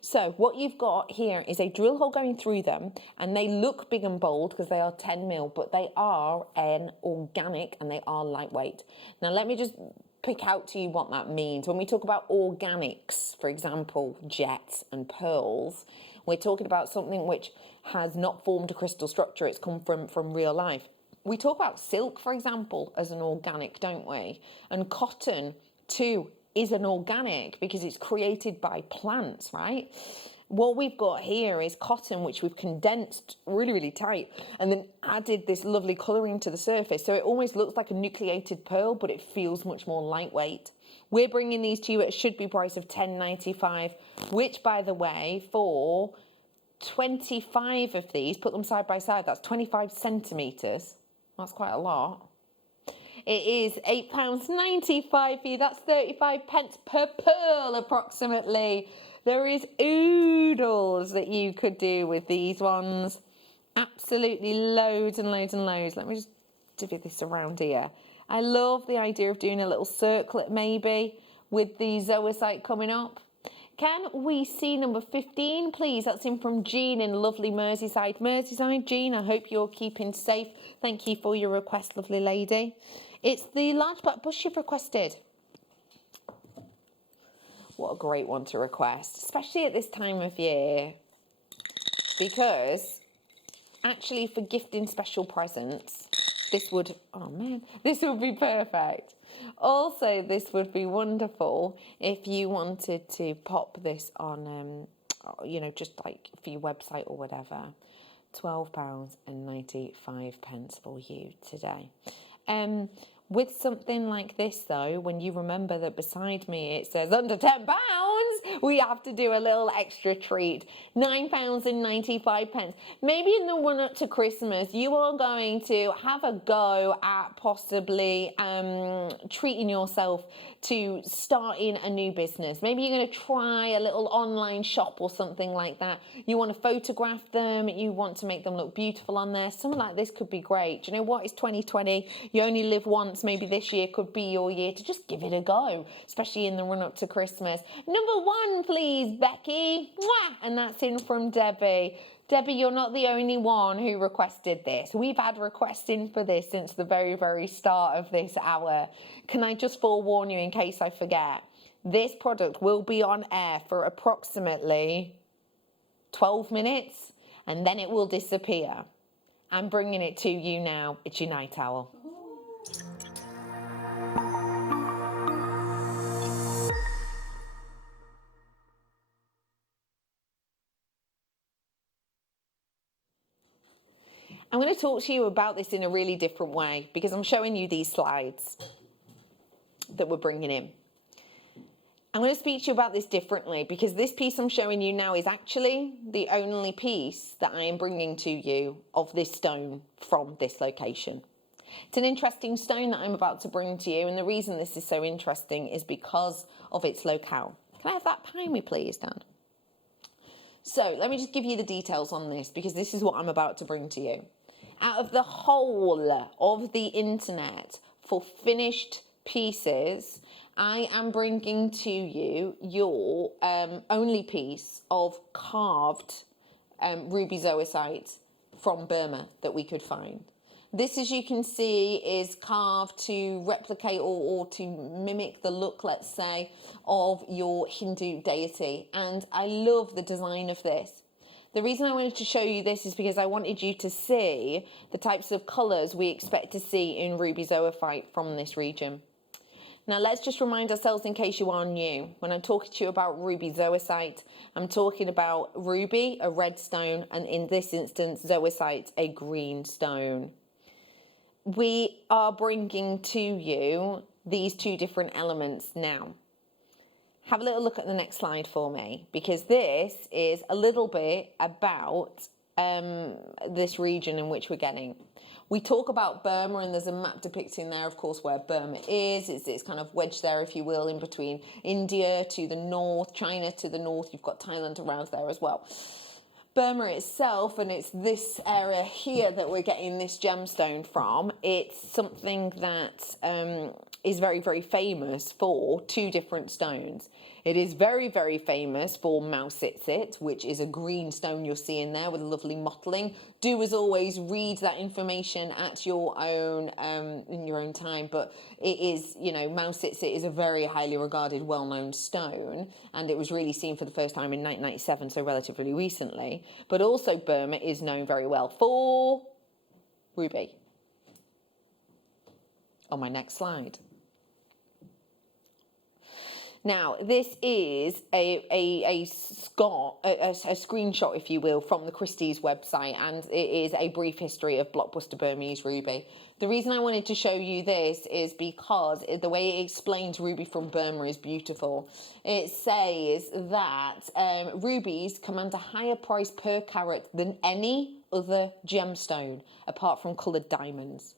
So what you've got here is a drill hole going through them, and they look big and bold because they are 10 mil, but they are an organic and they are lightweight. Now let me just pick out to you what that means. When we talk about organics, for example, jets and pearls, we're talking about something which has not formed a crystal structure. It's come from real life. We talk about silk, for example, as an organic, don't we? And cotton too is an organic because it's created by plants, right? What we've got here is cotton, which we've condensed really, really tight and then added this lovely colouring to the surface. So it almost looks like a nucleated pearl, but it feels much more lightweight. We're bringing these to you at a should-be price of $10.95, which, by the way, for 25 of these, put them side by side, that's 25 centimetres. That's quite a lot. It is £8.95 for you. That's 35 pence per pearl, approximately. There is oodles that you could do with these ones. Absolutely loads and loads and loads. Let me just divvy this around here. I love the idea of doing a little circlet maybe with the zoisite coming up. Can we see number 15, please? That's in from Jean in lovely Merseyside. Merseyside, Jean, I hope you're keeping safe. Thank you for your request, lovely lady. It's the large black bush you've requested. What a great one to request, especially at this time of year, because actually for gifting special presents, this would, oh man, this would be perfect. Also, this would be wonderful if you wanted to pop this on, you know, just like for your website or whatever. £12.95 for you today. With something like this, though, when you remember that beside me it says under £10, we have to do a little extra treat. £9.95. Maybe in the run-up to Christmas, you are going to have a go at possibly treating yourself to starting a new business. Maybe you're going to try a little online shop or something like that. You want to photograph them. You want to make them look beautiful on there. Something like this could be great. Do you know what? It's 2020. You only live once. Maybe this year could be your year to just give it a go, especially in the run-up to Christmas. Number 1, please, Becky. Mwah! And that's in from Debbie. Debbie, you're not the only one who requested this. We've had requests in for this since the very, very start of this hour. Can I just forewarn you in case I forget? This product will be on air for approximately 12 minutes and then it will disappear. I'm bringing it to you now. It's your night owl. I'm going to talk to you about this in a really different way because I'm showing you these slides that we're bringing in. I'm going to speak to you about this differently because this piece I'm showing you now is actually the only piece that I am bringing to you of this stone from this location. It's an interesting stone that I'm about to bring to you, and the reason this is so interesting is because of its locale. Can I have that behind me, please, Dan? So let me just give you the details on this because this is what I'm about to bring to you. Out of the whole of the internet for finished pieces, I am bringing to you your only piece of carved ruby zoisite from Burma that we could find. This, as you can see, is carved to replicate or to mimic the look, let's say, of your Hindu deity. And I love the design of this. The reason I wanted to show you this is because I wanted you to see the types of colours we expect to see in ruby zoophyte from this region. Now let's just remind ourselves in case you are new. When I'm talking to you about ruby zoisite, I'm talking about ruby, a red stone, and in this instance, zoisite, a green stone. We are bringing to you these two different elements now. Have a little look at the next slide for me, because this is a little bit about this region in which we're getting. We talk about Burma, and there's a map depicting there, of course, where Burma is. It's kind of wedged there, if you will, in between India to the north, China to the north. You've got Thailand around there as well. Burma itself, and it's this area here that we're getting this gemstone from. It's something that is very, very famous for two different stones. It is very, very famous for Mausitsit, which is a green stone you're seeing there with a lovely mottling. Do, as always, read that information at your own, in your own time. But it is, you know, Mausitsit is a very highly regarded, well-known stone. And it was really seen for the first time in 1997, so relatively recently. But also Burma is known very well for ruby. On my next slide. Now, this is a screenshot, if you will, from the Christie's website, and it is a brief history of blockbuster Burmese ruby. The reason I wanted to show you this is because the way it explains ruby from Burma is beautiful. It says that rubies command a higher price per carat than any other gemstone, apart from coloured diamonds.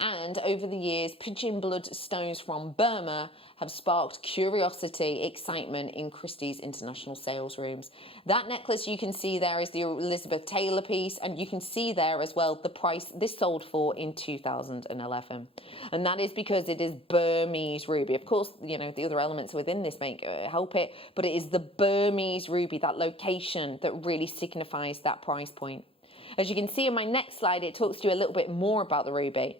And over the years, pigeon blood stones from Burma have sparked curiosity, excitement in Christie's international sales rooms. That necklace you can see there is the Elizabeth Taylor piece, and you can see there as well the price this sold for in 2011. And that is because it is Burmese ruby. Of course, you know, the other elements within this make help it, but it is the Burmese ruby, that location, that really signifies that price point. As you can see in my next slide, it talks to you a little bit more about the ruby.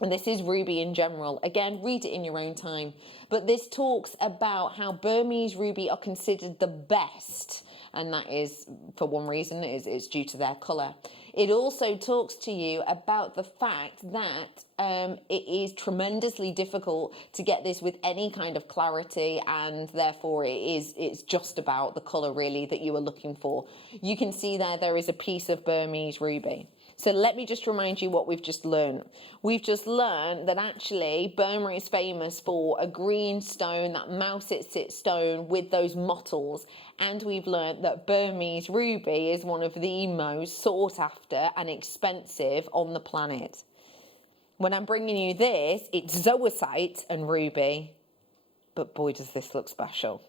And this is ruby in general. Again, read it in your own time. But this talks about how Burmese ruby are considered the best. And that is, for one reason, it's due to their colour. It also talks to you about the fact that it is tremendously difficult to get this with any kind of clarity, and therefore it's just about the colour really that you are looking for. You can see there is a piece of Burmese ruby. So let me just remind you what we've just learned. We've just learned that actually Burma is famous for a green stone, that Mausitsit stone with those mottles. And we've learned that Burmese ruby is one of the most sought after and expensive on the planet. When I'm bringing you this, it's zoisite and ruby, but boy does this look special.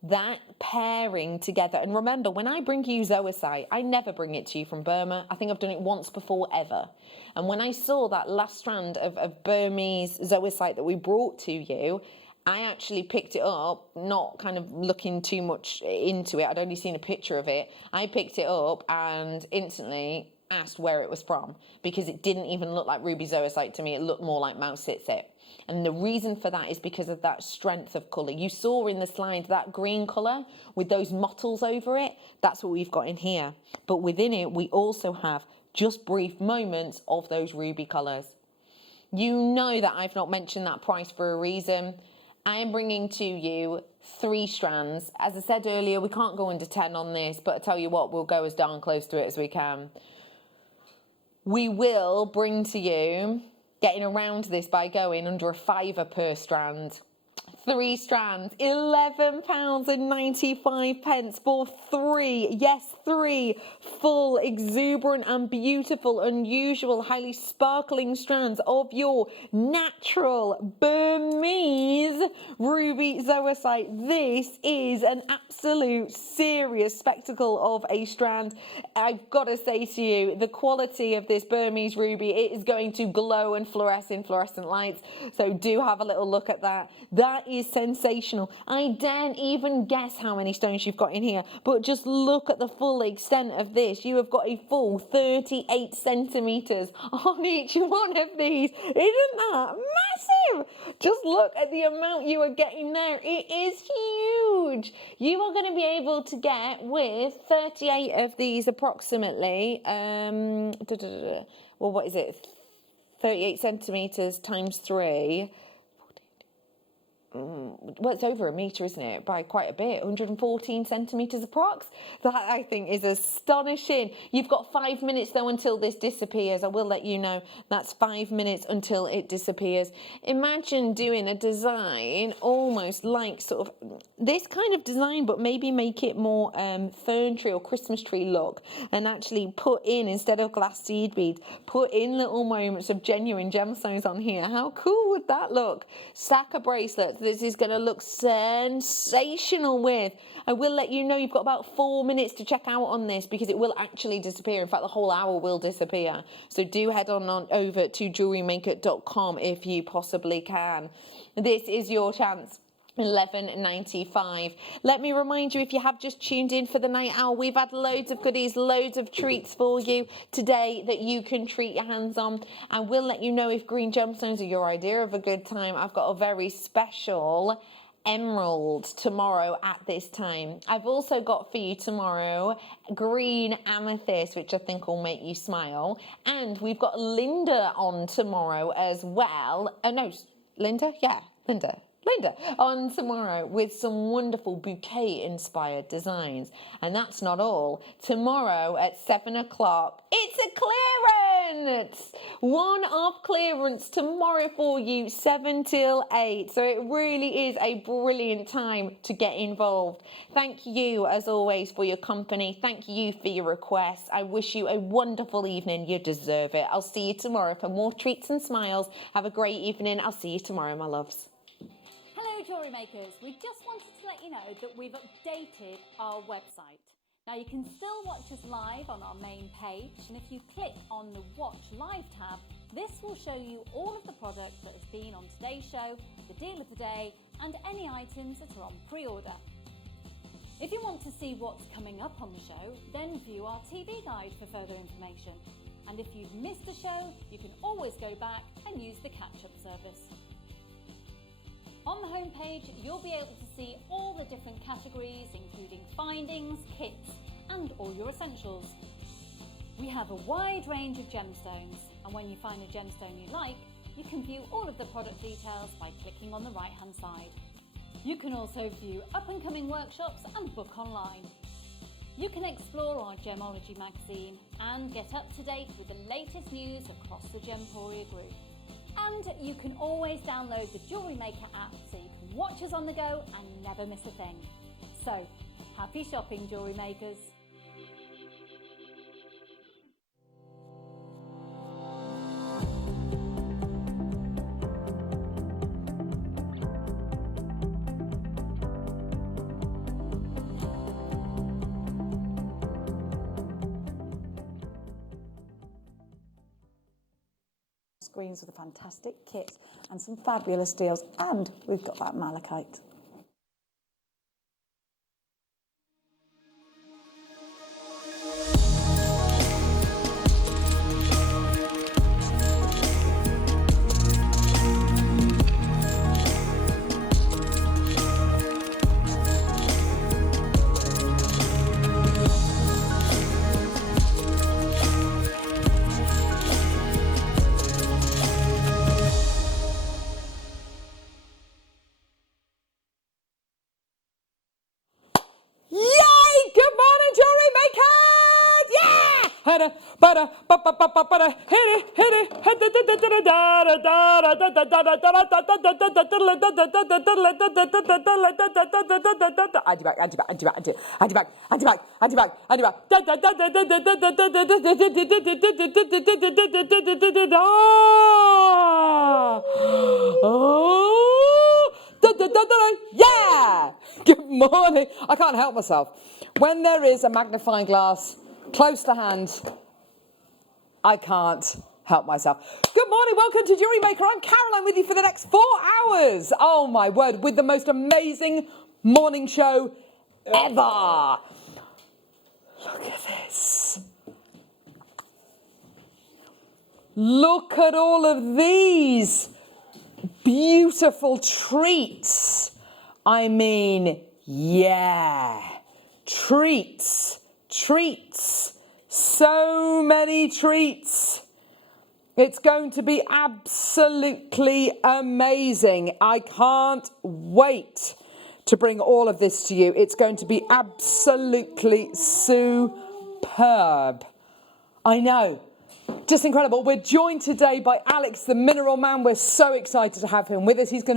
That pairing together, and remember, when I bring you zoisite, I never bring it to you from Burma. I think I've done it once before ever. And when I saw that last strand of Burmese zoisite that we brought to you, I actually picked it up, not kind of looking too much into it. I'd only seen a picture of it. I picked it up and instantly asked where it was from, because it didn't even look like ruby zoisite to me. It looked more like Mausitsit. And the reason for that is because of that strength of colour. You saw in the slide that green colour with those mottles over it. That's what we've got in here. But within it, we also have just brief moments of those ruby colours. You know that I've not mentioned that price for a reason. I am bringing to you 3 strands. As I said earlier, we can't go under 10 on this, but I tell you what, we'll go as darn close to it as we can. we will bring to you, getting around this by going under a £5 per strand. 3 strands, £11.95 for 3, yes, 3 full, exuberant and beautiful, unusual, highly sparkling strands of your natural Burmese ruby zoisite. This is an absolute serious spectacle of a strand. I've got to say to you, the quality of this Burmese ruby, it is going to glow and fluoresce in fluorescent lights, so do have a little look at that. That is sensational. I daren't even guess how many stones you've got in here, but just look at the full extent of this. You have got a full 38 centimeters on each one of these. Isn't that massive? Just look at the amount you are getting there. It is huge. You are going to be able to get with 38 of these approximately. Well, what is it? 38 centimeters times 3. Well, it's over a metre, isn't it? By quite a bit, 114 centimetres approx. That, I think, is astonishing. You've got 5 minutes, though, until this disappears. I will let you know that's 5 minutes until it disappears. Imagine doing a design almost like sort of this kind of design, but maybe make it more fern tree or Christmas tree look, and actually put in, instead of glass seed beads, put in little moments of genuine gemstones on here. How cool would that look? Stack of bracelets. This is going to look sensational with. I will let you know you've got about 4 minutes to check out on this, because it will actually disappear. In fact, the whole hour will disappear. So do head on over to jewellerymaker.com if you possibly can. This is your chance. $11.95. Let me remind you, if you have just tuned in for the night owl, we've had loads of goodies, loads of treats for you today that you can treat your hands on, and we'll let you know if green gemstones are your idea of a good time. I've got a very special emerald tomorrow at this time. I've also got for you tomorrow green amethyst, which I think will make you smile, and we've got Linda on tomorrow as well. Oh no, Linda? Yeah, Linda on tomorrow with some wonderful bouquet inspired designs. And that's not all. Tomorrow at 7 o'clock, it's a clearance! One-off clearance tomorrow for you, 7 till 8. So it really is a brilliant time to get involved. Thank you, as always, for your company. Thank you for your requests. I wish you a wonderful evening. You deserve it. I'll see you tomorrow for more treats and smiles. Have a great evening. I'll see you tomorrow, my loves. Hello Jewellery Makers, we just wanted to let you know that we've updated our website. Now you can still watch us live on our main page, and if you click on the Watch Live tab, this will show you all of the products that has been on today's show, the deal of the day, and any items that are on pre-order. If you want to see what's coming up on the show, then view our TV guide for further information. And if you've missed the show, you can always go back and use the catch-up service. On the homepage, you'll be able to see all the different categories, including findings, kits, and all your essentials. We have a wide range of gemstones, and when you find a gemstone you like, you can view all of the product details by clicking on the right-hand side. You can also view up-and-coming workshops and book online. You can explore our Gemology magazine and get up to date with the latest news across the Gemporia group. And you can always download the Jewellery Maker app so you can watch us on the go and never miss a thing. So, happy shopping, Jewellery Makers! Screens with a fantastic kit and some fabulous deals, and we've got that malachite. Yeah! Good morning. I can't help myself. When there is a magnifying glass close to hand, I can't help myself. Good morning, welcome to Jewellery Maker. I'm Caroline with you for the next 4 hours. Oh my word, with the most amazing morning show ever. Look at this. Look at all of these beautiful treats. I mean, yeah, treats, treats, so many treats. It's going to be absolutely amazing. I can't wait to bring all of this to you. It's going to be absolutely superb. I know. Just incredible. We're joined today by Alex, the Mineral Man. We're so excited to have him with us. He's going to